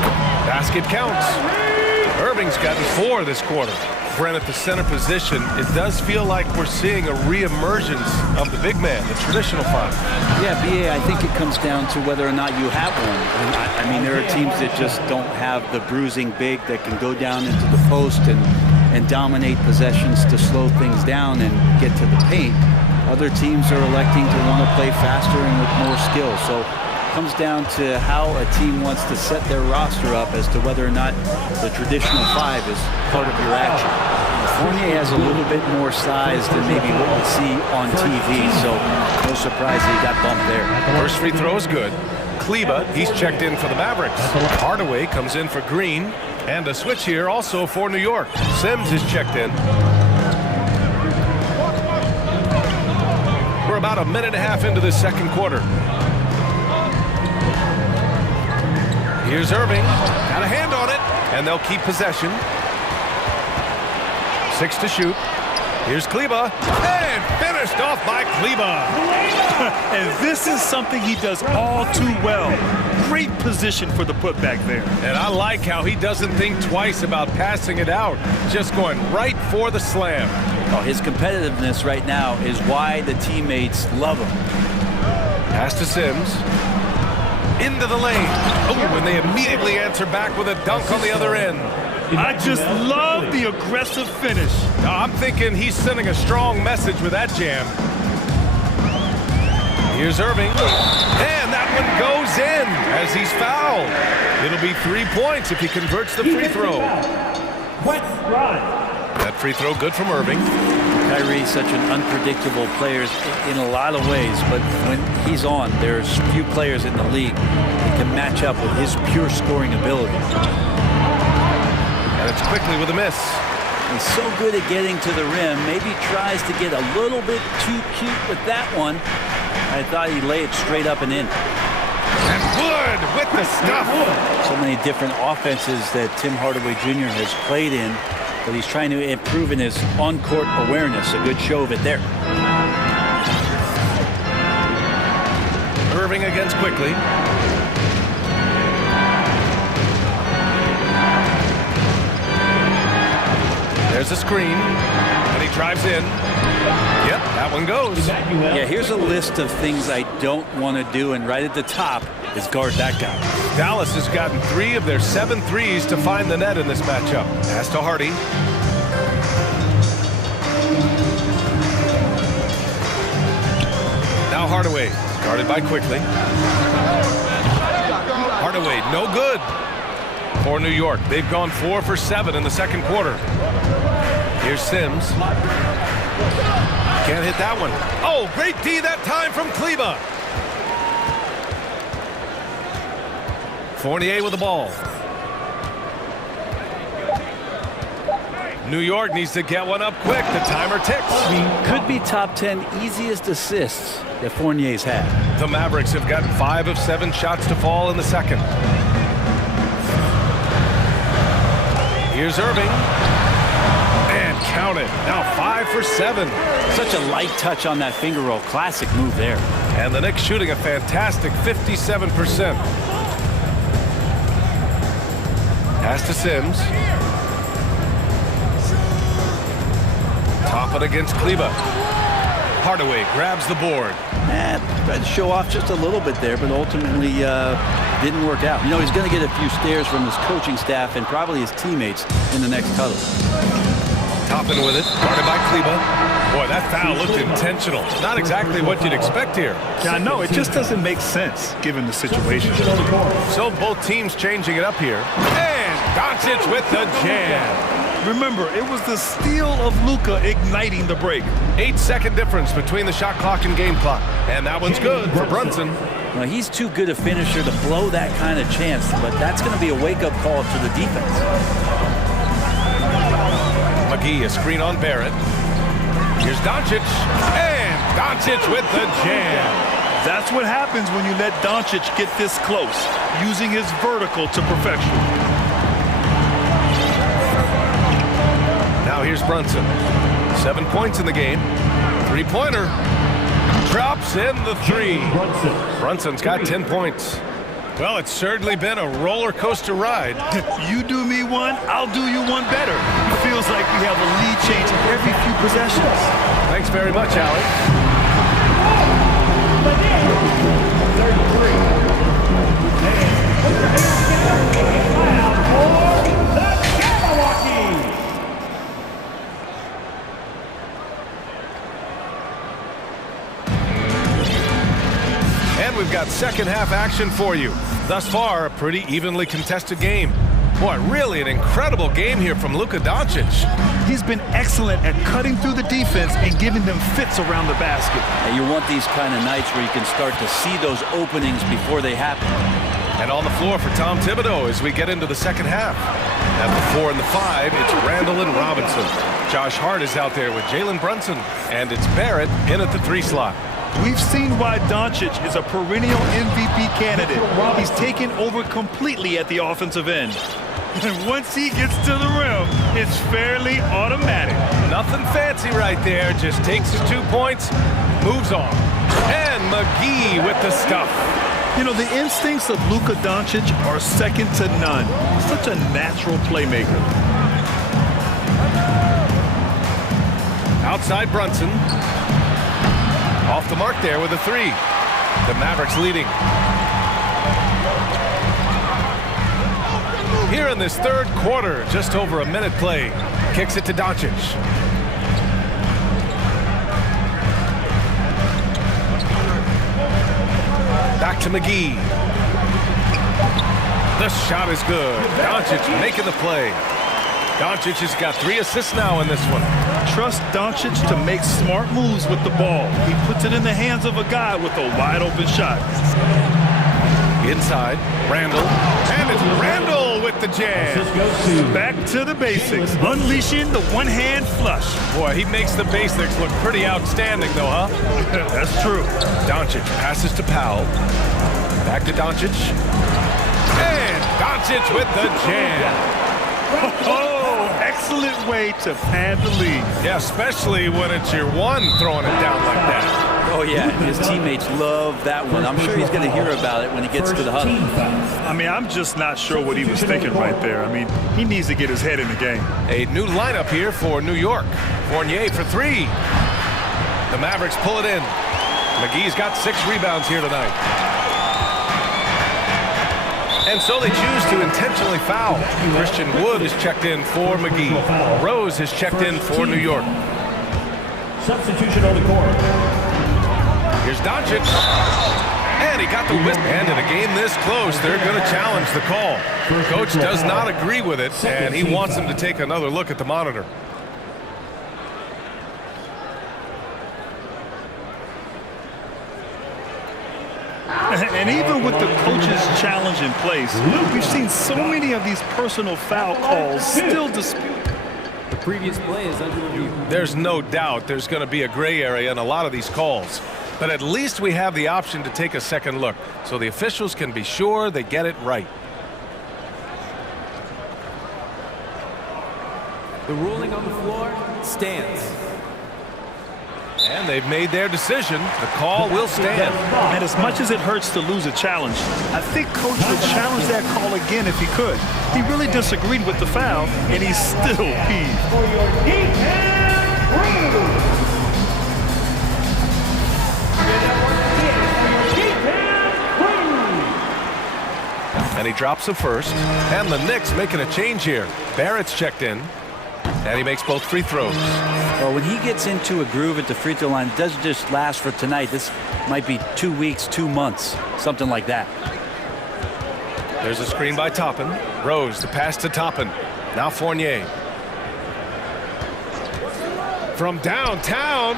Basket counts. Irving's gotten 4 this quarter. Brent at the center position, it does feel like we're seeing a re-emergence of the big man, the traditional 5. Yeah, BA, I think it comes down to whether or not you have one. I mean, there are teams that just don't have the bruising big that can go down into the post and dominate possessions to slow things down and get to the paint. Other teams are electing to want to play faster and with more skill. So it comes down to how a team wants to set their roster up as to whether or not the traditional 5 is part of your action. Fournier has a little bit more size than maybe what we see on TV, so no surprise that he got bumped there. First free throw is good. Kleba, he's checked in for the Mavericks. Hardaway comes in for Green. And a switch here also for New York. Sims is checked in. We're about a minute and a half into the second quarter. Here's Irving. Got a hand on it. And they'll keep possession. 6 to shoot. Here's Kleba. And finished off by Kleba. And this is something he does all too well. Great position for the putback there. And I like how he doesn't think twice about passing it out. Just going right for the slam. Oh, his competitiveness right now is why the teammates love him. Pass to Sims. Into the lane. Oh, and they immediately answer back with a dunk on the other end. I just love the aggressive finish. I'm thinking he's sending a strong message with that jam. Here's Irving. And that one goes in as he's fouled. It'll be 3 points if he converts the free throw. That free throw good from Irving. Kyrie's such an unpredictable player in a lot of ways, but when he's on, there's few players in the league that can match up with his pure scoring ability. And it's Quickly with a miss. He's so good at getting to the rim. Maybe tries to get a little bit too cute with that one. I thought he'd lay it straight up and in. And Wood with the stuff. So many different offenses that Tim Hardaway Jr. has played in, but he's trying to improve in his on-court awareness. A good show of it there. Irving against Quickly. There's a screen, and he drives in. Yep, that one goes. Yeah, here's a list of things I don't want to do, and right at the top is guard that guy. Dallas has gotten 3 of their 7 threes to find the net in this matchup. Pass to Hardy. Now Hardaway, guarded by Quickly. Hardaway, no good for New York. They've gone 4 for 7 in the second quarter. Here's Sims. Can't hit that one. Oh, great D that time from Kleba. Fournier with the ball. New York needs to get one up quick. The timer ticks. Could be top 10 easiest assists that Fournier's had. The Mavericks have gotten 5 of 7 shots to fall in the second. Here's Irving. And count it. Now 5 for 7. Such a light touch on that finger roll. Classic move there. And the Knicks shooting a fantastic 57%. Pass to Sims. Top it against Kleba. Hardaway grabs the board. Tried to show off just a little bit there, but ultimately didn't work out. You know, he's going to get a few stares from his coaching staff and probably his teammates in the next huddle. Topping with it, guarded by Kleba. Boy, that foul looked intentional. Not exactly what you'd expect here. Yeah, no, it just doesn't make sense given the situation. So both teams changing it up here. And Doncic with the jam. Remember, it was the steal of Luka igniting the break. 8-second difference between the shot clock and game clock. And that one's good for Brunson. Well, he's too good a finisher to blow that kind of chance, but that's going to be a wake-up call to the defense. McGee, a screen on Barrett. Here's Doncic. And Doncic with the jam. That's what happens when you let Doncic get this close, using his vertical to perfection. Now here's Brunson. 7 points in the game. Three-pointer. Drops in the 3. Brunson's got 10 points. Well, it's certainly been a roller coaster ride. You do me one, I'll do you one better. It feels like we have a lead change every few possessions. Thanks very much, Alec. And we've got second half action for you. Thus far, a pretty evenly contested game. Boy, really an incredible game here from Luka Doncic. He's been excellent at cutting through the defense and giving them fits around the basket. And you want these kind of nights where you can start to see those openings before they happen. And on the floor for Tom Thibodeau as we get into the second half. At the 4 and the 5, it's Randall and Robinson. Josh Hart is out there with Jalen Brunson. And it's Barrett in at the 3 slot. We've seen why Doncic is a perennial MVP candidate. He's taken over completely at the offensive end. And once he gets to the rim, it's fairly automatic. Nothing fancy right there. Just takes his 2 points, moves on. And McGee with the stuff. You know, the instincts of Luka Doncic are second to none. Such a natural playmaker. Outside Brunson. Off the mark there with a 3. The Mavericks leading. Here in this third quarter, just over a minute played. Kicks it to Doncic. Back to McGee. The shot is good. Doncic making the play. Doncic has got 3 assists now in this one. Trust Doncic to make smart moves with the ball. He puts it in the hands of a guy with a wide open shot. Inside, Randall. And it's Randall with the jam. Back to the basics. Unleashing the one-hand flush. Boy, he makes the basics look pretty outstanding, though, huh? That's true. Doncic passes to Powell. Back to Doncic. And Doncic with the jam. Oh, excellent way to pad the lead. Yeah, especially when it's your one throwing it down like that. Oh, yeah, his teammates love that one. I'm sure he's going to hear about it when he gets to the huddle. I mean, I'm just not sure what he was thinking right there. I mean, he needs to get his head in the game. A new lineup here for New York. Fournier for 3. The Mavericks pull it in. McGee's got 6 rebounds here tonight. And so they choose to intentionally foul. Christian Wood is checked in for McGee. Rose is checked in for New York. Substitution on the court. Here's Doncic. And he got the whistle. And in a game this close, they're going to challenge the call. Coach does not agree with it, and he wants him to take another look at the monitor. And even with the coach's challenge in place, we've seen so many of these personal foul calls still disputed. The previous play is under review. There's no doubt there's going to be a gray area in a lot of these calls. But at least we have the option to take a second look, so the officials can be sure they get it right. The ruling on the floor stands. And they've made their decision. The call will stand. And as much as it hurts to lose a challenge, I think Coach would challenge that call again if he could. He really disagreed with the foul, and he's still peeved. And he drops the first. And the Knicks making a change here. Barrett's checked in. And he makes both free throws. Well, when he gets into a groove at the free throw line, it doesn't just last for tonight. This might be 2 weeks, 2 months, something like that. There's a screen by Toppin. Rose, the pass to Toppin. Now Fournier. From downtown.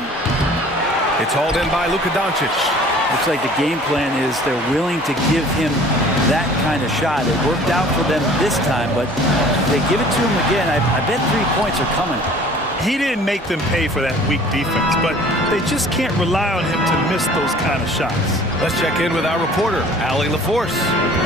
It's hauled in by Luka Doncic. Looks like the game plan is they're willing to give him that kind of shot. It worked out for them this time, but if they give it to him again, I bet 3 points are coming. He didn't make them pay for that weak defense, but they just can't rely on him to miss those kind of shots. Let's check in with our reporter, Allie LaForce.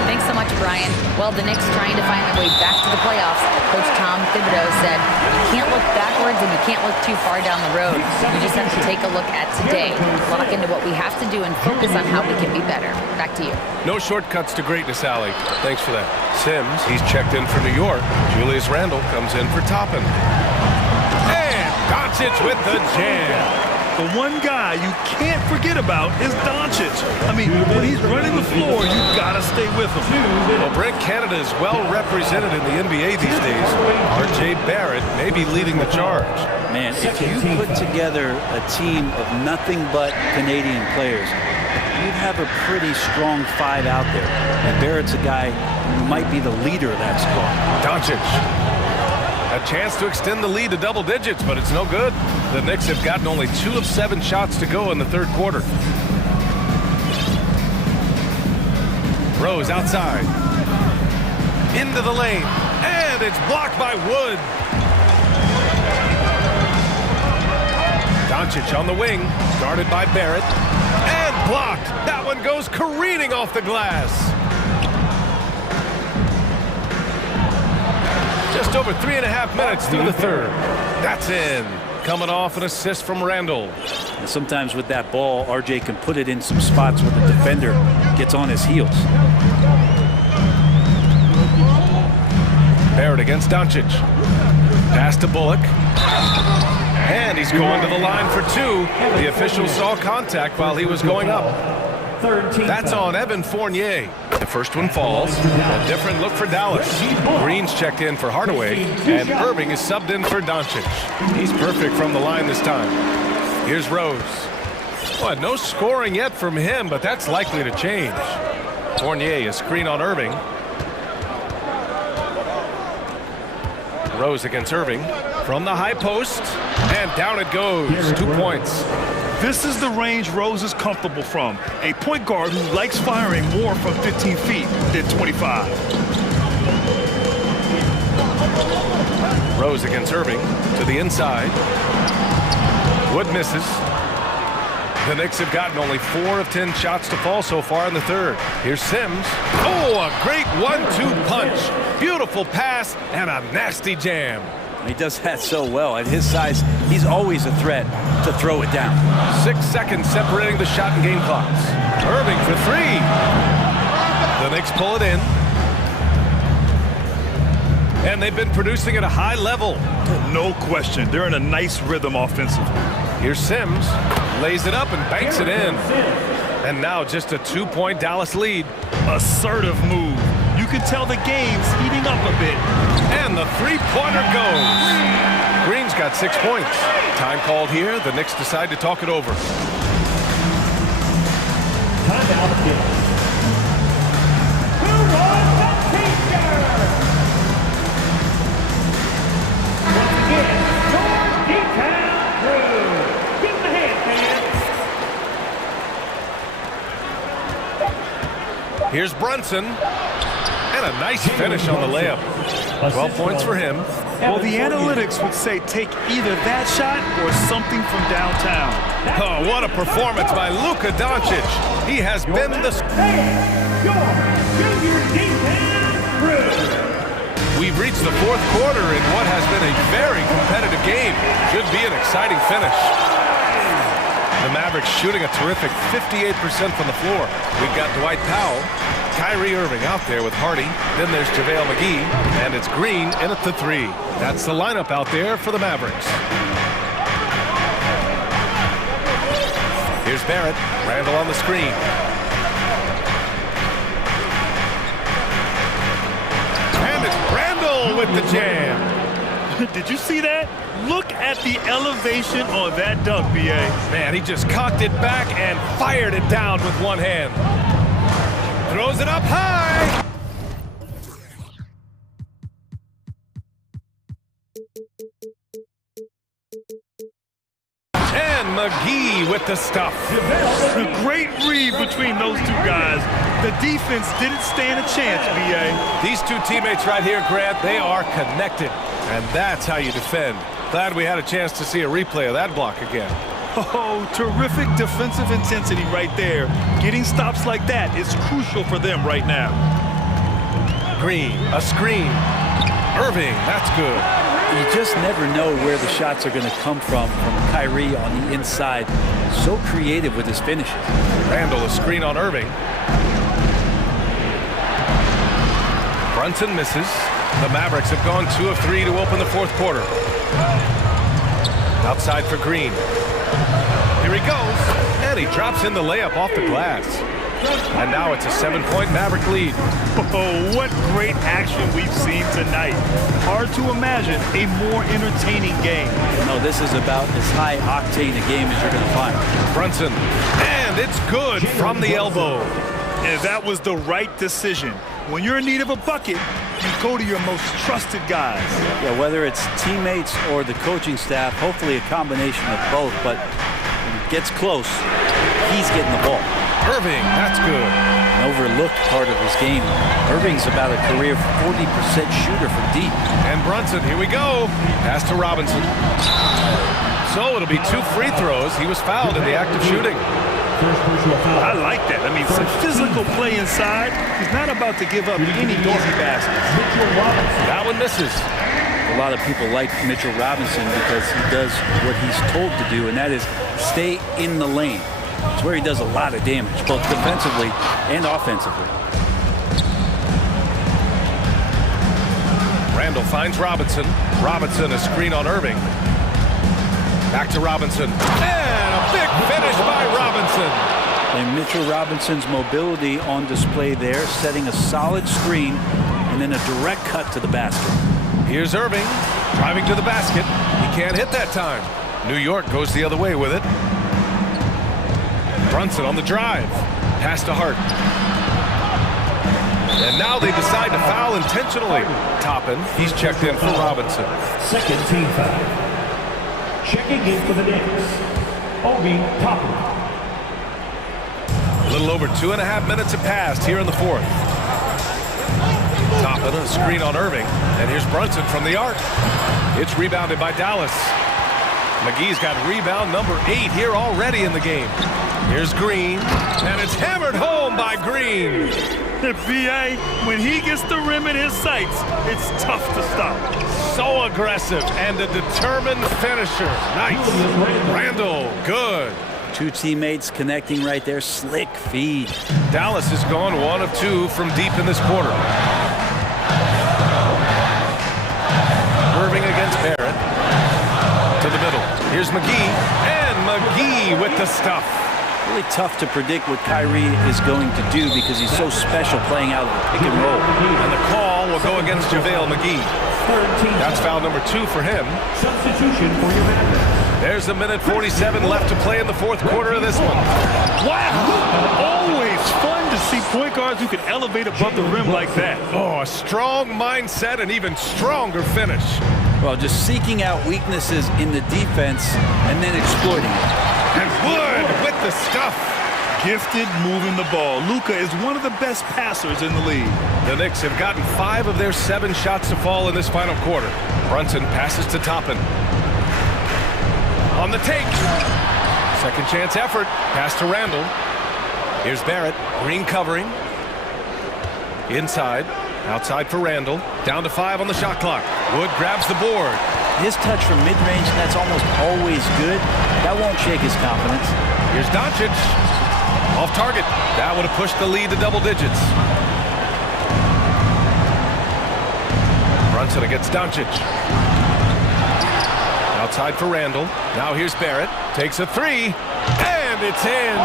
Thanks so much, Brian. Well, the Knicks trying to find their way back to the playoffs. Coach Tom Thibodeau said, you can't look backwards and you can't look too far down the road. You just have to take a look at today, lock into what we have to do and focus on how we can be better. Back to you. No shortcuts to greatness, Allie. Thanks for that. Sims, he's checked in for New York. Julius Randle comes in for Toppin. Doncic with the jam. The one guy you can't forget about is Doncic. I mean, when he's running the floor, you've got to stay with him. Well, Brent Canada is well represented in the NBA these days. R.J. Barrett may be leading the charge. Man, if you put together a team of nothing but Canadian players, you'd have a pretty strong 5 out there. And Barrett's a guy who might be the leader of that squad. Doncic. A chance to extend the lead to double digits, but it's no good. The Knicks have gotten only 2 of 7 shots to go in the third quarter. Rose outside. Into the lane. And it's blocked by Wood. Doncic on the wing. Guarded by Barrett. And blocked. That one goes careening off the glass. Just over 3.5 minutes through the third. That's in. Coming off an assist from Randle. And sometimes with that ball, RJ can put it in some spots where the defender gets on his heels. Barrett against Doncic. Pass to Bullock. And he's going to the line for 2. The official saw contact while he was going up. That's on Evan Fournier. The first one falls. A different look for Dallas. Green's checked in for Hardaway. And Irving is subbed in for Doncic. He's perfect from the line this time. Here's Rose. Well, no scoring yet from him, but that's likely to change. Fournier, a screen on Irving. Rose against Irving. From the high post. And down it goes. 2 points. This is the range Rose is comfortable from. A point guard who likes firing more from 15 feet than 25. Rose against Irving to the inside. Wood misses. The Knicks have gotten only 4 of 10 shots to fall so far in the third. Here's Sims. Oh, a great 1-2 punch. Beautiful pass and a nasty jam. He does that so well. At his size, he's always a threat to throw it down. 6 seconds separating the shot and game clocks. Irving for 3. The Knicks pull it in. And they've been producing at a high level. No question. They're in a nice rhythm offensively. Here's Sims. Lays it up and banks it in. And now just a 2-point Dallas lead. Assertive move. You can tell the game's heating up a bit. And the 3-pointer goes. Green's got 6 points. Time called here. The Knicks decide to talk it over. Timeout is. Who was the teacher? Once again, your D-Town crew. Give them a hand, fans. Here's Brunson. And a nice finish on the layup. 12 points for him. Well, the analytics would say take either that shot or something from downtown. Oh, what a performance by Luka Doncic. He has been the... We've reached the fourth quarter in what has been a very competitive game. Should be an exciting finish. The Mavericks shooting a terrific 58% from the floor. We've got Dwight Powell, Kyrie Irving out there with Hardy. Then there's JaVale McGee, and it's Green in at the three. That's the lineup out there for the Mavericks. Here's Barrett, Randall on the screen. And it's Randall with the jam. Did you see that? Look at the elevation on that dunk, B.A. Man, he just cocked it back and fired it down with one hand. Throws it up high. And McGee with the stuff. A great read between those two guys. The defense didn't stand a chance, B.A. These two teammates right here, Grant, they are connected. And that's how you defend. Glad we had a chance to see a replay of that block again. Oh, terrific defensive intensity right there. Getting stops like that is crucial for them right now. Green, a screen. Irving, that's good. You just never know where the shots are going to come from Kyrie on the inside. So creative with his finishes. Randall, a screen on Irving. Brunson misses. The Mavericks have gone 2 of 3 to open the fourth quarter. Outside for Green. Here he goes. And he drops in the layup off the glass. And now it's a 7-point Maverick lead. Oh, what great action we've seen tonight. Hard to imagine a more entertaining game. No, this is about as high octane a game as you're going to find. Brunson. And it's good from the elbow. And that was the right decision. When you're in need of a bucket, you go to your most trusted guys. Yeah, whether it's teammates or the coaching staff, hopefully a combination of both, but when it gets close, he's getting the ball. Irving, that's good. An overlooked part of his game. Irving's about a career 40% shooter from deep. And Brunson, here we go. Pass to Robinson. So it'll be 2 free throws. He was fouled in the act of shooting. I like that. I mean, some physical play inside. He's not about to give up any easy baskets. That one misses. A lot of people like Mitchell Robinson because he does what he's told to do, and that is stay in the lane. It's where he does a lot of damage, both defensively and offensively. Randall finds Robinson. Robinson, a screen on Irving. Back to Robinson. And a big finish by Robinson. And Mitchell Robinson's mobility on display there, setting a solid screen and then a direct cut to the basket. Here's Irving driving to the basket. He can't hit that time. New York goes the other way with it. Brunson on the drive. Pass to Hart. And now they decide to foul intentionally. Toppin, he's checked in for Robinson. Second team foul. Checking in for the Knicks, Obi Toppin. A little over 2.5 minutes have passed here in the fourth. Toppin, a screen on Irving. And here's Brunson from the arc. It's rebounded by Dallas. McGee's got rebound number 8 here already in the game. Here's Green, and it's hammered home by Green. B.A., when he gets the rim in his sights, it's tough to stop. So aggressive and a determined finisher. Nice. Randall, good. 2 teammates connecting right there. Slick feed. Dallas has gone 1 of 2 from deep in this quarter. Irving against Barrett. To the middle. Here's McGee. And McGee with the stuff. Really tough to predict what Kyrie is going to do because he's so special playing out of the pick and roll. And the call will go against JaVale McGee. That's foul number 2 for him. Substitution for your Mavericks. There's a minute 47 left to play in the fourth quarter of this one. Wow! Always point guards who can elevate above the rim like that. Oh, a strong mindset and even stronger finish. Well, just seeking out weaknesses in the defense and then exploiting it. And Wood with the stuff. Gifted moving the ball. Luka is one of the best passers in the league. The Knicks have gotten 5 of their 7 shots to fall in this final quarter. Brunson passes to Toppin. On the take. Second chance effort. Pass to Randall. Here's Barrett. Green covering. Inside. Outside for Randall. Down to 5 on the shot clock. Wood grabs the board. His touch from mid-range, that's almost always good. That won't shake his confidence. Here's Doncic. Off target. That would have pushed the lead to double digits. Brunson against Doncic. Outside for Randall. Now here's Barrett. Takes a 3. And it's in.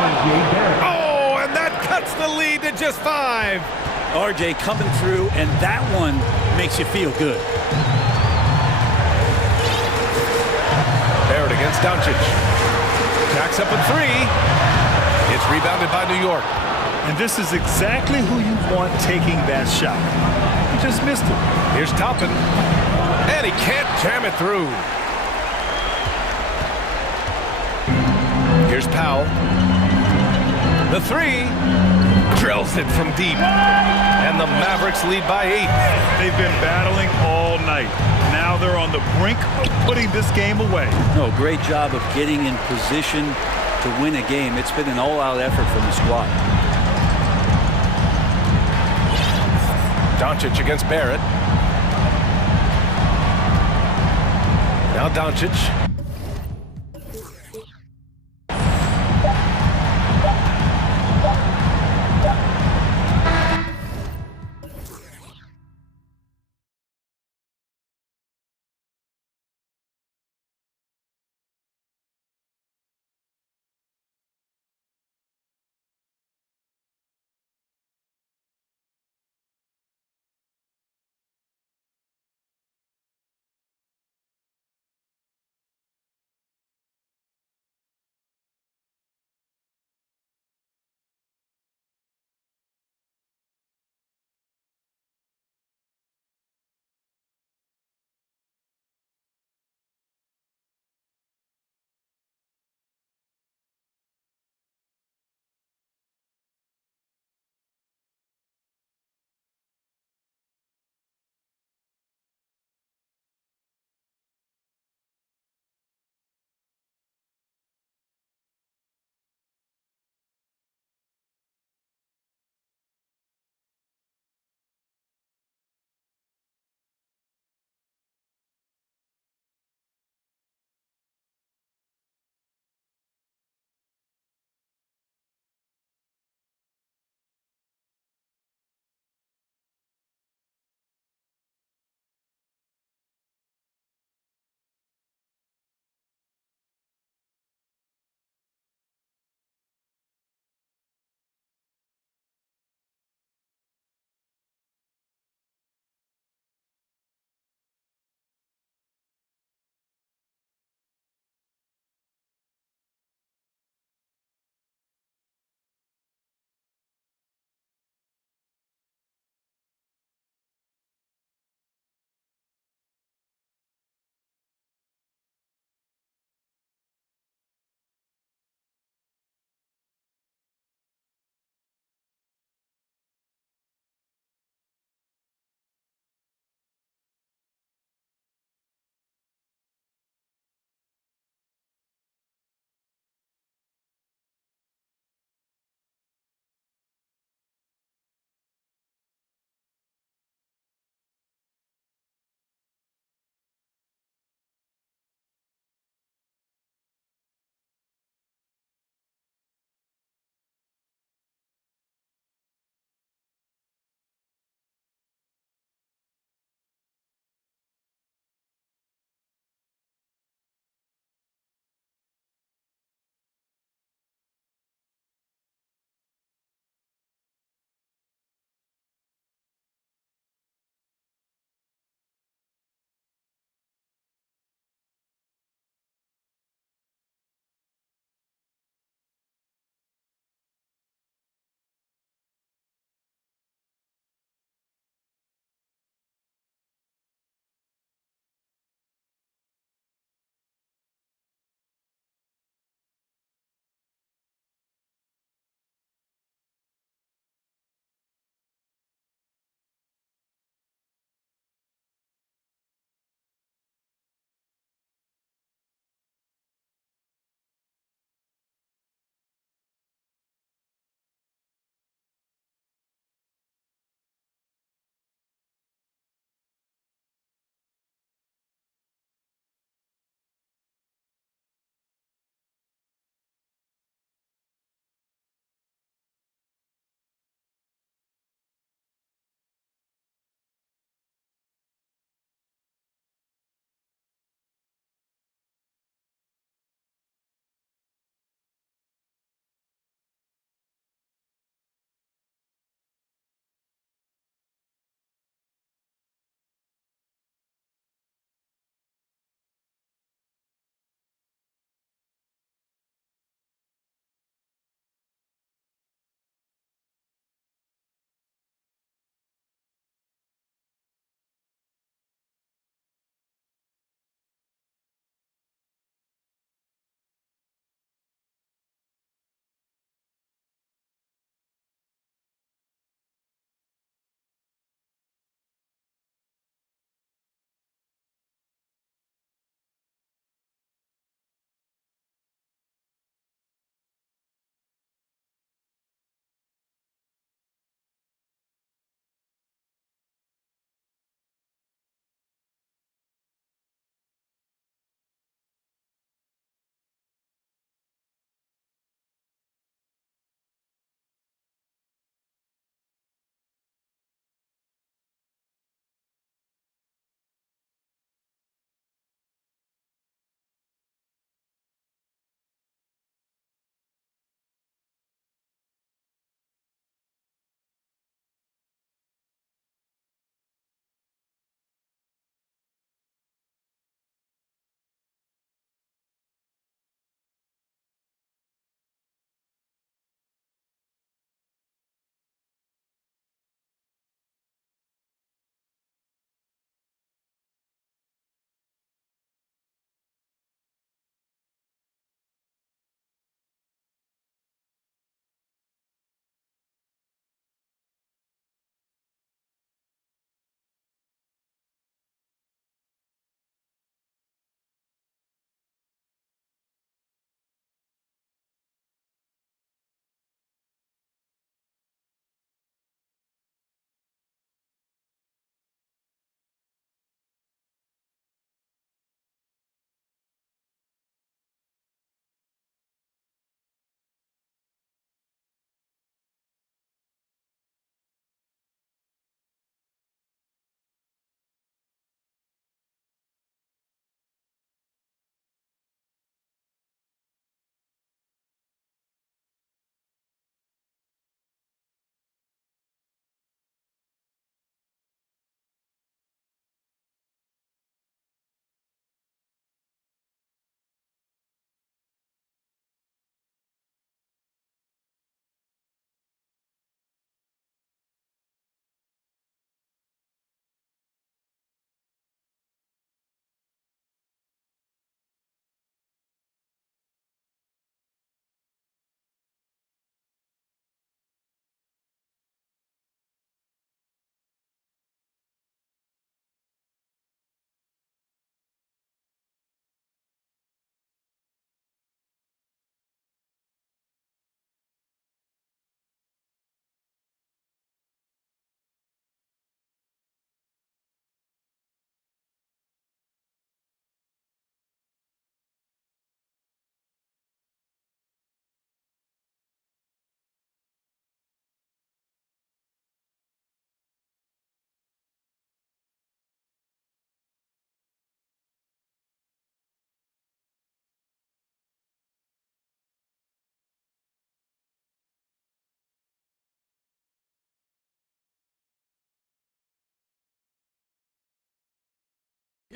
Oh, and that cuts the lead to just 5. RJ coming through, and that one makes you feel good. Barrett against Doncic. Jacks up a 3. It's rebounded by New York. And this is exactly who you want taking that shot. He just missed it. Here's Toppin. And he can't jam it through. Here's Powell. The 3. Drills it from deep. And the Mavericks lead by 8. They've been battling all night. Now they're on the brink of putting this game away. No, great job of getting in position to win a game. It's been an all-out effort from the squad. Doncic against Barrett. Now Doncic.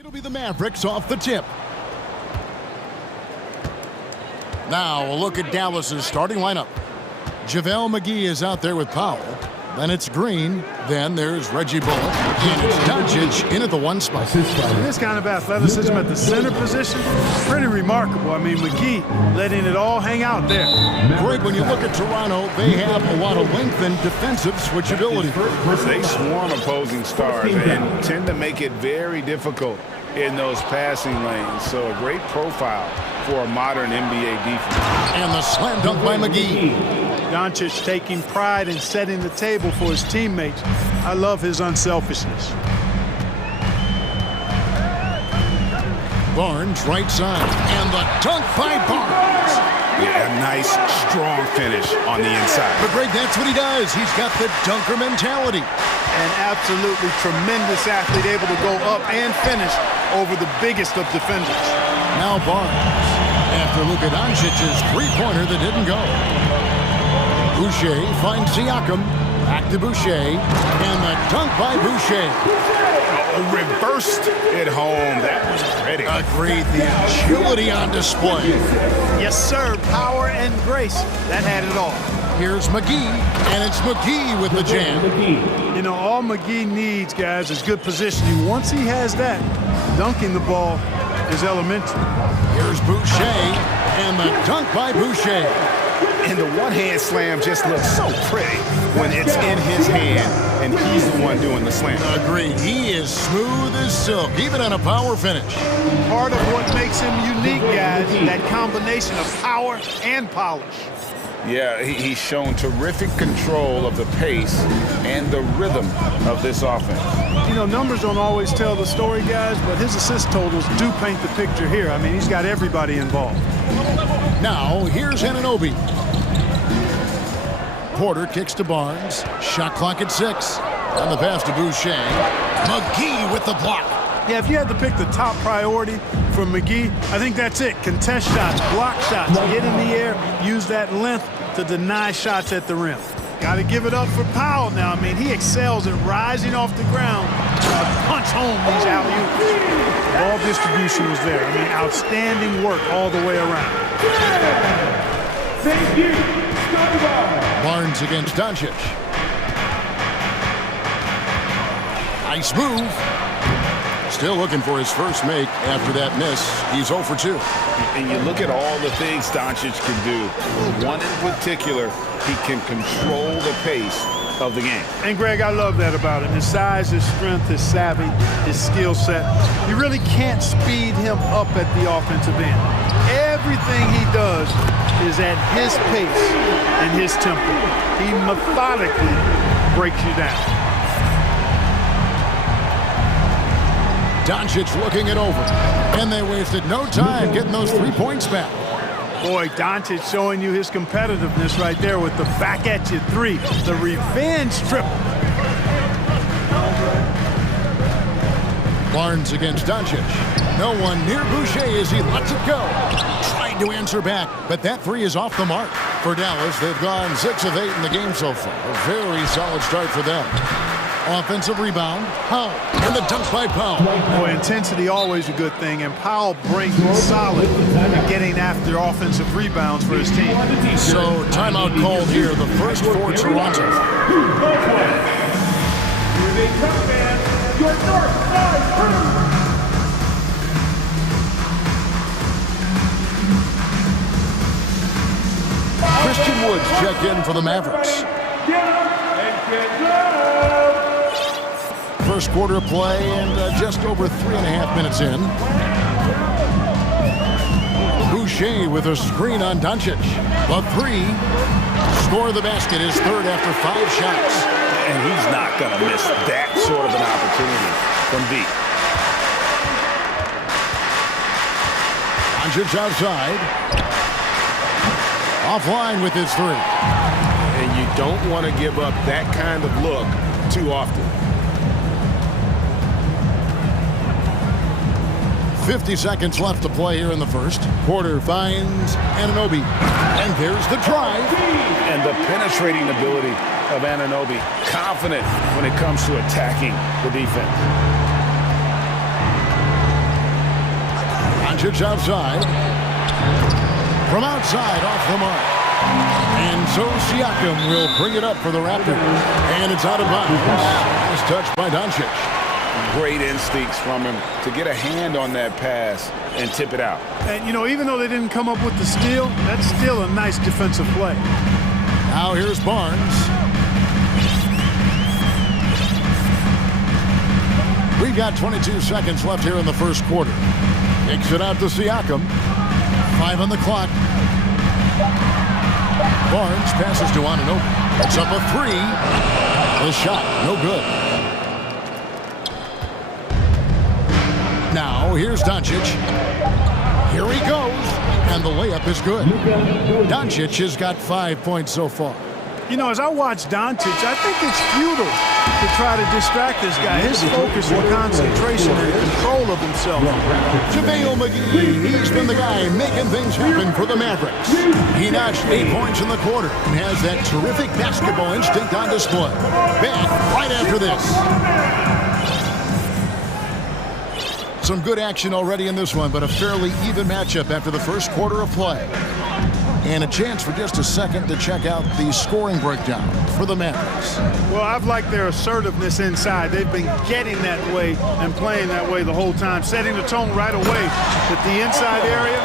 It'll be the Mavericks off the tip. Now a look at Dallas's starting lineup. JaVale McGee is out there with Powell. Then it's Green. Then there's Reggie Bullock. And it's Doncic in at the one spot. This kind of athleticism at the center position, pretty remarkable. I mean, McGee letting it all hang out there. Greg, when you look at Toronto, they have a lot of length and defensive switchability. They swarm opposing stars and tend to make it very difficult in those passing lanes. So a great profile for a modern NBA defense. And the slam dunk by McGee. Doncic taking pride in setting the table for his teammates. I love his unselfishness. Barnes right side. And the dunk by Barnes. Yeah, a nice, strong finish on the inside. But Greg, that's what he does. He's got the dunker mentality. An absolutely tremendous athlete, able to go up and finish over the biggest of defenders. Now Barnes. After Luka Doncic's three-pointer that didn't go. Boucher finds Siakam. Back to Boucher. And the dunk by Boucher. Oh, reversed it home. That was pretty. Agreed. The agility on display. Yes, sir. Power and grace. That had it all. Here's McGee. And it's McGee with the jam. You know, all McGee needs, guys, is good positioning. Once he has that, dunking the ball is elementary. Here's Boucher. And the dunk by Boucher. And the one-hand slam just looks so pretty when it's in his hand and he's the one doing the slam. Agreed. He is smooth as silk, even on a power finish. Part of what makes him unique, guys, that combination of power and polish. Yeah, he's shown terrific control of the pace and the rhythm of this offense. You know, numbers don't always tell the story, guys, but his assist totals do paint the picture here. I mean, he's got everybody involved. Now, here's Anunoby. Porter kicks to Barnes. Shot clock at 6. On the pass to Boucher. McGee with the block. Yeah, if you had to pick the top priority for McGee, I think that's it. Contest shots, block shots, get in the air, use that length to deny shots at the rim. Got to give it up for Powell now. I mean, he excels at rising off the ground to punch home these alley-oops. Ball distribution was there. I mean, outstanding work all the way around. Thank you. Barnes against Doncic. Nice move. Still looking for his first make after that miss. He's 0 for 2. And you look at all the things Doncic can do. One in particular, he can control the pace of the game. And Greg, I love that about him. His size, his strength, his savvy, his skill set. You really can't speed him up at the offensive end. Everything he does is at his pace and his tempo. He methodically breaks you down. Doncic looking it over. And they wasted no time getting those 3 points back. Boy, Doncic showing you his competitiveness right there with the back at you 3. The revenge triple. Barnes against Doncic. No one near Boucher as he lets it go. Trying to answer back, but that 3 is off the mark. For Dallas, they've gone 6 of 8 in the game so far. A very solid start for them. Offensive rebound, Powell, and the dunk by Powell. Boy, intensity always a good thing, and Powell brings it solid in getting after offensive rebounds for his team. So, timeout called here, the first for Toronto. Christian Woods checked in for the Mavericks. First quarter of play and just over 3.5 minutes in. Boucher with a screen on Doncic. The 3. Score the basket, his third after 5 shots. And he's not going to miss that sort of an opportunity from deep. Doncic outside. Offline with his 3. And you don't want to give up that kind of look too often. 50 seconds left to play here in the first. Porter finds Anunoby. And there's the drive. And the penetrating ability of Anunoby. Confident when it comes to attacking the defense. Doncic outside. From outside, off the mark. And so Siakam will bring it up for the Raptors. And it's out of bounds. Nice touch by Doncic. Great instincts from him to get a hand on that pass and tip it out. And, you know, even though they didn't come up with the steal, that's still a nice defensive play. Now here's Barnes. We've got 22 seconds left here in the first quarter. Kicks it out to Siakam. 5 on the clock. Barnes passes to Anunoby. It's up a 3. The shot, no good. Now here's Doncic. Here he goes. And the layup is good. Doncic has got 5 points so far. You know, as I watch Doncic, I think it's futile to try to distract this guy. His focus and concentration and control of himself. JaVale McGee, he's been the guy making things happen for the Mavericks. He notched 8 points in the quarter and has that terrific basketball instinct on display. Back right after this. Some good action already in this one, but a fairly even matchup after the first quarter of play. And a chance for just a second to check out the scoring breakdown for the Mavericks. Well, I've liked their assertiveness inside. They've been getting that way and playing that way the whole time, setting the tone right away that the inside area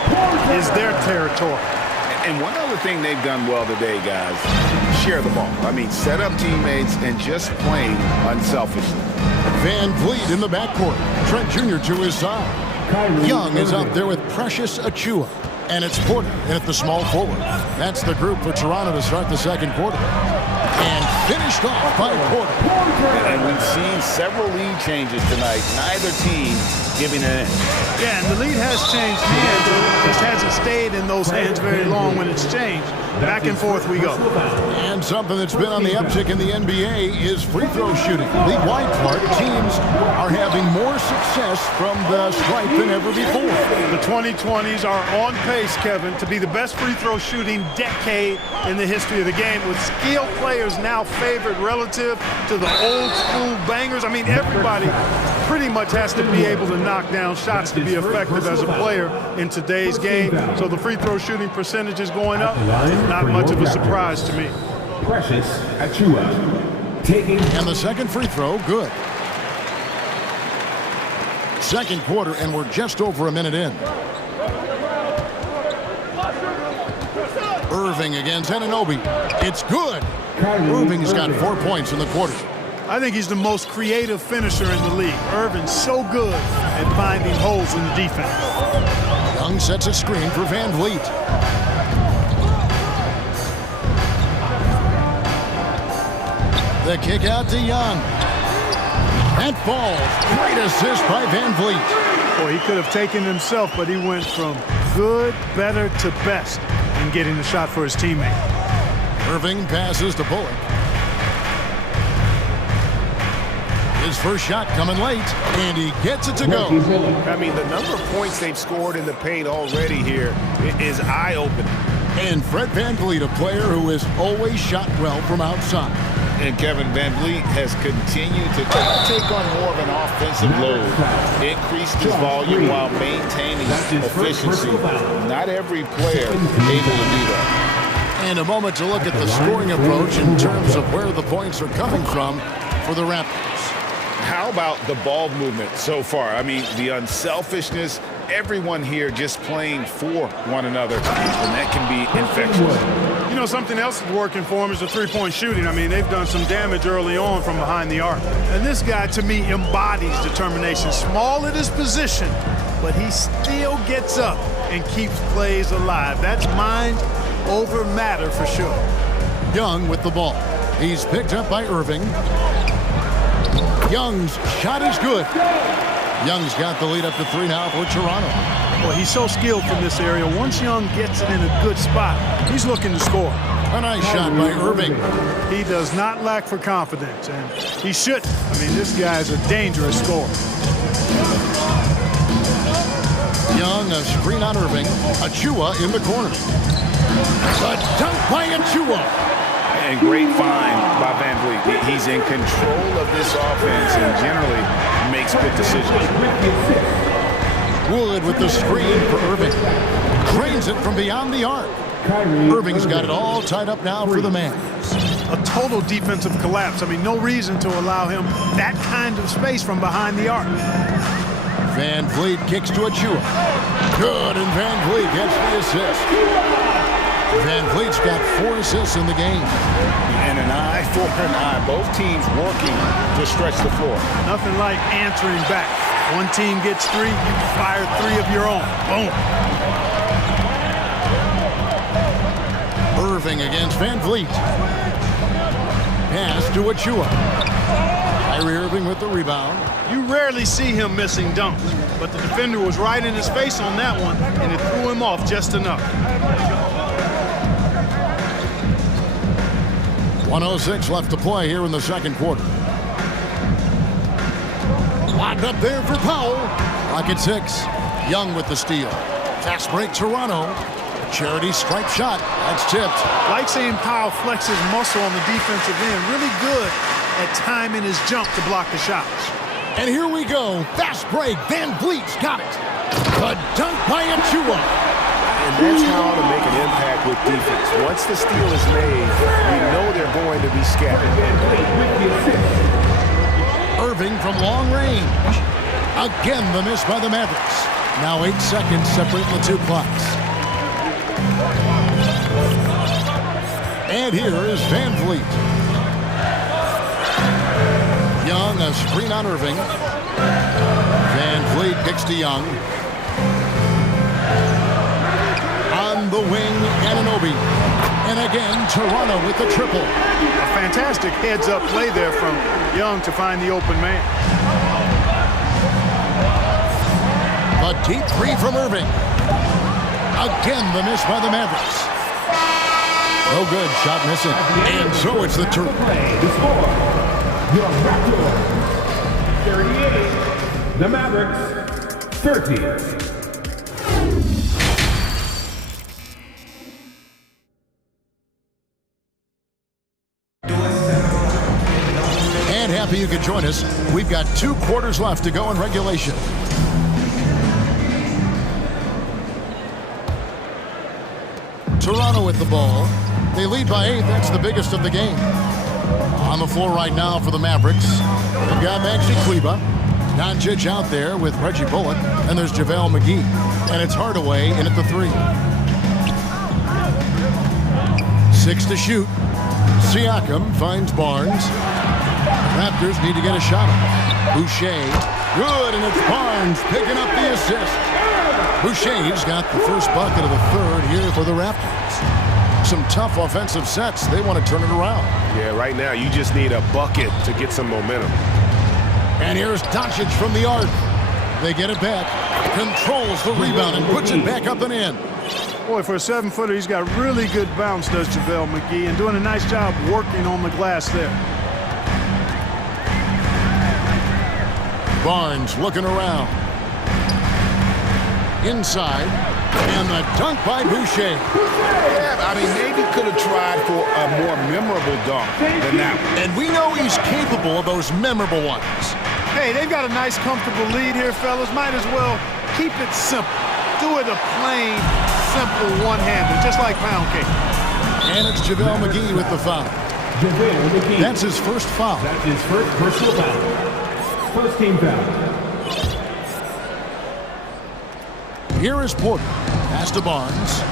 is their territory. And one other thing they've done well today, guys, share the ball. I mean, set up teammates and just playing unselfishly. Van Vliet in the backcourt. Trent Jr. to his side. Young is out there with Precious Achiuwa. And it's Porter in at the small forward. That's the group for Toronto to start the second quarter. And finished off by Porter. And we've seen several lead changes tonight. Neither team giving an inch. Yeah, and the lead has changed hands. It just hasn't stayed in those hands very long when it's changed. Back and forth we go. And something that's been on the uptick in the NBA is free throw shooting. League-wide part, teams are having more success from the stripe than ever before. The 2020s are on pace, Kevin, to be the best free throw shooting decade in the history of the game, with skilled players now favored relative to the old school bangers. I mean, everybody pretty much has to be able to knock down shots to be effective as a player in today's game. So the free throw shooting percentage is going up. Not much of a surprise to me. Precious Achiuwa taking. And the second free throw, good. Second quarter, and we're just over a minute in. Irving against Anunoby. It's good. Irving's got 4 points in the quarter. I think he's the most creative finisher in the league. Irving's so good at finding holes in the defense. Young sets a screen for Van Vliet. The kick out to Young. That falls. Great assist by Van Vliet. Boy, he could have taken himself, but he went from good, better to best in getting the shot for his teammate. Irving passes to Bullock. His first shot coming late, and he gets it to go. I mean, the number of points they've scored in the paint already here is eye-opening. And Fred VanVleet, a player who has always shot well from outside. And Kevin VanVleet has continued to take on more of an offensive load, increased his volume while maintaining efficiency. Not every player able to do that. And a moment to look at the scoring approach in terms of where the points are coming from for the Raptors. How about the ball movement so far? I mean, the unselfishness, everyone here just playing for one another, and that can be infectious. You know, something else that's working for him is the three-point shooting. I mean, they've done some damage early on from behind the arc. And this guy, to me, embodies determination. Small at his position, but he still gets up and keeps plays alive. That's mind over matter for sure. Young with the ball. He's picked up by Irving. Young's shot is good. Young's got the lead up to 3 now for Toronto. Well, he's so skilled from this area. Once Young gets it in a good spot, he's looking to score. A nice shot by Irving. He does not lack for confidence, and he shouldn't. I mean, this guy's a dangerous scorer. Young, a screen on Irving. Achiuwa in the corner. A dunk by Achiuwa. And great find by VanVleet. He's in control of this offense and generally makes good decisions. Wood with the screen for Irving. Drains it from beyond the arc. Irving's got it all tied up now for the man. A total defensive collapse. I mean, no reason to allow him that kind of space from behind the arc. Van Vliet kicks to Achua. Good, and Van Vliet gets the assist. Van Vliet's got 4 assists in the game. And an eye for an eye. Both teams working to stretch the floor. Nothing like answering back. One team gets 3, you fire 3 of your own. Boom. Irving against Van Vliet. Pass to Achua. Kyrie Irving with the rebound. You rarely see him missing dunks, but the defender was right in his face on that one, and it threw him off just enough. 1:06 left to play here in the second quarter. Locked up there for Powell. Rocket 6. Young with the steal. Fast break Toronto. Charity stripe shot. That's tipped. Like seeing Powell flex his muscle on the defensive end. Really good at timing his jump to block the shots. And here we go. Fast break. Van Vliet's got it. The dunk by Achua. And that's how to make an impact with defense. Once the steal is made, you know they're going to be scattered. Irving from long range. Again, the miss by the Mavericks. Now 8 seconds separating the 2 clocks. And here is Van Vliet. Young, a screen on Irving. Van Vliet kicks to Young. On the wing, Anunoby. And again, Toronto with the triple. A fantastic heads-up play there from Young to find the open man. A deep 3 from Irving. Again, the miss by the Mavericks. No good, shot missing. And so it's the turn. Your record, 38. The Mavericks, 30. And happy you could join us. We've got 2 quarters left to go in regulation. Toronto with the ball. They lead by 8. That's the biggest of the game. On the floor right now for the Mavericks, they've got Maxi Kleba. Doncic out there with Reggie Bullock. And there's JaVale McGee. And it's Hardaway in at the 3. 6 to shoot. Siakam finds Barnes. Raptors need to get a shot off. Boucher. Good, and it's Barnes picking up the assist. Boucher's got the first bucket of the 3rd here for the Raptors. Some tough offensive sets. They want to turn it around. Yeah, right now you just need a bucket to get some momentum. And here's Doncic from the arc. They get it back. Controls the rebound and puts it back up and in. Boy, for a 7-footer, he's got really good bounce, does JaVale McGee, and doing a nice job working on the glass there. Barnes looking around. Inside. And the dunk by Boucher. Yeah, I mean, maybe could have tried for a more memorable dunk than that one. And we know he's capable of those memorable ones. Hey, they've got a nice, comfortable lead here, fellas. Might as well keep it simple. Do it a plain, simple one-hander, just like pound cake. And it's JaVale McGee with the foul. JaVale McGee. That's his first foul. That's his first personal foul. First team foul. Here is Porter. Pass to Barnes.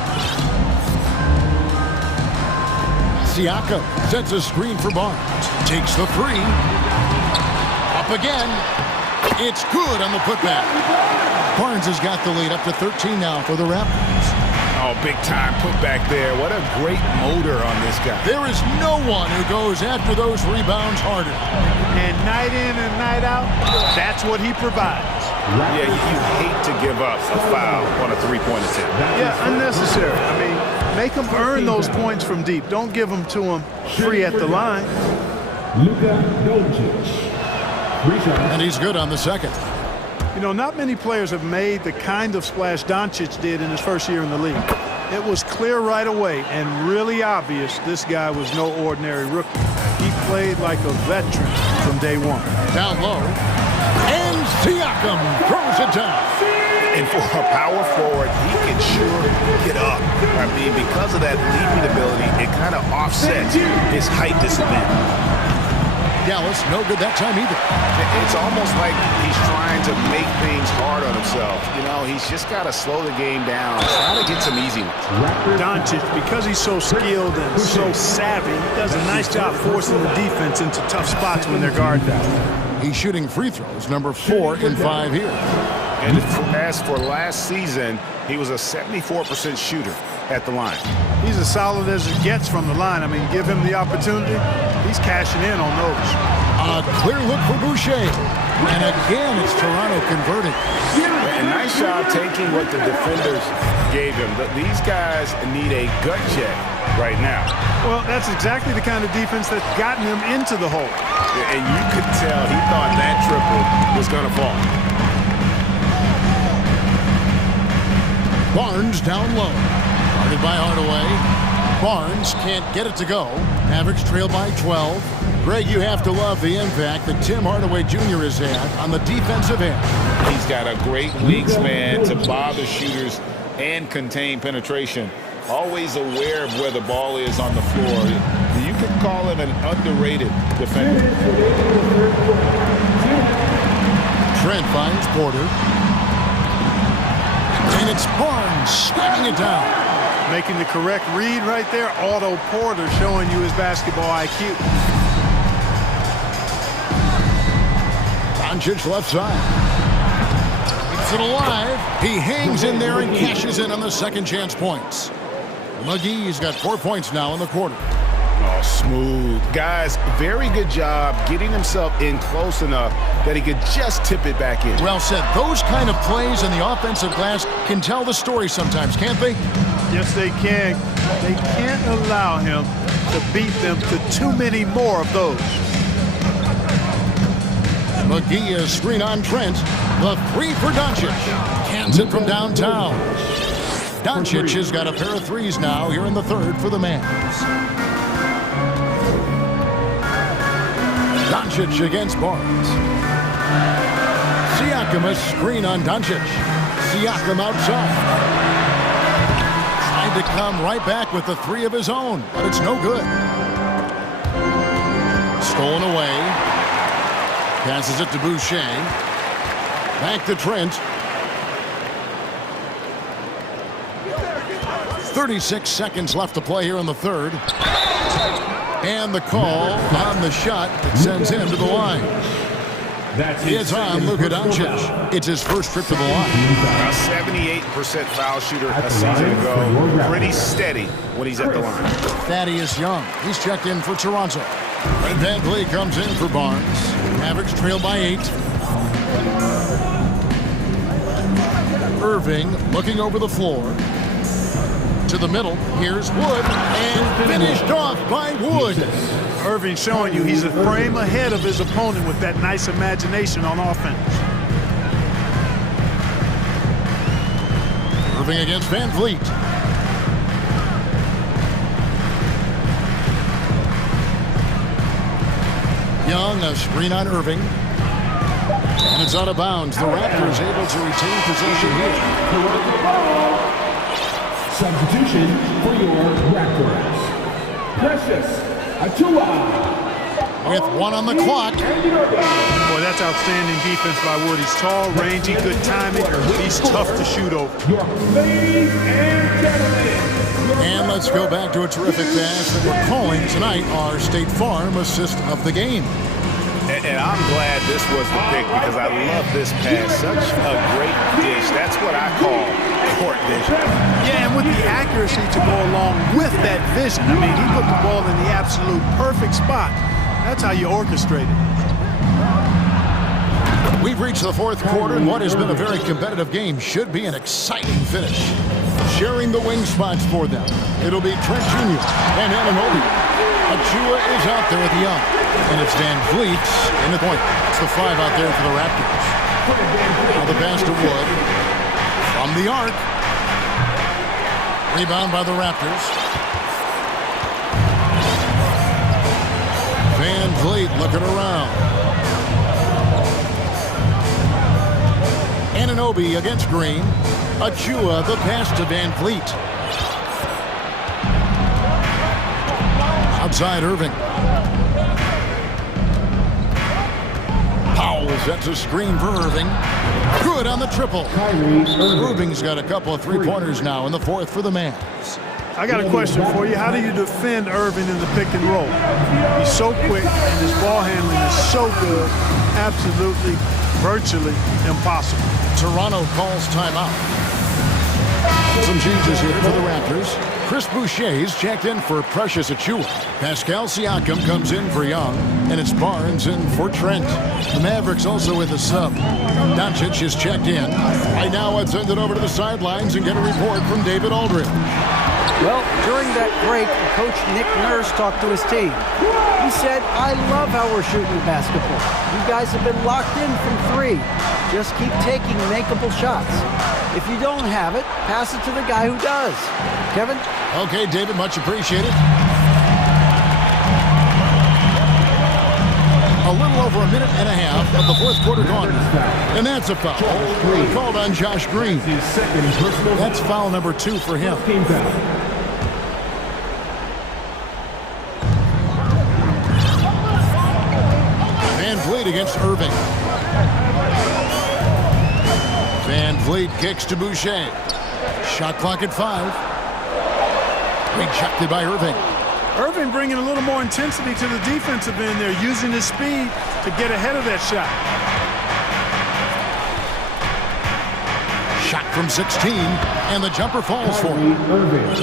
Siakam sets a screen for Barnes. Takes the 3. Up again. It's good on the putback. Barnes has got the lead up to 13 now for the Raptors. Oh, big time putback there. What a great motor on this guy. There is no one who goes after those rebounds harder. And night in and night out, that's what he provides. Yeah, you hate to give up a foul on a 3-point attempt. Yeah, unnecessary. I mean, make him earn those points from deep. Don't give them to him free at the line. Luka Doncic. And he's good on the second. You know, not many players have made the kind of splash Doncic did in his first year in the league. It was clear right away and really obvious this guy was no ordinary rookie. He played like a veteran from day one. Down low. And Siakam throws it down. And for a power forward, he can sure get up. I mean, because of that leaping ability, it kind of offsets his height disadvantage. Dallas, no good that time either. It's almost like he's trying to make things hard on himself. You know, he's just got to slow the game down, try to get some easy ones. Doncic, because he's so skilled and so savvy, he does a nice job forcing the defense into tough spots when they're guarded. He's shooting free throws, number 4 in 5 here. And as for last season, he was a 74% shooter at the line. He's as solid as it gets from the line. I mean, give him the opportunity, he's cashing in on those. A clear look for Boucher. And again, it's Toronto converting. And nice job taking what the defenders gave him. But these guys need a gut check right now. Well, that's exactly the kind of defense that's gotten him into the hole. And you could tell he thought that triple was going to fall. Barnes down low. Guarded by Hardaway. Barnes can't get it to go. Mavericks trail by 12. Greg, you have to love the impact that Tim Hardaway Jr. has had on the defensive end. He's got a great wingspan to bother shooters and contain penetration. Always aware of where the ball is on the floor. You could call him an underrated defender. Trent finds Porter. And it's Barnes slamming it down. Making the correct read right there. Otto Porter showing you his basketball IQ. Doncic left side. Keeps it alive. He hangs in there and cashes in on the second chance points. McGee's got 4 points now in the quarter. Oh, smooth. Guys, very good job getting himself in close enough that he could just tip it back in. Well said. Those kind of plays in the offensive glass can tell the story sometimes, can't they? Yes, they can. They can't allow him to beat them to too many more of those. McGee is screen on Trent. The 3 for Doncic. Cans it from downtown. Doncic has got a pair of threes now here in the third for the Mavs. Doncic against Barnes. Siakam a screen on Doncic. Siakam outside. Tried to come right back with the 3 of his own, but it's no good. Stolen away. Passes it to Boucher. Back to Trent. 36 seconds left to play here in the third. And the call on the shot that sends him to the line. It's on Luka Doncic. It's his first trip to the line. A 78% foul shooter a season ago. Pretty steady when he's at the line. Thaddeus Young. He's checked in for Toronto. And Van Vliet comes in for Barnes. Mavericks trail by 8. Irving looking over the floor. To the middle. Here's Wood. And finished off by Wood. Irving showing you he's a frame ahead of his opponent with that nice imagination on offense. Irving against Van Vliet. Young, a screen on Irving. And it's out of bounds. The Raptors able to retain possession here. Substitution for your Raptors. Precious Atua. With 1 on the clock. Boy, that's outstanding defense by Wood. He's tall, rangy, good timing. He's tough to shoot over. Ladies and gentlemen. And let's go back to a terrific pass that we're calling tonight our State Farm assist of the game. And I'm glad this was the pick because I love this pass. Such a great dish. That's what I call court vision. Yeah, and with the accuracy to go along with that vision. I mean, he put the ball in the absolute perfect spot. That's how you orchestrate it. We've reached the fourth quarter, and what has been a very competitive game should be an exciting finish. Sharing the wing spots for them, it'll be Trent Jr. and Anunoby. Achua is out there at the young. And it's Van Vliet in the point. It's the 5 out there for the Raptors. Now the pass to Wood. From the arc. Rebound by the Raptors. Van Vliet looking around. Anunoby against Green. Achua, the pass to Van Vliet. Outside Irving. Powell sets a screen for Irving. Good on the triple. Irving's got a couple of three-pointers now in the fourth for the Mavs. I got a question for you. How do you defend Irving in the pick and roll? He's so quick and his ball handling is so good. Absolutely, virtually impossible. Toronto calls timeout. Some changes here for the Raptors. Chris Boucher's checked in for Precious Achua. Pascal Siakam comes in for Young, and it's Barnes in for Trent. The Mavericks also with a sub. Doncic is checked in. Right now, let's send it over to the sidelines and get a report from David Aldridge. Well, during that break, Coach Nick Nurse talked to his team. He said, I love how we're shooting basketball. You guys have been locked in from three. Just keep taking makeable shots. If you don't have it, pass it to the guy who does. Kevin? Okay, David, much appreciated. A little over a minute and a half of the fourth quarter gone. And that's a foul. Called on Josh Green. That's foul number 2 for him. Van Vliet against Irving. Van Vliet kicks to Boucher. Shot clock at 5. Rejected by Irving. Irving bringing a little more intensity to the defensive end there, using his speed to get ahead of that shot. Shot from 16, and the jumper falls for him.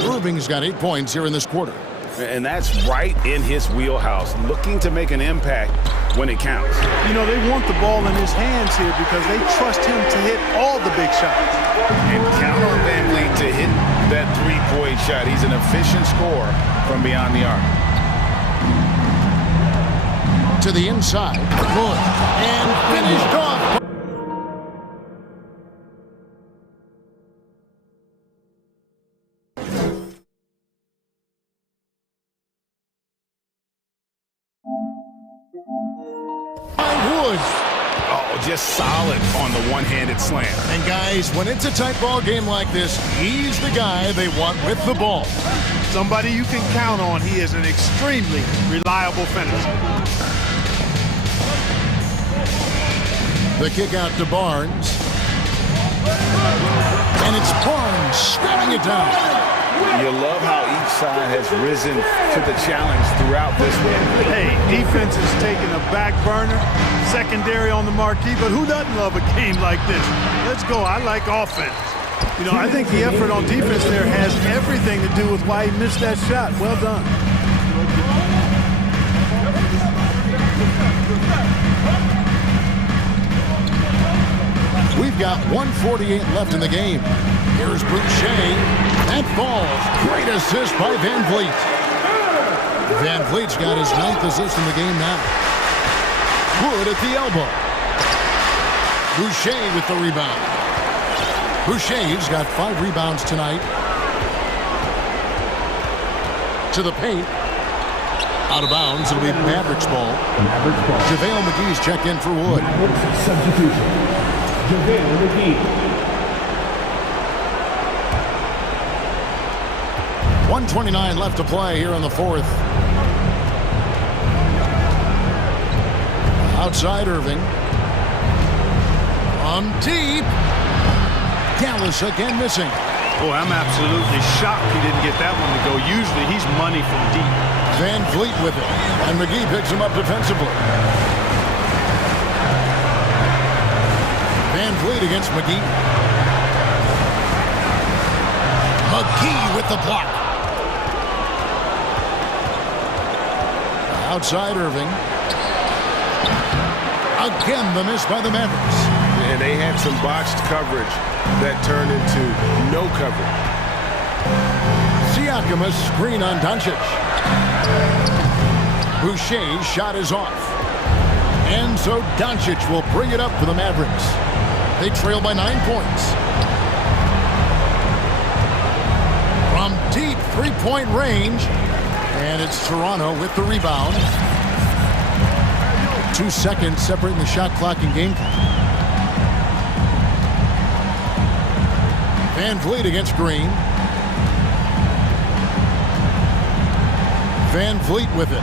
Irving's got 8 points here in this quarter. And that's right in his wheelhouse, looking to make an impact when it counts. You know, they want the ball in his hands here because they trust him to hit all the big shots. And count on Van Vliet to hit that three-point shot. He's an efficient scorer from beyond the arc. To the inside. Good. And finished off. Just solid on the one-handed slam. And guys, when it's a tight ball game like this, he's the guy they want with the ball. Somebody you can count on. He is an extremely reliable finisher. The kick out to Barnes. And it's Barnes slamming it down. You love how each side has risen to the challenge throughout this one. Hey, defense is taking a back burner, secondary on the marquee, but who doesn't love a game like this? Let's go. I like offense. You know, I think the effort on defense there has everything to do with why he missed that shot. Well done. We've got 1:48 left in the game. Here's Boucher. That falls. Great assist by Van Vliet. Van Vliet's got his 9th assist in the game now. Wood at the elbow. Boucher with the rebound. Boucher's got 5 rebounds tonight. To the paint. Out of bounds. It'll be Mavericks ball. JaVale McGee's checked in for Wood. Substitution. JaVale McGee. 1:29 left to play here in the fourth. Outside Irving. On deep. Dallas again missing. Boy, I'm absolutely shocked he didn't get that one to go. Usually he's money from deep. Van Vliet with it. And McGee picks him up defensively. Van Vliet against McGee. McGee with the block. Outside Irving. Again, the miss by the Mavericks. And they had some botched coverage that turned into no coverage. Siakam a screen on Doncic. Boucher's shot is off. And so Doncic will bring it up for the Mavericks. They trail by 9 points. From deep three-point range. And it's Toronto with the rebound. 2 seconds separating the shot clock and game clock. Van Vliet against Green. Van Vliet with it.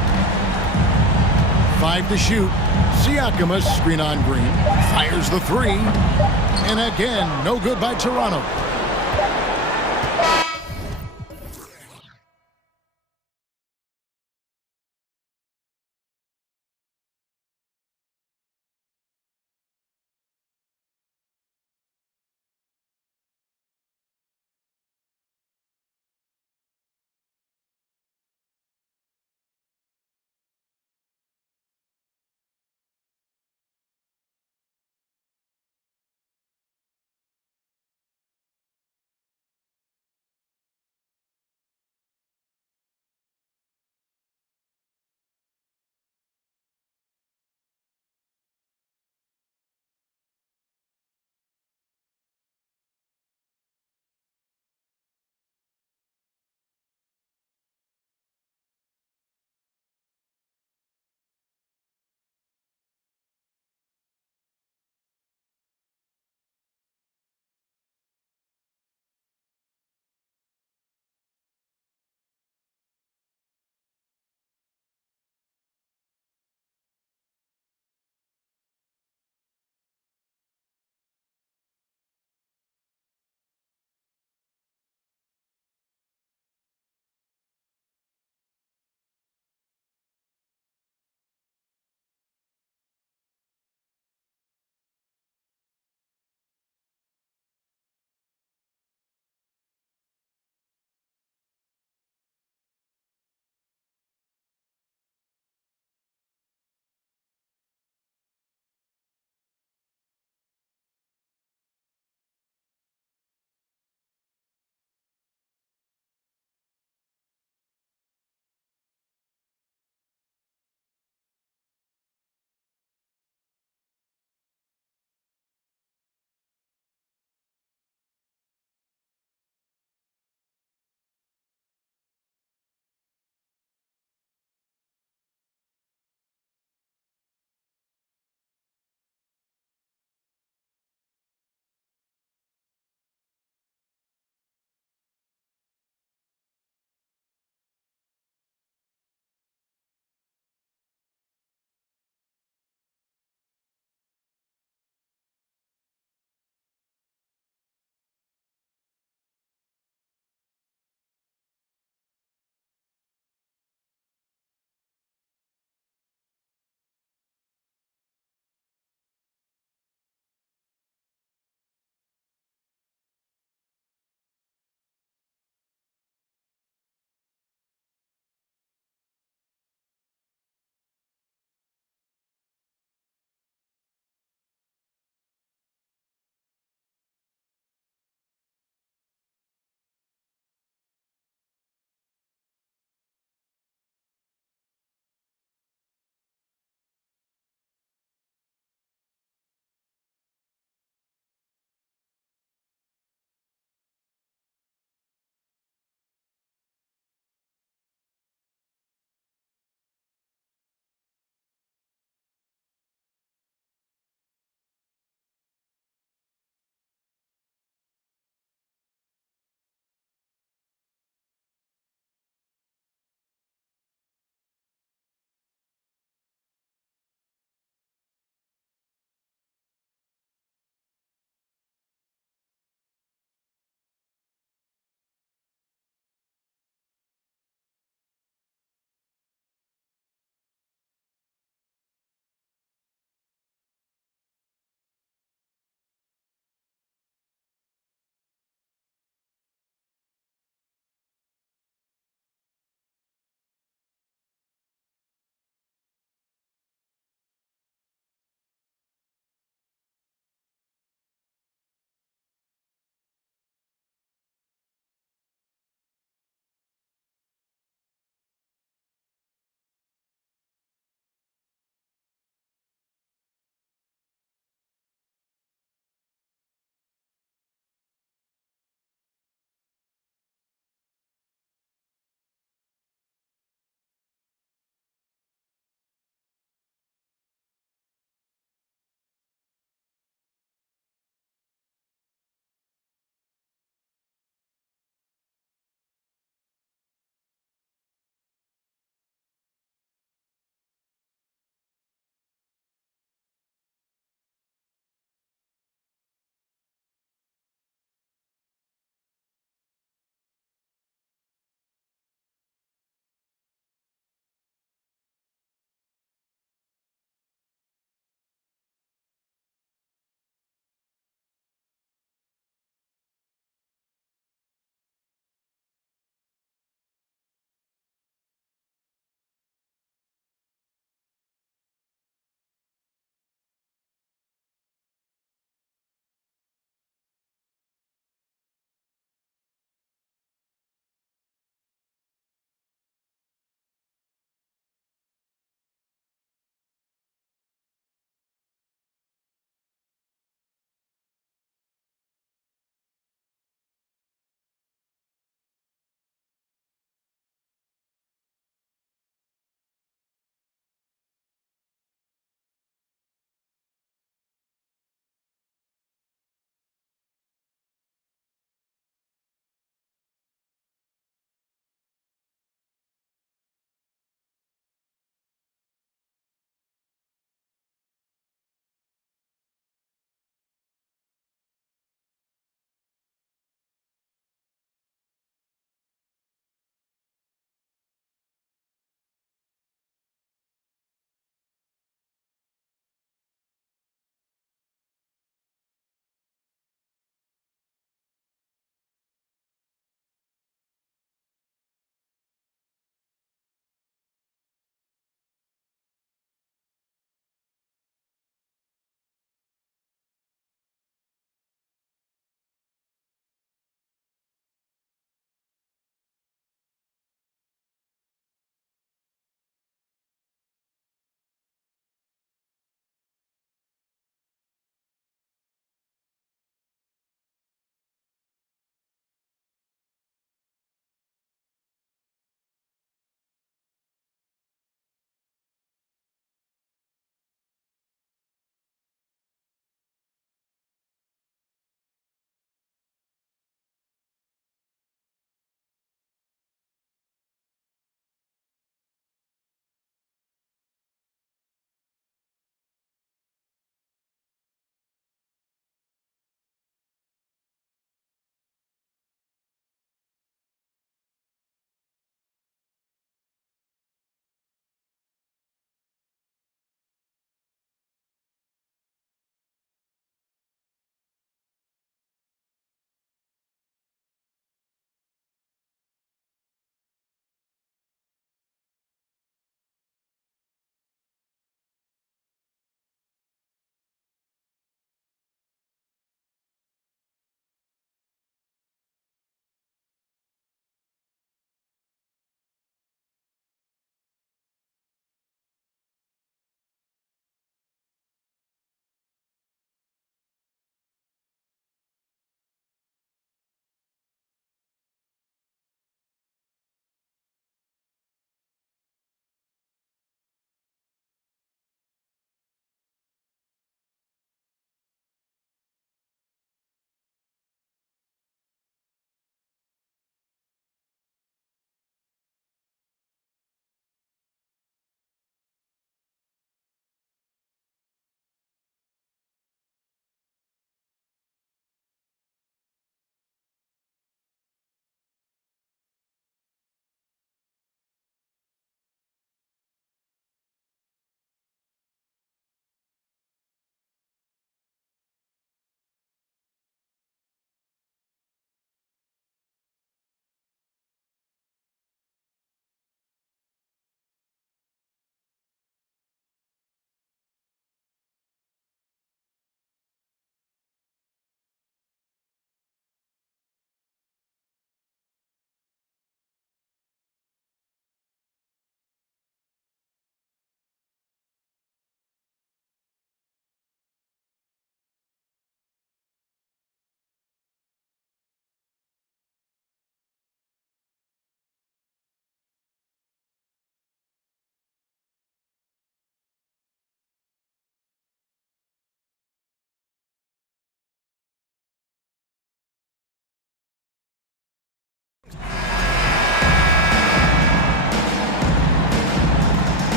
5 to shoot. Siakam, a screen on Green. Fires the 3. And again, no good by Toronto.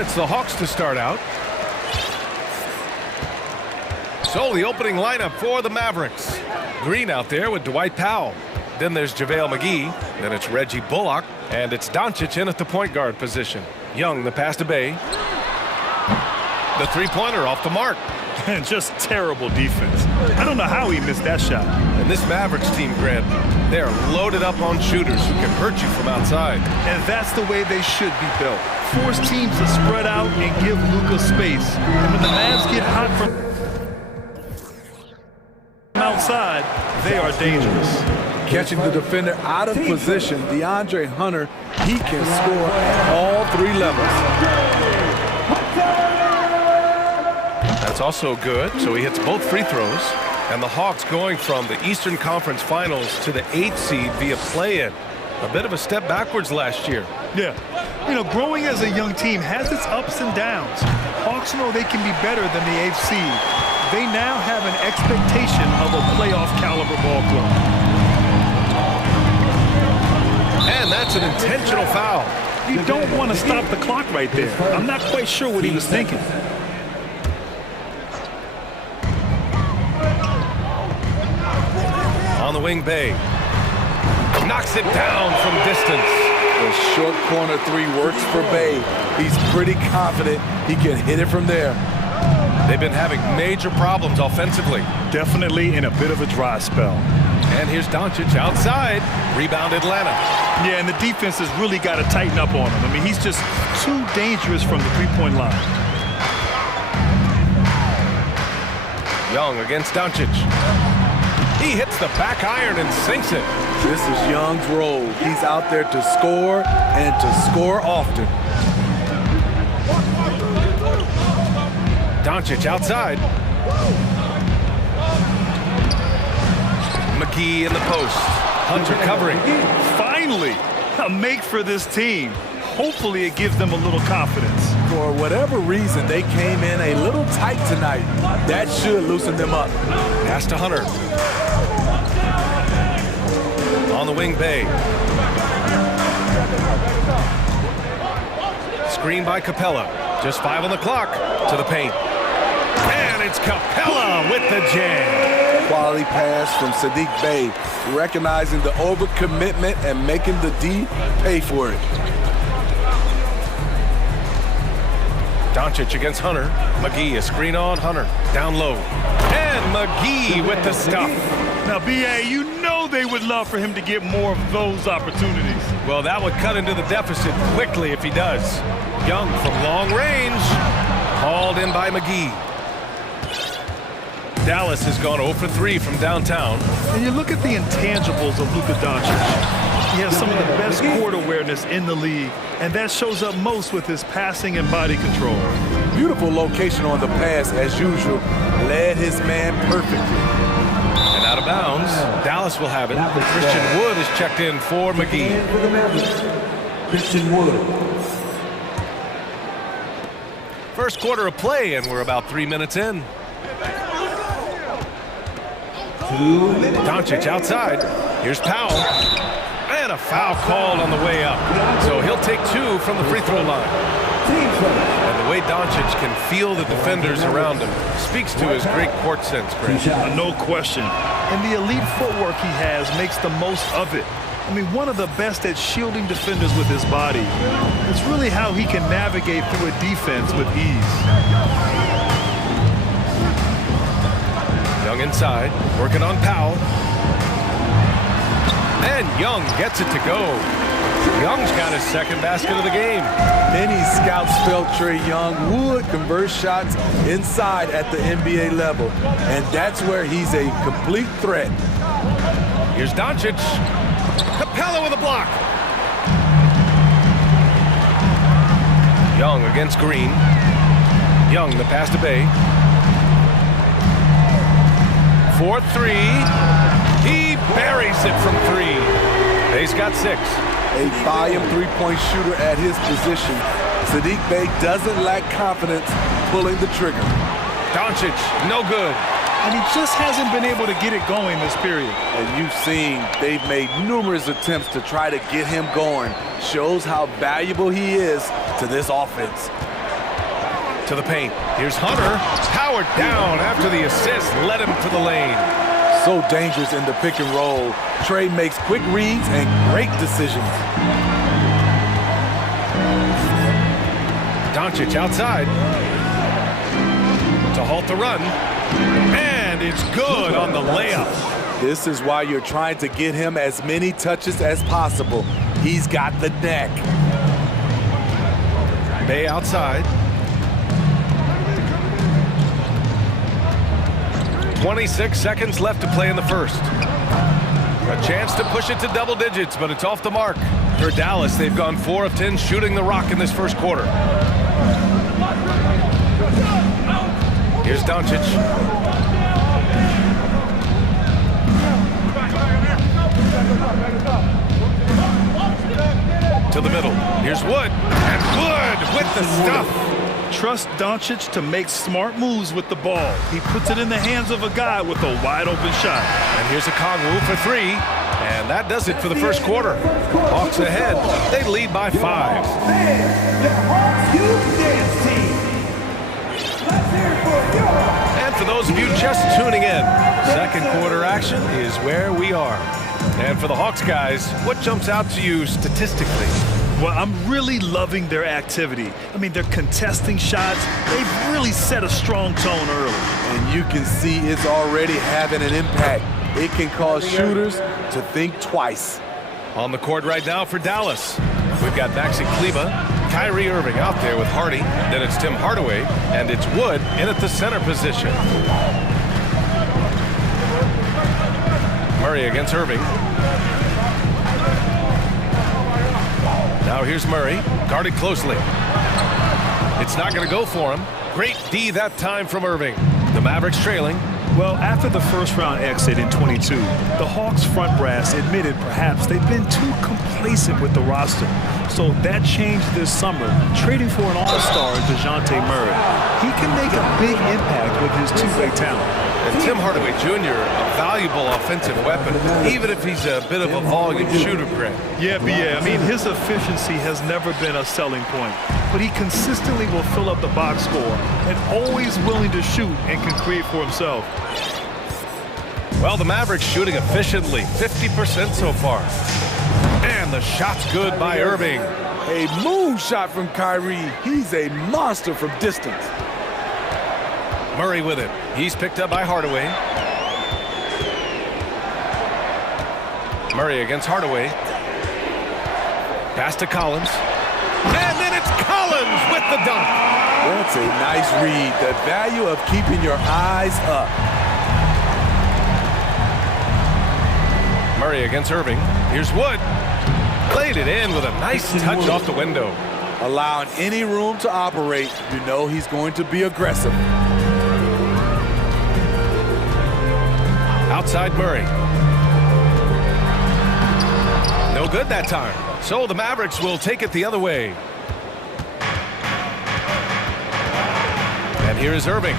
And it's the Hawks to start out. So the opening lineup for the Mavericks. Green out there with Dwight Powell. Then there's JaVale McGee. Then it's Reggie Bullock. And it's Doncic in at the point guard position. Young, the pass to Bay. The three-pointer off the mark. And just terrible defense. I don't know how he missed that shot. And this Mavericks team, Grant, they're loaded up on shooters who can hurt you from outside. And that's the way they should be built. Force teams to spread out and give Luka space. And when the Mavs get hot from outside, they are dangerous. Catching the defender out of position, DeAndre Hunter, he can score at all three levels. That's also good, so he hits both free throws. And the Hawks going from the Eastern Conference Finals to the 8th seed via play-in. A bit of a step backwards last year. Yeah. You know, growing as a young team has its ups and downs. Hawks know they can be better than the 8th seed. They now have an expectation of a playoff caliber ball club. And that's an intentional foul. You don't want to stop the clock right there. I'm not quite sure what he was thinking. On the wing, Bay. Knocks it down from distance. The short corner three works for Bay. He's pretty confident he can hit it from there. They've been having major problems offensively. Definitely in a bit of a dry spell. And here's Doncic outside. Rebound Atlanta. Yeah, and the defense has really got to tighten up on him. I mean, he's just too dangerous from the three-point line. Young against Doncic. He hits the back iron and sinks it. This is Young's role. He's out there to score and to score often. Doncic outside. McGee in the post. Hunter covering. Finally, a make for this team. Hopefully it gives them a little confidence. For whatever reason, they came in a little tight tonight. That should loosen them up. Pass to Hunter. On the wing, Bay. Screen by Capella. Just 5 on the clock. To the paint. And it's Capella with the jam. Quality pass from Saddiq Bey, recognizing the overcommitment and making the D pay for it. Doncic against Hunter. McGee, a screen on Hunter. Down low. And McGee with the stuff. Now, B.A., you know they would love for him to get more of those opportunities. Well, that would cut into the deficit quickly if he does. Young from long range. Hauled in by McGee. Dallas has gone 0 for 3 from downtown. And you look at the intangibles of Luka Doncic. He has some of the best court awareness in the league, and that shows up most with his passing and body control. Beautiful location on the pass, as usual. Led his man perfectly. And out of bounds, Dallas will have it. Christian Wood is checked in for McGee. Christian Wood. First quarter of play, and we're about 3 minutes in. Doncic outside. Here's Powell. And a foul called on the way up. So he'll take 2 from the free throw line. And the way Doncic can feel the defenders around him speaks to his great court sense, Chris. No question. And the elite footwork he has makes the most of it. I mean, one of the best at shielding defenders with his body. It's really how he can navigate through a defense with ease. Young inside, working on Powell. And Young gets it to go. Young's got his second basket of the game. Many scouts felt Trae Young would convert shots inside at the NBA level. And that's where he's a complete threat. Here's Doncic. Capella with a block. Young against Green. Young, the pass to Bay. 4-3. He buries it from 3. Bay's got 6. A volume three-point shooter at his position. Saddiq Bey doesn't lack confidence pulling the trigger. Doncic, no good. And he just hasn't been able to get it going this period. And you've seen they've made numerous attempts to try to get him going. Shows how valuable he is to this offense. To the paint. Here's Hunter. Powered down after the assist. Led him to the lane. So dangerous in the pick and roll. Trey makes quick reads and great decisions. Doncic outside to halt the run. And it's good on the layup. This is why you're trying to get him as many touches as possible. He's got the neck. Bay outside. 26 seconds left to play in the first. A chance to push it to double digits, but it's off the mark. For Dallas, they've gone 4 of 10 shooting the rock in this first quarter. Here's Doncic. To the middle. Here's Wood. And Wood with the stuff. Trust Doncic to make smart moves with the ball. He puts it in the hands of a guy with a wide-open shot. And here's a Kongwu for 3. And that does it for the first quarter. Hawks ahead. They lead by 5. And for those of you just tuning in, second quarter action is where we are. And for the Hawks guys, what jumps out to you statistically? Well, I'm really loving their activity. I mean, they're contesting shots. They've really set a strong tone early. And you can see it's already having an impact. It can cause shooters to think twice. On the court right now for Dallas, we've got Maxi Kleber, Kyrie Irving out there with Hardy. Then it's Tim Hardaway, and it's Wood in at the center position. Murray against Irving. Now here's Murray, guarded closely. It's not going to go for him. Great D that time from Irving. The Mavericks trailing. Well, after the first round exit in 22, the Hawks front brass admitted perhaps they've been too complacent with the roster. So that changed this summer, trading for an all-star in DeJounte Murray. He can make a big impact with his two-way talent. And Tim Hardaway Jr., a valuable offensive weapon, even if he's a bit of a volume shooter, Greg. Yeah, I mean, his efficiency has never been a selling point, but he consistently will fill up the box score and always willing to shoot and can create for himself. Well, the Mavericks shooting efficiently, 50% so far. And the shot's good by Irving. A moonshot from Kyrie. He's a monster from distance. Murray with it. He's picked up by Hardaway. Murray against Hardaway. Pass to Collins. And then it's Collins with the dunk. That's a nice read. The value of keeping your eyes up. Murray against Irving. Here's Wood. Played it in with a nice touch off the window. Allowing any room to operate, you know he's going to be aggressive. Outside Murray. No good that time. So the Mavericks will take it the other way. And here is Irving.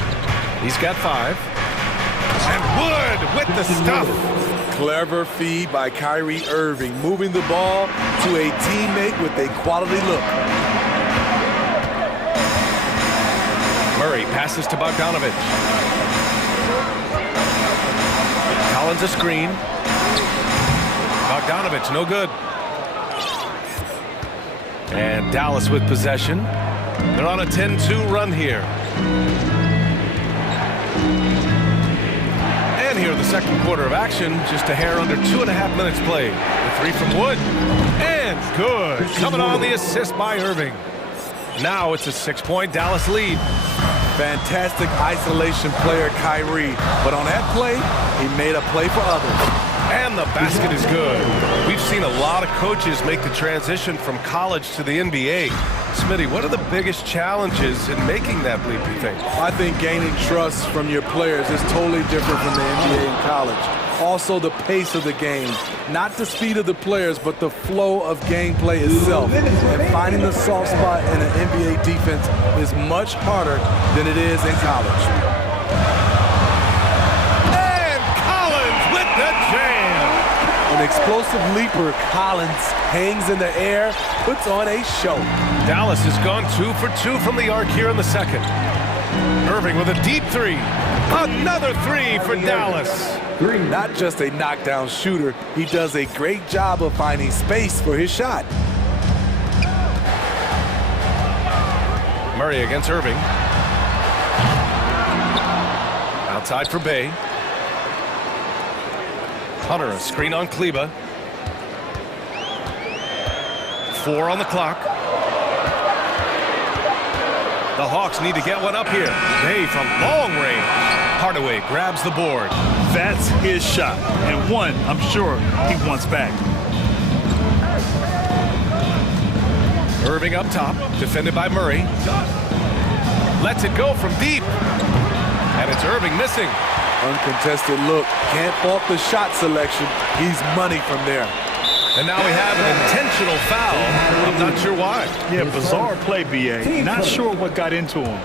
He's got 5. And Wood with the stuff. Clever feed by Kyrie Irving, moving the ball to a teammate with a quality look. Murray passes to Bogdanovic. Collins a screen. Bogdanovic, no good. And Dallas with possession. They're on a 10-2 run here. And here the second quarter of action, just a hair under 2.5 minutes played. The 3 from Wood. And good. Coming on the assist by Irving. Now it's a 6-point Dallas lead. Fantastic isolation player, Kyrie. But on that play, he made a play for others. And the basket is good. We've seen a lot of coaches make the transition from college to the NBA. Smitty, what are the biggest challenges in making that leap, you think? I think gaining trust from your players is totally different from the NBA and college. Also, the pace of the game. Not the speed of the players, but the flow of gameplay itself. And finding the soft spot in an NBA defense is much harder than it is in college. And Collins with the jam. And an explosive leaper, Collins hangs in the air, puts on a show. Dallas has gone 2 for 2 from the arc here in the second. Irving with a deep three. Another three for Dallas. Not just a knockdown shooter, he does a great job of finding space for his shot. Murray against Irving. Outside for Bay. Hunter, a screen on Kleba. 4 on the clock. The Hawks need to get one up here. Bay from long range. Hardaway grabs the board. That's his shot, and one I'm sure he wants back. Irving up top, defended by Murray. Lets it go from deep. And it's Irving missing. Uncontested look. Can't fault the shot selection. He's money from there. And now we have an intentional foul. I'm not sure why. Yeah, bizarre play, B.A. Not sure what got into him.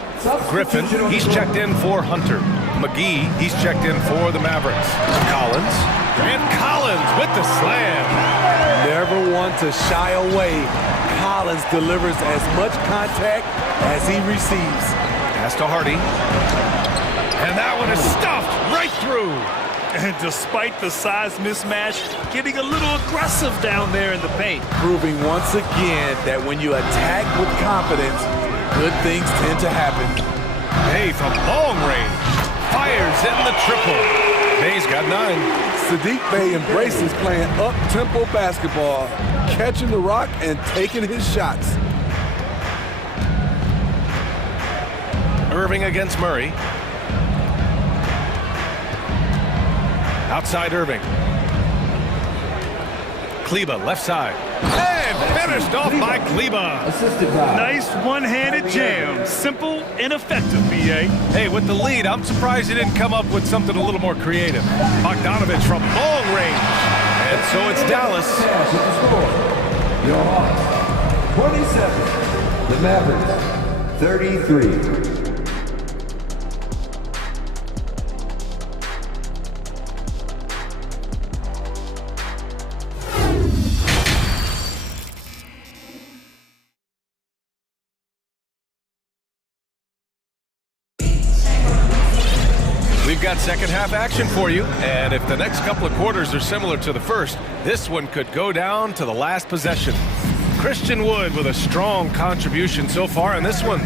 Griffin, he's checked in for Hunter. McGee, he's checked in for the Mavericks. Collins. And Collins with the slam. Never one to shy away. Collins delivers as much contact as he receives. Pass to Hardy. And that one is stuffed right through. And despite the size mismatch, getting a little aggressive down there in the paint. Proving once again that when you attack with confidence, good things tend to happen. Bay from long range. Fires in the triple. Bay's got 9. Saddiq Bey embraces playing up-tempo basketball, catching the rock and taking his shots. Irving against Murray. Outside Irving. Kleba left side. And finished off by Kleba. Nice one-handed jam. Simple and effective, B.A. Hey, with the lead, I'm surprised he didn't come up with something a little more creative. Bogdanovich from long range. And so it's Dallas. Your Hawks, 27. The Mavericks, 33. We've got second half action for you, and if the next couple of quarters are similar to the first, this one could go down to the last possession. Christian Wood with a strong contribution so far in this one.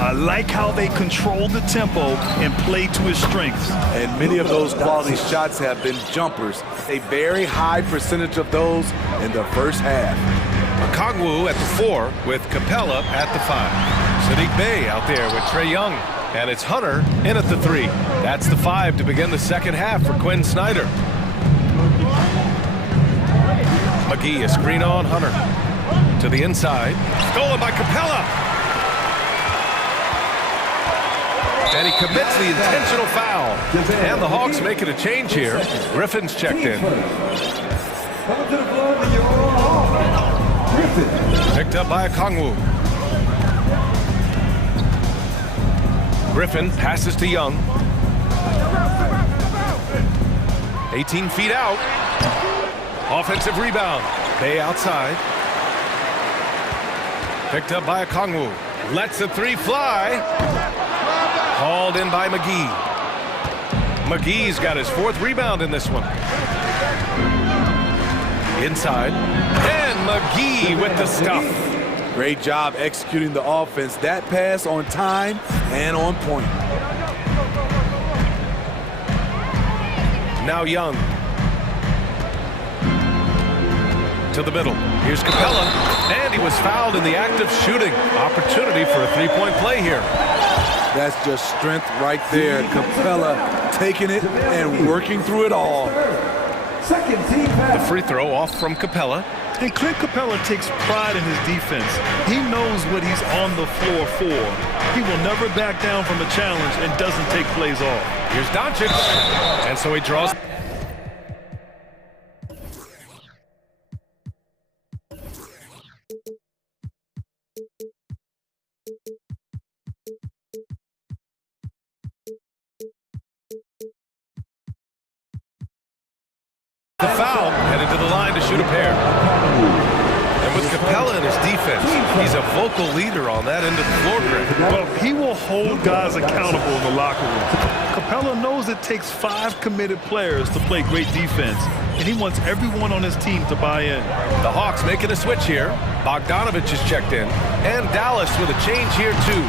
I like how they control the tempo and play to his strengths. And many of those quality shots have been jumpers. A very high percentage of those in the first half. Okongwu at the 4 with Capella at the 5. Saddiq Bey out there with Trae Young. And it's Hunter in at the 3. That's the 5 to begin the second half for Quinn Snyder. McGee, a screen on Hunter. To the inside. Stolen by Capella. And he commits the intentional foul. And the Hawks making a change here. Griffin's checked in. Picked up by Okongwu. Griffin passes to Young. 18 feet out. Offensive rebound. Bay outside. Picked up by Okongwu. Lets the 3 fly. Hauled in by McGee. McGee's got his 4th rebound in this one. Inside. And McGee with the stuff. Great job executing the offense. That pass on time and on point. Now Young. To the middle. Here's Capella. And he was fouled in the act of shooting. Opportunity for a 3-point play here. That's just strength right there. Capella taking it and working through it all. The free throw off from Capella. And Clint Capella takes pride in his defense. He knows what he's on the floor for. He will never back down from a challenge and doesn't take plays off. Here's Doncic. And so he draws. The foul headed to the line. shoot a pair. And with Capella in his defense, he's a vocal leader on that end of the floor, Greg. Well, he will hold guys accountable in the locker room. Capella knows it takes 5 committed players to play great defense, and he wants everyone on his team to buy in. The Hawks making a switch here. Bogdanovich is checked in. And Dallas with a change here, too.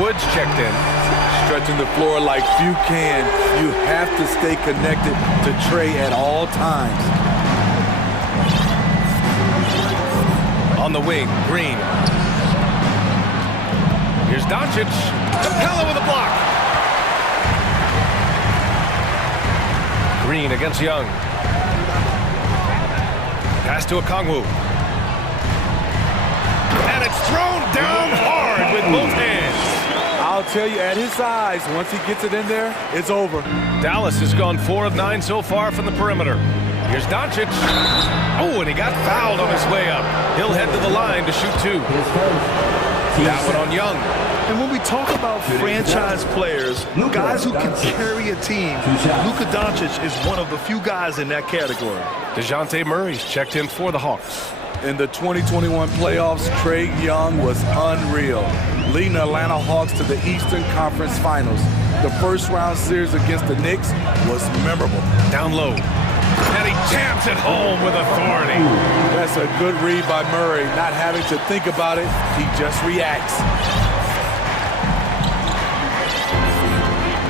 Woods checked in. Stretching the floor like few can. You have to stay connected to Trey at all times. On the wing, Green. Here's Doncic. Capella with a block. Green against Young. Pass to Okongwu. And it's thrown down hard with both hands. I'll tell you, at his size, once he gets it in there, it's over. Dallas has gone 4 of 9 so far from the perimeter. Here's Doncic. Oh, and he got fouled on his way up. He'll head to the line to shoot 2. That one on Young. And when we talk about franchise players, guys who can carry a team, Luka Doncic is one of the few guys in that category. DeJounte Murray's checked in for the Hawks. In the 2021 playoffs, Trey Young was unreal, leading the Atlanta Hawks to the Eastern Conference Finals. The first-round series against the Knicks was memorable. Down low. And he jams it home with authority. That's a good read by Murray. Not having to think about it, he just reacts.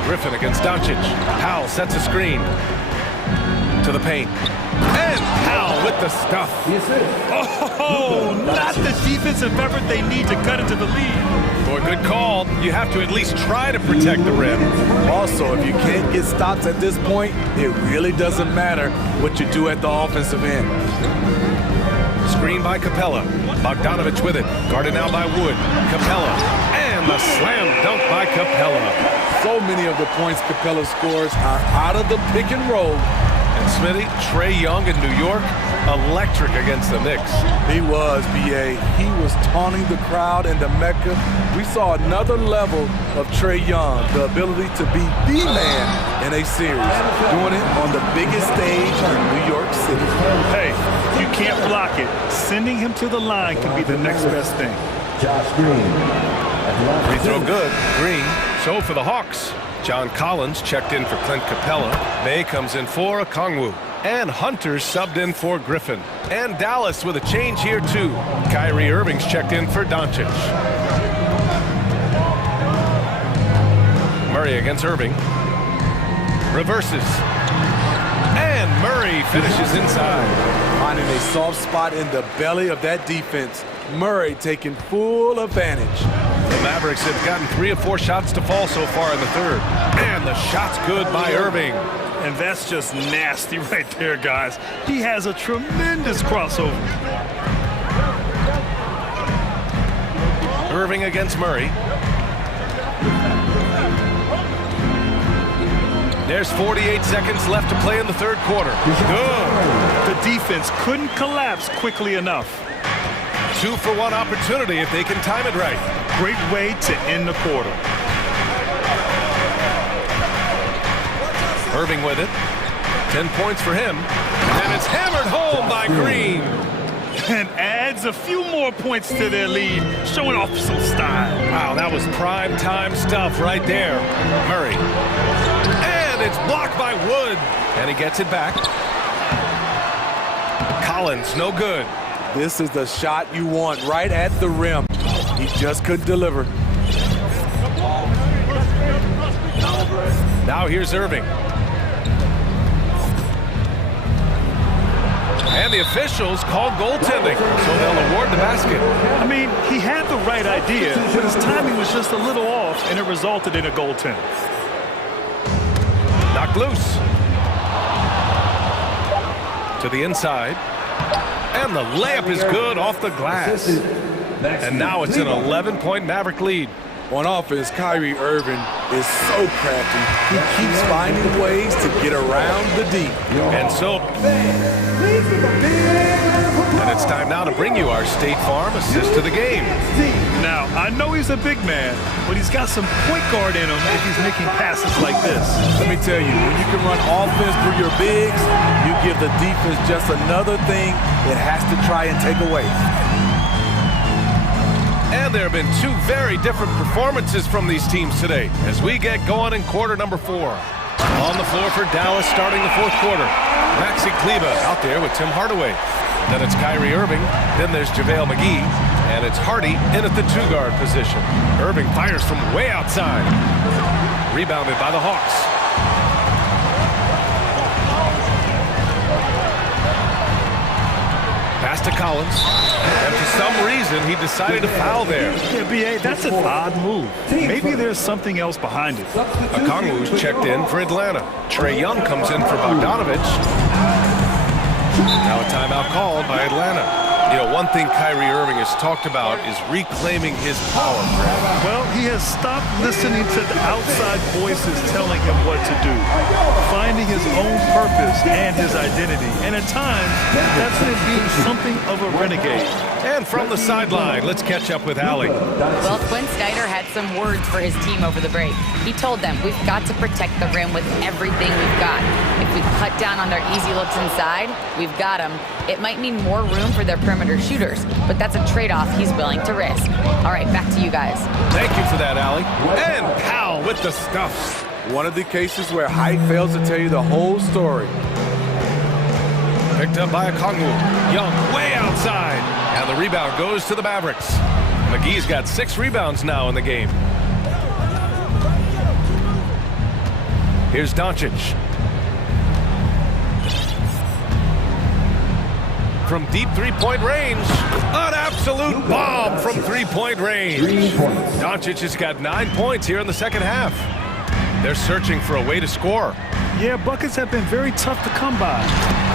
Griffin against Doncic. Powell sets a screen. To the paint. And Powell with the stuff. Oh, not the defensive effort they need to cut into the lead. Boy, good call. You have to at least try to protect the rim. Also, if you can't get stops at this point, it really doesn't matter what you do at the offensive end. Screen by Capella. Bogdanovich with it. Guarded now by Wood. Capella. And the slam dunk by Capella. So many of the points Capella scores are out of the pick and roll. And Smitty, Trey Young in New York, electric against the Knicks. He was, B.A. He was taunting the crowd in the Mecca. We saw another level of Trey Young, the ability to be the man in a series, doing it on the biggest stage in New York City. Hey, you can't block it. Sending him to the line can be the next best thing. Josh Green. Free throw good. Green. So for the Hawks. John Collins checked in for Clint Capella. May comes in for Okongwu. And Hunter subbed in for Griffin. And Dallas with a change here too. Kyrie Irving's checked in for Doncic. Murray against Irving. Reverses. And Murray finishes inside. Finding a soft spot in the belly of that defense. Murray taking full advantage. The Mavericks have gotten 3 of 4 shots to fall so far in the third. And the shot's good by Irving. And that's just nasty right there, guys. He has a tremendous crossover. Irving against Murray. There's 48 seconds left to play in the third quarter. Good. The defense couldn't collapse quickly enough. 2-for-1 opportunity if they can time it right. Great way to end the quarter. Irving with it. 10 points for him. And it's hammered home by Green. And adds a few more points to their lead, showing off some style. Wow, that was prime time stuff right there. Murray. And it's blocked by Wood. And he gets it back. Collins, no good. This is the shot you want right at the rim. He just couldn't deliver. Now here's Irving. And the officials called goaltending, so they'll award the basket. I mean, he had the right idea, but his timing was just a little off, and it resulted in a goaltend. Knocked loose. To the inside. And the layup is good off the glass. And now it's an 11-point Maverick lead. On offense, Kyrie Irving is so crafty. He keeps finding ways to get around the D. And it's time now to bring you our State Farm assist to the game. Now, I know he's a big man, but he's got some point guard in him if he's making passes like this. Let me tell you, when you can run offense through your bigs, you give the defense just another thing it has to try and take away. And there have been two very different performances from these teams today as we get going in quarter number 4. On the floor for Dallas starting the fourth quarter. Maxi Kleba out there with Tim Hardaway. Then it's Kyrie Irving. Then there's JaVale McGee. And it's Hardy in at the 2-guard position. Irving fires from way outside. Rebounded by the Hawks. Pass to Collins. And for some reason, he decided to foul there. Yeah, B.A., that's an odd move. Maybe there's something else behind it. Okongwu's checked in for Atlanta. Trae Young comes in for Bogdanovich. Now a timeout called by Atlanta. You know, one thing Kyrie Irving has talked about is reclaiming his power. Well, he has stopped listening to the outside voices telling him what to do, finding his own purpose and his identity. And at times, that's him being something of a renegade. And from the sideline, let's catch up with Allie. Well, Quinn Snyder had some words for his team over the break. He told them, we've got to protect the rim with everything we've got. If we cut down on their easy looks inside, we've got them. It might mean more room for their perimeter shooters, but that's a trade-off he's willing to risk. All right, back to you guys. Thank you for that, Allie. And Powell with the stuff. One of the cases where height fails to tell you the whole story. Picked up by Okongwu. Young way outside. And the rebound goes to the Mavericks. McGee's got 6 rebounds now in the game. Here's Doncic. From deep three-point range. An absolute bomb from three-point range. Doncic has got 9 points here in the second half. They're searching for a way to score. Yeah, buckets have been very tough to come by.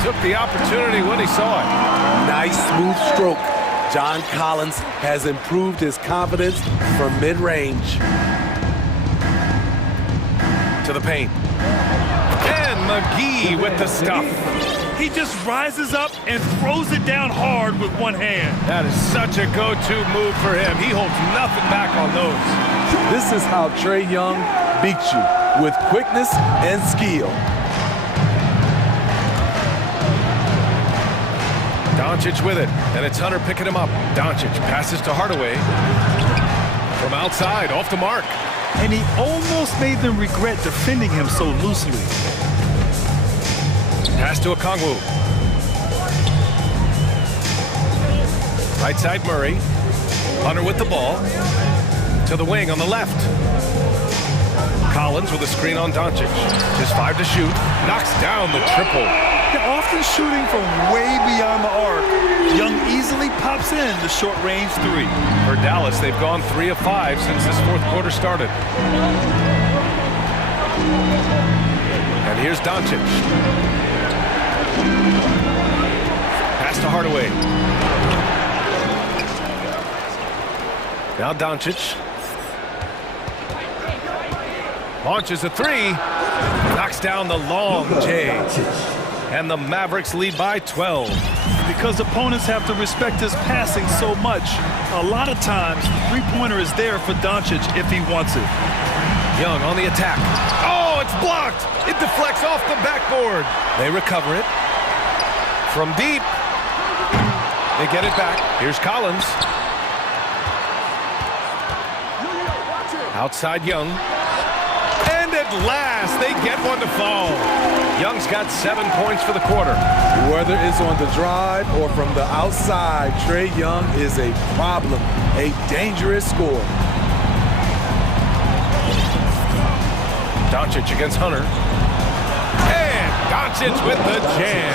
Took the opportunity when he saw it. Nice smooth stroke. John Collins has improved his confidence from mid-range. To the paint. And McGee with the stuff. He just rises up and throws it down hard with one hand. That is such a go-to move for him. He holds nothing back on those. This is how Trae Young beats you, with quickness and skill. Doncic with it, and it's Hunter picking him up. Doncic passes to Hardaway. From outside, off the mark. And he almost made them regret defending him so loosely. Pass to Okongwu. Right side Murray. Hunter with the ball. To the wing on the left. Collins with a screen on Doncic. Just 5 to shoot. Knocks down the triple. They're often shooting from way beyond the arc. Young easily pops in the short-range 3. For Dallas, they've gone 3 of 5 since this fourth quarter started. And here's Doncic. Pass to Hardaway. Now Doncic. Launches a 3. Knocks down the long J. And the Mavericks lead by 12. Because opponents have to respect his passing so much, a lot of times, the three-pointer is there for Doncic if he wants it. Young on the attack. Oh, it's blocked. It deflects off the backboard. They recover it. From deep. They get it back. Here's Collins. Outside Young. And at last, they get one to fall. Young's got 7 points for the quarter. Whether it's on the drive or from the outside, Trae Young is a problem, a dangerous scorer. Doncic against Hunter. And Doncic with the jam.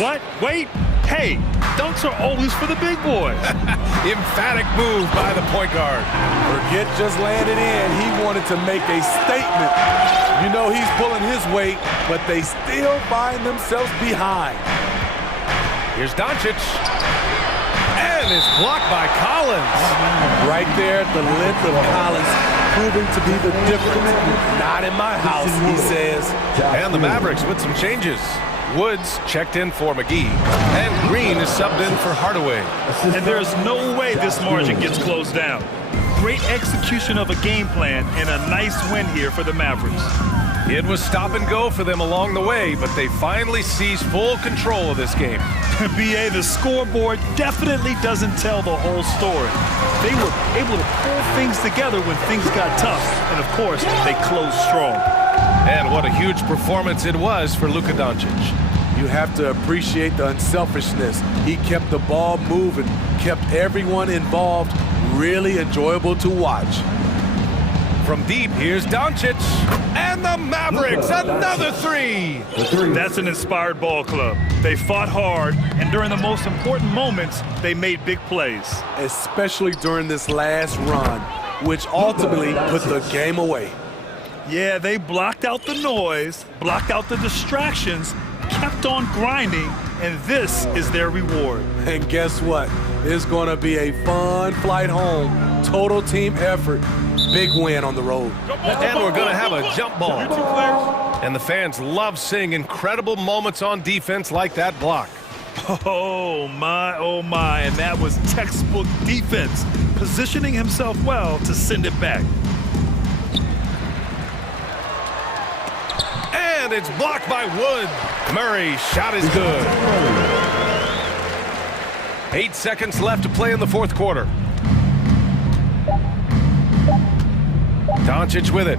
What? Wait. Hey, dunks are always for the big boys. Emphatic move by the point guard. Forget just landed in. He wanted to make a statement. You know he's pulling his weight, but they still find themselves behind. Here's Doncic. And it's blocked by Collins. Right there at the length of Collins. proving to be the difference. Not in my house, he says. And the Mavericks with some changes. Woods checked in for McGee, and Green is subbed in for Hardaway. And there's no way this margin gets closed down. Great execution of a game plan and a nice win here for the Mavericks. It was stop and go for them along the way, but they finally seized full control of this game. BA, the scoreboard definitely doesn't tell the whole story. They were able to pull things together when things got tough, and of course, they closed strong. And what a huge performance it was for Luka Doncic. You have to appreciate the unselfishness. He kept the ball moving, kept everyone involved, really enjoyable to watch. From deep, here's Doncic, and the Mavericks, another three! That's an inspired ball club. They fought hard, and during the most important moments, they made big plays. Especially during this last run, which ultimately put the game away. Yeah, they blocked out the noise, blocked out the distractions, kept on grinding, and this is their reward. And guess what? It's going to be a fun flight home. Total team effort. Big win on the road. And we're going to have a jump ball. And the fans love seeing incredible moments on defense like that block. Oh my, and that was textbook defense, positioning himself well to send it back. And it's blocked by Wood. Murray's shot is good. 8 seconds left to play in the fourth quarter. Doncic with it.